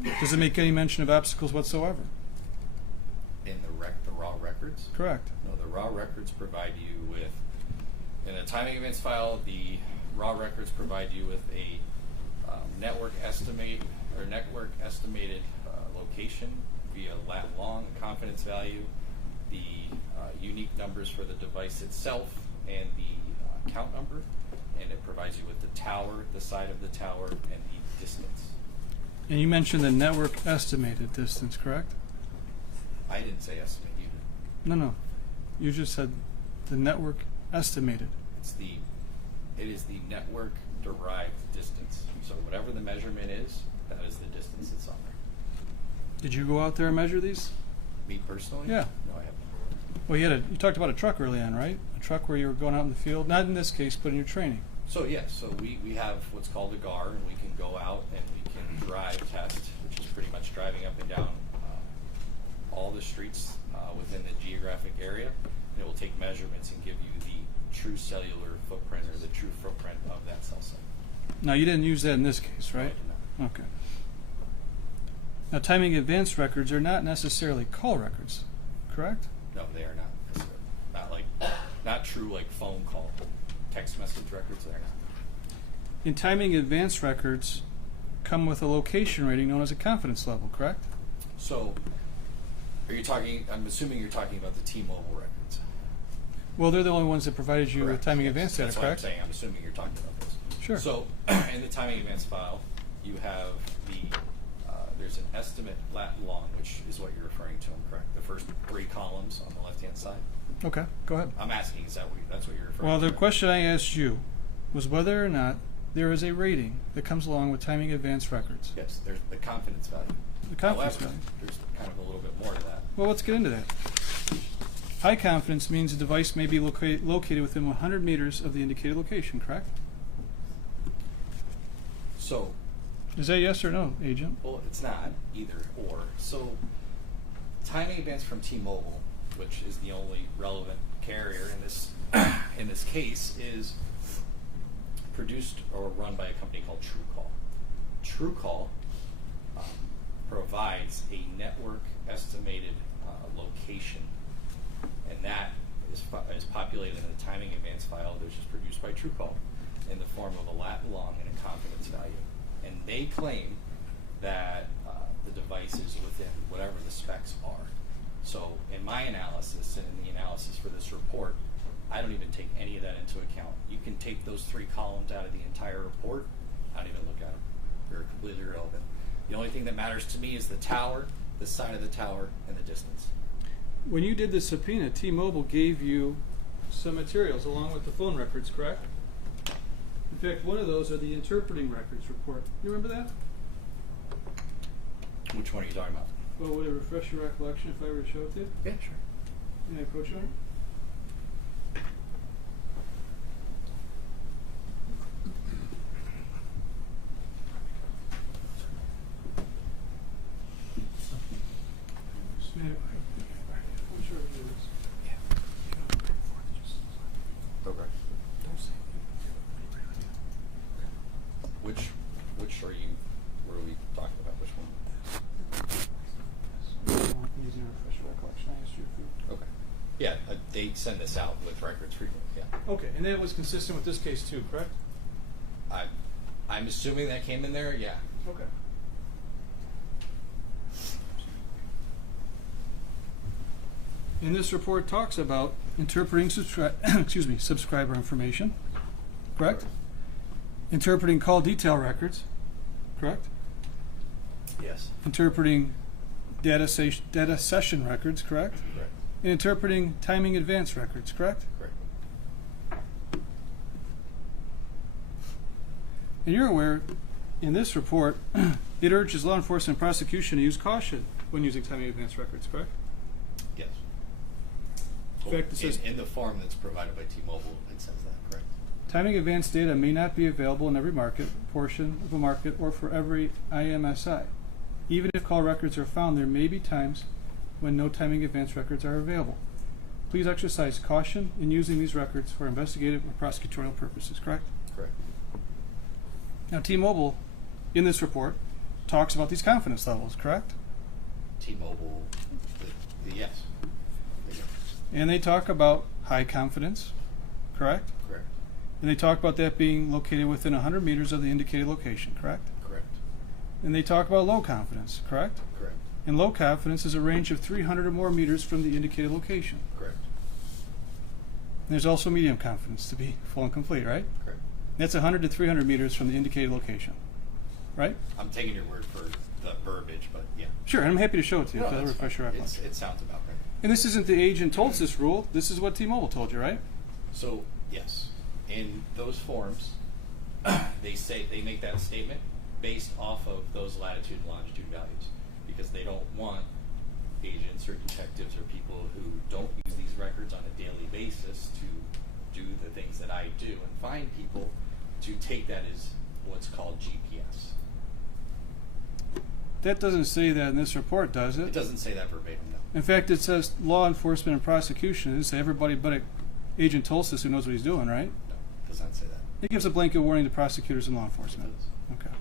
No. Does it make any mention of obstacles whatsoever? In the raw records? Correct. No, the raw records provide you with, in a timing advance file, the raw records provide you with a network estimated location via lat long confidence value, the unique numbers for the device itself, and the account number, and it provides you with the tower, the side of the tower, and the distance. And you mentioned the network estimated distance, correct? I didn't say estimate. No. You just said the network estimated. It is the network derived distance. So whatever the measurement is, that is the distance it's on there. Did you go out there and measure these? Me personally? Yeah. No, I haven't. Well, you talked about a truck early on, right? A truck where you were going out in the field. Not in this case, but in your training. So yes, we have what's called a GAR, and we can go out and we can drive test, which is pretty much driving up and down all the streets within the geographic area, and it will take measurements and give you the true cellular footprint or the true footprint of that cell site. Now, you didn't use that in this case, right? No. Okay. Now, timing advance records are not necessarily call records, correct? No, they are not necessarily. Not true like phone call, text message records. They're not. In timing advance records come with a location rating known as a confidence level, correct? So, are you talking? I'm assuming you're talking about the T-Mobile records. Well, they're the only ones that provided you with timing advance data, That's what correct? I'm saying. I'm assuming you're talking about those. Sure. So, in the timing advance file, you have there's an estimate lat long, which is what you're referring to, correct? The first 3 columns on the left-hand side. Okay, go ahead. I'm asking, that's what you're referring Well, to? the question I asked you was whether or not there is a rating that comes along with timing advance records. Yes, there's the confidence value. The confidence However, value. there's kind of a little bit more to that. Well, let's get into that. High confidence means a device may be located within 100 meters of the indicated location, correct? So, is that yes or no, Agent? Well, it's not either or. So, timing advance from T-Mobile, which is the only relevant carrier in this in this case, is produced or run by a company called TrueCall. TrueCall provides a network estimated location, and that is populated in a timing advance file which is produced by TrueCall in the form of a lat long and a confidence value. And they claim that the device is within whatever the specs are. So in my analysis and in the analysis for this report, I don't even take any of that into account. You can take those 3 columns out of the entire report. I don't even look at them. They're completely irrelevant. The only thing that matters to me is the tower, the side of the tower, and the distance. When you did the subpoena, T-Mobile gave you some materials along with the phone records, correct? In fact, one of those are the interpreting records report. You remember that? Which one are you talking about? Well, would it refresh your recollection if I were to show it to you? Yeah, sure. May I approach you on it? Okay. Which are you? What are we talking about? Which one? Using a refresh your recollection, I asked you if you. Okay. Yeah, they send this out with records frequently. Yeah. Okay, and that was consistent with this case too, correct? I'm assuming that came in there. Yeah. Okay. And this report talks about interpreting subscriber information, correct? Interpreting call detail records, correct? Yes. Interpreting data session records, correct? Correct. And interpreting timing advance records, correct? Correct. And you're aware, in this report, it urges law enforcement and prosecution to use caution when using timing advance records, correct? Yes. In fact, it says in the form that's provided by T-Mobile, it says that, correct? timing advance data may not be available in every market, portion of a market, or for every IMSI. Even if call records are found, there may be times when no timing advance records are available. Please exercise caution in using these records for investigative or prosecutorial purposes, correct? Correct. Now, T-Mobile, in this report, talks about these confidence levels, correct? T-Mobile, yes. And they talk about high confidence, correct? Correct. And they talk about that being located within 100 meters of the indicated location, correct? Correct. And they talk about low confidence, correct? Correct. And low confidence is a range of 300 or more meters from the indicated location. Correct. And there's also medium confidence to be full and complete, right? Correct. That's 100 to 300 meters from the indicated location, right? I'm taking your word for the verbiage, but yeah. Sure, and I'm happy to show it to you No, if that'll that's refresh your fine. recollection. It sounds about right. And this isn't the agent told us this rule. This is what T-Mobile told you, right? So yes, in those forms, they make that statement based off of those latitude and longitude values, because they don't want agents or detectives or people who don't use these records on a daily basis to do the things that I do and find people to take that as what's called GPS. That doesn't say that in this report, does it? It doesn't say that verbatim, no. In fact, it says law enforcement and prosecution. It doesn't say everybody but Agent Tulsis who knows what he's doing, right? No, it does not say that. It gives a blanket warning to prosecutors and law enforcement. Okay.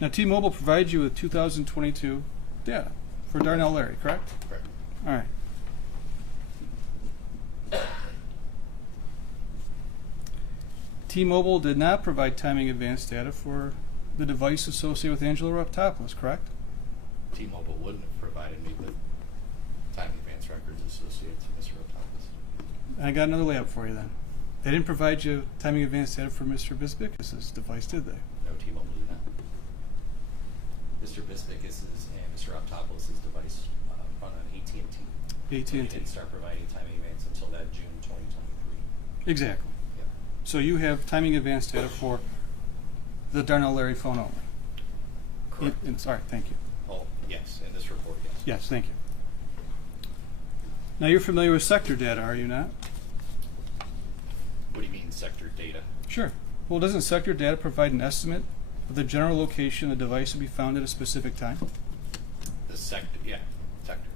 Now, T-Mobile provides you with 2022 data for Darnell Larry, correct? Correct. All right. T-Mobile did not provide timing advance data for the device associated with Angela Raptopoulos, correct? T-Mobile wouldn't have provided me with time advance records associated with Mr. Raptopoulos. I got another layup for you then. They didn't provide you timing advance data for Mr. Biscus' device, did they? No, T-Mobile did not. Mr. Biscus' and Mr. Raptopoulos' device run on AT&T. AT&T. They didn't start providing timing advance until that June 2023. Exactly. Yeah. So you have timing advance data for the Darnell Larry phone only? Correct. All right, thank you. Oh, yes, in this report, yes. Yes, thank you. Now you're familiar with sector data, are you not? What do you mean, sector data? Sure. Well, doesn't sector data provide an estimate of the general location the device will be found at a specific time? The sector, yeah, sector.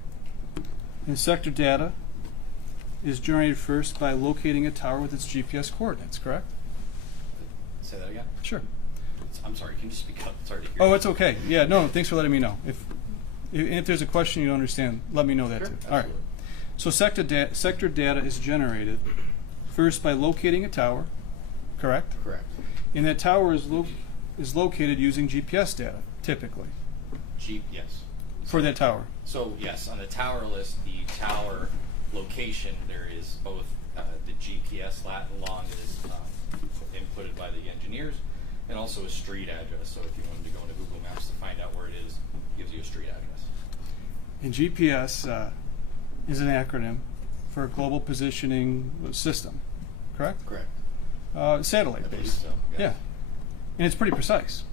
And sector data is generated first by locating a tower with its GPS coordinates, correct? Say that again? Sure. I'm sorry, can you speak up? Sorry to hear. Oh, it's okay. Yeah, no, thanks for letting me know. If there's a question you don't understand, let me know that Sure, too. absolutely. All right. So sector data is generated first by locating a tower, correct? Correct. And that tower is located using GPS data, typically, Yes. for that tower. So yes, on the tower list, the tower location, there is both the GPS lat and long is inputted by the engineers, and also a street address. So if you wanted to go into Google Maps to find out where it is, it gives you a street address. And GPS is an acronym for Global Positioning System, correct? Correct. Satellite I believe based. so, yes. Yeah. And it's pretty precise.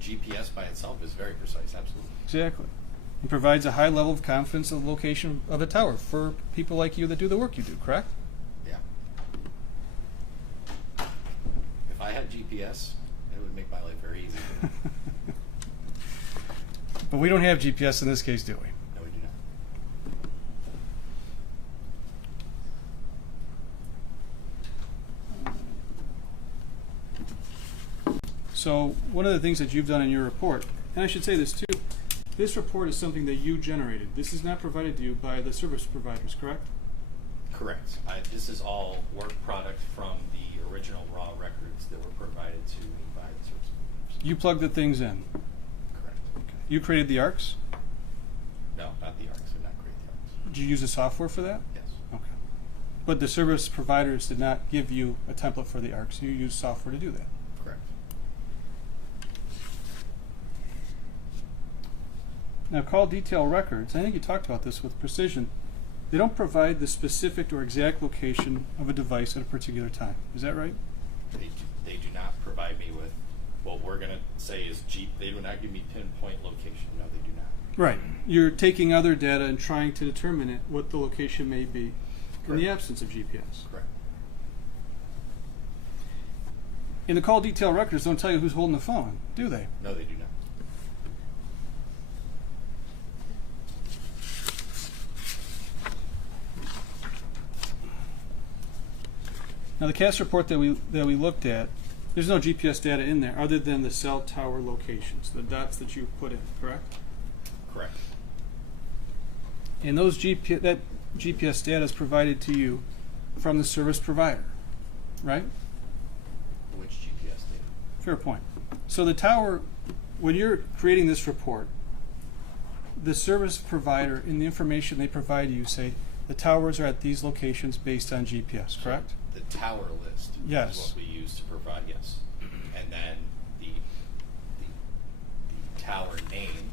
GPS by itself is very precise, absolutely. Exactly. It provides a high level of confidence of the location of the tower for people like you that do the work you do, correct? Yeah. If I had GPS, it would make my life very easy. But we don't have GPS in this case, do we? No, we do not. So one of the things that you've done in your report, and I should say this too, this report is something that you generated. This is not provided to you by the service providers, correct? Correct. This is all work product from the original raw records that were provided to me by the service providers. You plugged the things in. Correct. Okay. You created the ARCs? No, not the ARCs. Did not create the ARCs. Did you use the software for that? Yes. Okay. But the service providers did not give you a template for the ARCs. You used software to do that. Correct. Now, call detail records. I think you talked about this with precision. They don't provide the specific or exact location of a device at a particular time. Is that right? They do not provide me with what we're going to say is They do not give me pinpoint location. No, they do not. Right. You're taking other data and trying to determine what the location may be in the absence of GPS. Correct. And the call detail records don't tell you who's holding the phone, do they? No, they do not. Now, the CAS report that we looked at, there's no GPS data in there other than the cell tower locations, the dots that you put in, correct? Correct. And those that GPS data is provided to you from the service provider, right? Which GPS data? Fair point. So the tower, when you're creating this report, the service provider in the information they provide you say the towers are at these locations based on GPS, correct? The tower list Yes. is what we use to provide, yes. And then the tower name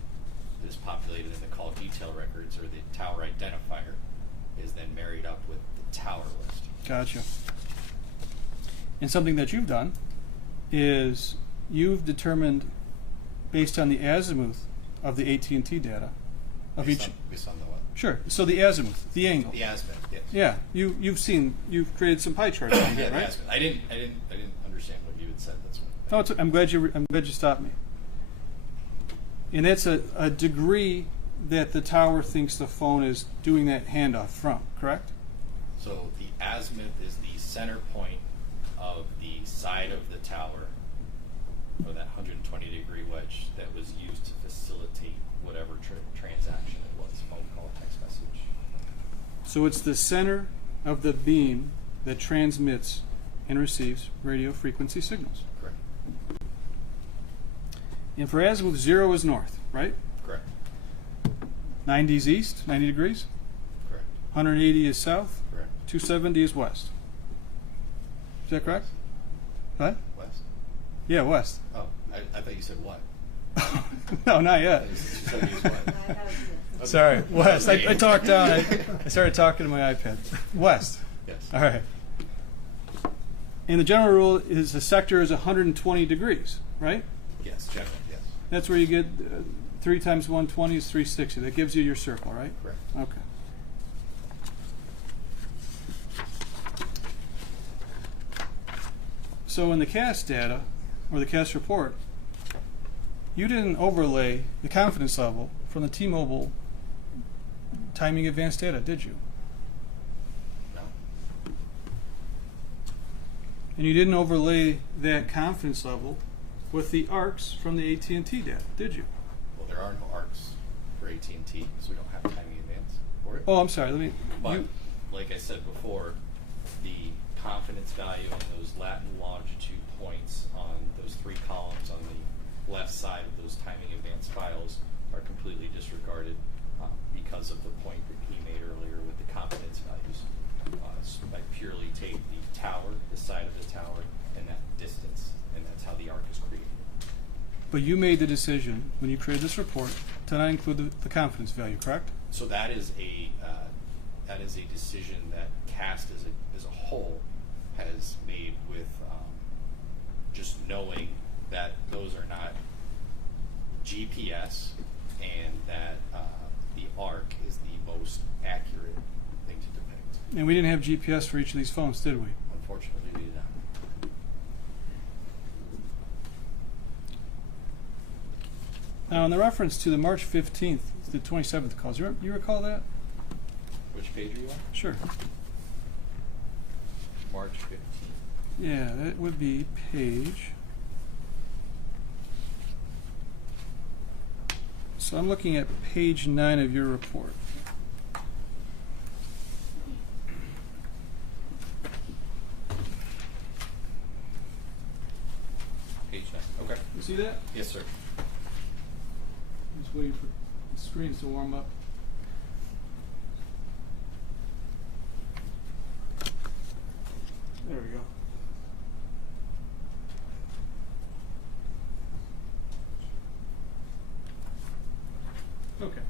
that is populated in the call detail records or the tower identifier is then married up with the tower list. Gotcha. And something that you've done is you've determined, based on the azimuth of the AT&T data, of Based each. based on the what? Sure. So the azimuth, the angle. The azimuth, yes. Yeah. You've created some pie charts on Yeah, that, the right? azimuth. I didn't understand what you had said. That's what. Oh, I'm glad you stopped me. And that's a degree that the tower thinks the phone is doing that handoff from, correct? So the azimuth is the center point of the side of the tower, or that 120-degree wedge that was used to facilitate whatever transaction it was, phone call, text message. So it's the center of the beam that transmits and receives radio frequency signals. Correct. And for azimuth, 0 is north, right? Correct. 90 is east, 90 degrees. Correct. 180 is south. Correct. 270 is west. Is that correct? What? West? Yeah, west. Oh, I thought you said what? No, not yet. I thought you said what? Sorry, west. I talked down. I started talking to my iPad. West. Yes. All right. And the general rule is the sector is 120 degrees, right? Yes, generally, yes. That's where you get 3 times 120 is 360. That gives you your circle, right? Correct. Okay. So in the CAS data, or the CAS report, you didn't overlay the confidence level from the T-Mobile timing advanced data, did you? No. And you didn't overlay that confidence level with the ARCs from the AT&T data, did you? Well, there are no ARCs for AT&T, so we don't have timing advance for it. Oh, I'm sorry. But, like I said before, the confidence value in those lat and longitude points on those 3 columns on the left side of those timing advance files are completely disregarded because of the point that he made earlier with the confidence values. So I purely take the tower, the side of the tower, and that distance, and that's how the arc is created. But you made the decision when you created this report to not include the confidence value, correct? So that is a decision that CAST as a whole has made with just knowing that those are not GPS and that the arc is the most accurate thing to depict. And we didn't have GPS for each of these phones, did we? Unfortunately, we did not. Now, in the reference to the March 15th, the 27th calls, you recall that? Which page are you on? Sure. March 15th. Yeah, that would be page. So I'm looking at page 9 of your report. Page 9. Okay. You see that? Yes, sir. I'm just waiting for the screens to warm up. There we go. Okay.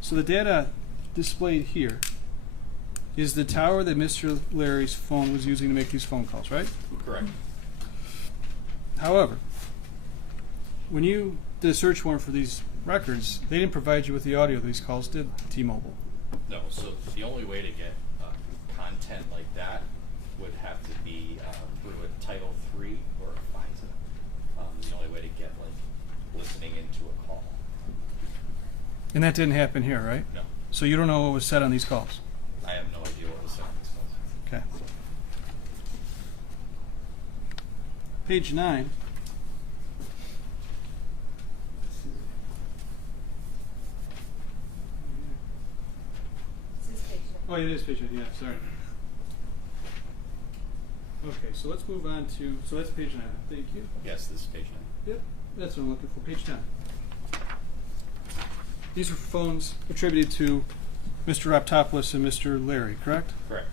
So the data displayed here is the tower that Mr. Larry's phone was using to make these phone calls, right? Correct. However, when you did a search warrant for these records, they didn't provide you with the audio of these calls, did T-Mobile? No, so the only way to get content like that would have to be through a Title III or a FISA. The only way to get listening into a call. And that didn't happen here, right? No. So you don't know what was said on these calls? I have no idea what was said on these calls. Okay. Page 9. Oh, it is page 9. Yeah, sorry. Okay, so let's move on to, so that's page 9. Thank you. Yes, this is page 9. Yep, that's what I'm looking for, page 10. These are phones attributed to Mr. Raptopoulos and Mr. Larry, correct? Correct.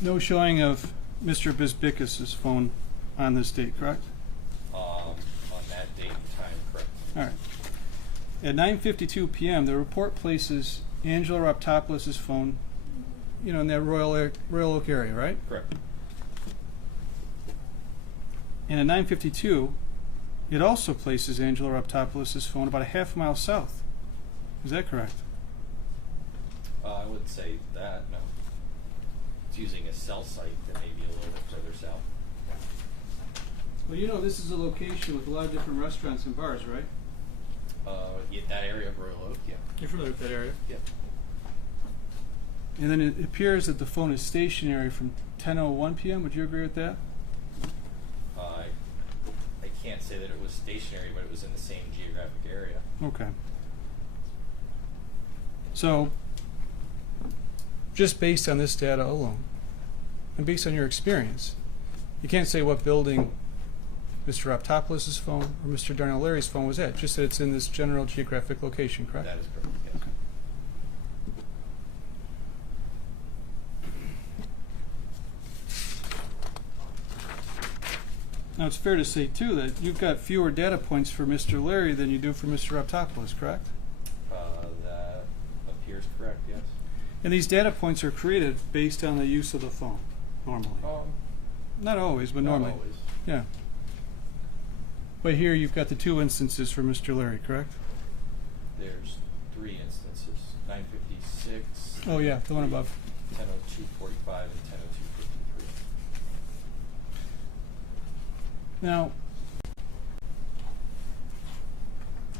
No showing of Mr. Biscus's phone on this date, correct? All right. At 9:52 p.m., the report places Angela Raptopoulos' phone, in that Royal Oak area, right? Correct. And at 9:52, it also places Angela Raptopoulos' phone about a half mile south. Is that correct? I wouldn't say that, no. It's using a cell site that may be a little bit further south. Well, this is a location with a lot of different restaurants and bars, right? Yeah, that area of Royal Oak, yeah. You're familiar with that area? Yep. And then it appears that the phone is stationary from 10:01 p.m. Would you agree with that? I can't say that it was stationary, but it was in the same geographic area. Okay. So, just based on this data alone, and based on your experience, you can't say what building Mr. Raptopoulos' phone or Mr. Darnell Larry's phone was at, just that it's in this general geographic location, correct? That is correct, yes. Okay. Now, it's fair to say, too, that you've got fewer data points for Mr. Larry than you do for Mr. Raptopoulos, correct? That appears correct, yes. And these data points are created based on the use of the phone, normally. Not always, but normally. Not always. Yeah. But here you've got the two instances for Mr. Larry, correct? There's 3 instances, 9:56. Oh, yeah, the one above. 10:02:45 and 10:02:53. Now,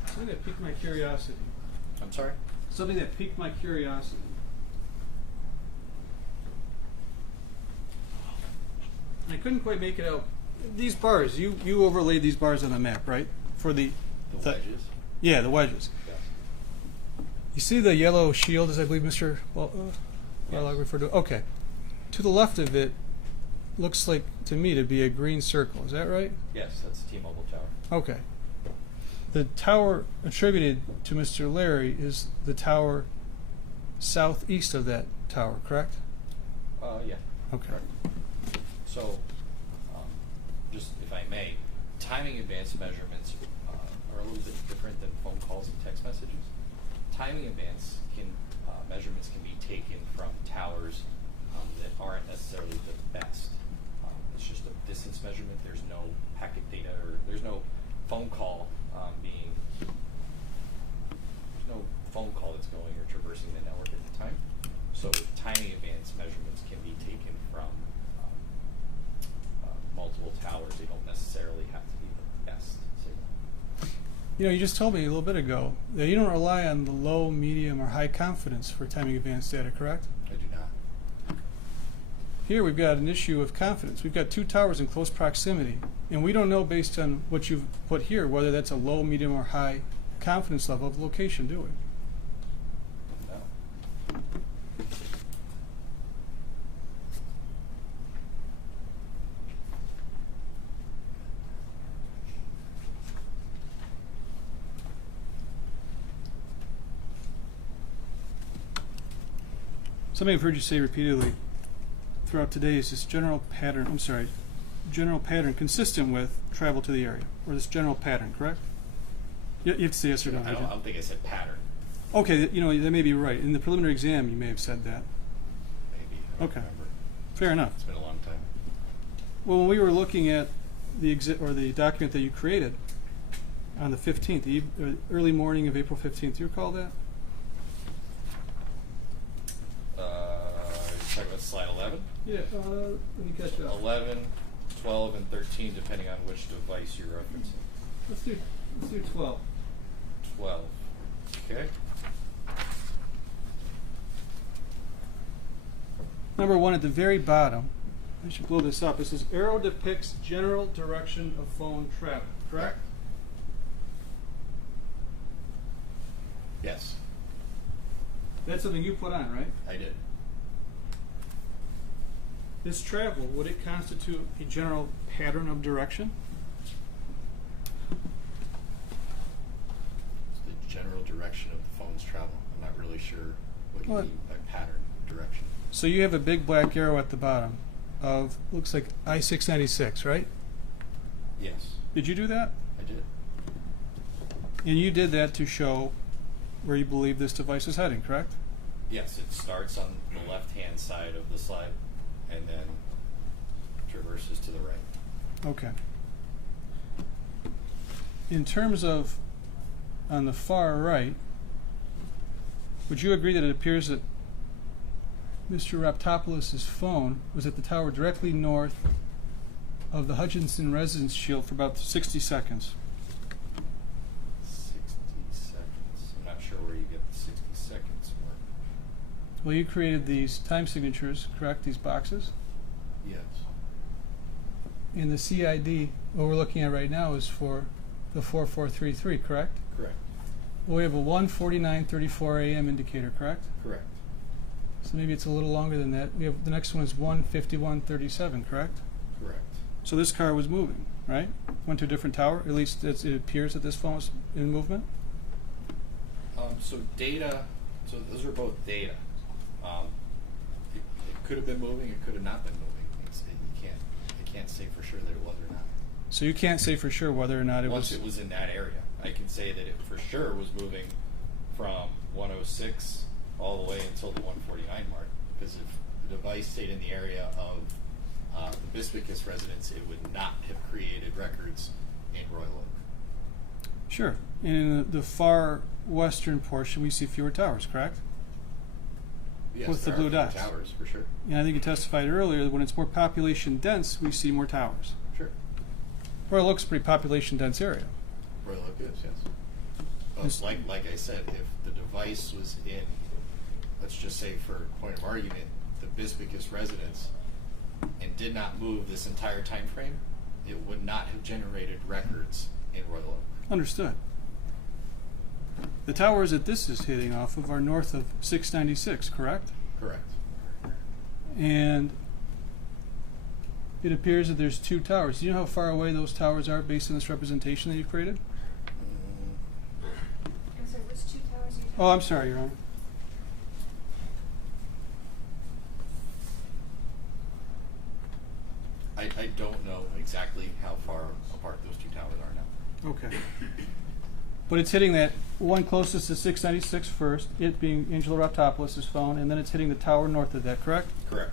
something that piqued my curiosity. I'm sorry? Something that piqued my curiosity. I couldn't quite make it out. These bars, you overlaid these bars on the map, right? For the wedges? Yeah, the wedges. Yes. You see the yellow shield, as I believe Mr. Barlog referred to? Okay. To the left of it looks like, to me, to be a green circle. Is that right? Yes, that's T-Mobile Tower. Okay. The tower attributed to Mr. Larry is the tower southeast of that tower, correct? Yeah. Okay. Correct. So, just if I may, timing advance measurements are a little bit different than phone calls and text messages. Timing advance measurements can be taken from towers that aren't necessarily the best. It's just a distance measurement. There's no packet data, or there's no phone call there's no phone call that's going or traversing the network at the time. So timing advance measurements can be taken from multiple towers. They don't necessarily have to be the best signal. You just told me a little bit ago that you don't rely on the low, medium, or high confidence for timing advance data, correct? I do not. Here we've got an issue of confidence. We've got 2 towers in close proximity, and we don't know based on what you've put here whether that's a low, medium, or high confidence level of location, do we? No. Something I've heard you say repeatedly throughout today is this general pattern consistent with travel to the area, or this general pattern, correct? You have to say yes or no. I don't think I said pattern. Okay, that may be right. In the preliminary exam, you may have said that. Maybe. I don't remember. Fair enough. It's been a long time. Well, when we were looking at the document that you created on the 15th, the early morning of April 15th, do you recall that? You're talking about slide 11? Yeah, let me catch up. 11, 12, and 13, depending on which device you're referencing. Let's do 12. 12. Okay. Number 1 at the very bottom, I should blow this up. It says arrow depicts general direction of phone travel, correct? Yes. That's something you put on, right? I did. This travel, would it constitute a general pattern of direction? It's the general direction of the phone's travel. I'm not really sure what you mean by pattern direction. So you have a big black arrow at the bottom of, looks like I-696, right? Yes. Did you do that? I did. And you did that to show where you believe this device is heading, correct? Yes, it starts on the left-hand side of the slide and then traverses to the right. Okay. In terms of on the far right, would you agree that it appears that Mr. Raptopoulos' phone was at the tower directly north of the Hutchinson residence shield for about 60 seconds? 60 seconds. I'm not sure where you get the 60 seconds from. Well, you created these time signatures, correct? These boxes? Yes. And the CID, what we're looking at right now, is for the 4433, correct? Correct. Well, we have a 1:49:34 a.m. indicator, correct? Correct. So maybe it's a little longer than that. We have the next one is 1:51:37, correct? Correct. So this car was moving, right? Went to a different tower. At least it appears that this phone was in movement. So data. So those are both data. It could have been moving. It could have not been moving. I can't say for sure that it was or not. So you can't say for sure whether or not it Once was. it was in that area, I can say that it for sure was moving from 106 all the way until the 149 mark. Because if the device stayed in the area of the Biscus residence, it would not have created records in Royal Oak. Sure. In the far western portion, we see fewer towers, correct? Yes, With the there blue are fewer dots. towers for sure. And I think you testified earlier that when it's more population dense, we see more towers. Sure. Royal Oak's a pretty population dense area. Royal Oak is, yes. But like I said, if the device was in, let's just say for point of argument, the Biscus residence and did not move this entire time frame, it would not have generated records in Royal Oak. Understood. The towers that this is hitting off of are north of 696, correct? Correct. And it appears that there's two towers. Do you know how far away those towers are based on this representation that you've created? I'm sorry, which two towers are you talking Oh, I'm sorry, Your Honor. I don't know exactly how far apart those two towers are now. Okay. But it's hitting that one closest to 696 first, it being Angela Raptopoulos' phone, and then it's hitting the tower north of that, correct? Correct.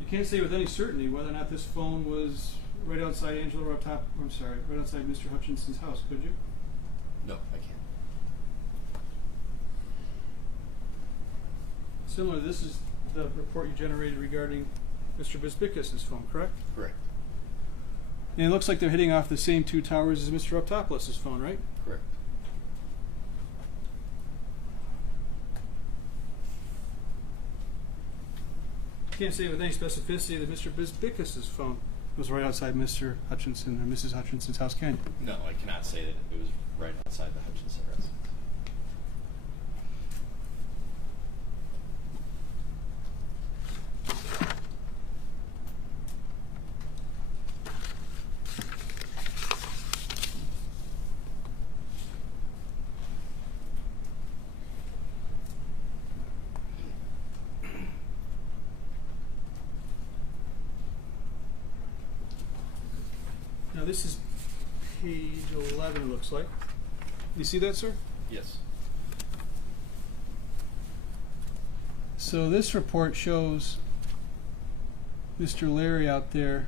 You can't say with any certainty whether or not this phone was right outside right outside Mr. Hutchinson's house, could you? No, I can't. Similar, this is the report you generated regarding Mr. Biscus' phone, correct? Correct. And it looks like they're hitting off the same two towers as Mr. Raptopoulos' phone, right? Correct. Can't say with any specificity that Mr. Biscus' phone was right outside Mr. Hutchinson or Mrs. Hutchinson's house, can you? No, I cannot say that it was right outside the Hutchinson residence. Now this is page 11, it looks like. You see that, sir? Yes. So this report shows Mr. Larry out there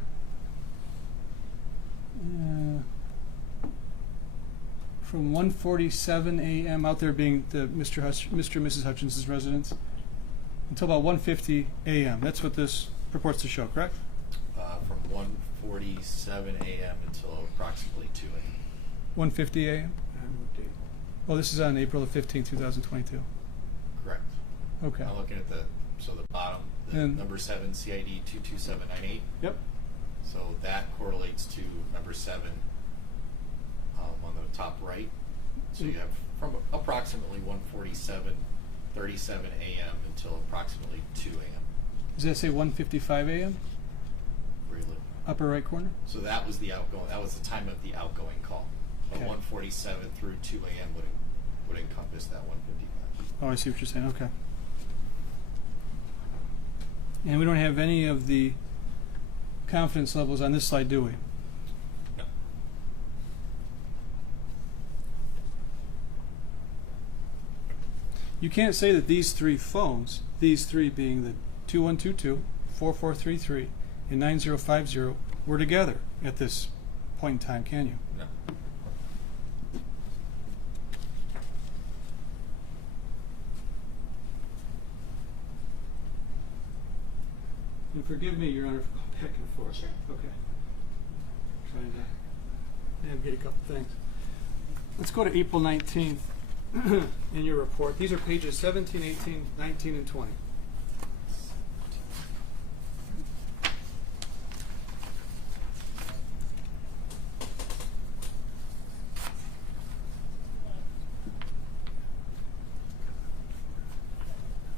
from 1:47 a.m. out there being the Mr. and Mrs. Hutchinson's residence until about 1:50 a.m. That's what this purports to show, correct? From 1:47 a.m. until approximately 2 a.m. 1:50 a.m. Oh, this is on April the 15th, 2022. Correct. Okay. I'm looking at the bottom, the And- number 7 CID 22798. Yep. So that correlates to number 7 on the top right. So you have from approximately 1:47:37 a.m. until approximately 2 a.m. Does that say 1:55 a.m.? Where you live. Upper right corner? So that was the outgoing. That was the time of the outgoing call. Okay. 1:47 through 2 a.m. would encompass that 1:55. Oh, I see what you're saying. Okay. And we don't have any of the confidence levels on this slide, do we? No. You can't say that these three phones, these three being the 2122, 4433, and 9050, were together at this point in time, can you? No. And forgive me, Your Honor, for going back and forth. Sure. Okay. Trying to navigate a couple things. Let's go to April 19th in your report. These are pages 17, 18, 19, and 20.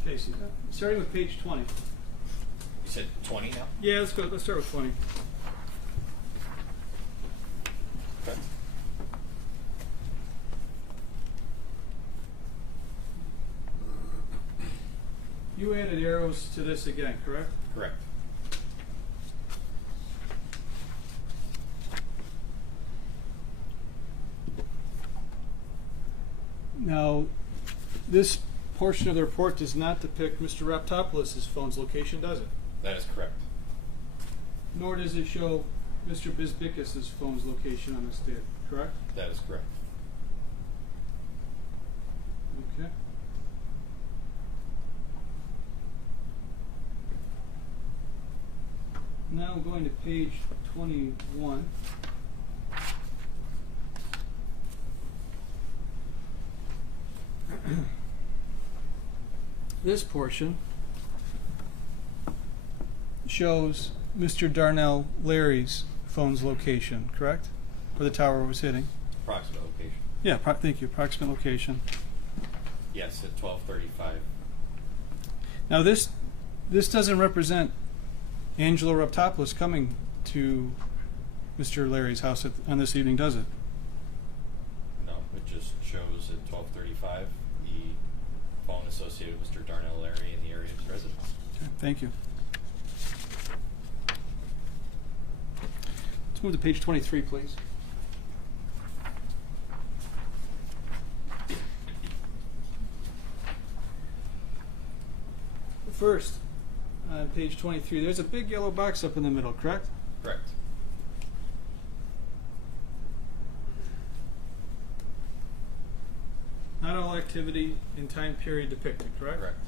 Okay, so starting with page 20. You said 20 now? Yeah, let's go. Let's start with 20. Okay. You added arrows to this again, correct? Correct. Now, this portion of the report does not depict Mr. Raptopoulos' phone's location, does it? That is correct. Nor does it show Mr. Biscus' phone's location on this data, correct? That is correct. Okay. Now I'm going to page 21. This portion shows Mr. Darnell Larry's phone's location, correct? Where the tower was hitting. Approximate location. Yeah, thank you. Approximate location. Yes, at 12:35. Now this doesn't represent Angelo Raptopoulos coming to Mr. Larry's house on this evening, does it? No, it just shows at 12:35 the phone associated with Mr. Darnell Larry in the area of his residence. Okay, thank you. Let's move to page 23, please. First, on page 23, there's a big yellow box up in the middle, correct? Correct. Not all activity in time period depicted, correct? Correct.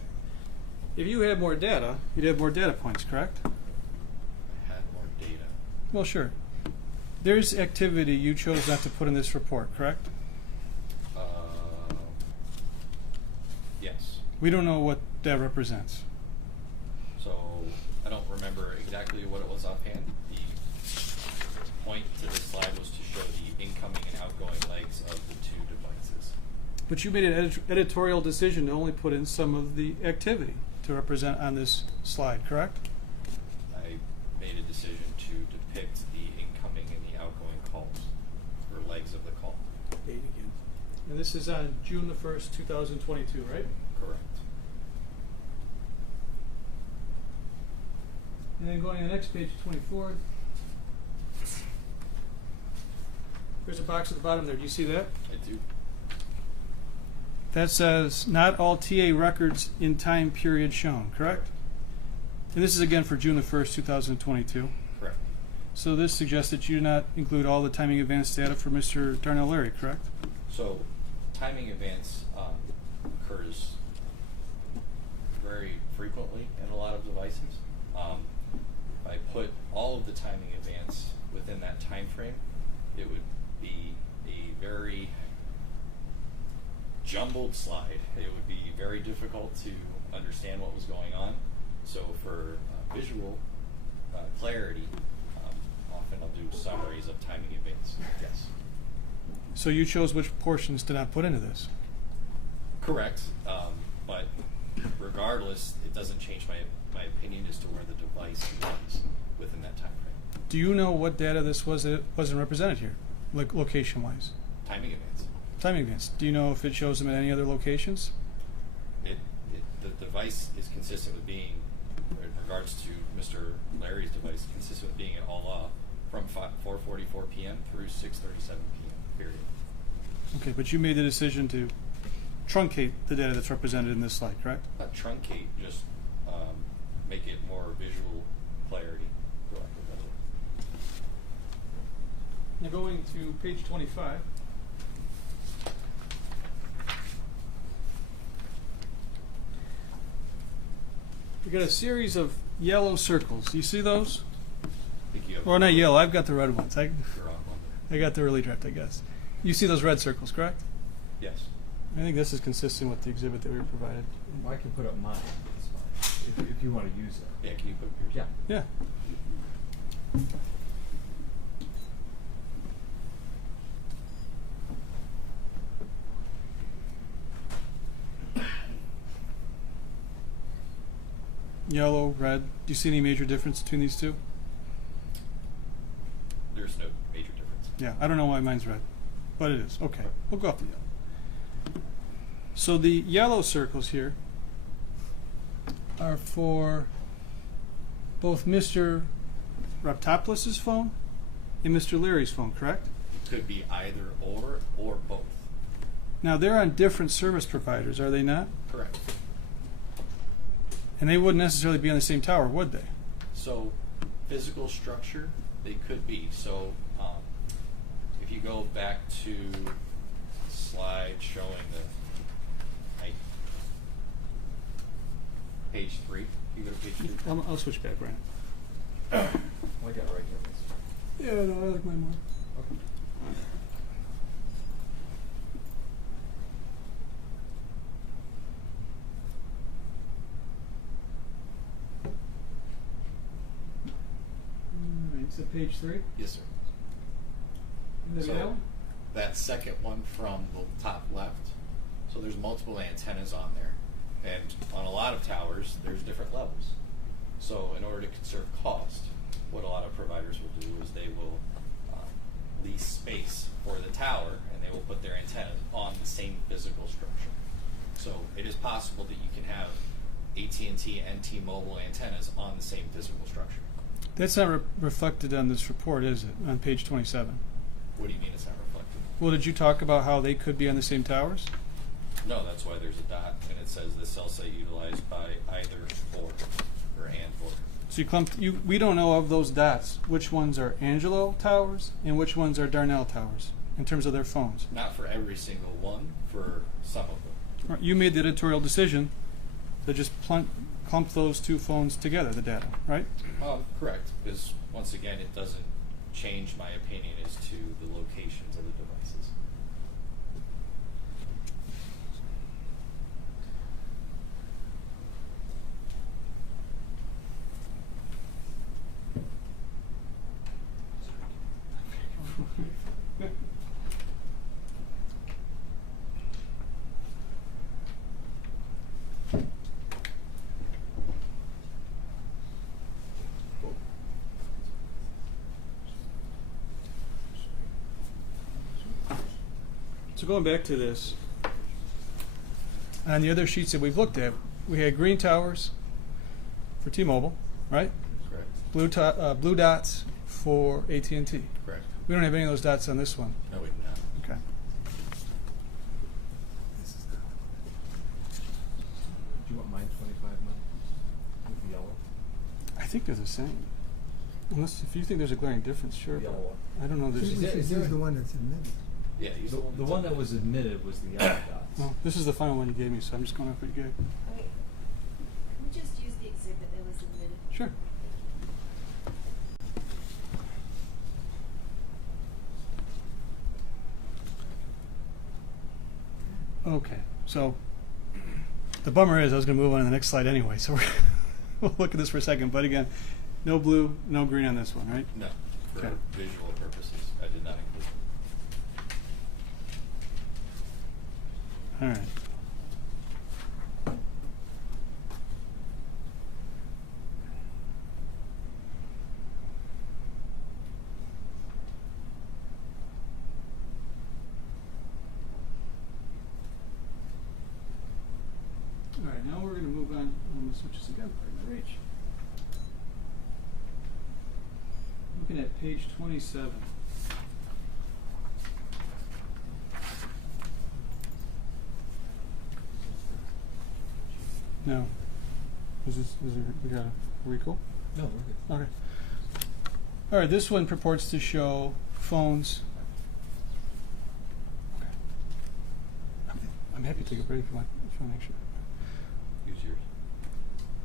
If you had more data, you'd have more data points, correct? I had more data. Well, sure. There's activity you chose not to put in this report, correct? Yes. We don't know what that represents. So I don't remember exactly what it was offhand. The point to this slide was to show the incoming and outgoing legs of the two devices. But you made an editorial decision to only put in some of the activity to represent on this slide, correct? I made a decision to depict the incoming and the outgoing calls, or legs of the call. Date again. And this is on June the 1st, 2022, right? Correct. And then going to the next page, 24. There's a box at the bottom there. Do you see that? I do. That says, not all TA records in time period shown, correct? And this is again for June the 1st, 2022. Correct. So this suggests that you do not include all the timing advance data for Mr. Darnell Larry, correct? So timing advance occurs very frequently in a lot of devices. If I put all of the timing advance within that time frame, it would be a very jumbled slide. It would be very difficult to understand what was going on. So for visual clarity, often I'll do summaries of timing advance. Yes. So you chose which portions to not put into this? Correct. But regardless, it doesn't change my opinion as to where the device was within that time frame. Do you know what data this was that wasn't represented here, like location-wise? Timing advance. Timing advance. Do you know if it shows them at any other locations? The device is consistent with being in regards to Mr. Larry's device, consistent with being at all off from 4:44 p.m. through 6:37 p.m. period. Okay, but you made the decision to truncate the data that's represented in this slide, correct? Not truncate, just make it more visual clarity. for lack of a better word. Now going to page 25. We got a series of yellow circles. You see those? Or not yellow. I've got the red ones. I got the early draft, I guess. You see those red circles, correct? Yes. I think this is consistent with the exhibit that we were provided. I can put up mine. That's fine. If you want to use it. Yeah, can you put yours? Yeah. Yeah. Yellow, red. Do you see any major difference between these two? There's no major difference. Yeah, I don't know why mine's red, but it is. Okay, we'll go off the yellow. So the yellow circles here are for both Mr. Raptopoulos' phone and Mr. Leary's phone, correct? Could be either or both. Now they're on different service providers, are they not? Correct. And they wouldn't necessarily be on the same tower, would they? So, physical structure, they could be. So, if you go back to slide showing the height, page 3. You go to page 3. I'll switch back, Brian. I got it right here. Yeah, no, I like mine more. Okay. So page 3? Yes, sir. And So, that second one from the top left, so there's multiple antennas on there. And on a lot of towers, there's different levels. So in order to conserve cost, what a lot of providers will do is they will lease space for the tower, and they will put their antennas on the same physical structure. So it is possible that you can have AT&T and T-Mobile antennas on the same physical structure. That's not reflected on this report, is it? On page 27. What do you mean it's not reflected? Well, did you talk about how they could be on the same towers? No, that's why there's a dot, and it says this cell site utilized by either or and or. So we don't know of those dots which ones are Angelo towers and which ones are Darnell towers in terms of their phones. Not for every single one, for some of them. Right, you made the editorial decision to just clump those two phones together, the data, right? Correct, because once again, it doesn't change my opinion as to the locations of the devices. So going back to this, on the other sheets that we've looked at, we had green towers for T-Mobile, right? Correct. Blue dots for AT&T. Correct. We don't have any of those dots on this one. No, we do not. Okay. Do you want mine 25 mine? With the yellow? I think they're the same. Unless, if you think there's a glaring difference, sure. The yellow one. I don't know. We should use the one that's admitted. Yeah, the one that was admitted was the yellow dots. Well, this is the final one you gave me, so I'm just going off what you gave. Okay. Can we just use the exhibit that was admitted? Sure. Okay, so the bummer is I was going to move on to the next slide anyway, so we'll look at this for a second. But again, no blue, no green on this one, right? No, for Okay. visual purposes, I did not include them. All right. All right, now we're going to move on. I'm going to switch this again. Pardon my reach. looking at page 27. No. We got a recall? No, we're good. Okay. All right, this one purports to show phones. Okay. I'm happy to take a break if you want. If you want to make sure. Use yours.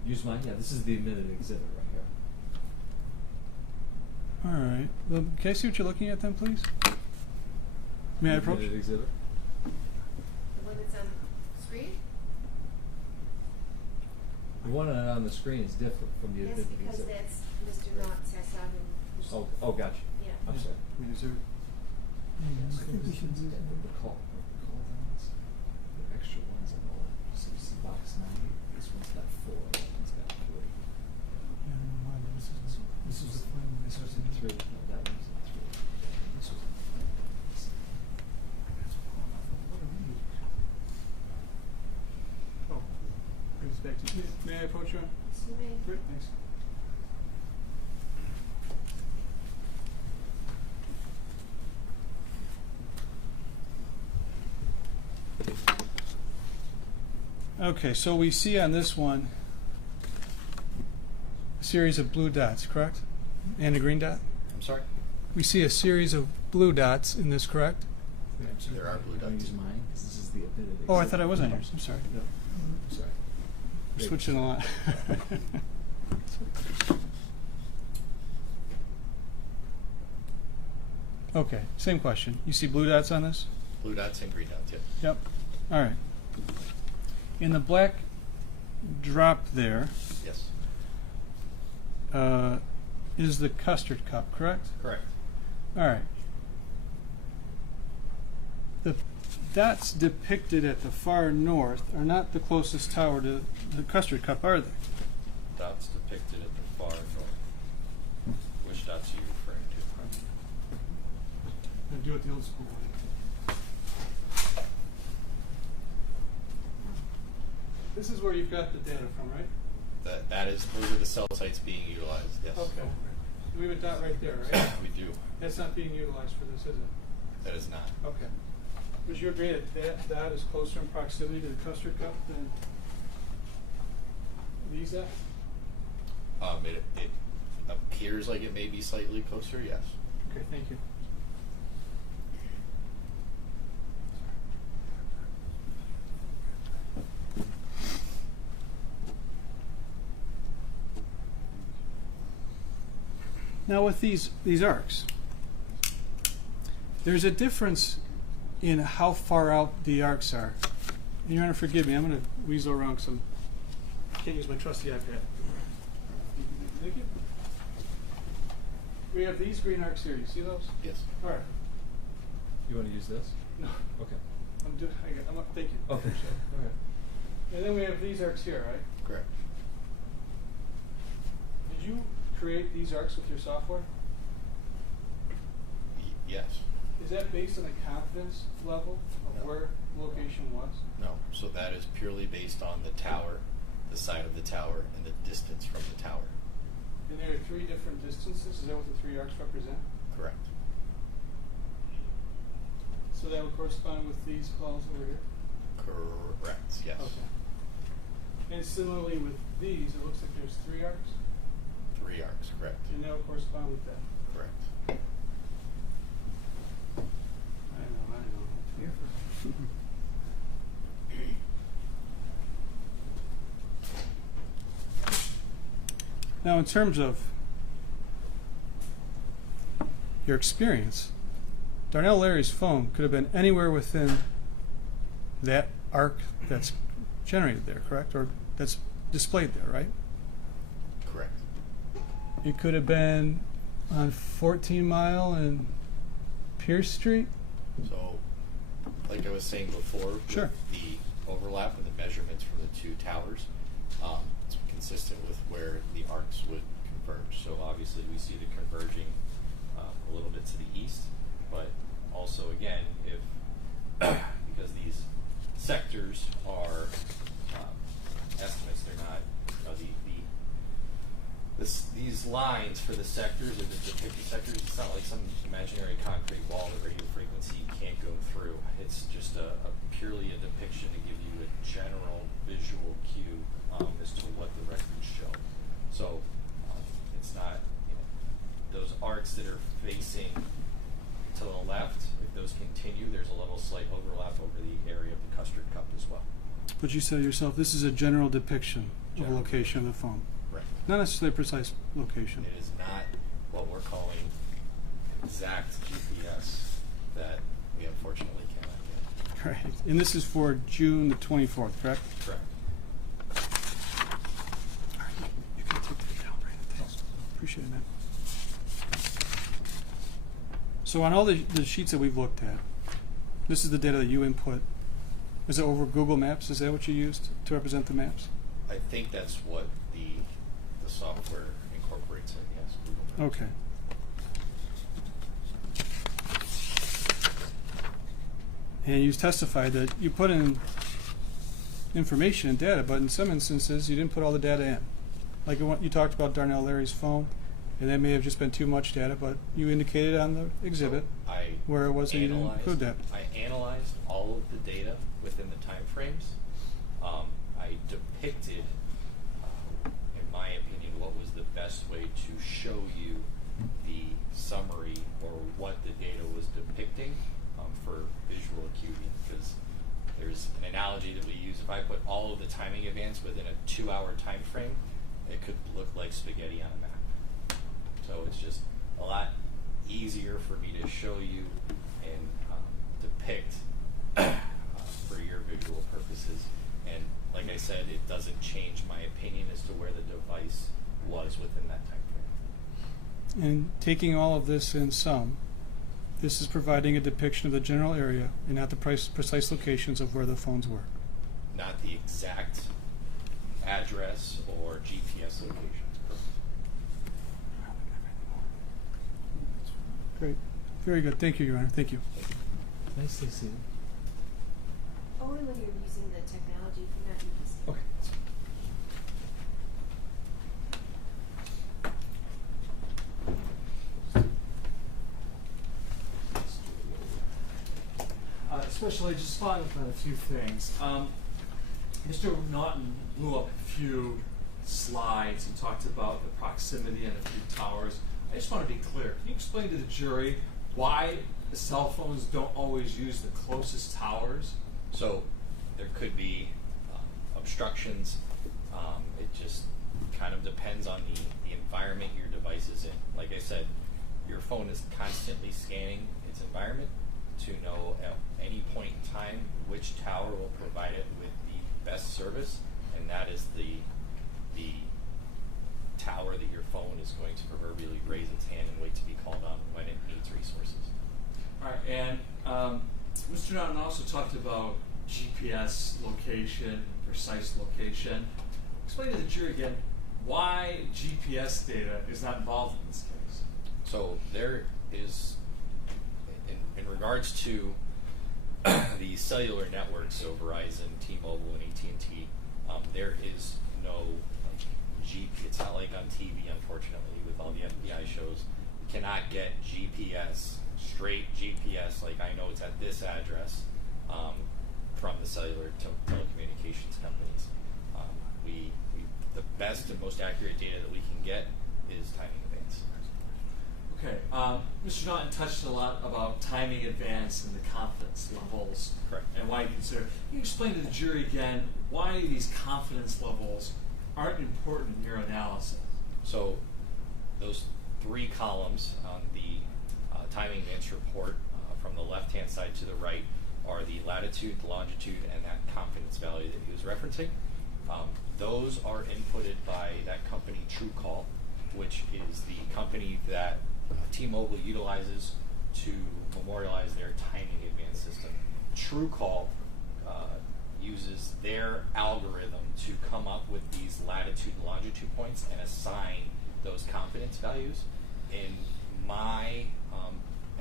Use mine? Yeah, this is the admitted exhibit right here. All right. Well, can I see what you're looking at then, please? May I The approach? admitted exhibit? The one that's on the screen? The one on the screen is different from the Yes, admitted because exhibit. that's Mr. Knott's, I saw him. Oh, gotcha. Yeah. I'm sorry. I mean, is there? I think we should use that. The call downs. The extra ones on the left. So you see box 9. This one's got 4. That one's got 3. This is the final. This was in 3. No, that one's in 3. This was in 5. Oh, brings us back to. May I approach you? Yes, you may. Great, thanks. Okay, so we see on this one a series of blue dots, correct? And a green dot? I'm sorry? We see a series of blue dots in this, correct? There are blue I'm going to dots. use mine because this is the admitted exhibit. Oh, I thought I was on yours. I'm sorry. No. I'm sorry. We're switching a lot. Okay, same question. You see blue dots on this? Blue dots and green dots, yep. Yep. All right. In the black drop there Yes. is the custard cup, correct? Correct. All right. The dots depicted at the far north are not the closest tower to the custard cup, are they? Dots depicted at the far north. Which dots are you referring to? I'm gonna do it the old school way. This is where you've got the data from, right? Those are the cell sites being utilized, yes. Okay. We have a dot right there, right? We do. That's not being utilized for this, is it? That is not. Okay. Would you agree that that dot is closer in proximity to the custard cup than these dots? It appears like it may be slightly closer, yes. Okay, thank you. Now with these arcs, there's a difference in how far out the arcs are. And Your Honor, forgive me, I'm going to weasel around because I can't use my trusty iPad. Thank you. We have these green arcs here. You see those? Yes. All right. You want to use this? No. Okay. Thank you. Okay. All right. And then we have these arcs here, right? Correct. Did you create these arcs with your software? Yes. Is that based on the confidence level of where location was? No. So that is purely based on the tower, the side of the tower, and the distance from the tower. And there are 3 different distances. Is that what the 3 arcs represent? Correct. So that would correspond with these calls over here? Correct, yes. Okay. And similarly with these, it looks like there's 3 arcs? 3 arcs, correct. And that would correspond with that? Correct. I know. Now, in terms of your experience, Darnell Larry's phone could have been anywhere within that arc that's generated there, correct? Or that's displayed there, right? Correct. It could have been on 14 Mile and Pierce Street? So, like I was saying before, Sure. with the overlap and the measurements from the 2 towers, it's consistent with where the arcs would converge. So obviously we see the converging a little bit to the east, but also again, if because these sectors are estimates, they're not, these lines for the sectors or the depicted sectors, it's not like some imaginary concrete wall that radio frequency can't go through. It's just a purely a depiction to give you a general visual cue as to what the records show. So it's not, those arcs that are facing to the left, if those continue, there's a little slight overlap over the area of the custard cup as well. But you said yourself, this is a general depiction of a location of the phone. Right. Not necessarily a precise location. It is not what we're calling exact GPS that we unfortunately cannot get. Right. And this is for June the 24th, correct? Correct. All right. You can take that down, Brandon. Thanks. Appreciate it, man. So on all the sheets that we've looked at, this is the data that you input. Is it over Google Maps? Is that what you used to represent the maps? I think that's what the software incorporates in, yes, Google Maps. Okay. And you testified that you put in information and data, but in some instances you didn't put all the data in. Like you talked about Darnell Larry's phone, and that may have just been too much data, but you indicated on the exhibit where it was that you didn't include that. I analyzed all of the data within the time frames. I depicted, in my opinion, what was the best way to show you the summary or what the data was depicting for visual acuity. Because there's an analogy that we use. If I put all of the timing events within a 2-hour time frame, it could look like spaghetti on a map. So it's just a lot easier for me to show you and depict for your visual purposes. And like I said, it doesn't change my opinion as to where the device was within that time frame. And taking all of this in sum, this is providing a depiction of the general area and not the precise locations of where the phones were. Not the exact address or GPS locations. Great. Very good. Thank you, Your Honor. Thank you. Nice to see you. Only when you're using the technology, if you're not using it. Okay. Especially just following up on a few things. Mr. Naughton blew up a few slides and talked about the proximity and a few towers. I just want to be clear. Can you explain to the jury why the cell phones don't always use the closest towers? So there could be obstructions. It just kind of depends on the environment your device is in. Like I said, your phone is constantly scanning its environment to know at any point in time which tower will provide it with the best service, and that is the tower that your phone is going to proverbially raise its hand and wait to be called on when it needs resources. All right, and Mr. Naughton also talked about GPS location, precise location. Explain to the jury again why GPS data is not involved in this case. So there is, in regards to the cellular networks, so Verizon, T-Mobile, and AT&T, there is no it's not like on TV, unfortunately, with all the FBI shows. You cannot get GPS, straight GPS, like I know it's at this address, from the cellular telecommunications companies. The best and most accurate data that we can get is timing advance. Okay, Mr. Naughton touched a lot about timing advance and the confidence levels. Correct. And why you consider. Can you explain to the jury again why these confidence levels aren't important in your analysis? So those 3 columns on the timing advance report from the left-hand side to the right are the latitude, the longitude, and that confidence value that he was referencing. Those are inputted by that company TrueCall, which is the company that T-Mobile utilizes to memorialize their timing advance system. TrueCall uses their algorithm to come up with these latitude and longitude points and assign those confidence values. In my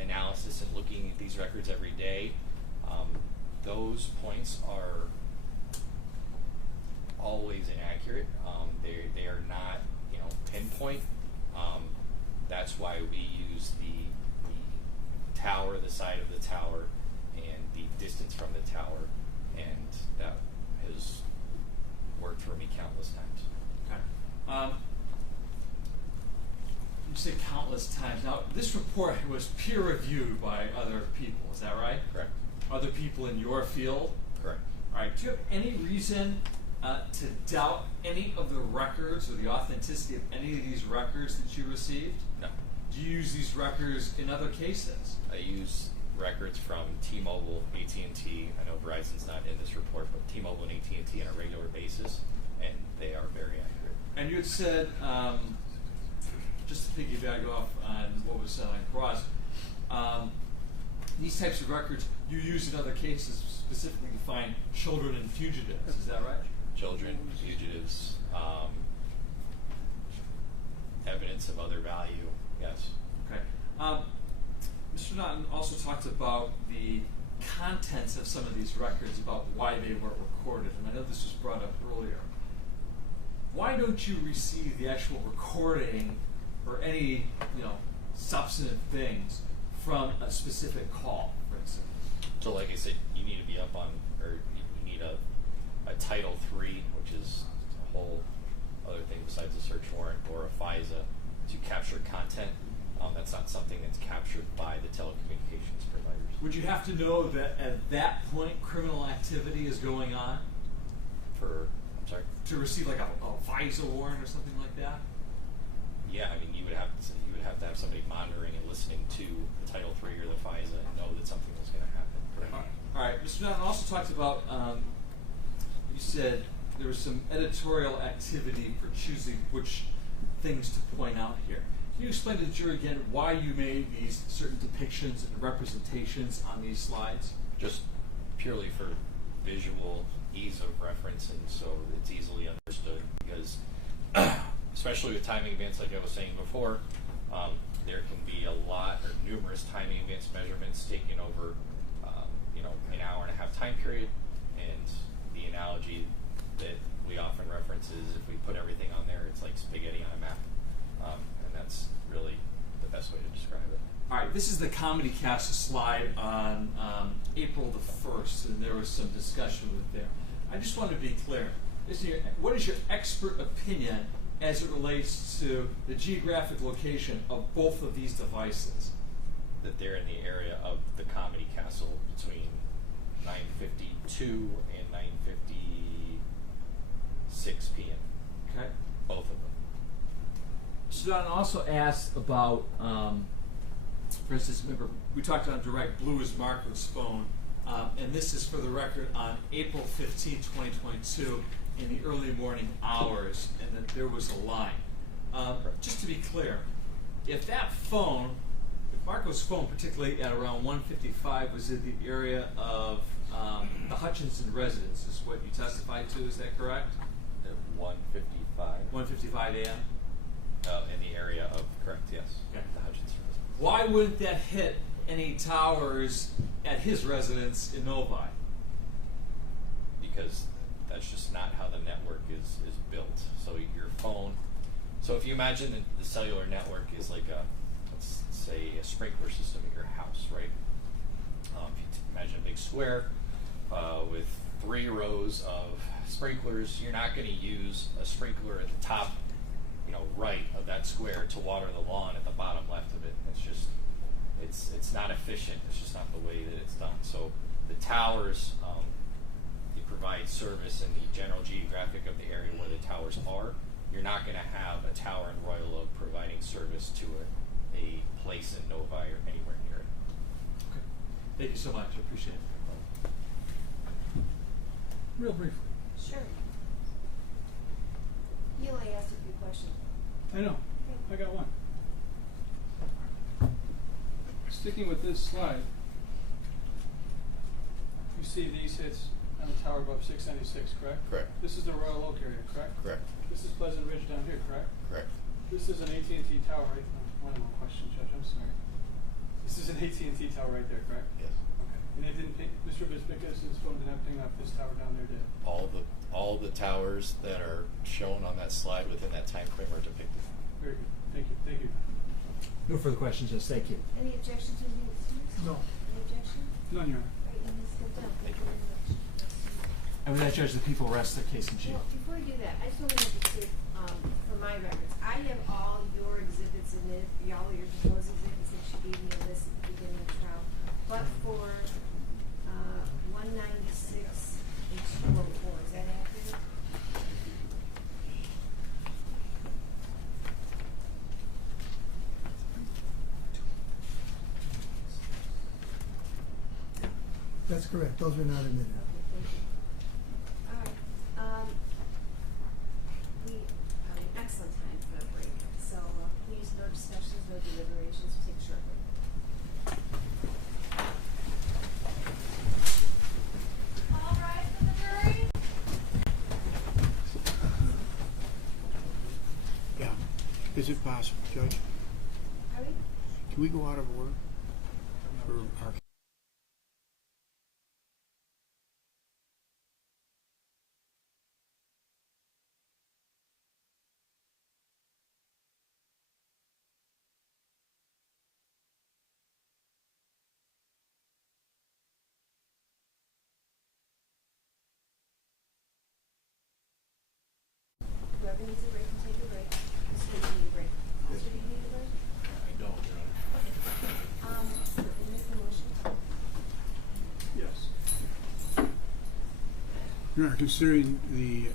analysis and looking at these records every day, those points are always inaccurate. They are not pinpoint. That's why we use the tower, the side of the tower, and the distance from the tower, and that has worked for me countless times. Okay. You say countless times. Now, this report was peer reviewed by other people. Is that right? Correct. Other people in your field? Correct. All right. Do you have any reason to doubt any of the records or the authenticity of any of these records that you received? No. Do you use these records in other cases? I use records from T-Mobile, AT&T. I know Verizon's not in this report, but T-Mobile and AT&T on a regular basis, and they are very accurate. And you had said, just to piggyback off on what was said on Cross, these types of records you use in other cases specifically to find children and fugitives. Is that right? Children, fugitives, evidence of other value, yes. Okay. Mr. Naughton also talked about the contents of some of these records, about why they weren't recorded, and I know this was brought up earlier. Why don't you receive the actual recording or any, substantive things from a specific call, for instance? So like I said, you need to be up on, or you need a Title III, which is a whole other thing besides a search warrant, or a FISA to capture content. That's not something that's captured by the telecommunications providers. Would you have to know that at that point criminal activity is going on? I'm sorry? To receive like a FISA warrant or something like that? Yeah, I mean, you would have to have somebody monitoring and listening to the Title III or the FISA and know that something was going to happen. All right. Mr. Naughton also talked about, you said there was some editorial activity for choosing which things to point out here. Can you explain to the jury again why you made these certain depictions and representations on these slides? Just purely for visual ease of reference, and so it's easily understood, because especially with timing events, like I was saying before, there can be a lot or numerous timing events measurements taking over an hour and a half time period, and the analogy that we often reference is if we put everything on there, it's like spaghetti on a map, and that's really the best way to describe it. All right, this is the Comedy Cast slide on April the 1st, and there was some discussion with it there. I just want to be clear. What is your expert opinion as it relates to the geographic location of both of these devices? That they're in the area of the Comedy Castle between 9:52 and 9:56 p.m. Okay. Both of them. So Don also asked about, for instance, remember we talked about Direct Blue is Marco's phone, and this is for the record on April 15, 2022, in the early morning hours, and that there was a line. Just to be clear, if that phone, if Marco's phone, particularly at around 1:55, was in the area of the Hutchinson residence, is what you testified to, is that correct? At 1:55. 1:55 a.m.? In the area of, correct, yes. Okay. The Hutchinson residence. Why wouldn't that hit any towers at his residence in Novi? Because that's just not how the network is built. So your phone, so if you imagine that the cellular network is like let's say a sprinkler system in your house, right? If you imagine a big square with 3 rows of sprinklers, you're not going to use a sprinkler at the top, right of that square to water the lawn at the bottom left of it. It's just, it's not efficient. It's just not the way that it's done. So the towers, they provide service in the general geographic of the area where the towers are. You're not going to have a tower in Royal Oak providing service to a place in Novi or anywhere near it. Okay. Thank you so much. I appreciate it. Real briefly. Sure. You only asked a few questions. I know. I got one. Sticking with this slide, you see these hits on the tower above 696, correct? Correct. This is the Royal Oak area, correct? Correct. This is Pleasant Ridge down here, correct? Correct. This is an AT&T tower, right? One more question, Judge. I'm sorry. This is an AT&T tower right there, correct? Yes. Okay. And it didn't ping, Mr. Biscus' phone did not ping off this tower down there, did it? All the towers that are shown on that slide within that time frame are depicted. Very good. Thank you. Thank you. No further questions, yes, thank you. Any objection to the minutes? No. Any objection? None, Your Honor. Right, you can step down. Thank you very much. And with that, Judge, the people rest their case in chief. Well, before you do that, I just want to make it clear, for my records, I have all your exhibits submitted, all your proposed exhibits that you gave me a list at the beginning of the trial, but for 196 and 204, is that accurate? That's correct. Those were not admitted. All right. We have an excellent time for a break, so please, no discussions, no deliberations, we'll take a short break. All rise for the jury. Yeah. Is it possible, Judge? Harry? Can we go out of order for our? Whoever needs a break can take a break. Mr. Do you need a break? Mr. Do you need a break? I don't, Your Honor. You make the motion? Yes. Your Honor, considering the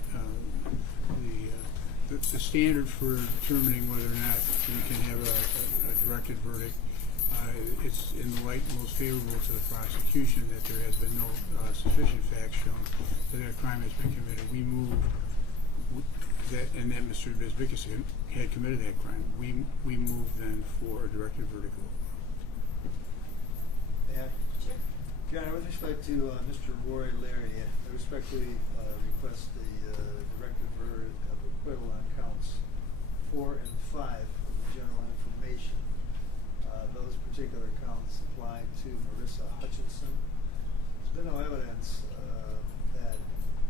standard for determining whether or not we can have a directed verdict, it's in the light most favorable to the prosecution that there has been no sufficient facts shown that a crime has been committed. We move that, and that Mr. Biscus had committed that crime. We move then for a directed verdict. Yeah. Sure. Your Honor, with respect to Mr. Roy Larry, I respectfully request the directed verdict of acquittal on counts 4 and 5 of the general information. Those particular counts apply to Marissa Hutchinson. There's been no evidence that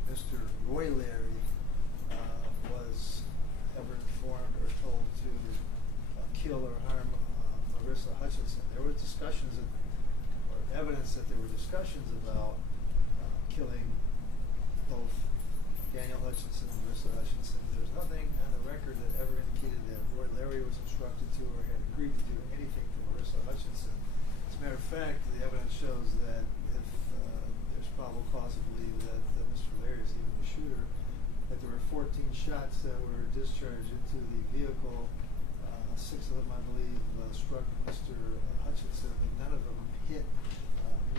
Mr. Roy Larry was ever informed or told to kill or harm Marissa Hutchinson. There were discussions or evidence that there were discussions about killing both Daniel Hutchinson and Marissa Hutchinson. There's nothing on the record that ever indicated that Roy Larry was instructed to or had agreed to do anything to Marissa Hutchinson. As a matter of fact, the evidence shows that if there's probable cause to believe that Mr. Larry is even the shooter, that there were 14 shots that were discharged into the vehicle. 6 of them, I believe, struck Mr. Hutchinson, and none of them hit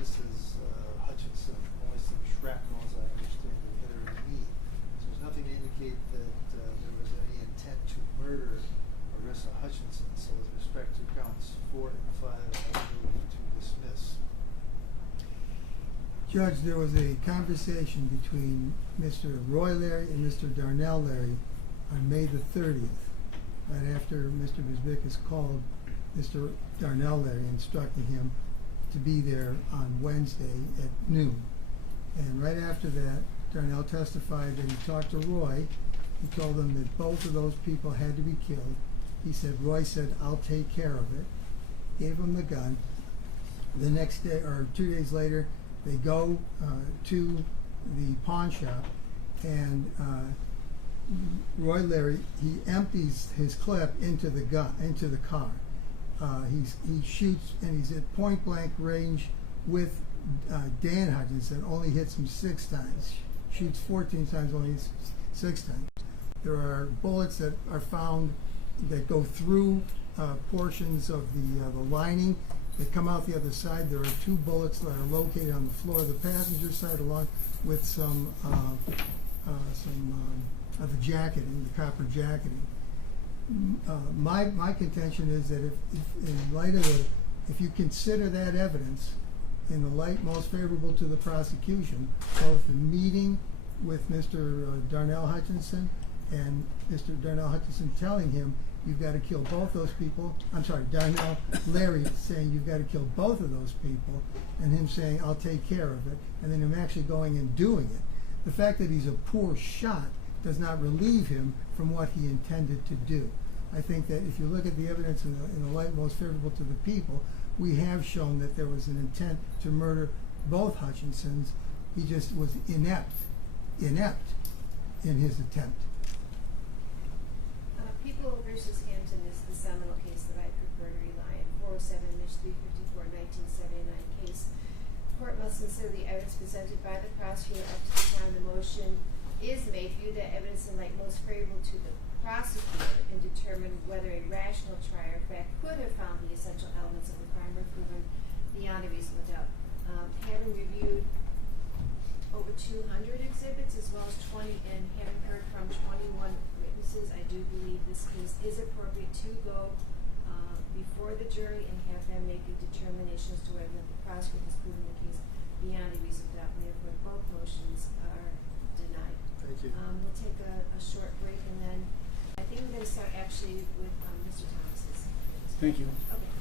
Mrs. Hutchinson. Only some shrapnel, as I understand, that hit her in the knee. So there's nothing to indicate that there was any intent to murder Marissa Hutchinson. So with respect to counts 4 and 5, I move to dismiss. Judge, there was a conversation between Mr. Roy Larry and Mr. Darnell Larry on May the 30th, right after Mr. Biscus called Mr. Darnell Larry, instructing him to be there on Wednesday at noon. And right after that, Darnell testified that he talked to Roy. He told him that both of those people had to be killed. He said, Roy said, I'll take care of it. Gave him the gun. The next day, or 2 days later, they go to the pawn shop, and Roy Larry, he empties his clip into the car. He shoots, and he's at point blank range with Dan Hutchinson. Only hits him 6 times. Shoots 14 times, only hits 6 times. There are bullets that are found that go through portions of the lining. They come out the other side. There are 2 bullets that are located on the floor of the passenger side, along with some of the jacketing, the copper jacketing. My contention is that if in light of if you consider that evidence in the light most favorable to the prosecution, both the meeting with Mr. Darnell Hutchinson and Mr. Darnell Hutchinson telling him you've got to kill both those people. I'm sorry, Darnell Larry saying you've got to kill both of those people, and him saying I'll take care of it, and then him actually going and doing it. The fact that he's a poor shot does not relieve him from what he intended to do. I think that if you look at the evidence in the light most favorable to the people, we have shown that there was an intent to murder both Hutchinsons. He just was inept in his attempt. People versus Hampton is the seminal case that I prefer to rely on. 407-354, 1979 case. Court must consider the evidence presented by the prosecutor up to the time the motion is made, view that evidence in light most favorable to the prosecutor, and determine whether a rational trier of fact could have found the essential elements of the crime were proven beyond a reasonable doubt. Having reviewed over 200 exhibits as well as 20, and having heard from 21 witnesses, I do believe this case is appropriate to go before the jury and have them make a determination as to whether the prosecutor has proven the case beyond a reasonable doubt, and therefore both motions are denied. Thank you. We'll take a short break, and then I think we're going to start actually with Mr. Thomas's. Thank you. Okay.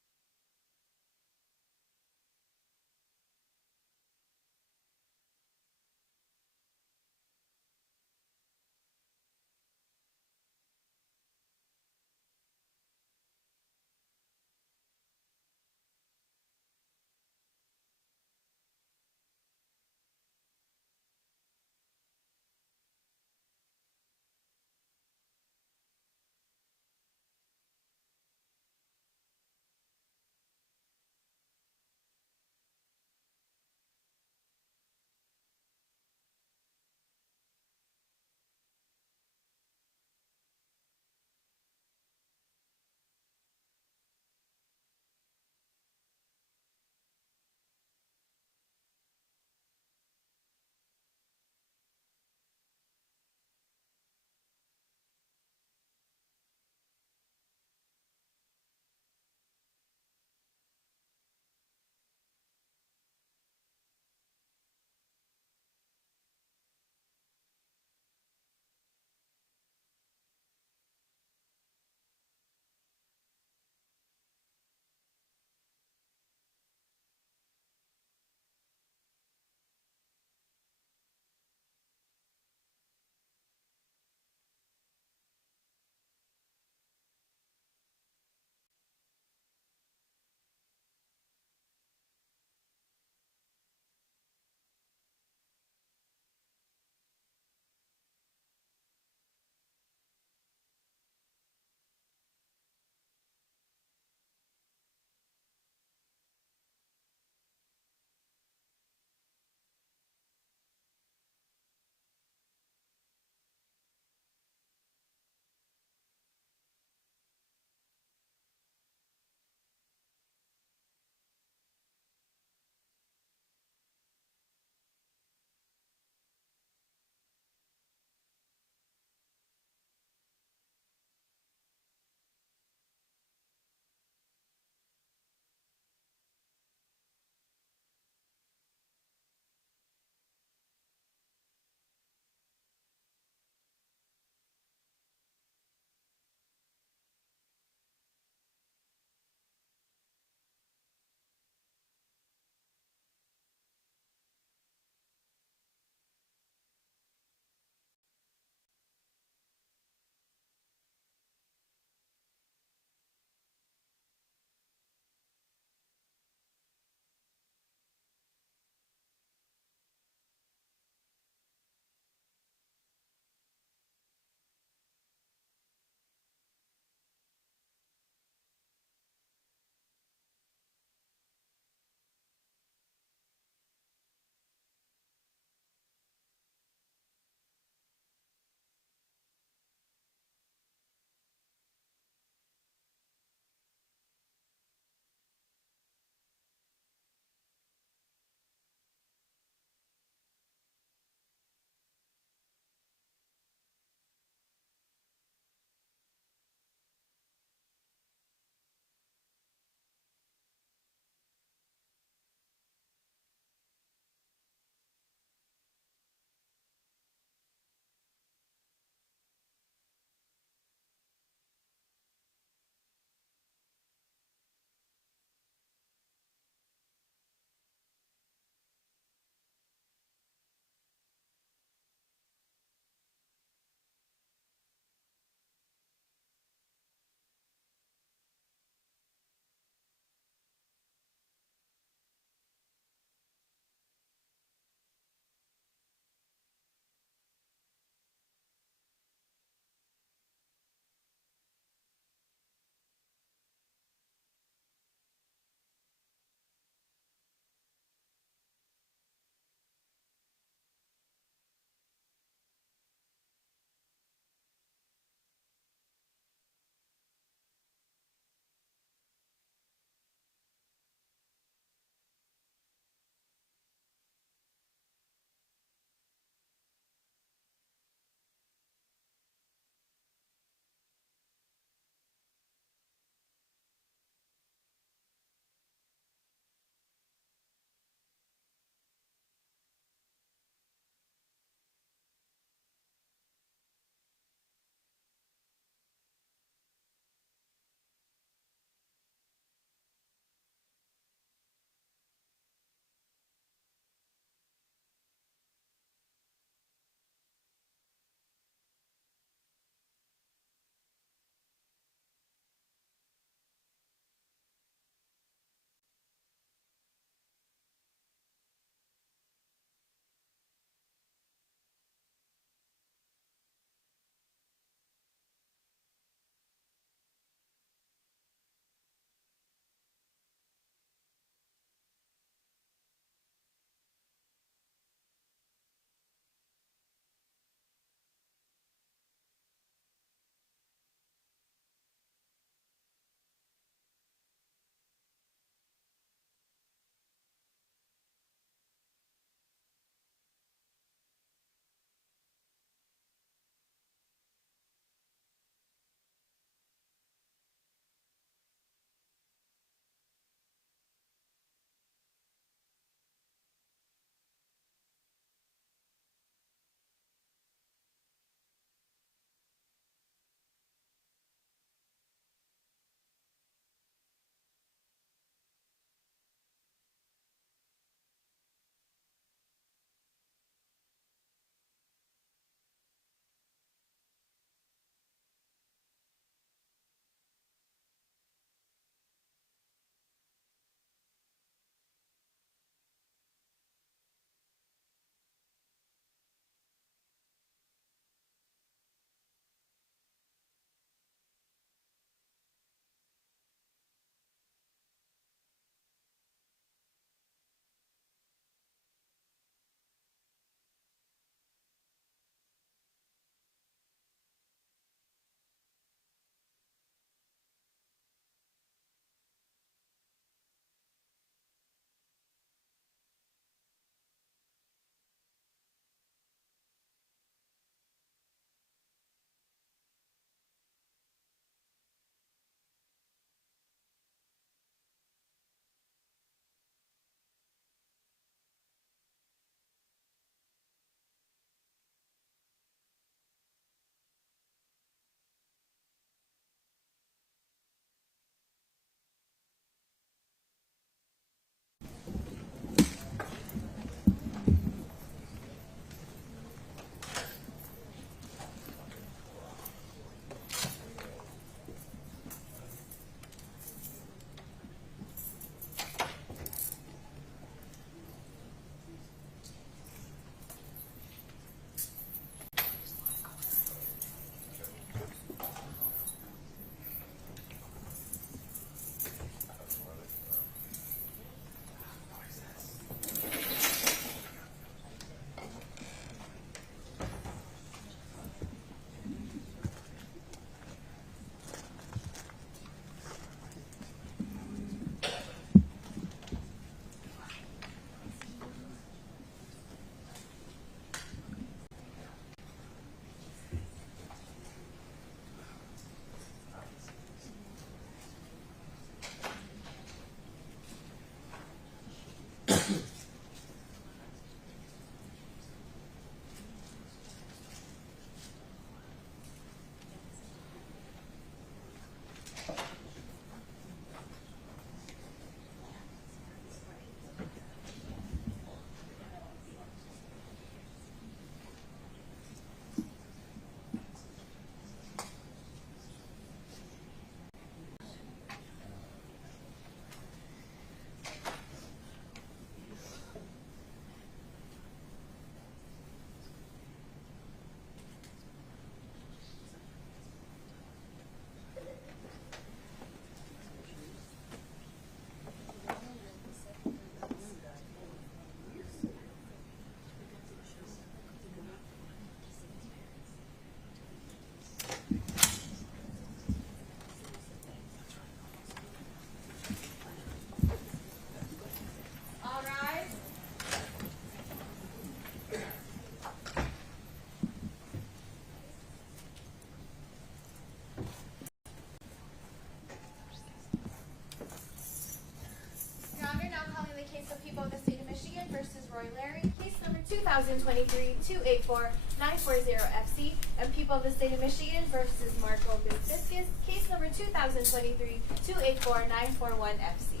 2023-284-940-FC, and people of the state of Michigan versus Marco Biscus, case number 2023-284-941-FC.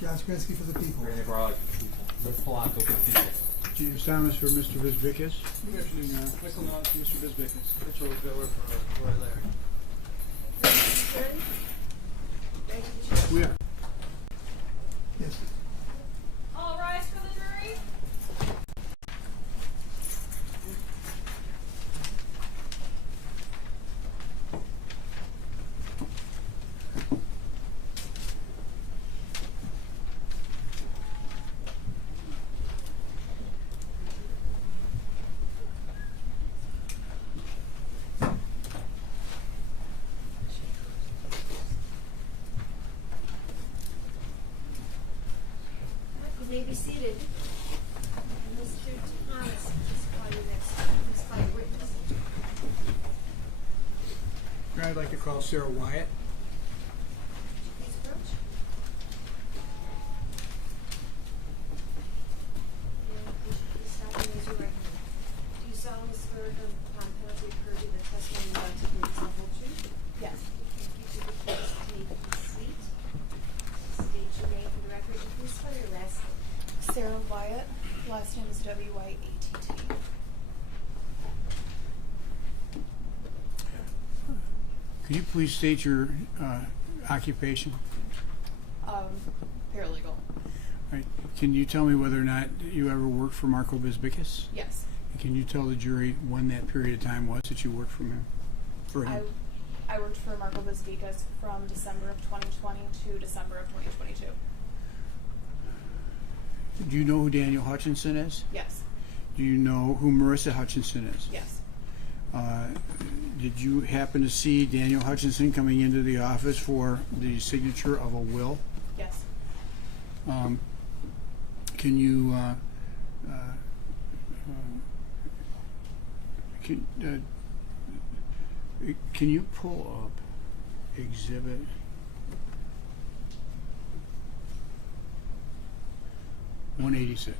John Skrinsky for the people. Randy Brog, Rick Polanco for the people. James Thomas for Mr. Bisbicus. Good afternoon, Your Honor. Michael Knowles, Mr. Bisbicus. Mitchell Viller for Roy Larry. We are. Yes. All rise for the jury. You may be seated. Mr. Thomas, please call your witness. I'd like to call Sarah Wyatt. Please approach. And please stop and raise your right hand. Do you solemnly swear upon penalty of perjury the testimony you are to give is the whole truth? Yes. Thank you. To the please take a seat. State your name for the record and please spell your last name. Sarah Wyatt, last name is W-Y-A-T-T. Could you please state your occupation? Paralegal. Right. Can you tell me whether or not you ever worked for Marco Bisbicus? Yes. And can you tell the jury when that period of time was that you worked for him? I worked for Marco Bisbicus from December of 2020 to December of 2022. Do you know who Daniel Hutchinson is? Yes. Do you know who Marissa Hutchinson is? Yes. Did you happen to see Daniel Hutchinson coming into the office for the signature of a will? Yes. Can you can you pull up exhibit 186?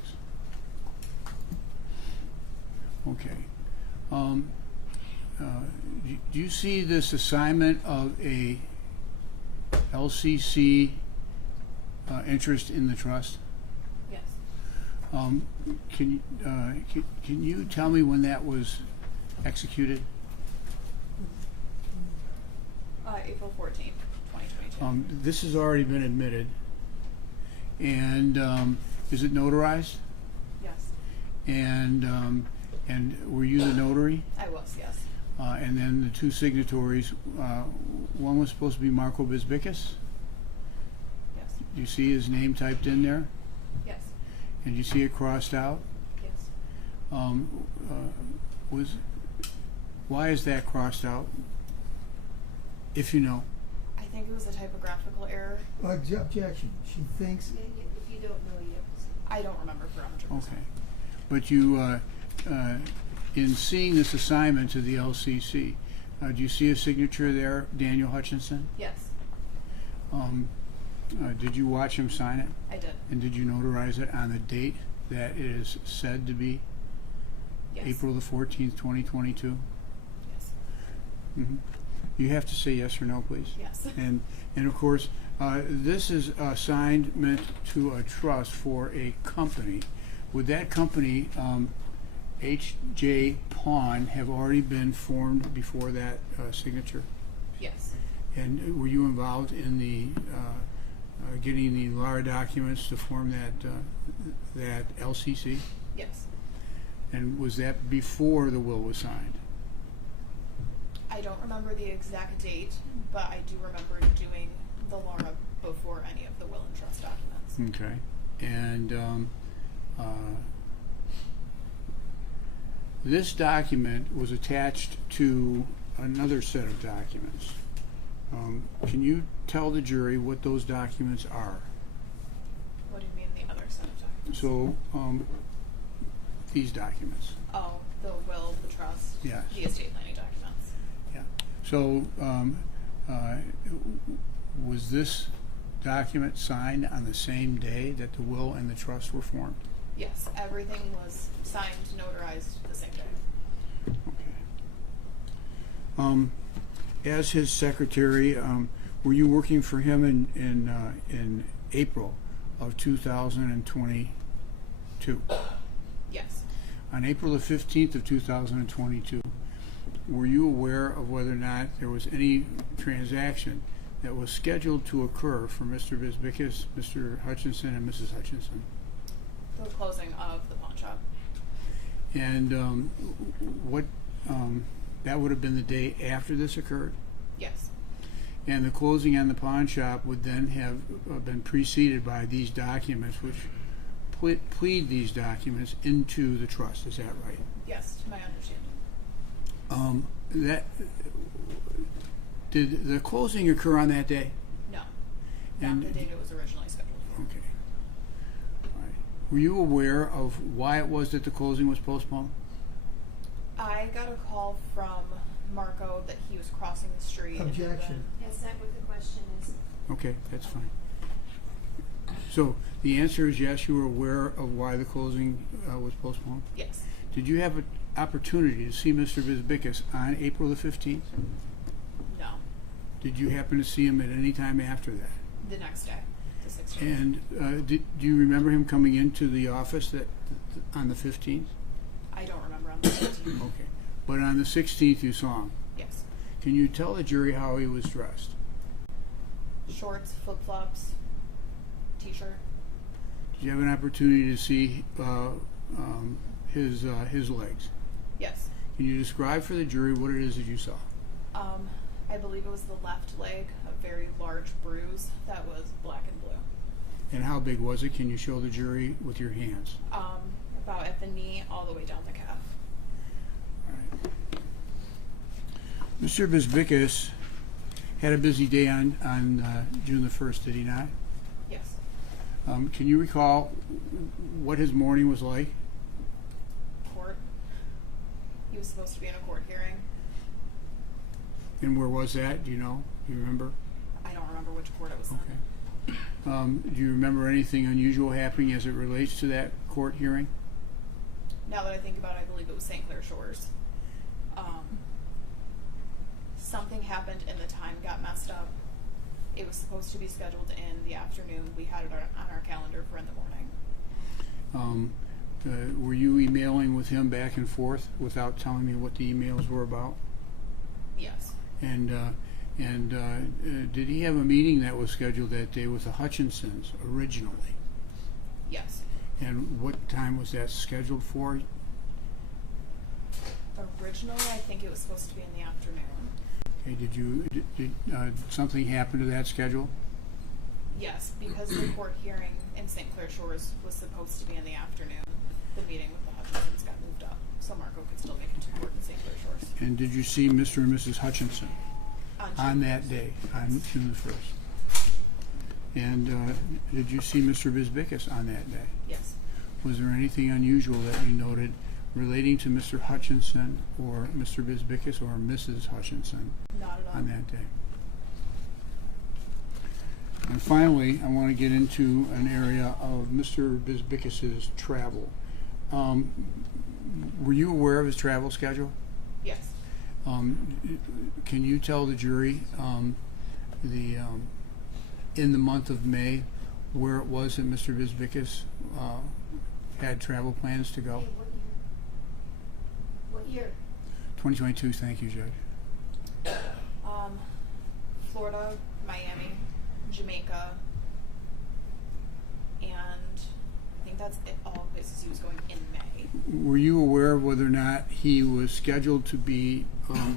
Okay. Do you see this assignment of a LCC interest in the trust? Yes. Can you tell me when that was executed? April 14th, 2022. This has already been admitted, and is it notarized? Yes. And were you the notary? I was, yes. And then the two signatories, one was supposed to be Marco Bisbicus. Yes. Do you see his name typed in there? Yes. And you see it crossed out? Yes. Why is that crossed out? If you know. I think it was a typographical error. Objection. She thinks. If you don't know, you have to say. I don't remember for 100%. Okay. But you, in seeing this assignment to the LCC, do you see a signature there, Daniel Hutchinson? Yes. Did you watch him sign it? I did. And did you notarize it on the date that it is said to be? Yes. April the 14th, 2022? Yes. Mm-hmm. You have to say yes or no, please. Yes. And of course, this is assignment to a trust for a company. Would that company, H.J. Pawn, have already been formed before that signature? Yes. And were you involved in the getting the LAR documents to form that LCC? Yes. And was that before the will was signed? I don't remember the exact date, but I do remember doing the LARA before any of the will and trust documents. Okay. And this document was attached to another set of documents. Can you tell the jury what those documents are? What do you mean the other set of documents? So, these documents. Oh, the will, the trust, Yes. the estate planning documents. Yeah. So, was this document signed on the same day that the will and the trust were formed? Yes, everything was signed, notarized the same day. As his secretary, were you working for him in April of 2022? Yes. On April the 15th of 2022, were you aware of whether or not there was any transaction that was scheduled to occur for Mr. Bisbicus, Mr. Hutchinson, and Mrs. Hutchinson? The closing of the pawn shop. And that would have been the day after this occurred? Yes. And the closing on the pawn shop would then have been preceded by these documents, which plead these documents into the trust. Is that right? Yes, to my understanding. Did the closing occur on that day? No. And Not the date it was originally scheduled for. Okay. All right. Were you aware of why it was that the closing was postponed? I got a call from Marco that he was crossing the street. Objection. That's not what the question is. Okay, that's fine. So the answer is yes, you were aware of why the closing was postponed? Yes. Did you have an opportunity to see Mr. Bisbicus on April the 15th? No. Did you happen to see him at any time after that? The next day, the 16th. And do you remember him coming into the office on the 15th? I don't remember on the 15th. Okay. But on the 16th you saw him? Yes. Can you tell the jury how he was dressed? Shorts, flip-flops, t-shirt. Did you have an opportunity to see his legs? Yes. Can you describe for the jury what it is that you saw? I believe it was the left leg, a very large bruise that was black and blue. And how big was it? Can you show the jury with your hands? About at the knee all the way down the calf. All right. Mr. Bisbicus had a busy day on June the 1st, did he not? Yes. Can you recall what his morning was like? Court. He was supposed to be in a court hearing. And where was that? Do you know? Do you remember? I don't remember which court it was in. Do you remember anything unusual happening as it relates to that court hearing? Now that I think about it, I believe it was St. Clair Shores. Something happened and the time got messed up. It was supposed to be scheduled in the afternoon. We had it on our calendar for in the morning. Were you emailing with him back and forth without telling me what the emails were about? Yes. And did he have a meeting that was scheduled that day with the Hutchinsons originally? Yes. And what time was that scheduled for? Originally, I think it was supposed to be in the afternoon. Okay, did something happen to that schedule? Yes, because the court hearing in St. Clair Shores was supposed to be in the afternoon. The meeting with the Hutchinsons got moved up, so Marco could still make it to court in St. Clair Shores. And did you see Mr. and Mrs. Hutchinson on that day, on June the 1st? And did you see Mr. Bisbicus on that day? Yes. Was there anything unusual that you noted relating to Mr. Hutchinson or Mr. Bisbicus or Mrs. Hutchinson Not at all. on that day? And finally, I want to get into an area of Mr. Bisbicus's travel. Were you aware of his travel schedule? Yes. Can you tell the jury in the month of May where it was that Mr. Bisbicus had travel plans to go? What year? 2022, thank you, Judge. Florida, Miami, Jamaica, and I think that's it, all places he was going in May. Were you aware of whether or not he was scheduled to be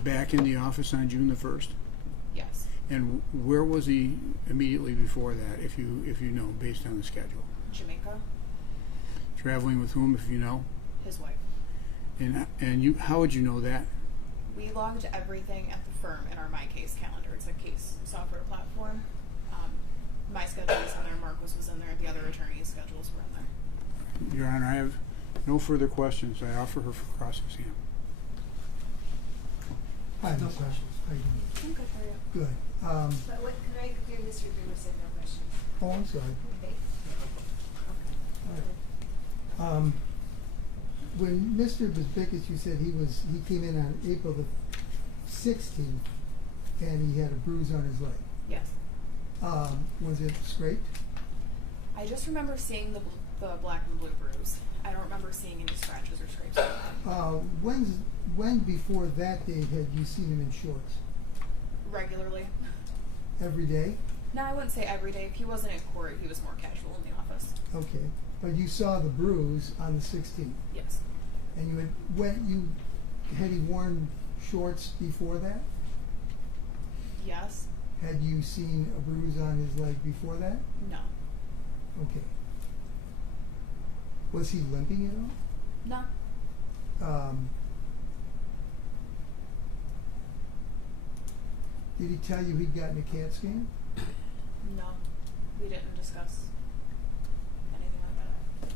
back in the office on June the 1st? Yes. And where was he immediately before that, if you know, based on the schedule? Jamaica. Traveling with whom, if you know? His wife. And you, how would you know that? We logged everything at the firm in our My Case calendar. It's a case software platform. My schedule was in there, Marcos was in there, the other attorneys' schedules were in there. Your Honor, I have no further questions. I offer her for cross-exam. I have no questions. How you doing? I'm good for you. Good. But what, could I hear Mr. Brewer say no questions? Oh, I'm sorry. Okay. All right. When Mr. Bisbicus, you said he came in on April the 16th, and he had a bruise on his leg. Yes. Was it scraped? I just remember seeing the black and blue bruise. I don't remember seeing any scratches or scrapes. When before that date had you seen him in shorts? Regularly. Every day? No, I wouldn't say every day. If he wasn't in court, he was more casual in the office. Okay, but you saw the bruise on the 16th. Yes. And had he worn shorts before that? Yes. Had you seen a bruise on his leg before that? No. Okay. Was he limping at all? No. Did he tell you he'd gotten a CAT scan? No. We didn't discuss anything like that.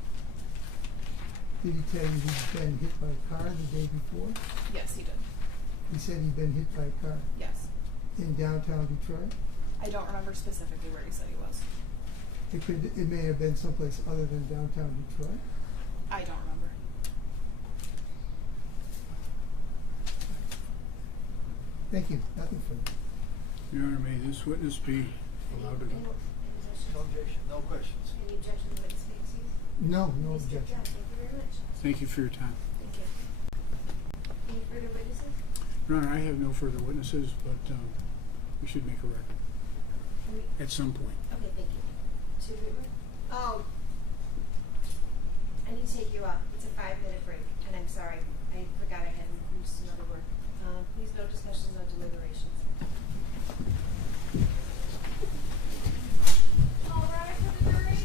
Did he tell you he'd been hit by a car the day before? Yes, he did. He said he'd been hit by a car? Yes. In downtown Detroit? I don't remember specifically where he said he was. It may have been someplace other than downtown Detroit? I don't remember. Thank you. Nothing further. Your Honor, may this witness be allowed to go? No objection, no questions. Any objection to witness being seized? No Please step objection. down. Thank you very much. Thank you for your time. Thank you. Any further witnesses? Your Honor, I have no further witnesses, but we should make a record at some point. Okay, thank you. Oh, I need to take you out. It's a 5-minute break, and I'm sorry. I forgot I hadn't used another word. Please no discussions, no deliberations. All right for the jury.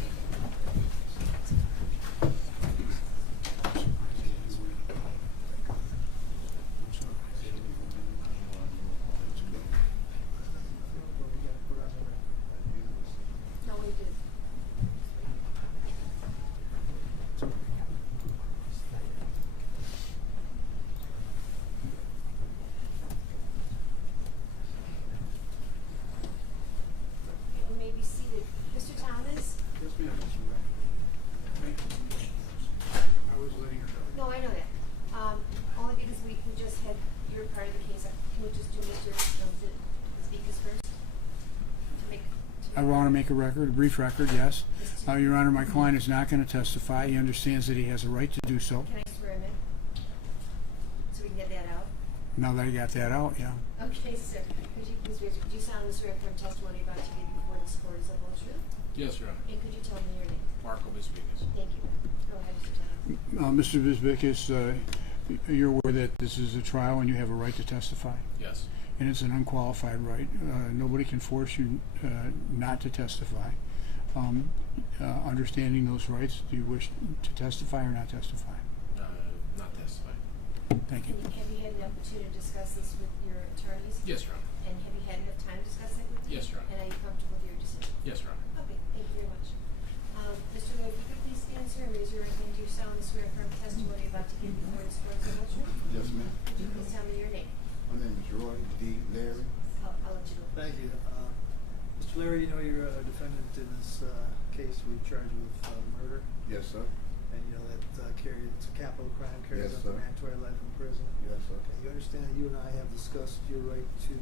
No, we did. You may be seated. Mr. Thomas? Yes, ma'am. I was letting her go. No, I know that. Only because we just had your part of the case. Can we just do Mr. Bisbicus first? I want to make a record, a brief record, yes. Your Honor, my client is not going to testify. He understands that he has a right to do so. Can I swear him in? So we can get that out? Now that I got that out, yeah. Okay, sir. Could you please raise your, do you solemnly swear affirm testimony about to give before this court is the whole truth? Yes, Your Honor. And could you tell me your name? Marco Biscus. Thank you. Go ahead, Mr. Thomas. Mr. Bisbicus, you're aware that this is a trial and you have a right to testify? Yes. And it's an unqualified right. Nobody can force you not to testify. Understanding those rights, do you wish to testify or not testify? Not testify. Thank you. Have you had an opportunity to discuss this with your attorneys? Yes, Your Honor. And have you had enough time to discuss it with them? Yes, Your Honor. And are you comfortable with your decision? Yes, Your Honor. Okay, thank you very much. Mr. Lloyd, if you could please stand, sir, and raise your right hand. Do you solemnly swear affirm testimony about to give before this court is the whole truth? Yes, ma'am. Could you please tell me your name? My name is Roy D. Larry. I'll let you go. Thank you. Mr. Larry, you know you're a defendant in this case. We charge you with murder. Yes, sir. And you know that it's a capital crime, carries Yes, up to sir. mandatory life in prison. Yes, sir. Okay, you understand that you and I have discussed your right to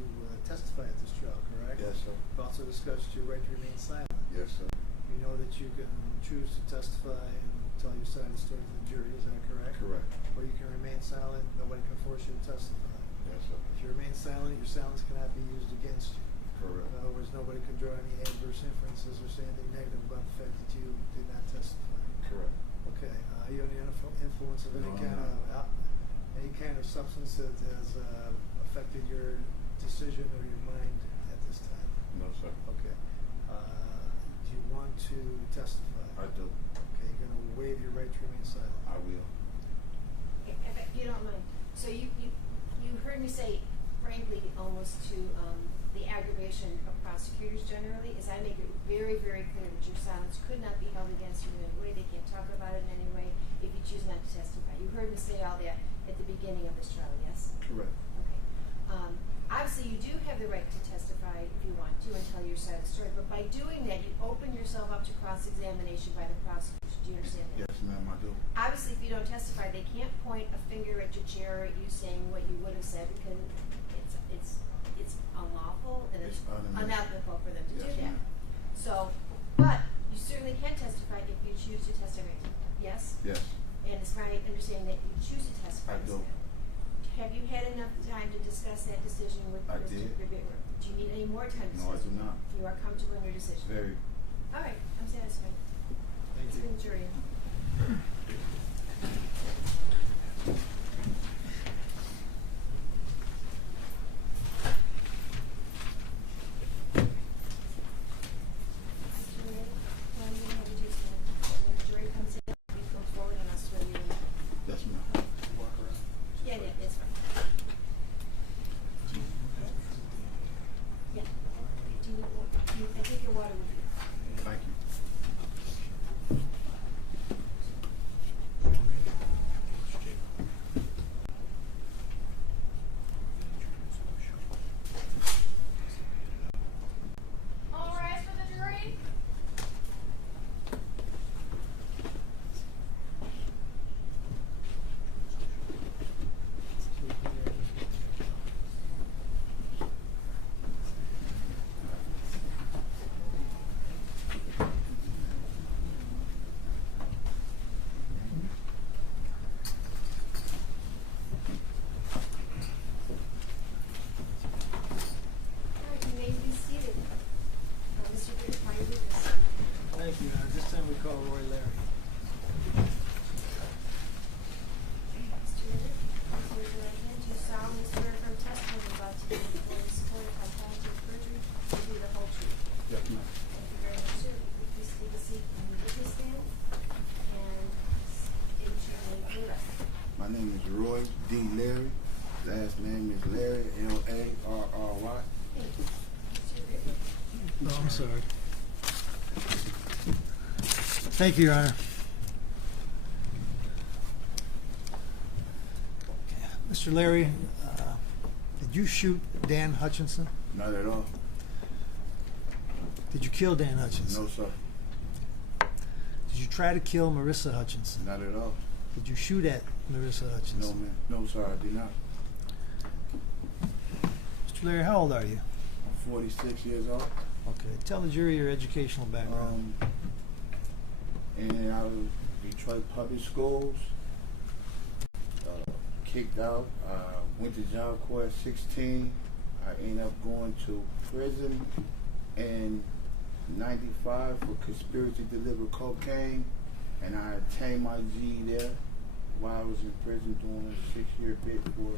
testify at this trial, correct? Yes, sir. We've also discussed your right to remain silent. Yes, sir. You know that you can choose to testify and tell your side of the story to the jury, is that correct? Correct. Or you can remain silent, nobody can force you to testify. Yes, sir. If you remain silent, your silence cannot be used against you. Correct. In other words, nobody can draw any adverse inferences or say anything negative about the fact that you did not testify. Correct. Okay. Are you under the influence of any No, I'm kind not. any kind of substance that has affected your decision or your mind at this time? No, sir. Okay. Do you want to testify? I do. Okay. You're going to waive your right to remain silent. I will. If you don't mind. So you heard me say, frankly, almost to the aggravation of prosecutors generally, is I make it very, very clear that your silence could not be held against you in any way. They can't talk about it in any way if you choose not to testify. You heard me say all that at the beginning of this trial, yes? Correct. Okay. Obviously, you do have the right to testify if you want to and tell your side of the story, but by doing that, you open yourself up to cross-examination by the prosecution. Do you understand that? Yes, ma'am, I do. obviously, if you don't testify, they can't point a finger at your chair or at you saying what you would have said because it's unlawful and it's unethical for them to do that. So, but you certainly can testify if you choose to testify. Yes? Yes. And it's my understanding that you choose to testify. I do. Have you had enough time to discuss that decision with I Mr. did. Rivera? Do you need any more time to No, I discuss do it? not. You are comfortable in your decision? Very. All right, I'm satisfied. It's been jury. That's my. Yeah, it's fine. Yeah. Do you need water? I think your water would be. Thank you. All rise for the jury. All right, you may be seated. Mr. Bridges, how are you with this? Thank you. This time we call Roy Larry. Mr. Bridges, please raise your right hand. Do you solemnly swear from testimony about to give before this court if I find you perjury to be the whole truth? Yes, ma'am. Thank you very much, sir. If you could please take a seat in the witness stand and state your name for the record. My name is Roy D. Larry. Last name is Larry, L-A-R-R-Y. Thank you. Mr. Bridges. Oh, I'm sorry. Thank you, Your Honor. Mr. Larry, did you shoot Dan Hutchinson? Not at all. Did you kill Dan Hutchinson? No, sir. Did you try to kill Marissa Hutchinson? Not at all. Did you shoot at Marissa Hutchinson? No, ma'am. No, sir, I did not. Mr. Larry, how old are you? I'm 46 years old. Okay. Tell the jury your educational background. And out of Detroit Public Schools, kicked out, went to Job Corps at 16. I ended up going to prison in 95 for conspiracy to deliver cocaine, and I attained my G there while I was in prison doing a 6-year bid for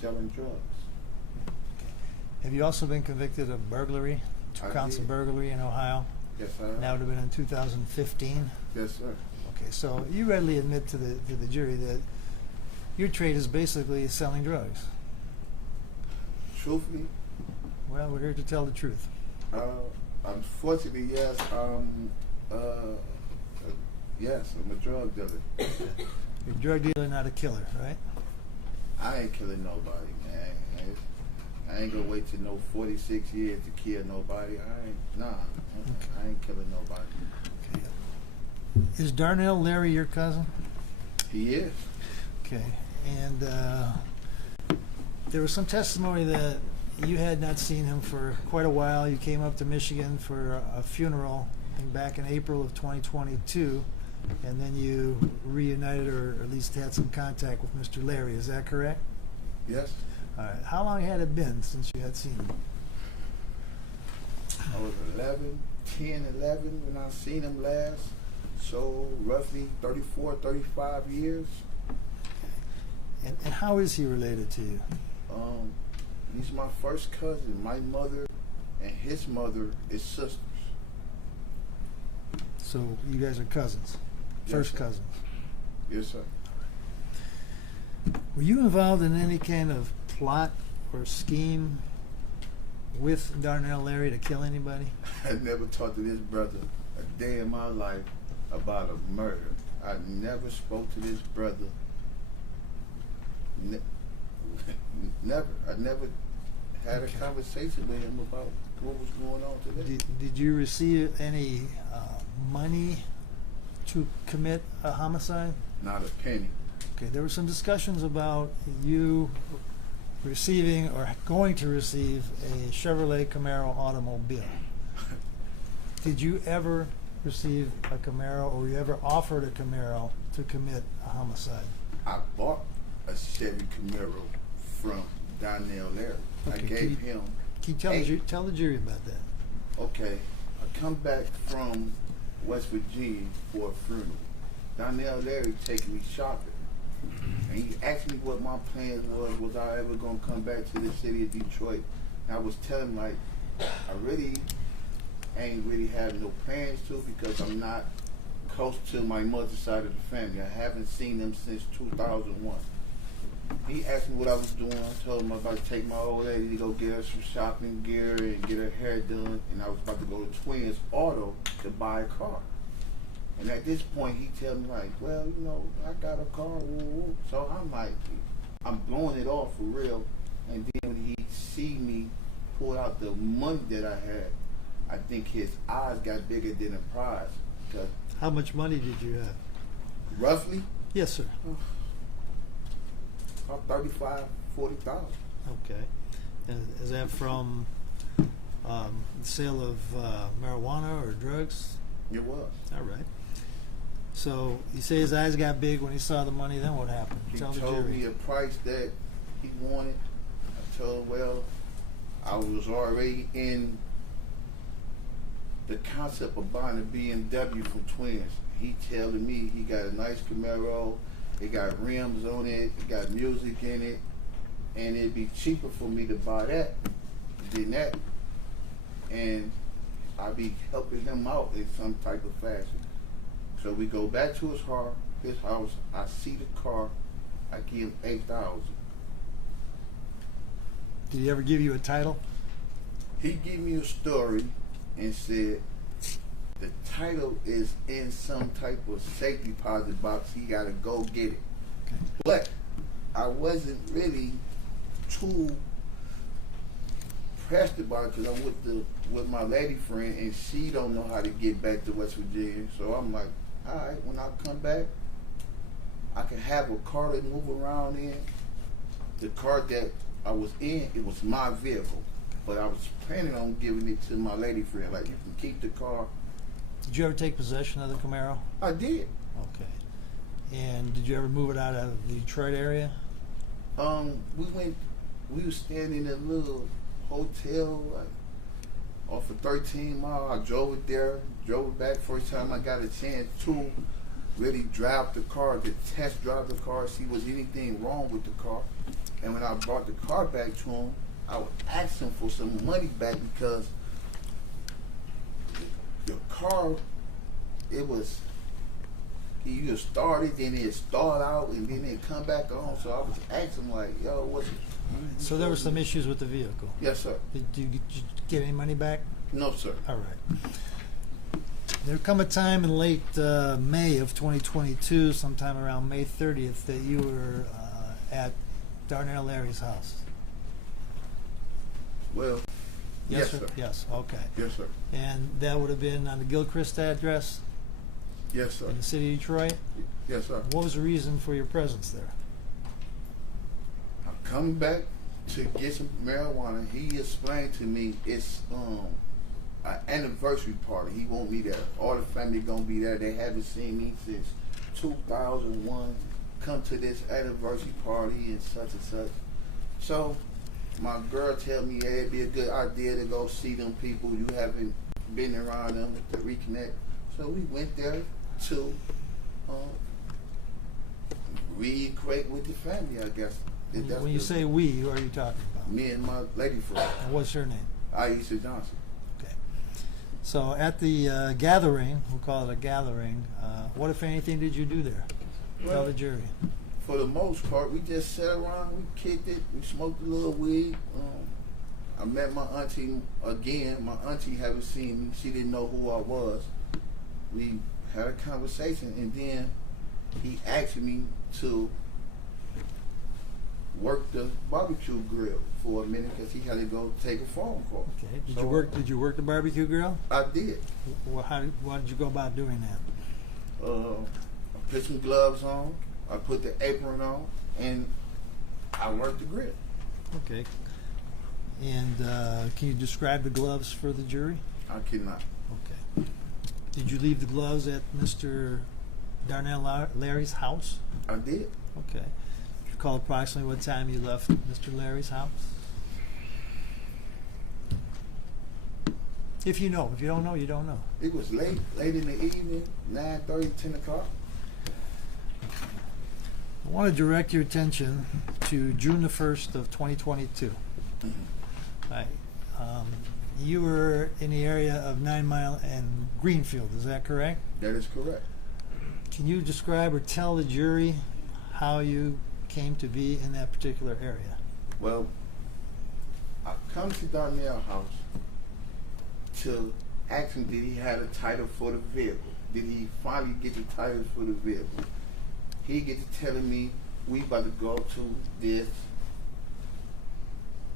selling drugs. Have you also been convicted of burglary? 2 counts of burglary in Ohio? Yes, sir. That would have been in 2015? Yes, sir. Okay, so you readily admit to the jury that your trade is basically selling drugs. Truthfully? Well, we're here to tell the truth. Unfortunately, yes. Yes, I'm a drug dealer. You're a drug dealer, not a killer, right? I ain't killing nobody, man. I ain't gonna wait till no 46 years to kill nobody. I ain't killing nobody. Okay. Is Darnell Larry your cousin? He is. Okay. And there was some testimony that you had not seen him for quite a while. You came up to Michigan for a funeral, I think back in April of 2022, and then you reunited or at least had some contact with Mr. Larry. Is that correct? Yes. All right. How long had it been since you had seen him? I was 10, 11 when I seen him last. So roughly 34, 35 years. And how is he related to you? He's my first cousin. My mother and his mother is sisters. So you guys are cousins? Yes, First sir. cousins? Yes, sir. Were you involved in any kind of plot or scheme with Darnell Larry to kill anybody? I never talked to this brother a day in my life about a murder. I never spoke to this brother. Never. I never had a conversation with him about what was going on today. Did you receive any money to commit a homicide? Not a penny. Okay, there were some discussions about you receiving or going to receive a Chevrolet Camaro automobile. Did you ever receive a Camaro, or you ever offered a Camaro to commit a homicide? I bought a Chevy Camaro from Donnell Larry. I Okay, gave him. Can you tell the jury about that? Okay, I come back from West Virginia for a funeral. Donnell Larry taking me shopping. And he asked me what my plans was I ever gonna come back to the city of Detroit? And I was telling him, like, I really ain't really have no plans to, because I'm not close to my mother's side of the family. I haven't seen them since 2001. He asked me what I was doing. I told him I was about to take my old lady to go get her some shopping gear and get her hair done, and I was about to go to Twins Auto to buy a car. And at this point, he tell me, like, well, you know, I got a car, woo, woo. So I'm like, I'm blowing it off for real. And then when he see me pull out the money that I had, I think his eyes got bigger than the prize. Cause How much money did you have? roughly, Yes, sir. about 35, 40,000. Okay. And is that from the sale of marijuana or drugs? It was. All right. So you say his eyes got big when he saw the money. Then what happened? He Tell the told jury. me a price that he wanted. I told him, well, I was already in the concept of buying a BMW from Twins. He telling me he got a nice Camaro, it got rims on it, it got music in it, and it'd be cheaper for me to buy that than that. And I'd be helping him out in some type of fashion. So we go back to his house, I see the car, I give him $8,000. Did he ever give you a title? He gave me a story and said the title is in some type of safety deposit box. He got to go get it. Okay. But I wasn't really too pressed about it, because I'm with my lady friend, and she don't know how to get back to West Virginia. So I'm like, all right, when I come back, I can have a car to move around in. The car that I was in, it was my vehicle, but I was planning on giving it to my lady friend. Like, you can keep the car. Did you ever take possession of the Camaro? I did. Okay. And did you ever move it out of the Detroit area? We was staying in a little hotel, like, off of 13 Mile. I drove it there, drove it back. First time I got a chance to really drive the car, to test drive the car, see was anything wrong with the car. And when I brought the car back to him, I would ask him for some money back, because the car, it was, you just started, then it start out, and then it come back on. So I was asking him, like, yo, what's it? So there were some issues with the vehicle. Yes, sir. Did you get any money back? No, sir. All right. There come a time in late May of 2022, sometime around May 30th, that you were at Darnell Larry's house. Well, yes, sir. Yes, okay. Yes, sir. And that would have been on the Gilchrist address Yes, sir. in the city of Detroit? Yes, sir. What was the reason for your presence there? I'm coming back to get some marijuana. He explained to me it's an anniversary party. He want me there. All the family gonna be there. They haven't seen me since 2001. Come to this anniversary party and such and such. So my girl tell me, hey, it'd be a good idea to go see them people. You haven't been around them, to reconnect. So we went there to reconnect with the family, I guess. When you say we, who are you talking about? Me and my lady friend. And what's her name? Aisha Johnson. Okay. So at the gathering, we'll call it a gathering, what, if anything, did you do there? Tell the jury. For the most part, we just sat around, we kicked it, we smoked a little weed. I met my auntie again. My auntie haven't seen me. She didn't know who I was. We had a conversation, and then he asked me to work the barbecue grill for a minute, because he had to go take a phone call. Okay. Did So you work the barbecue grill? I did. Well, how did you go about doing that? I put some gloves on, I put the apron on, and I worked the grill. Okay. And can you describe the gloves for the jury? I cannot. Okay. Did you leave the gloves at Mr. Darnell Larry's house? I did. Okay. Do you recall approximately what time you left Mr. Larry's house? If you know. If you don't know, you don't know. It was late in the evening, 9:30, 10 o'clock. I want to direct your attention to June the 1st of 2022. Right. You were in the area of 9 Mile and Greenfield, is that correct? That is correct. Can you describe or tell the jury how you came to be in that particular area? Well, I come to Darnell's house to ask him did he have a title for the vehicle. Did he finally get the title for the vehicle? He gets to telling me we about to go to this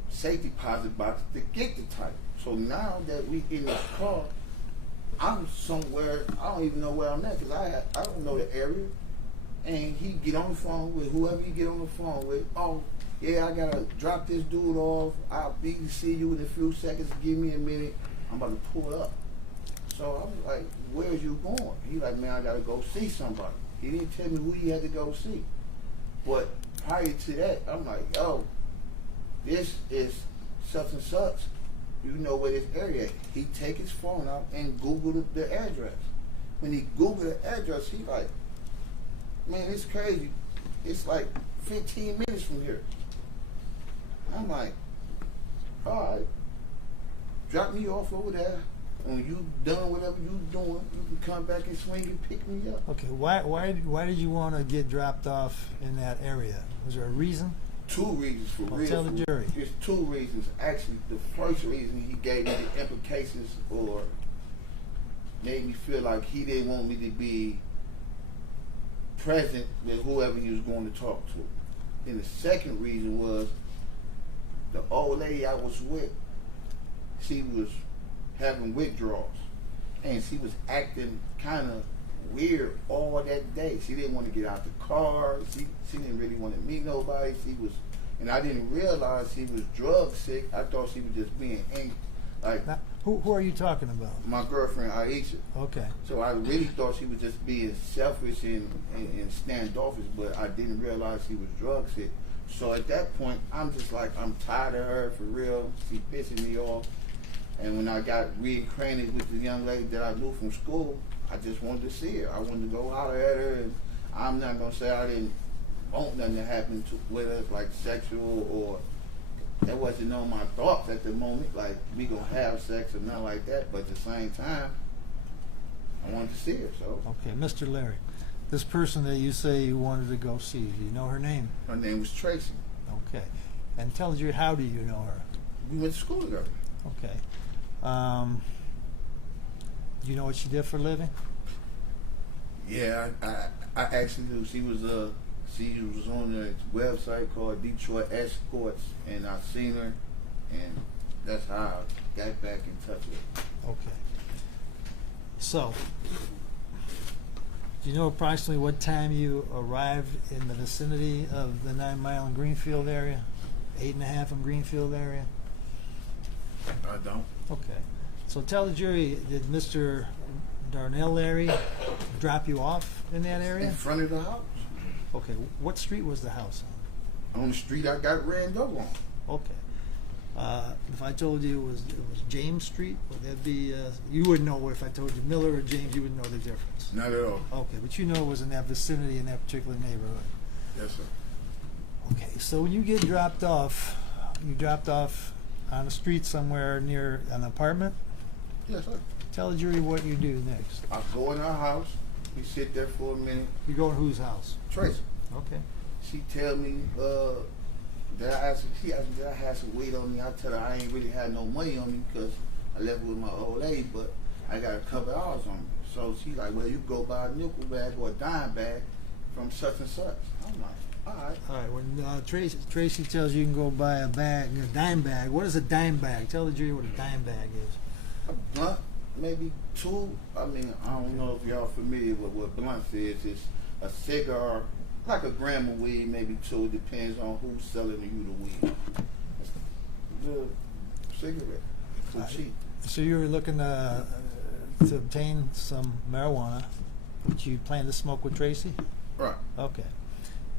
safety deposit box to get the title. So now that we in this car, I'm somewhere, I don't even know where I'm at because I don't know the area. And he get on the phone with whoever he get on the phone with. Oh, yeah, I got to drop this dude off. I'll be to see you in a few seconds. Give me a minute. I'm about to pull up. So I was like, where's you going? He like, man, I got to go see somebody. He didn't tell me who he had to go see. But prior to that, I'm like, yo, this is such and such. You know where this area is. He take his phone out and Google the address. When he Googled the address, he like, man, it's crazy. It's like 15 minutes from here. I'm like, all right, drop me off over there. When you done whatever you doing, you can come back and swing and pick me up. Okay, why did you want to get dropped off in that area? Was there a reason? Two reasons for real. Tell the jury. There's two reasons. Actually, the first reason he gave me the implications or made me feel like he didn't want me to be present with whoever he was going to talk to. And the second reason was the old lady I was with, she was having withdrawals. And she was acting kind of weird all that day. She didn't want to get out the car. She didn't really want to meet nobody. And I didn't realize she was drug sick. I thought she was just being angry. Like, Now, who are you talking about? my girlfriend Aisha. Okay. So I really thought she was just being selfish and standoffish, but I didn't realize she was drug sick. So at that point, I'm just like, I'm tired of her for real. She pissing me off. And when I got reacquainted with the young lady that I knew from school, I just wanted to see her. I wanted to go holler at her, and I'm not gonna say I didn't want nothing to happen with us, like sexual, or that wasn't on my thoughts at the moment, like we gonna have sex or nothing like that. But at the same time, I wanted to see her. So Okay, Mr. Larry, this person that you say you wanted to go see, do you know her name? her name was Tracy. Okay. And tell the jury, how do you know her? We went to school together. Okay. Do you know what she did for a living? Yeah, I actually do. She was on a website called Detroit Escorts, and I seen her, and that's how I got back in touch with her. Okay. So, do you know approximately what time you arrived in the vicinity of the 9 Mile and Greenfield area? 8.5 in Greenfield area? I don't. Okay. So tell the jury, did Mr. Darnell Larry drop you off in that area? In front of the house. Okay. What street was the house on? On the street I got ran over on. Okay. If I told you it was James Street, would that be? You wouldn't know if I told you Miller or James. You wouldn't know the difference. Not at all. Okay, but you know it was in that vicinity in that particular neighborhood. Yes, sir. Okay, so when you get dropped off, you dropped off on the street somewhere near an apartment. Yes, sir. Tell the jury what you do next. I go in her house. We sit there for a minute. You go to whose house? Tracy. Okay. She tell me she asked me that I had some weight on me. I tell her I ain't really had no money on me because I left with my old lady, but I got a couple hours on me. So she like, well, you go buy a nickel bag or a dime bag from such and such. I'm like, all right. All right. When Tracy tells you can go buy a dime bag. What is a dime bag? Tell the jury what a dime bag is. A blunt maybe 2. I mean, I don't know if y'all familiar with what blunts is. It's a cigar, like a gram of weed, maybe 2. Depends on who's selling you the weed. The cigarette. So cheap. So you were looking to obtain some marijuana, which you plan to smoke with Tracy? Right. Okay.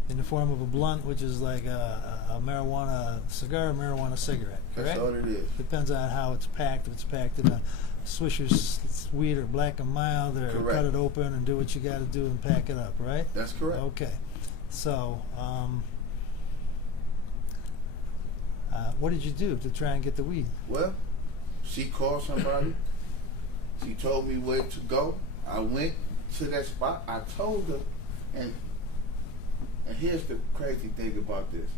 In the form of a blunt, which is like a marijuana cigar, or marijuana cigarette, correct? That's all it is. Depends on how it's packed. If it's packed in a Swisher Sweet or Black and Mild, or Correct. cut it open and do what you got to do and pack it up, right? That's correct. Okay. So, what did you do to try and get the weed? Well, she called somebody. She told me where to go. I went to that spot. I told her, and here's the crazy thing about this.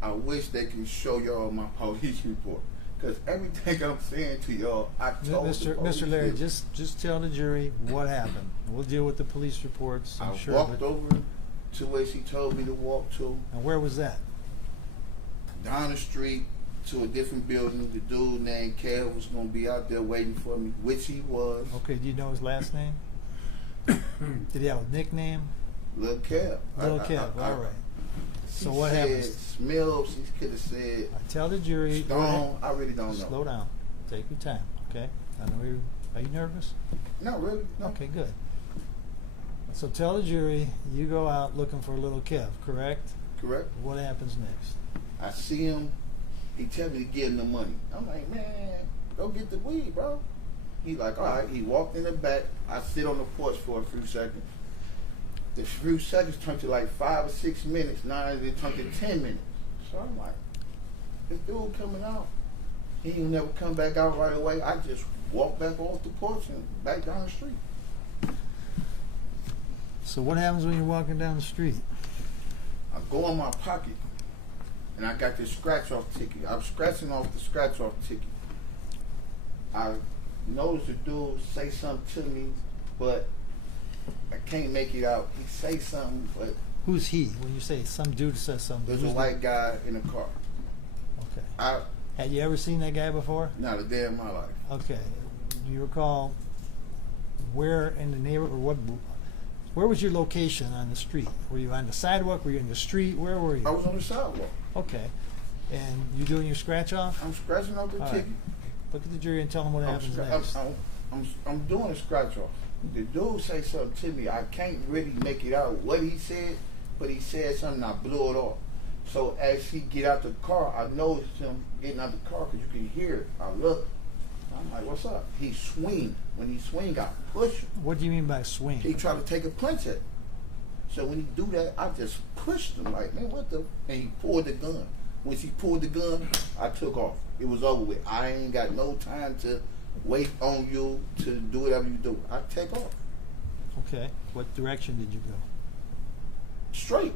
I wish they can show y'all my police report. Because everything I'm saying to y'all, I told Mr. Larry, just tell the jury what happened. We'll deal with the police reports. I'm sure. Walked over to where she told me to walk to. And where was that? Down the street to a different building. The dude named Kev was going to be out there waiting for me, which he was. Okay, do you know his last name? Did he have a nickname? Lil Kev. Lil Kev, all right. So what happened? Smills, she could have said. Tell the jury. Stone, I really don't know. Slow down. Take your time, okay? I know you. Are you nervous? Not really. No. Okay, good. So tell the jury you go out looking for Little Kev, correct? Correct. What happens next? I see him. He tell me to give him the money. I'm like, man, go get the weed, bro. He like, all right. He walked in the back. I sit on the porch for a few seconds. The few seconds turned to like 5 or 6 minutes. Now it turned to 10 minutes. So I'm like, this dude coming out. He ain't never come back out right away. I just walked back off the porch and back down the street. So what happens when you're walking down the street? I go in my pocket and I got this scratch-off ticket. I'm scratching off the scratch-off ticket. I noticed the dude say something to me, but I can't make it out. He say something, but Who's he? When you say some dude says something, there's a white guy in a car. Okay. Had you ever seen that guy before? Not a day in my life. Okay. Do you recall where in the neighborhood, or where was your location on the street? Were you on the sidewalk? Were you in the street? Where were you? I was on the sidewalk. Okay. And you doing your scratch off? I'm scratching off the All ticket. right. Look at the jury and tell them what happens next. I'm doing a scratch off. The dude say something to me. I can't really make it out what he said, but he said something. I blew it off. So as he get out the car, I noticed him getting out the car because you can hear it. I look. I'm like, what's up? He swing. When he swing, I push him. What do you mean by swing? He tried to take a punch at me. So when he do that, I just pushed him like, man, what the? And he pulled the gun. When he pulled the gun, I took off. It was over with. I ain't got no time to wait on you to do whatever you do. I take off. Okay. What direction did you go? Straight.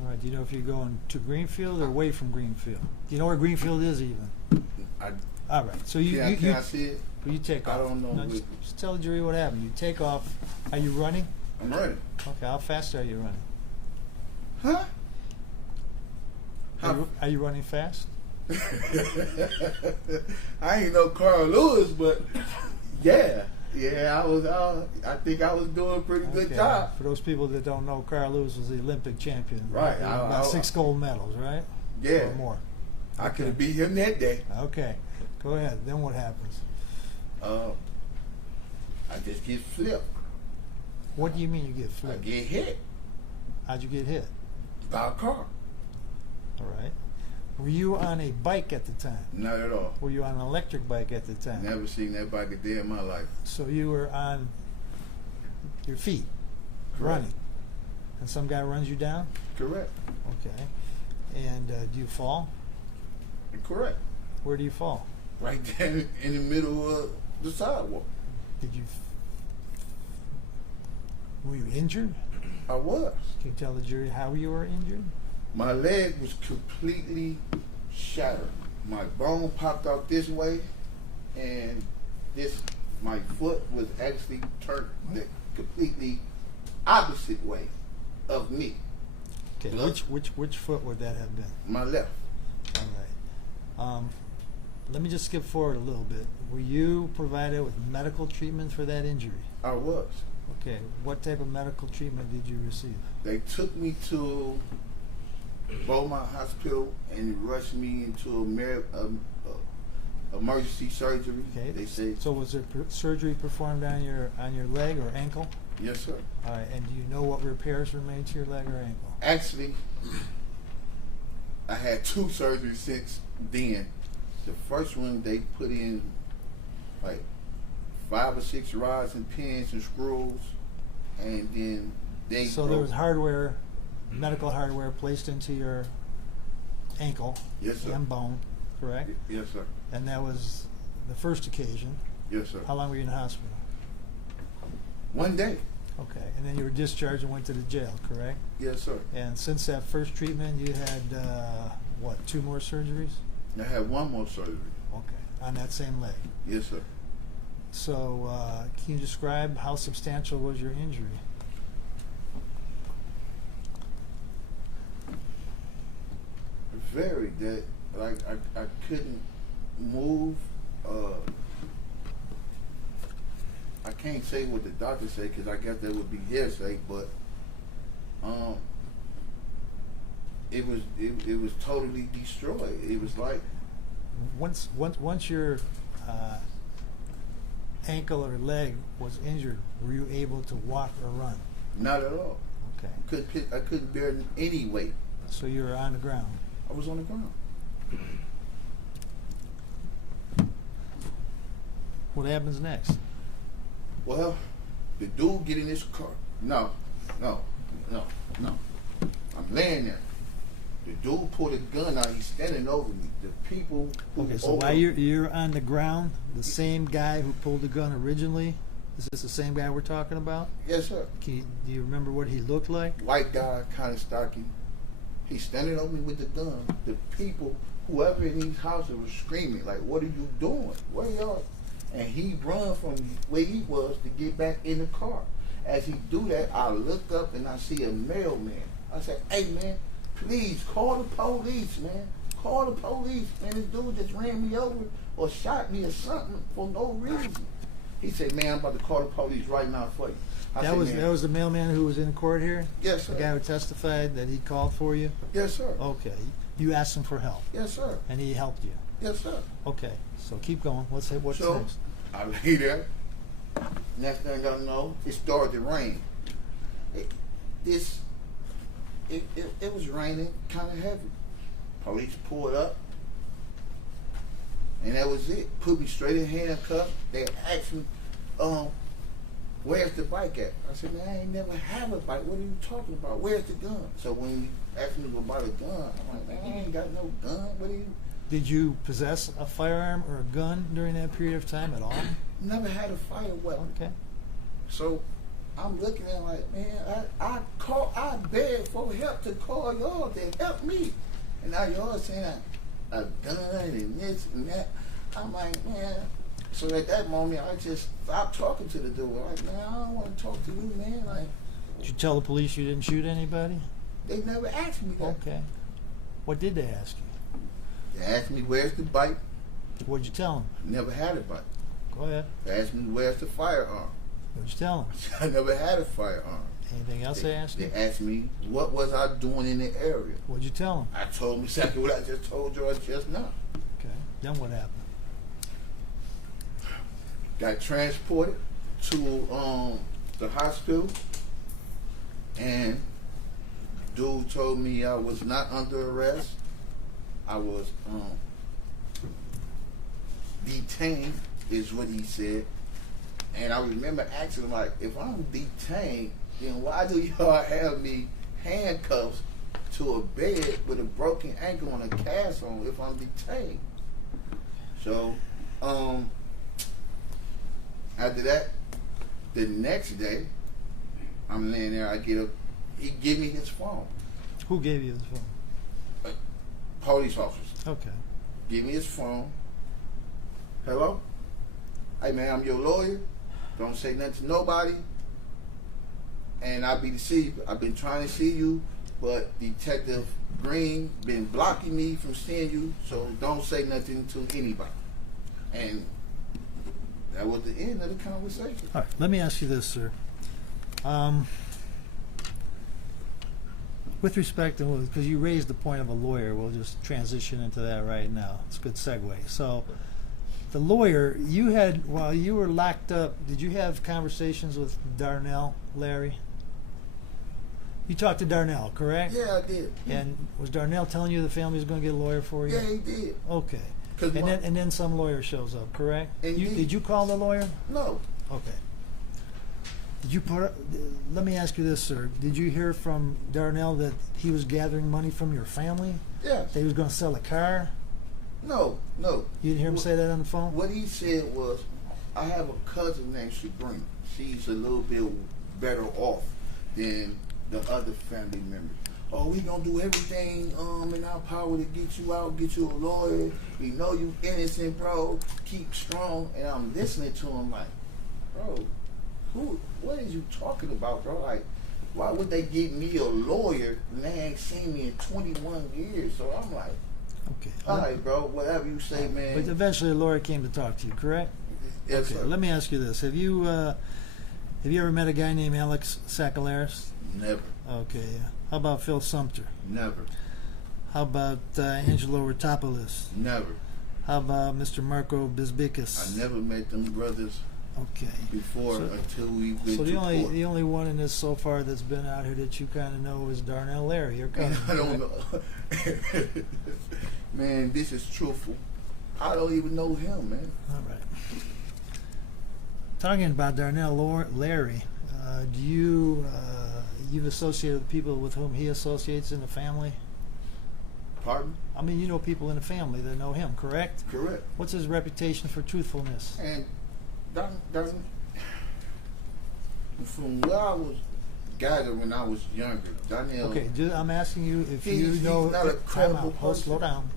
All right. Do you know if you're going to Greenfield or away from Greenfield? Do you know where Greenfield is even? All right. So you Can I see it? You take off. I don't know. No, just tell the jury what happened. You take off. Are you running? I'm running. Okay. How fast are you running? Huh? Are you running fast? I ain't no Carl Lewis, but yeah, I was. I think I was doing a pretty good job. For those people that don't know, Carl Lewis was the Olympic champion. Right. About 6 gold medals, right? Yeah. Or more. I could have beat him that day. Okay. Go ahead. Then what happens? I just get flipped. What do you mean you get flipped? I get hit. How'd you get hit? By a car. All right. Were you on a bike at the time? Not at all. Were you on an electric bike at the time? Never seen that bike a day in my life. So you were on your feet, running, and some guy runs you down? Correct. Okay. And do you fall? Correct. Where do you fall? Right there in the middle of the sidewalk. Were you injured? I was. Can you tell the jury how you were injured? My leg was completely shattered. My bone popped out this way, and my foot was actually turned the completely opposite way of me. Okay, which foot would that have been? My left. All right. let me just skip forward a little bit. Were you provided with medical treatment for that injury? I was. Okay. What type of medical treatment did you receive? They took me to Beaumont Hospital and rushed me into emergency surgery. Okay. They said. So was there surgery performed on your leg or ankle? Yes, sir. All right. And do you know what repairs were made to your leg or ankle? Actually, I had 2 surgeries since then. The first one, they put in like 5 or 6 rods and pins and screws, and then they. So there was hardware, medical hardware placed into your ankle. Yes, sir. And bone, correct? Yes, sir. And that was the first occasion. Yes, sir. How long were you in the hospital? 1 day. Okay, and then you were discharged and went to the jail, correct? Yes, sir. And since that first treatment, you had, 2 more surgeries? I had 1 more surgery. Okay, on that same leg? Yes, sir. So, can you describe how substantial was your injury? Very. That, like, I couldn't move. I can't say what the doctor said because I guess that would be hearsay, but it was totally destroyed. It was like Once your ankle or leg was injured, were you able to walk or run? Not at all. Okay. I couldn't bear any weight. So you were on the ground. I was on the ground. What happens next? Well, the dude get in his car. No. I'm laying there. The dude pulled a gun out. He's standing over me. The people who Okay, so while you're on the ground, the same guy who pulled the gun originally, is this the same guy we're talking about? Yes, sir. Do you remember what he looked like? White guy, kind of stocky. He's standing over me with the gun. The people, whoever in these houses, was screaming like, "What are you doing? Where y'all?" And he run from where he was to get back in the car. As he do that, I look up and I see a mailman. I said, "Hey, man, please call the police, man. Call the police, man. This dude just ran me over or shot me or something for no reason." He said, "Man, I'm about to call the police right now for you." That was the mailman who was in court here? Yes, sir. The guy who testified that he called for you? Yes, sir. Okay. You asked him for help? Yes, sir. And he helped you? Yes, sir. Okay. So keep going. What's next? I lay there. Next thing I know, it started to rain. It was raining kind of heavy. Police pulled up, and that was it. Put me straight in handcuffs. They asked me, "Where's the bike at?" I said, "Man, I ain't never have a bike. What are you talking about? Where's the gun?" So when he asked me to go buy the gun, I'm like, "Man, I ain't got no gun. What are you?" Did you possess a firearm or a gun during that period of time at all? Never had a fire weapon. Okay. So I'm looking at it like, man, I begged for help to call y'all to help me. And now y'all saying a gun and this and that. I'm like, man. So at that moment, I just stopped talking to the dude. Like, man, I don't want to talk to you, man. Like, Did you tell the police you didn't shoot anybody? they never asked me that. Okay. What did they ask you? They asked me, where's the bike? What'd you tell them? Never had a bike. Go ahead. They asked me, where's the firearm? What'd you tell them? I never had a firearm. Anything else they asked you? They asked me, what was I doing in the area? What'd you tell them? I told them exactly what I just told you just now. Okay. Then what happened? Got transported to the hospital, and dude told me I was not under arrest. I was detained, is what he said. And I remember asking him, like, if I'm detained, then why do y'all have me handcuffs to a bed with a broken ankle and a cast on if I'm detained? So, after that, the next day, I'm laying there, I get up, he give me his phone. Who gave you the phone? Police officers. Okay. Give me his phone. Hello? Hey man, I'm your lawyer. Don't say nothing to nobody. And I'll be to see you. I've been trying to see you but Detective Green been blocking me from seeing you, so don't say nothing to anybody. And that was the end of the conversation. All right, let me ask you this, sir. With respect to, because you raised the point of a lawyer, we'll just transition into that right now. It's a good segue. So, the lawyer, you had, while you were locked up, did you have conversations with Darnell, Larry? You talked to Darnell, correct? Yeah, I did. And was Darnell telling you the family was going to get a lawyer for you? Yeah, he did. Okay. And then some lawyer shows up, correct? Indeed. Did you call the lawyer? No. Okay. Did you let me ask you this, sir. Did you hear from Darnell that he was gathering money from your family? Yes. That he was going to sell a car? No. You didn't hear him say that on the phone? What he said was, I have a cousin named Sabrina. She's a little bit better off than the other family members. Oh, we gonna do everything in our power to get you out, get you a lawyer. We know you innocent, bro. Keep strong. And I'm listening to him like, bro, what is you talking about, bro? Like, why would they get me a lawyer when they ain't seen me in 21 years? So I'm like, okay, all right, bro, whatever you say, man. But eventually a lawyer came to talk to you, correct? Yes, okay, sir. let me ask you this. Have you ever met a guy named Alex Sakalaris? Never. Okay, how about Phil Sumter? Never. How about Angelo Rotopoulos? Never. How about Mr. Marco Bisbicus? I never met them brothers. Okay. Before until we went so to court. the only one in this so far that's been out here that you kind of know is Darnell Larry, your cousin. I don't know. Man, this is truthful. I don't even know him, man. All right. Talking about Darnell Larry, do you you've associated with people with whom he associates in the family? Pardon? I mean, you know people in the family that know him, correct? Correct. What's his reputation for truthfulness? And from where I was gathered when I was younger, Darnell. Okay, I'm asking you if he's you know. not a credible person. Slow down.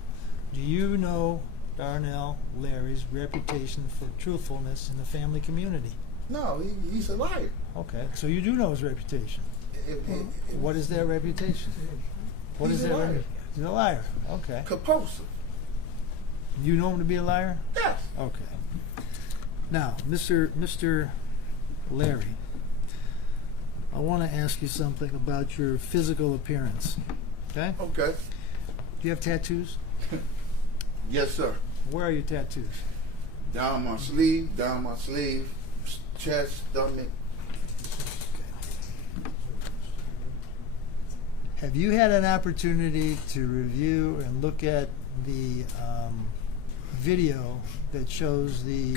Do you know Darnell Larry's reputation for truthfulness in the family community? No, he's a liar. Okay, so you do know his reputation. What is that reputation? What He's is a that? liar. He's a liar. Okay. Compulsive. You know him to be a liar? Yes. Okay. Now, Mr. Larry, I want to ask you something about your physical appearance. Okay? Okay. Do you have tattoos? Yes, sir. Where are your tattoos? Down my sleeve, chest, stomach. Have you had an opportunity to review and look at the video that shows the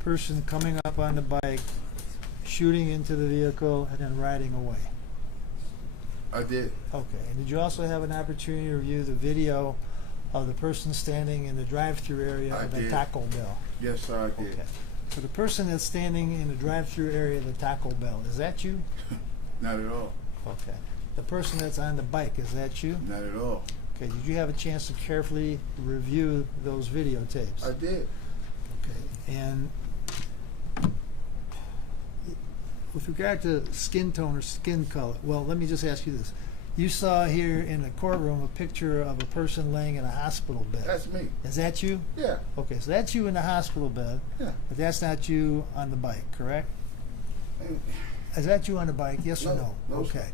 person coming up on the bike, shooting into the vehicle, and then riding away? I did. Okay. And did you also have an opportunity to review the video of the person standing in the drive-through area of the Taco Bell? Yes, sir, I did. Okay. So the person that's standing in the drive-through area of the Taco Bell, is that you? Not at all. Okay. The person that's on the bike, is that you? Not at all. Okay. Did you have a chance to carefully review those videotapes? I did. Okay. And with regard to skin tone or skin color, well, let me just ask you this. You saw here in the courtroom a picture of a person laying in a hospital bed. That's me. Is that you? Yeah. Okay, so that's you in the hospital bed. Yeah. But that's not you on the bike, correct? Is that you on the bike? Yes or no? No, Okay. sir.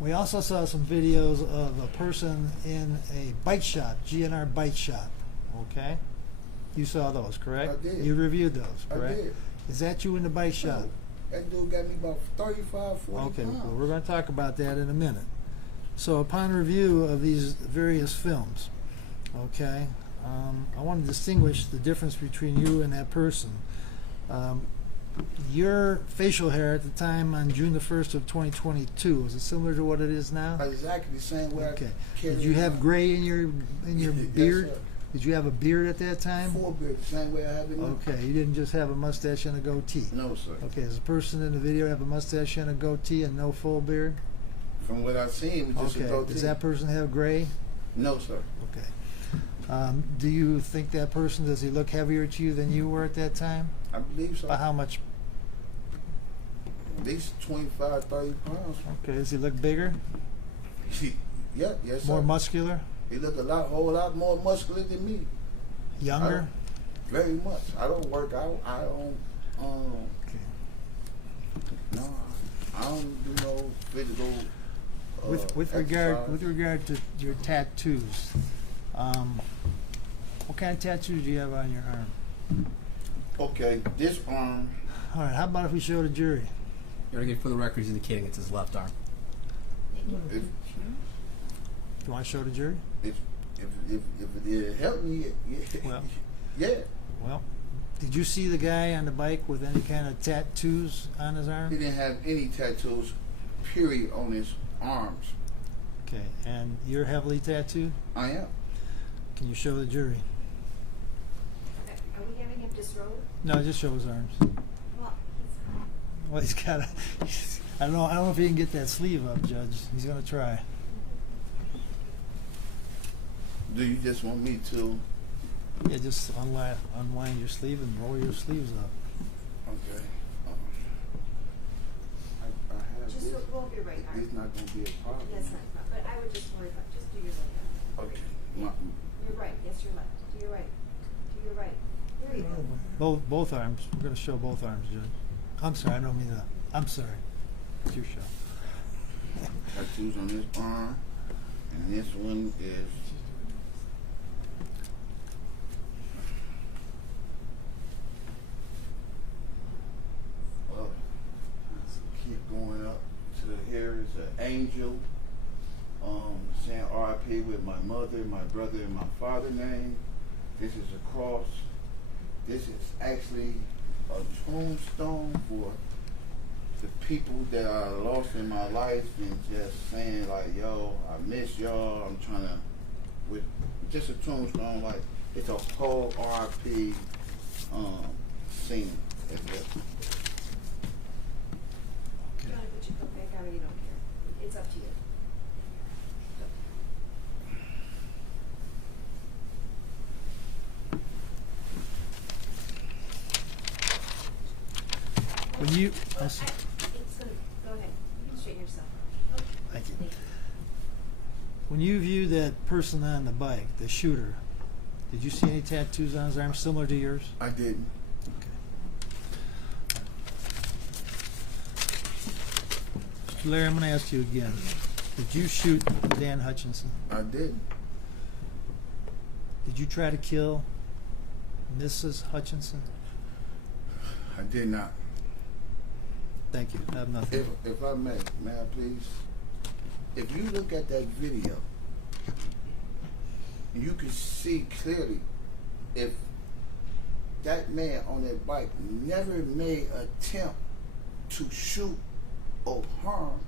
We also saw some videos of a person in a bike shop, GNR bike shop. Okay? You saw those, correct? I did. You reviewed those, correct? I did. Is that you in the bike shop? That dude got me about 35, 40 Okay, pounds. well, we're going to talk about that in a minute. So upon review of these various films, okay, I want to distinguish the difference between you and that person. Your facial hair at the time on June the 1st of 2022, is it similar to what it is now? Exactly the same way. Okay. I carry Did you have on. gray in your Yes, beard? sir. Did you have a beard at that time? Full beard, the same way I have it now. Okay, you didn't just have a mustache and a goatee. No, sir. Okay, does the person in the video have a mustache and a goatee and no full beard? From what I've seen, it was just a Okay, goatee. does that person have gray? No, sir. Okay. Do you think that person, does he look heavier to you than you were at that time? I believe so. By how much? At least 25, 30 pounds. Okay, does he look bigger? Yeah, yes, sir. More muscular? He looked whole lot more muscular than me. Younger? Very much. I don't work out. I don't, no, I don't do no physical, With regard to your tattoos, what kind of tattoos do you have on your arm? Okay, this arm. All right, how about if we show the jury? You're gonna get for the record, he's indicating it's his left arm. If, Do you want to show the jury? if it help me, Well, yeah. Well, did you see the guy on the bike with any kind of tattoos on his arm? He didn't have any tattoos, period, on his arms. Okay, and you're heavily tattooed? I am. Can you show the jury? Are we having him disrobe? No, just show his arms. Well, Well, he's got a. I don't know if he can get that sleeve up, Judge. He's gonna try. Do you just want me to? Yeah, just unwind your sleeve and roll your sleeves up. Okay. I have just this. roll up your right arm. It's not going to be a problem. That's not a problem. But I would just worry about, just do your right arm. Okay. You're right. Yes, you're left. Do your right. Do your right. There you go. Both arms. We're gonna show both arms, Judge. I'm sorry. I don't mean that. I'm sorry. It's your show. Tattoos on this arm, and this one is. Keep going up to the hair. It's an angel. Saying R.I.P. with my mother, my brother, and my father's name. This is a cross. This is actually a tombstone for the people that I lost in my life, and just saying like, yo, I miss y'all. I'm trying to, with just a tombstone, like it's a whole R.I.P. Scene. You want to put your coat back on, or you don't care? It's up to you. When you. It's gonna, go ahead. You can straighten yourself. Thank you. When you view that person on the bike, the shooter, did you see any tattoos on his arm similar to yours? I didn't. Mr. Larry, I'm going to ask you again. Did you shoot Dan Hutchinson? I did. Did you try to kill Mrs. Hutchinson? I did not. Thank you. I have nothing. If I may I please? If you look at that video, you can see clearly if that man on that bike never made an attempt to shoot or harm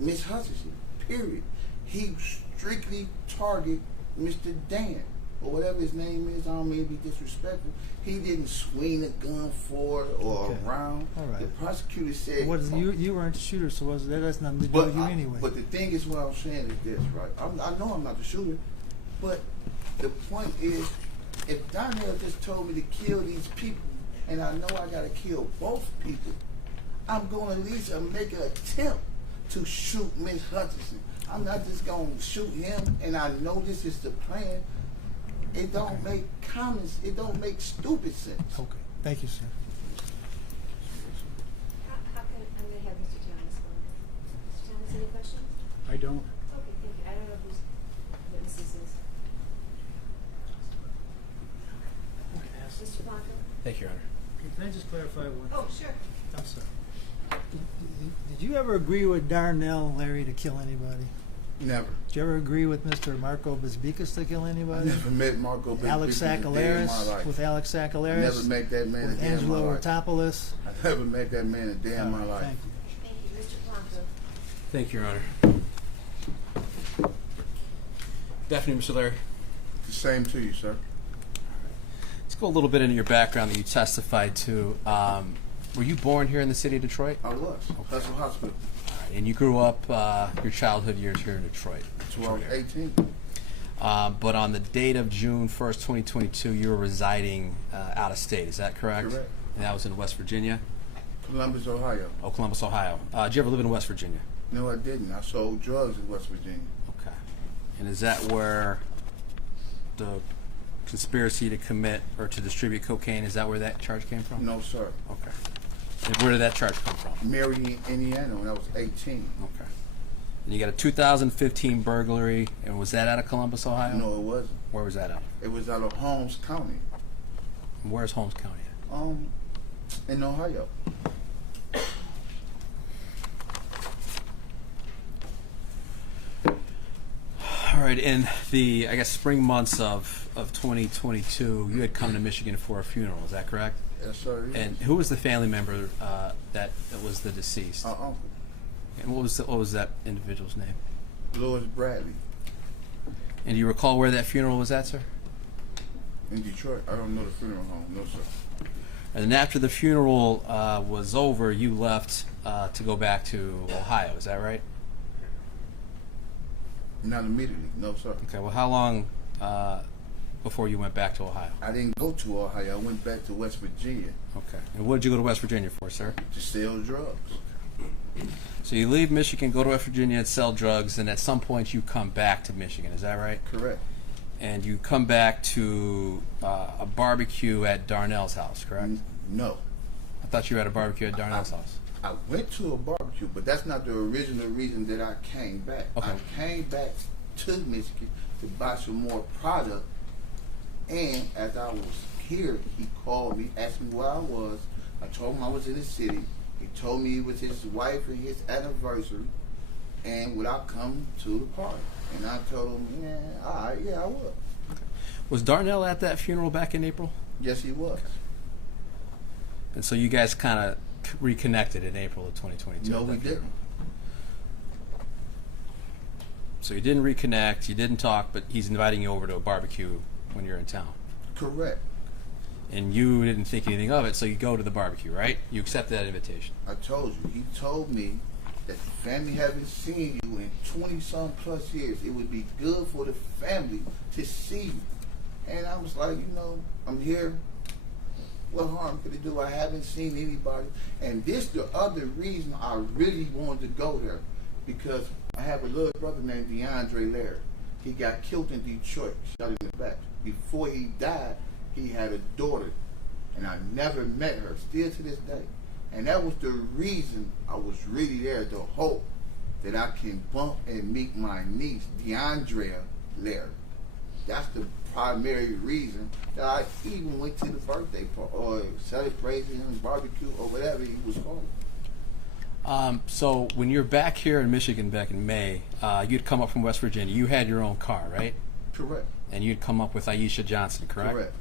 Miss Hutchinson, period. He strictly targeted Mr. Dan, or whatever his name is. I don't mean to be disrespectful. He didn't swing a gun forward or around. All right. The prosecutor said, you weren't the shooter, so that's nothing to do with you anyway. But the thing is, what I'm saying is this, right? I know I'm not the shooter, but the point is, if Donnell just told me to kill these people, and I know I got to kill both people, I'm going to at least make an attempt to shoot Miss Hutchinson. I'm not just going to shoot him, and I know this is the plan. It don't make it don't make stupid sense. Okay. Thank you, sir. How can, I'm going to have Mr. Thomas go. Mr. Thomas, any questions? I don't. Okay, thank you. I don't know whose witnesses is. Mr. Blanco? Thank you, Your Honor. Can I just clarify one? Oh, sure. I'm sorry. Did you ever agree with Darnell, Larry, to kill anybody? Never. Did you ever agree with Mr. Marco Bisbicus to kill anybody? I never met Marco Bisbicus Alex a day in my Sakalaris, life. with Alex Sakalaris? I never met that man a with day in my Angelo life. Rotopoulos? I never met that man a day in my life. Thank you. Thank you. Mr. Blanco? Thank you, Your Honor. Good afternoon, Mr. Larry. The same to you, sir. Let's go a little bit into your background that you testified to. Were you born here in the city of Detroit? I was. Hustle Hospital. All right. And you grew up your childhood years here in Detroit? Until I was 18. But on the date of June 1st, 2022, you were residing out of state. Is that correct? Correct. And that was in West Virginia? Columbus, Ohio. Oh, Columbus, Ohio. Did you ever live in West Virginia? No, I didn't. I sold drugs in West Virginia. Okay. And is that where the conspiracy to commit or to distribute cocaine, is that where that charge came from? No, sir. Okay. And where did that charge come from? Marion, Indiana, when I was 18. Okay. And you got a 2015 burglary, and was that out of Columbus, Ohio? No, it wasn't. Where was that out? It was out of Holmes County. Where's Holmes County? In Ohio. All right, in the, I guess, spring months of 2022, you had come to Michigan for a funeral, is that correct? Yes, sir. And who was the family member that was the deceased? Uncle. And what was that individual's name? Louis Bradley. And do you recall where that funeral was at, sir? In Detroit. I don't know the funeral home. No, sir. And then after the funeral was over, you left to go back to Ohio, is that right? Not immediately. No, sir. Okay, well, how long before you went back to Ohio? I didn't go to Ohio. I went back to West Virginia. Okay. And what did you go to West Virginia for, sir? To sell drugs. So you leave Michigan, go to West Virginia and sell drugs, and at some point you come back to Michigan, is that right? Correct. And you come back to a barbecue at Darnell's house, correct? No. I thought you were at a barbecue at Darnell's house. I went to a barbecue, but that's not the original reason that I came back. Okay. I came back to Michigan to buy some more product, and as I was here, he called me, asked me where I was. I told him I was in the city. He told me it was his wife and his anniversary, and would I come to the party? And I told him, yeah, all right, yeah, I would. Was Darnell at that funeral back in April? Yes, he was. And so you guys kind of reconnected in April of 2022? No, we didn't. So you didn't reconnect, you didn't talk, but he's inviting you over to a barbecue when you're in town. Correct. And you didn't think anything of it, so you go to the barbecue, right? You accepted that invitation. I told you. He told me that the family haven't seen you in 20-some plus years. It would be good for the family to see you. And I was like, I'm here. What harm could it do? I haven't seen anybody. And this the other reason I really wanted to go there. Because I have a little brother named DeAndre Laird. He got killed in Detroit, shot in the back. Before he died, he had a daughter. And I never met her, still to this day. And that was the reason I was really there, to hope that I can bump and meet my niece, DeAndrea Laird. That's the primary reason that I even went to the birthday party or celebration, barbecue, or whatever he was calling. So when you're back here in Michigan back in May, you'd come up from West Virginia. You had your own car, right? Correct. And you'd come up with Aisha Johnson, correct? Correct.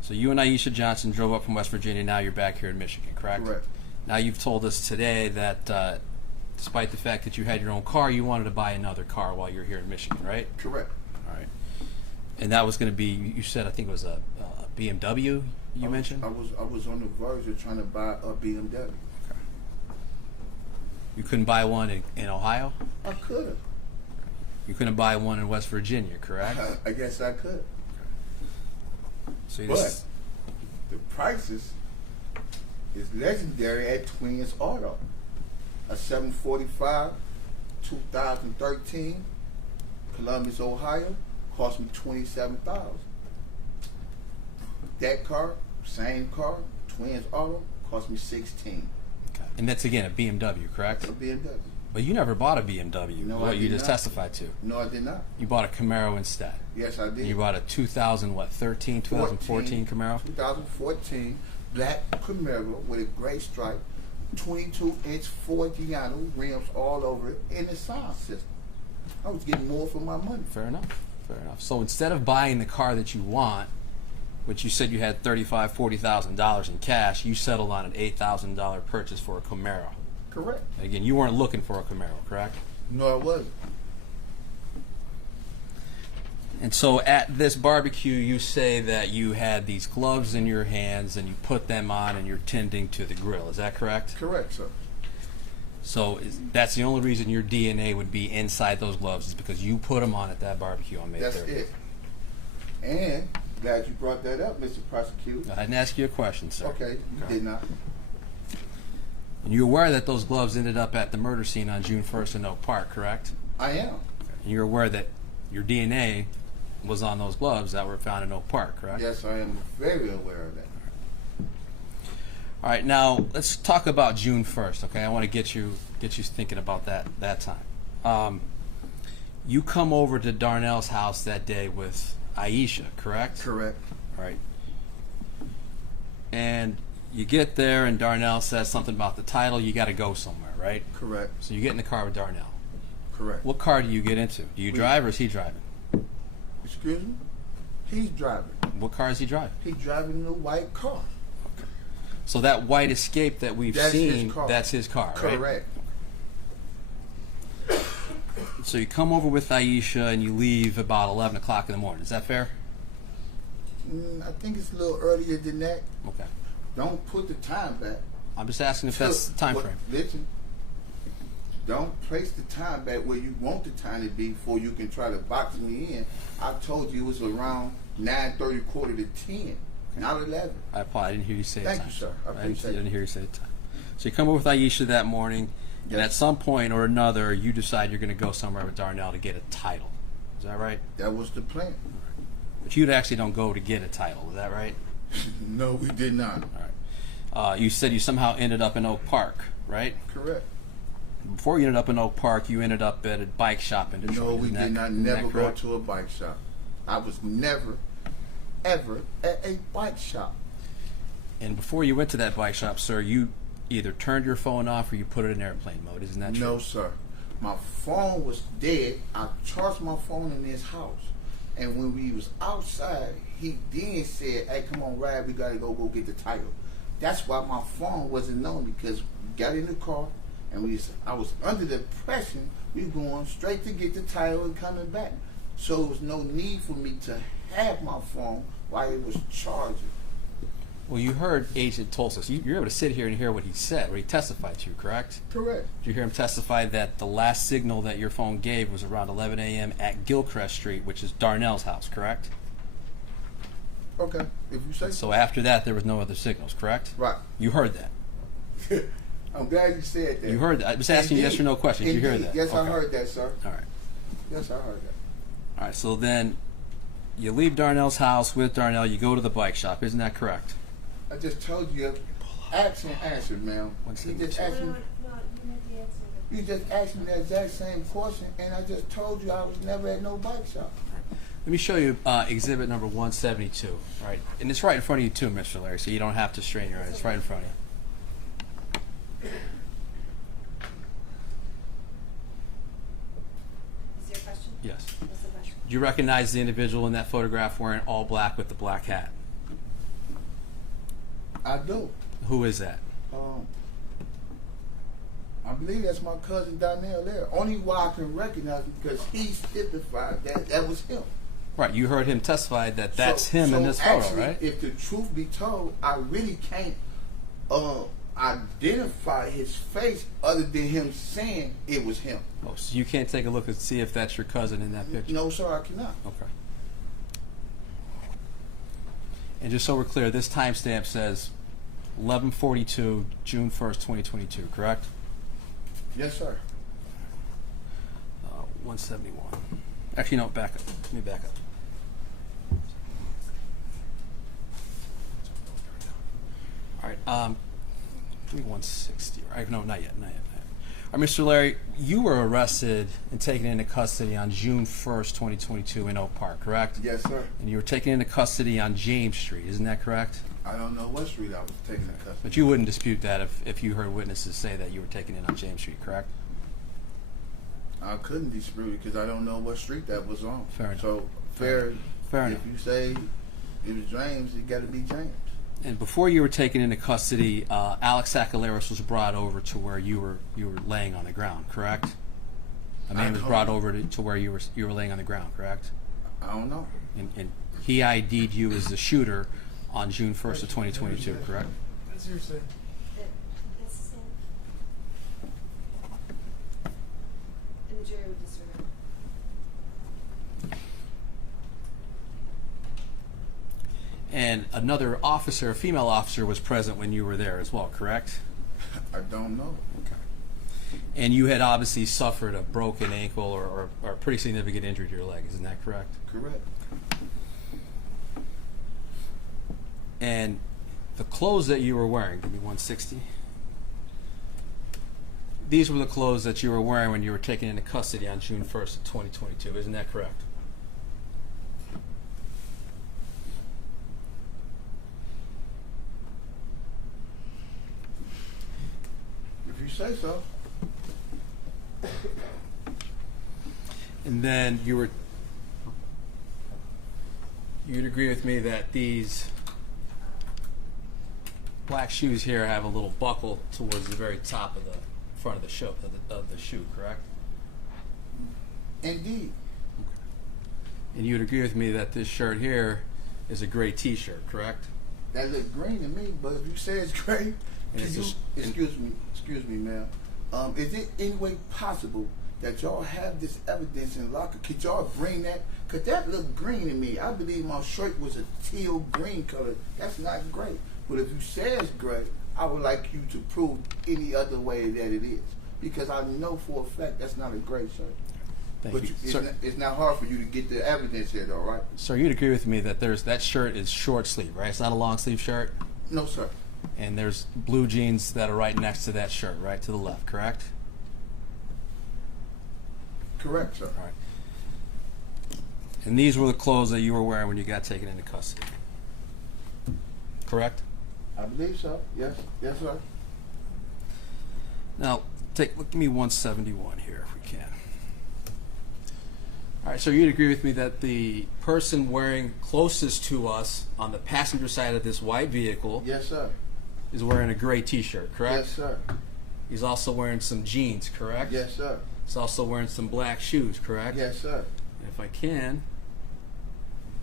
So you and Aisha Johnson drove up from West Virginia. Now you're back here in Michigan, correct? Correct. Now you've told us today that despite the fact that you had your own car, you wanted to buy another car while you're here in Michigan, right? Correct. All right. And that was going to be, you said, I think it was a BMW you mentioned? I was on the verge of trying to buy a BMW. Okay. You couldn't buy one in Ohio? I could have. You couldn't buy one in West Virginia, correct? I guess I could. So you But just, the prices is legendary at Twins Auto. A 745, 2013, Columbus, Ohio, cost me $27,000. That car, same car, Twins Auto, cost me $16,000. okay. And that's again a BMW, correct? A BMW. But you never bought a BMW. No, what I you did just not. testified to. No, I did not. You bought a Camaro instead. Yes, I did. And you bought a 2014 Camaro? 2014 black Camaro with a gray stripe, 22-inch Ford Giano, rims all over it, and the sound system. I was getting more for my money. Fair enough. Fair enough. So instead of buying the car that you want, which you said you had $35,000, $40,000 in cash, you settled on an $8,000 purchase for a Camaro. Correct. Again, you weren't looking for a Camaro, correct? No, I wasn't. And so at this barbecue, you say that you had these gloves in your hands and you put them on and you're tending to the grill. Is that correct? Correct, sir. So that's the only reason your DNA would be inside those gloves is because you put them on at that barbecue on May 30th. That's it. And glad you brought that up, Mr. Prosecutor. I didn't ask you a question, sir. Okay, you did not. And you're aware that those gloves ended up at the murder scene on June 1st in Oak Park, correct? I am. And you're aware that your DNA was on those gloves that were found in Oak Park, correct? Yes, I am very aware of that. All right, now let's talk about June 1st, okay? I want to get you thinking about that time. You come over to Darnell's house that day with Aisha, correct? Correct. All right. And you get there and Darnell says something about the title. You got to go somewhere, right? Correct. So you get in the car with Darnell. Correct. What car do you get into? Do you drive or is he driving? Excuse me? He's driving. What car is he driving? He's driving the white car. So that white Escape that we've That's his seen, car. that's his car, right? Correct. So you come over with Aisha and you leave about 11 o'clock in the morning. Is that fair? I think it's a little earlier than that. Okay. Don't put the time back. I'm just asking if that's the time frame. Listen. Don't place the time back where you want the time to be before you can try to box me in. I told you it was around 9:30, quarter to 10, not 11. I apologize. I didn't hear you say Thank time. you, sir. I I appreciate didn't it. hear you say time. So you come over with Aisha that morning, and at some point or another, you decide you're going to go somewhere with Darnell to get a title. Is that right? That was the plan. But you actually don't go to get a title. Is that right? No, we did not. All right. You said you somehow ended up in Oak Park, right? Correct. Before you ended up in Oak Park, you ended up at a bike shop in Detroit. No, we Isn't did that- not. isn't that Never go correct? to a bike shop. I was never, ever at a bike shop. And before you went to that bike shop, sir, you either turned your phone off or you put it in airplane mode. Isn't that true? No, sir. My phone was dead. I charged my phone in his house. And when we was outside, he then said, hey, come on, ride. We got to go get the title. That's why my phone wasn't on, because we got in the car and I was under the impression we were going straight to get the title and coming back. So there was no need for me to have my phone while it was charging. Well, you heard Agent Tulsa. So you're able to sit here and hear what he said, what he testified to, correct? Correct. Did you hear him testify that the last signal that your phone gave was around 11 a.m. at Gilchrist Street, which is Darnell's house, correct? Okay, if you say So after that, there was no other signals, correct? Right. You heard that. I'm glad you said that. You heard that. I was asking you yes or no questions. You hear Indeed. that? Yes, I Okay. heard that, sir. All right. Yes, I heard that. All right. So then you leave Darnell's house with Darnell. You go to the bike shop. Isn't that correct? I just told you, ask and answer, ma'am. You just asked me. You just asked me the exact same question, and I just told you I was never at no bike shop. Let me show you exhibit number 172. All right, and it's right in front of you too, Mr. Larry. So you don't have to strain your eyes. It's right in front of you. Is there a question? Yes. What's the question? Do you recognize the individual in that photograph wearing all black with the black hat? I do. Who is that? I believe that's my cousin Darnell there. Only why I can recognize him because he certified that was him. Right, you heard him testify that that's him in this photo, actually, right? If the truth be told, I really can't identify his face other than him saying it was him. Oh, so you can't take a look and see if that's your cousin in that picture? No, sir, I cannot. Okay. And just so we're clear, this timestamp says 11:42, June 1st, 2022, correct? Yes, sir. 171. Actually, no, back up. Let me back up. All right, give me 160. Right? No, not yet. All right, Mr. Larry, you were arrested and taken into custody on June 1st, 2022 in Oak Park, correct? Yes, sir. And you were taken into custody on James Street, isn't that correct? I don't know what street I was taking in custody. But you wouldn't dispute that if you heard witnesses say that you were taken in on James Street, correct? I couldn't dispute it because I don't know what street that was on. Fair enough. So Fair if enough. you say it was James, it got to be James. And before you were taken into custody, Alex Sakalaris was brought over to where you were laying on the ground, correct? A man was brought over to where you were laying on the ground, correct? I don't know. And he ID'd you as the shooter on June 1st of 2022, correct? That's your say. That's the same. And the jury would disregard. And another officer, a female officer, was present when you were there as well, correct? I don't know. Okay. And you had obviously suffered a broken ankle or a pretty significant injury to your leg, isn't that correct? Correct. And the clothes that you were wearing, give me 160. These were the clothes that you were wearing when you were taken into custody on June 1st of 2022, isn't that correct? If you say so. And then you'd agree with me that these black shoes here have a little buckle towards the very top of the front of the shoe, correct? Indeed. And you'd agree with me that this shirt here is a gray T-shirt, correct? That look green to me, but if you say it's gray, excuse me, ma'am. Is it any way possible that y'all have this evidence in locker? Could y'all bring that? Cause that looked green to me. I believe my shirt was a teal green color. That's not gray. But if you say it's gray, I would like you to prove any other way that it is, because I know for a fact that's not a gray shirt. Thank but you. It's not hard for you to get the evidence here, though, right? Sir, you'd agree with me that that shirt is short sleeve, right? It's not a long sleeve shirt? No, sir. And there's blue jeans that are right next to that shirt, right to the left, correct? Correct, sir. All right. And these were the clothes that you were wearing when you got taken into custody, correct? I believe so. Yes, yes, sir. Now, give me 171 here if we can. All right, so you'd agree with me that the person wearing closest to us on the passenger side of this white vehicle, yes, sir, is wearing a gray T-shirt, correct? Yes, sir. He's also wearing some jeans, correct? Yes, sir. He's also wearing some black shoes, correct? Yes, sir. And if I can,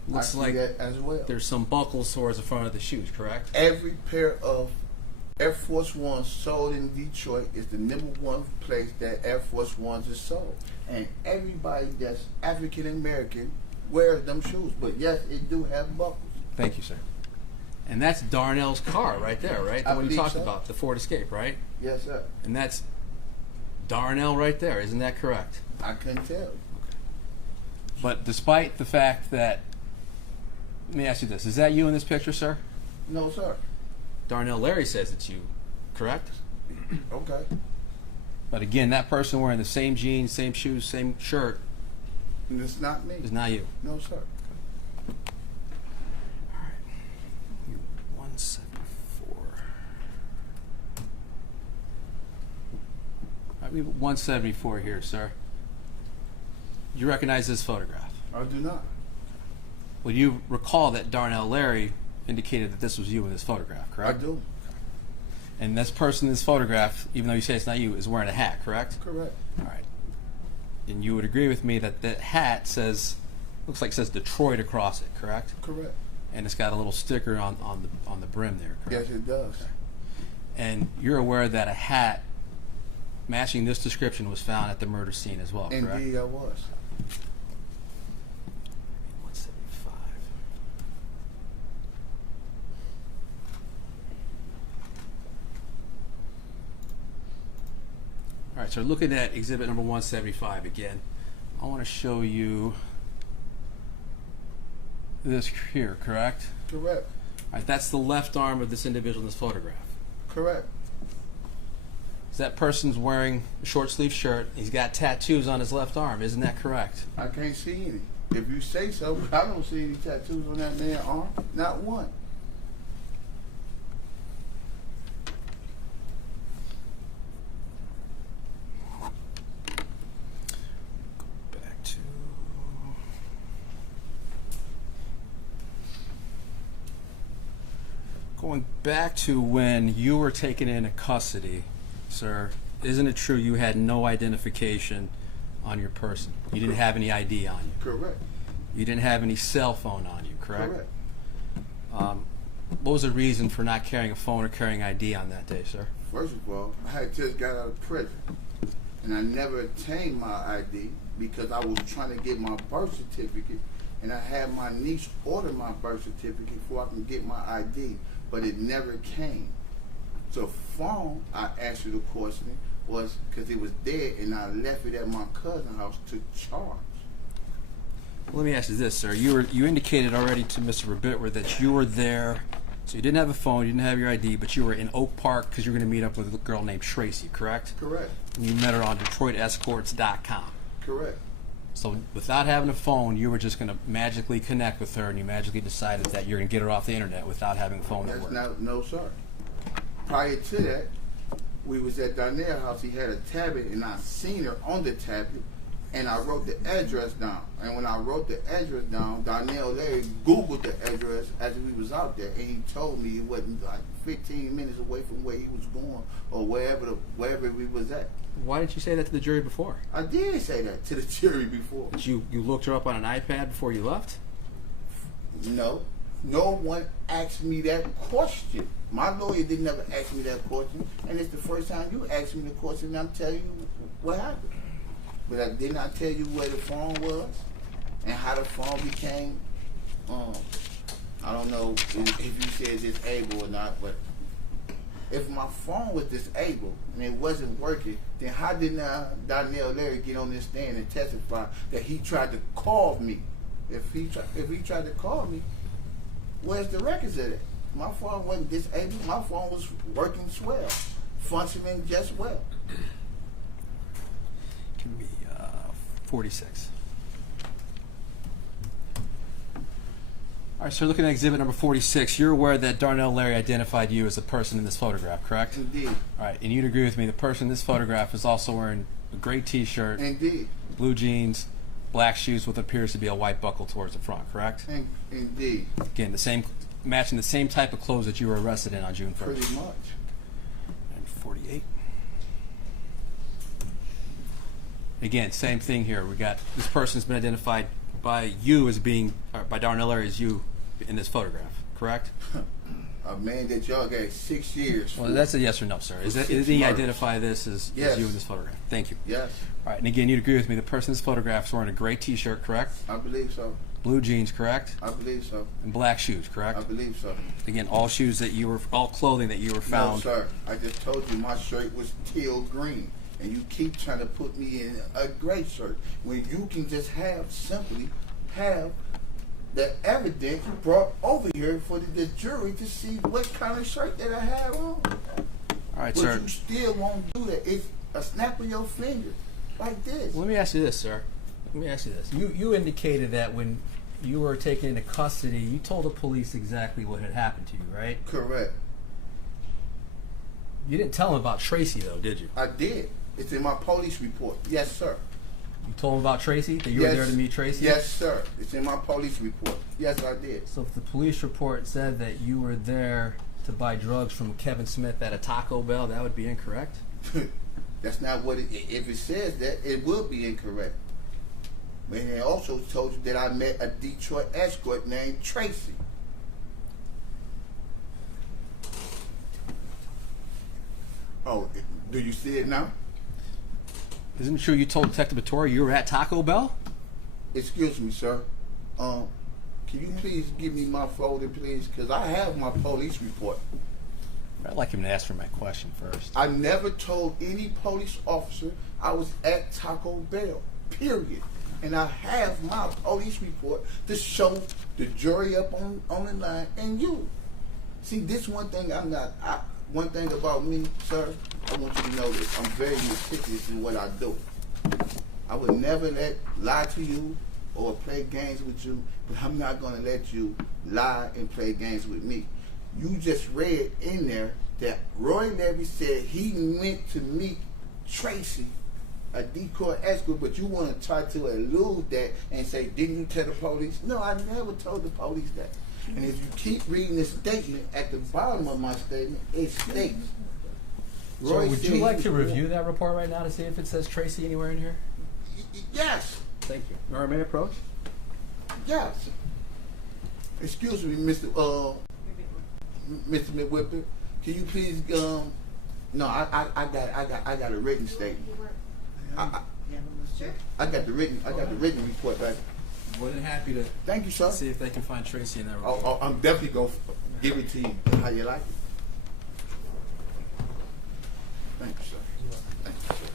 looks like that as well. There's some buckles towards the front of the shoes, correct? Every pair of Air Force Ones sold in Detroit is the #1 place that Air Force Ones is sold. And everybody that's African American wears them shoes. But yes, it do have buckles. Thank you, sir. And that's Darnell's car right there, right? The one you talked so. about, the Ford Escape, right? Yes, sir. And that's Darnell right there, isn't that correct? I couldn't tell. Okay. But despite the fact that, let me ask you this, is that you in this picture, sir? No, sir. Darnell Larry says it's you, correct? Okay. But again, that person wearing the same jeans, same shoes, same shirt. And it's not me. Is not you. No, sir. All right. 174. All right, we have 174 here, sir. You recognize this photograph? I do not. Well, you recall that Darnell Larry indicated that this was you in this photograph, correct? I do. And this person in this photograph, even though you say it's not you, is wearing a hat, correct? Correct. All right. And you would agree with me that that hat looks like it says Detroit across it, correct? Correct. And it's got a little sticker on the brim there, correct? Yes, it does. Okay. And you're aware that a hat matching this description was found at the murder scene as well, correct? Indeed, I was. 175. All right, so looking at exhibit number 175 again, I want to show you this here, correct? Correct. All right, that's the left arm of this individual in this photograph. Correct. So that person's wearing a short sleeve shirt. He's got tattoos on his left arm. Isn't that correct? I can't see any. If you say so, I don't see any tattoos on that man's arm. Not one. Going back to when you were taken into custody, sir, isn't it true you had no identification on your person? You didn't have any ID on you? Correct. You didn't have any cell phone on you, correct? Correct. What was the reason for not carrying a phone or carrying ID on that day, sir? First of all, I had just got out of prison, and I never attained my ID because I was trying to get my birth certificate, and I had my niece order my birth certificate before I can get my ID, but it never came. So phone, I answered the question, was because it was dead, and I left it at my cousin's house to charge. Let me ask you this, sir. You indicated already to Mr. Rabitwer that you were there, so you didn't have a phone, you didn't have your ID, but you were in Oak Park because you were going to meet up with a girl named Tracy, correct? Correct. And you met her on DetroitEscorts.com. Correct. So without having a phone, you were just going to magically connect with her, and you magically decided that you're going to get her off the internet without having a phone at work. No, sir. Prior to that, we was at Darnell's house. He had a tablet, and I seen her on the tablet, and I wrote the address down. And when I wrote the address down, Darnell Larry Googled the address as we was out there, and he told me it wasn't like 15 minutes away from where he was going or wherever we was at. Why didn't you say that to the jury before? I did say that to the jury before. But you looked her up on an iPad before you left? No. No one asked me that question. My lawyer didn't ever ask me that question, and it's the first time you asked me the question, and I'm telling you what happened. But I did not tell you where the phone was and how the phone became, I don't know if you said disabled or not, but if my phone was disabled and it wasn't working, then how did Darnell Larry get on this stand and testify that he tried to call me? If he tried to call me, where's the records of it? My phone wasn't disabled. My phone was working swell, functioning just well. Give me 46. All right, so looking at exhibit number 46, you're aware that Darnell Larry identified you as the person in this photograph, correct? Indeed. All right, and you'd agree with me, the person in this photograph is also wearing a gray T-shirt, Indeed. blue jeans, black shoes with what appears to be a white buckle towards the front, correct? Indeed. Again, matching the same type of clothes that you were arrested in on June 1st. Pretty much. And 48. Again, same thing here. We got this person's been identified by you as being, by Darnell Larry as you in this photograph, correct? A man that y'all got 6 years for. Well, that's a yes or no, sir. Did he identify this as you in this photograph? Thank you. Yes. All right, and again, you'd agree with me. The person in this photograph is wearing a gray T-shirt, correct? I believe so. Blue jeans, correct? I believe so. And black shoes, correct? I believe so. Again, all clothing that you were found. No, sir. I just told you my shirt was teal green, and you keep trying to put me in a gray shirt when you can just simply have the evidence brought over here for the jury to see what kind of shirt that I have on. All right, but sir. But you still won't do that. It's a snap of your finger, like this. Let me ask you this, sir. Let me ask you this. You indicated that when you were taken into custody, you told the police exactly what had happened to you, right? Correct. You didn't tell them about Tracy, though, did you? I did. It's in my police report. Yes, sir. You told them about Tracy? That you were there to meet Tracy? Yes, sir. It's in my police report. Yes, I did. So if the police report said that you were there to buy drugs from Kevin Smith at a Taco Bell, that would be incorrect? That's not what if it says that, it will be incorrect. But it also told you that I met a Detroit escort named Tracy. Oh, do you see it now? Isn't it true you told Detective Vittori you were at Taco Bell? Excuse me, sir. Can you please give me my folder, please? Because I have my police report. I'd like him to ask for my question first. I never told any police officer I was at Taco Bell, period. And I have my police report to show the jury up on the line and you. See, this one thing one thing about me, sir, I want you to know this. I'm very meticulous in what I do. I would never lie to you or play games with you, but I'm not going to let you lie and play games with me. You just read in there that Roy Levy said he went to meet Tracy, a decoy escort, but you want to try to elude that and say, didn't you tell the police? No, I never told the police that. And if you keep reading the statement, at the bottom of my statement, it states. So would you like to review that report right now to see if it says Tracy anywhere in here? Yes. Thank you. All right, may I approach? Yes. Excuse me, Mr. McWhipper. Can you please no, I got a written statement. I got the written report back. More than happy to thank you, sir. See if they can find Tracy in that report. I'm definitely gonna give it to you how you like it. Thank you, sir. Thank you, sir.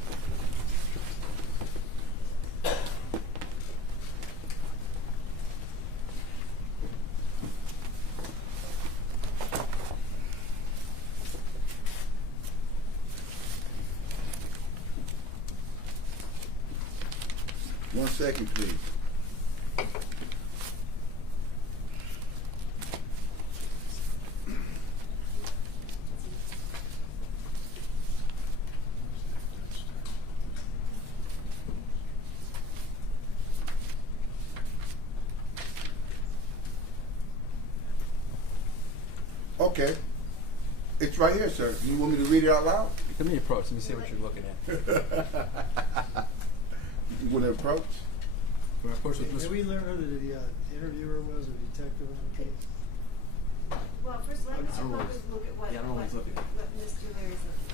One second, please. Okay. It's right here, sir. You want me to read it out loud? Give me approach. Let me see what you're looking at. You want to approach? Did we learn who the interviewer was, or detective on the case? Well, first let Mr. Lopez look at what, Yeah, I don't know what he's looking at. what Mr. Larry's looking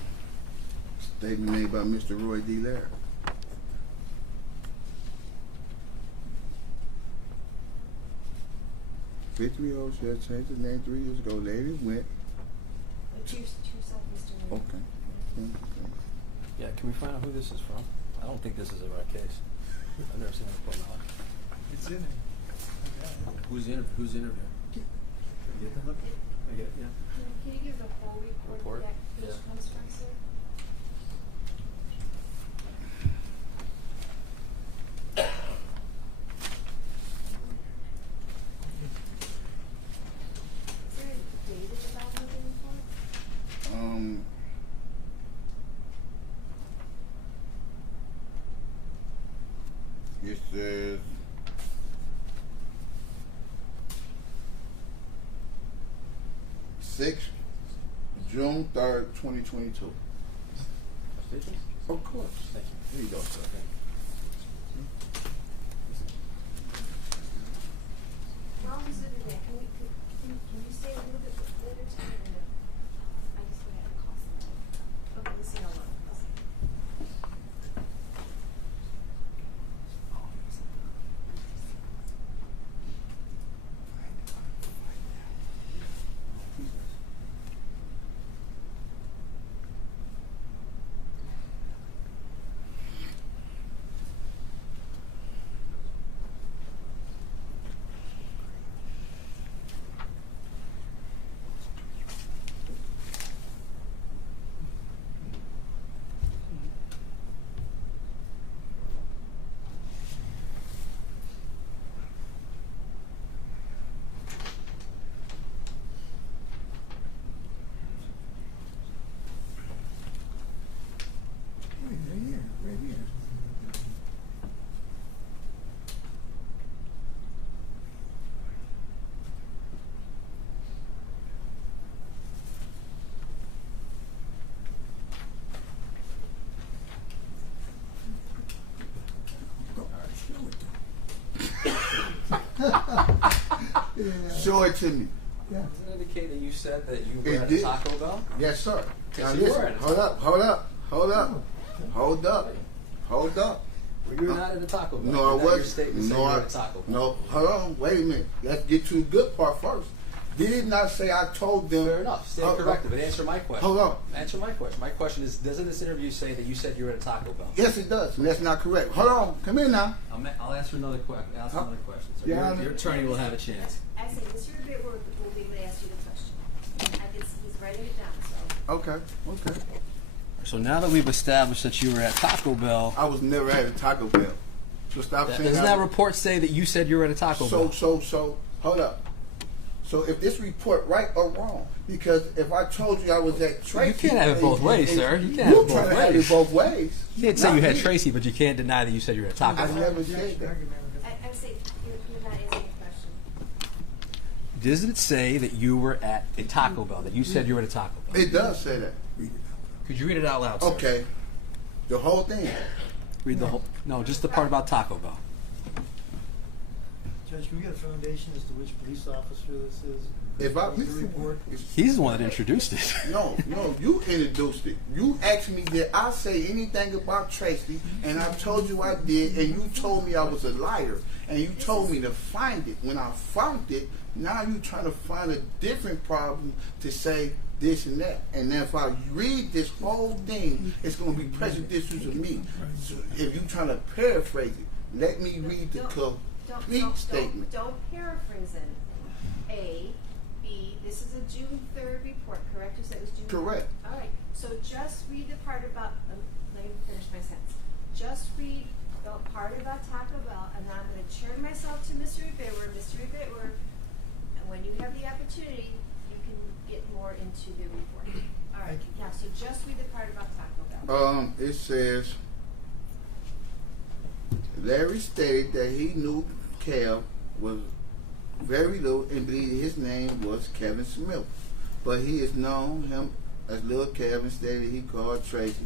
at. Statement made by Mr. Roy D. Lair. "50-year-old should have changed his name 3 years ago. Lady went." To yourself, Mr. Larry. Okay. Yeah, can we find out who this is from? I don't think this is a right case. I've never seen it before in my life. It's in there. Who's the interviewer? I get it, yeah. Can you give the whole report Report? that page Yeah. comes from, sir? Is there a dated development report? It says June 3rd, 2022. Of course. Thank you. Here you go, sir. While he's doing that, can you say a little bit later to me? I just would have to call somebody. Okay, let's see how long. Right here. Show it to me. Yeah. Does it indicate that you said that you were It at did. a Taco Bell? Yes, sir. Yes, Now you listen, were at a hold up. Hold up. Well, you were not at a Taco Bell. No, I Your wasn't. statement said No, you were at a Taco Bell. no, hold on. Wait a minute. Let's get to the good part first. Did it not say I told them? Fair enough. Stand corrected, but answer my question. Hold on. Answer my question. My question is, doesn't this interview say that you said you were at a Taco Bell? Yes, it does. And that's not correct. Hold on. Come in now. I'll answer another question. Ask another question. So Yeah, your attorney will have a chance. I say, Mr. Ribbit will be able to answer you the question. He's writing it down, so. Okay. So now that we've established that you were at Taco Bell, I was never at a Taco Bell. So stop saying doesn't that report say that you said you were at a Taco Bell? So, hold up. So if this report right or wrong, because if I told you I was at Tracy, You can't have it both ways, sir. You can't have it both trying to have ways. it both ways. You can't say Not you had me. Tracy, but you can't deny that you said you were at Taco I Bell. never said that. I say, you're not answering the question. Does it say that you were at a Taco Bell? That you said you were at a Taco Bell? It does say that. Could you read it out loud, sir? Okay. The whole thing. Read the whole. No, just the part about Taco Bell. Judge, can we get a foundation as to which police officer this is? If I The report. He's the one that introduced it. No, you introduced it. You asked me did I say anything about Tracy, and I told you I did, and you told me I was a liar, and you told me to find it. When I found it, now you trying to find a different problem to say this and that. And if I read this whole thing, it's going to be prejudicial to me. So if you're trying to paraphrase it, let me read the complete statement. Don't paraphrase it. A, B, this is a June 3rd report, correct? You said it was June 3rd? Correct. All right, so just read the part about, let me finish my sentence. Just read the part about Taco Bell, and then I'm going to turn myself to Mr. Rivera. Mr. Rivera, and when you have the opportunity, you can get more into the report. All right, yeah, so just read the part about Taco Bell. It says, Larry stated that he knew Kev was very little and believed his name was Kevin Smith. But he has known him as Little Kevin. Stated he called Tracy,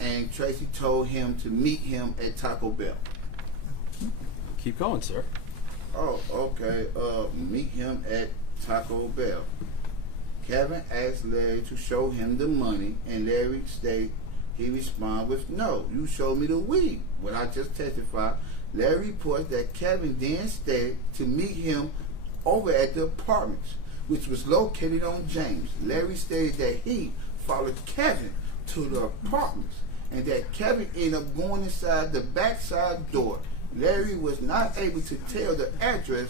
and Tracy told him to meet him at Taco Bell. Keep going, sir. Oh, okay. Meet him at Taco Bell. Kevin asked Larry to show him the money, and Larry stated he responded with, "No, you showed me the weed." When I just testified, Larry reports that Kevin then stated to meet him over at the apartments, which was located on James. Larry stated that he followed Kevin to the apartments and that Kevin ended up going inside the backside door. Larry was not able to tell the address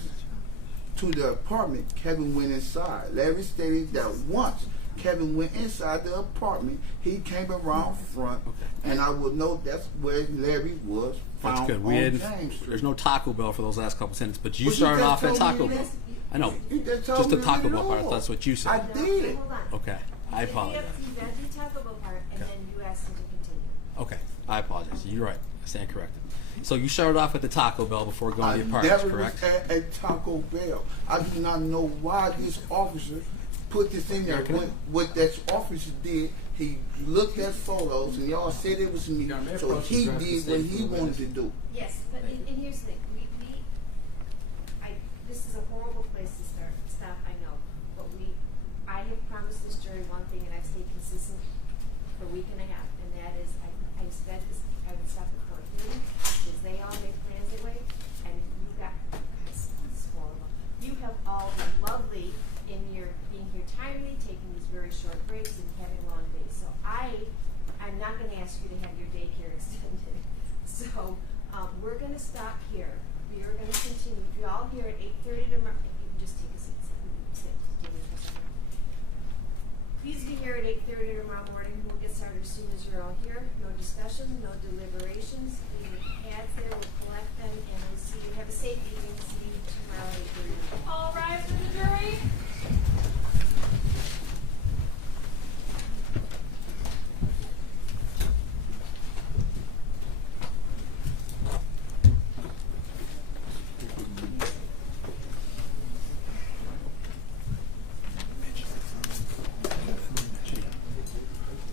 to the apartment Kevin went inside. Larry stated that once Kevin went inside the apartment, he came around front, and I would know that's where Larry was found. That's good. On We had James Street. there's no Taco Bell for those last couple sentences, but you But started just off at told Taco me Bell. I know. You just told Just the me Taco to Bell part. know. That's what you said. I did. Hold on. Okay. I apologize. You read the Taco Bell part, and then you asked him to continue. Okay. I apologize. You're right. I stand corrected. So you started off at the Taco Bell before going to the apartments, never correct? was at Taco Bell. I do not know why this officer put this in there. What that officer did, he looked at photos, and y'all said it was me, so he did what he wanted to do. Yes, but and here's the thing. This is a horrible place to stop, I know. But I have promised this jury one thing, and I've stayed consistent for a week and a half, and that is I said this, I would stop the court hearing, because they all make plans their way, and guys, it's horrible. You have all been lovely in your being here timely, taking these very short breaks, and having long days. So I'm not going to ask you to have your daycare extended. So we're going to stop here. We are going to continue. If you're all here at 8:30 tomorrow, you can just take a seat. Please be here at 8:30 tomorrow morning. We'll get started as soon as you're all here. No discussion, no deliberations. Leave your pads there. We'll collect them, and we'll see you. Have a safe evening. See you tomorrow at 8:30. All rise for the jury.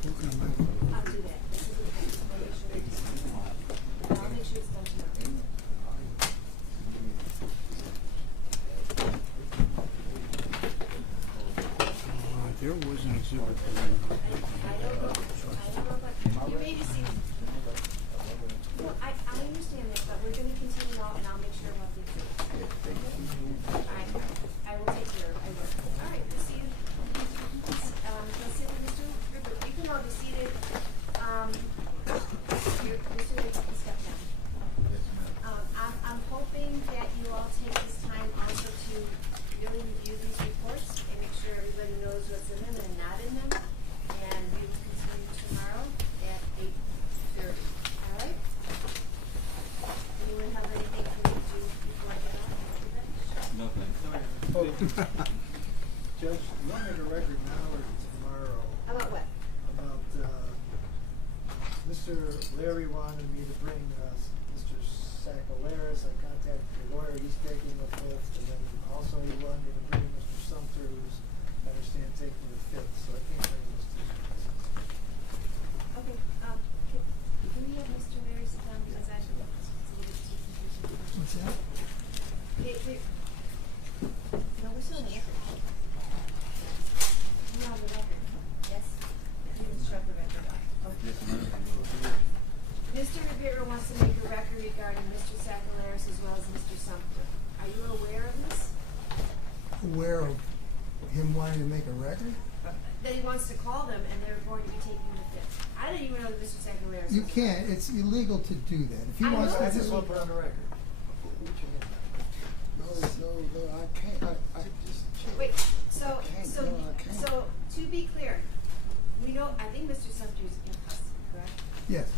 I'll do that. This is okay. I'll make sure it's done tomorrow. There was an exhibit. I don't know, but you may be seeing. No, I understand that, but we're gonna continue on, and I'll make sure about the exhibit. I will take care of it. I will. All right, we'll see you. Let's sit with Mr. Rupert. You can all be seated. Mr. Rupert, please step down. I'm hoping that you all take this time also to really review these reports and make sure everybody knows what's in them and not in them. And we will continue tomorrow at 8:30. All right? Anyone have anything for me to do before I get on? No, thanks. Judge, you want to make a record now or tomorrow? About what? About, Mr. Larry wanted me to bring, Mr. Sacalaris. I contacted the lawyer he's taking the fifth, and then also he wanted me to bring Mr. Sumter, who's, I understand, taking the fifth, so I can't bring those two. Okay, can we have Mr. Mary sit down, because I should, it's a little bit too confusing. What's that? No, we're still on the record. We're on the record, yes? You can shut the record off. Okay. Mr. Rivera wants to make a record regarding Mr. Sacalaris as well as Mr. Sumter. Are you aware of this? Aware of him wanting to make a record? that he wants to call them and they're going to be taking the fifth. I didn't even know that Mr. Saccalaris You was- can't, it's illegal to do that. If he I wants know to. it's I just want to put on the record. No, I can't. Wait, so, can't, so, no, I can't. so, to be clear, we know, I think Mr. Sumter's in custody, correct? Yes,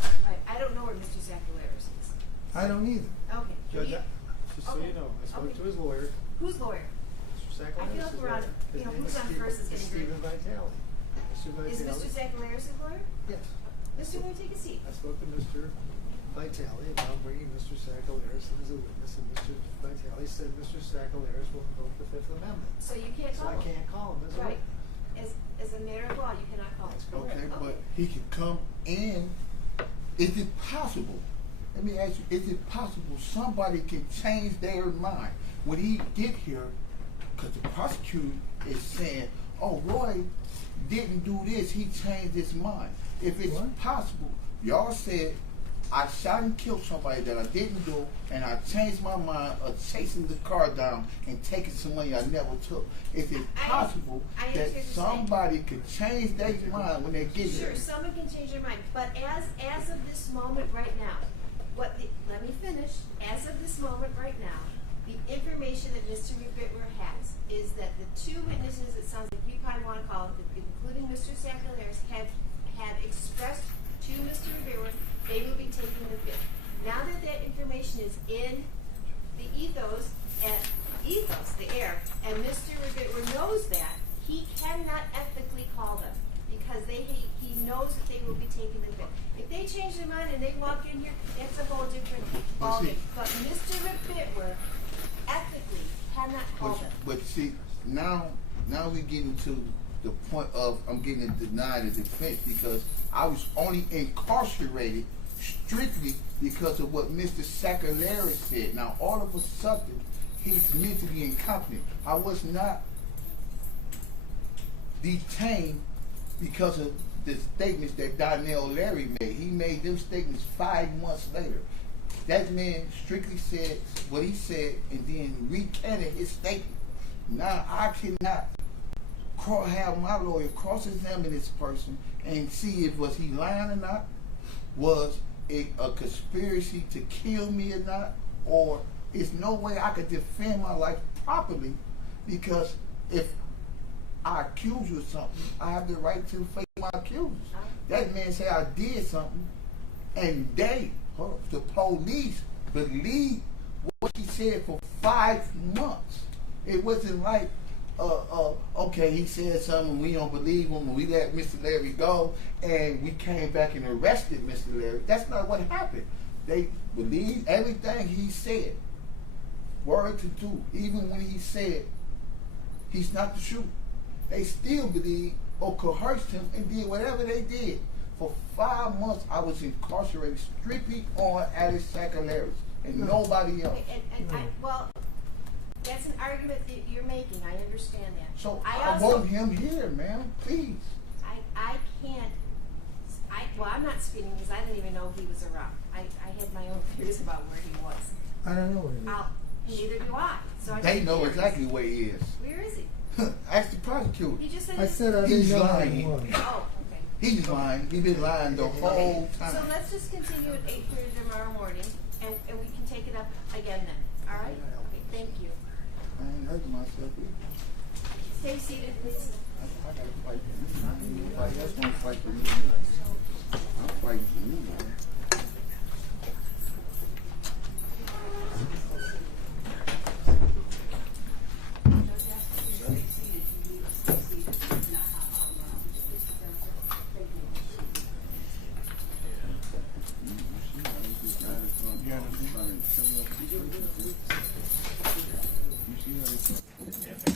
I don't know where Mr. Saccalaris is. I don't either. Okay. Judge, We- just so okay, you know, I spoke okay. to his lawyer. Whose lawyer? Mr. I feel like we're on, you know, who's on first is getting Stephen great. Vitale. Mr. Vitale. Is Mr. Saccalaris a lawyer? Yes. Mr. Lawyer, take a seat. I spoke to Mr. Vitale about bringing Mr. Saccalaris in as a witness, and Mr. Vitale said Mr. Saccalaris will invoke the Fifth Amendment. So you can't So call I him. can't call him as a Right. witness. As a matter of law, you cannot call him. Okay, but he could come in. Is it possible? Let me ask you, is it possible somebody can change their mind when he get here? Because the prosecutor is saying, oh, Roy didn't do this, he changed his mind. If it's possible, y'all said, I shot and killed somebody that I didn't do, and I changed my mind of chasing the car down and taking some money I never took. Is it possible I that understand what you're saying. somebody could change their mind when they get Sure, here? someone can change their mind, but as of this moment right now, let me finish. As of this moment right now, the information that Mr. Bitwer has is that the two witnesses, it sounds like you probably want to call, including Mr. Saccalaris, have expressed to Mr. Bitwer they will be taking the fifth. Now that information is in the ethos, the air, and Mr. Bitwer knows that, he cannot ethically call them because he knows that they will be taking the fifth. If they change their mind and they walk in here, that's a whole different ballgame. But Mr. Bitwer ethically cannot call them. But see, now we're getting to the point of I'm getting denied a defense because I was only incarcerated strictly because of what Mr. Saccalaris said. Now all of a sudden he's mentally incompetent. I was not detained because of the statements that Darnell Larry made. He made them statements 5 months later. That man strictly said what he said and then recanted his statement. Now I cannot have my lawyer cross-examine this person and see if was he lying or not, was it a conspiracy to kill me or not, or there's no way I could defend my life properly because if I accuse you of something, I have the right to face my accusers. That man said I did something, and the police believed what he said for 5 months. It wasn't like, okay, he said something, we don't believe him, and we let Mr. Larry go, and we came back and arrested Mr. Larry. That's not what happened. They believed everything he said, word to do, even when he said he's not the shooter. They still believed or coerced him and did whatever they did. For 5 months, I was incarcerated strictly on Alice Saccalaris and nobody else. Well, that's an argument that you're making. I understand that. So I I want him here, man. Please. I can't. Well, I'm not speaking because I didn't even know he was around. I had my own theories about where he was. I don't know where he is. Neither do I. So They know exactly where he is. Where is he? Ask the prosecutor. He just said I said I didn't know where he was. Oh, okay. He's lying. He's been lying the whole time. So let's just continue at 8:30 tomorrow morning, and we can take it up again then. All right? Okay. Thank you. I ain't hurting myself either. Stay seated, please. I gotta fight for me. Nobody else gonna fight for me. I'm fighting for me, man. You see how they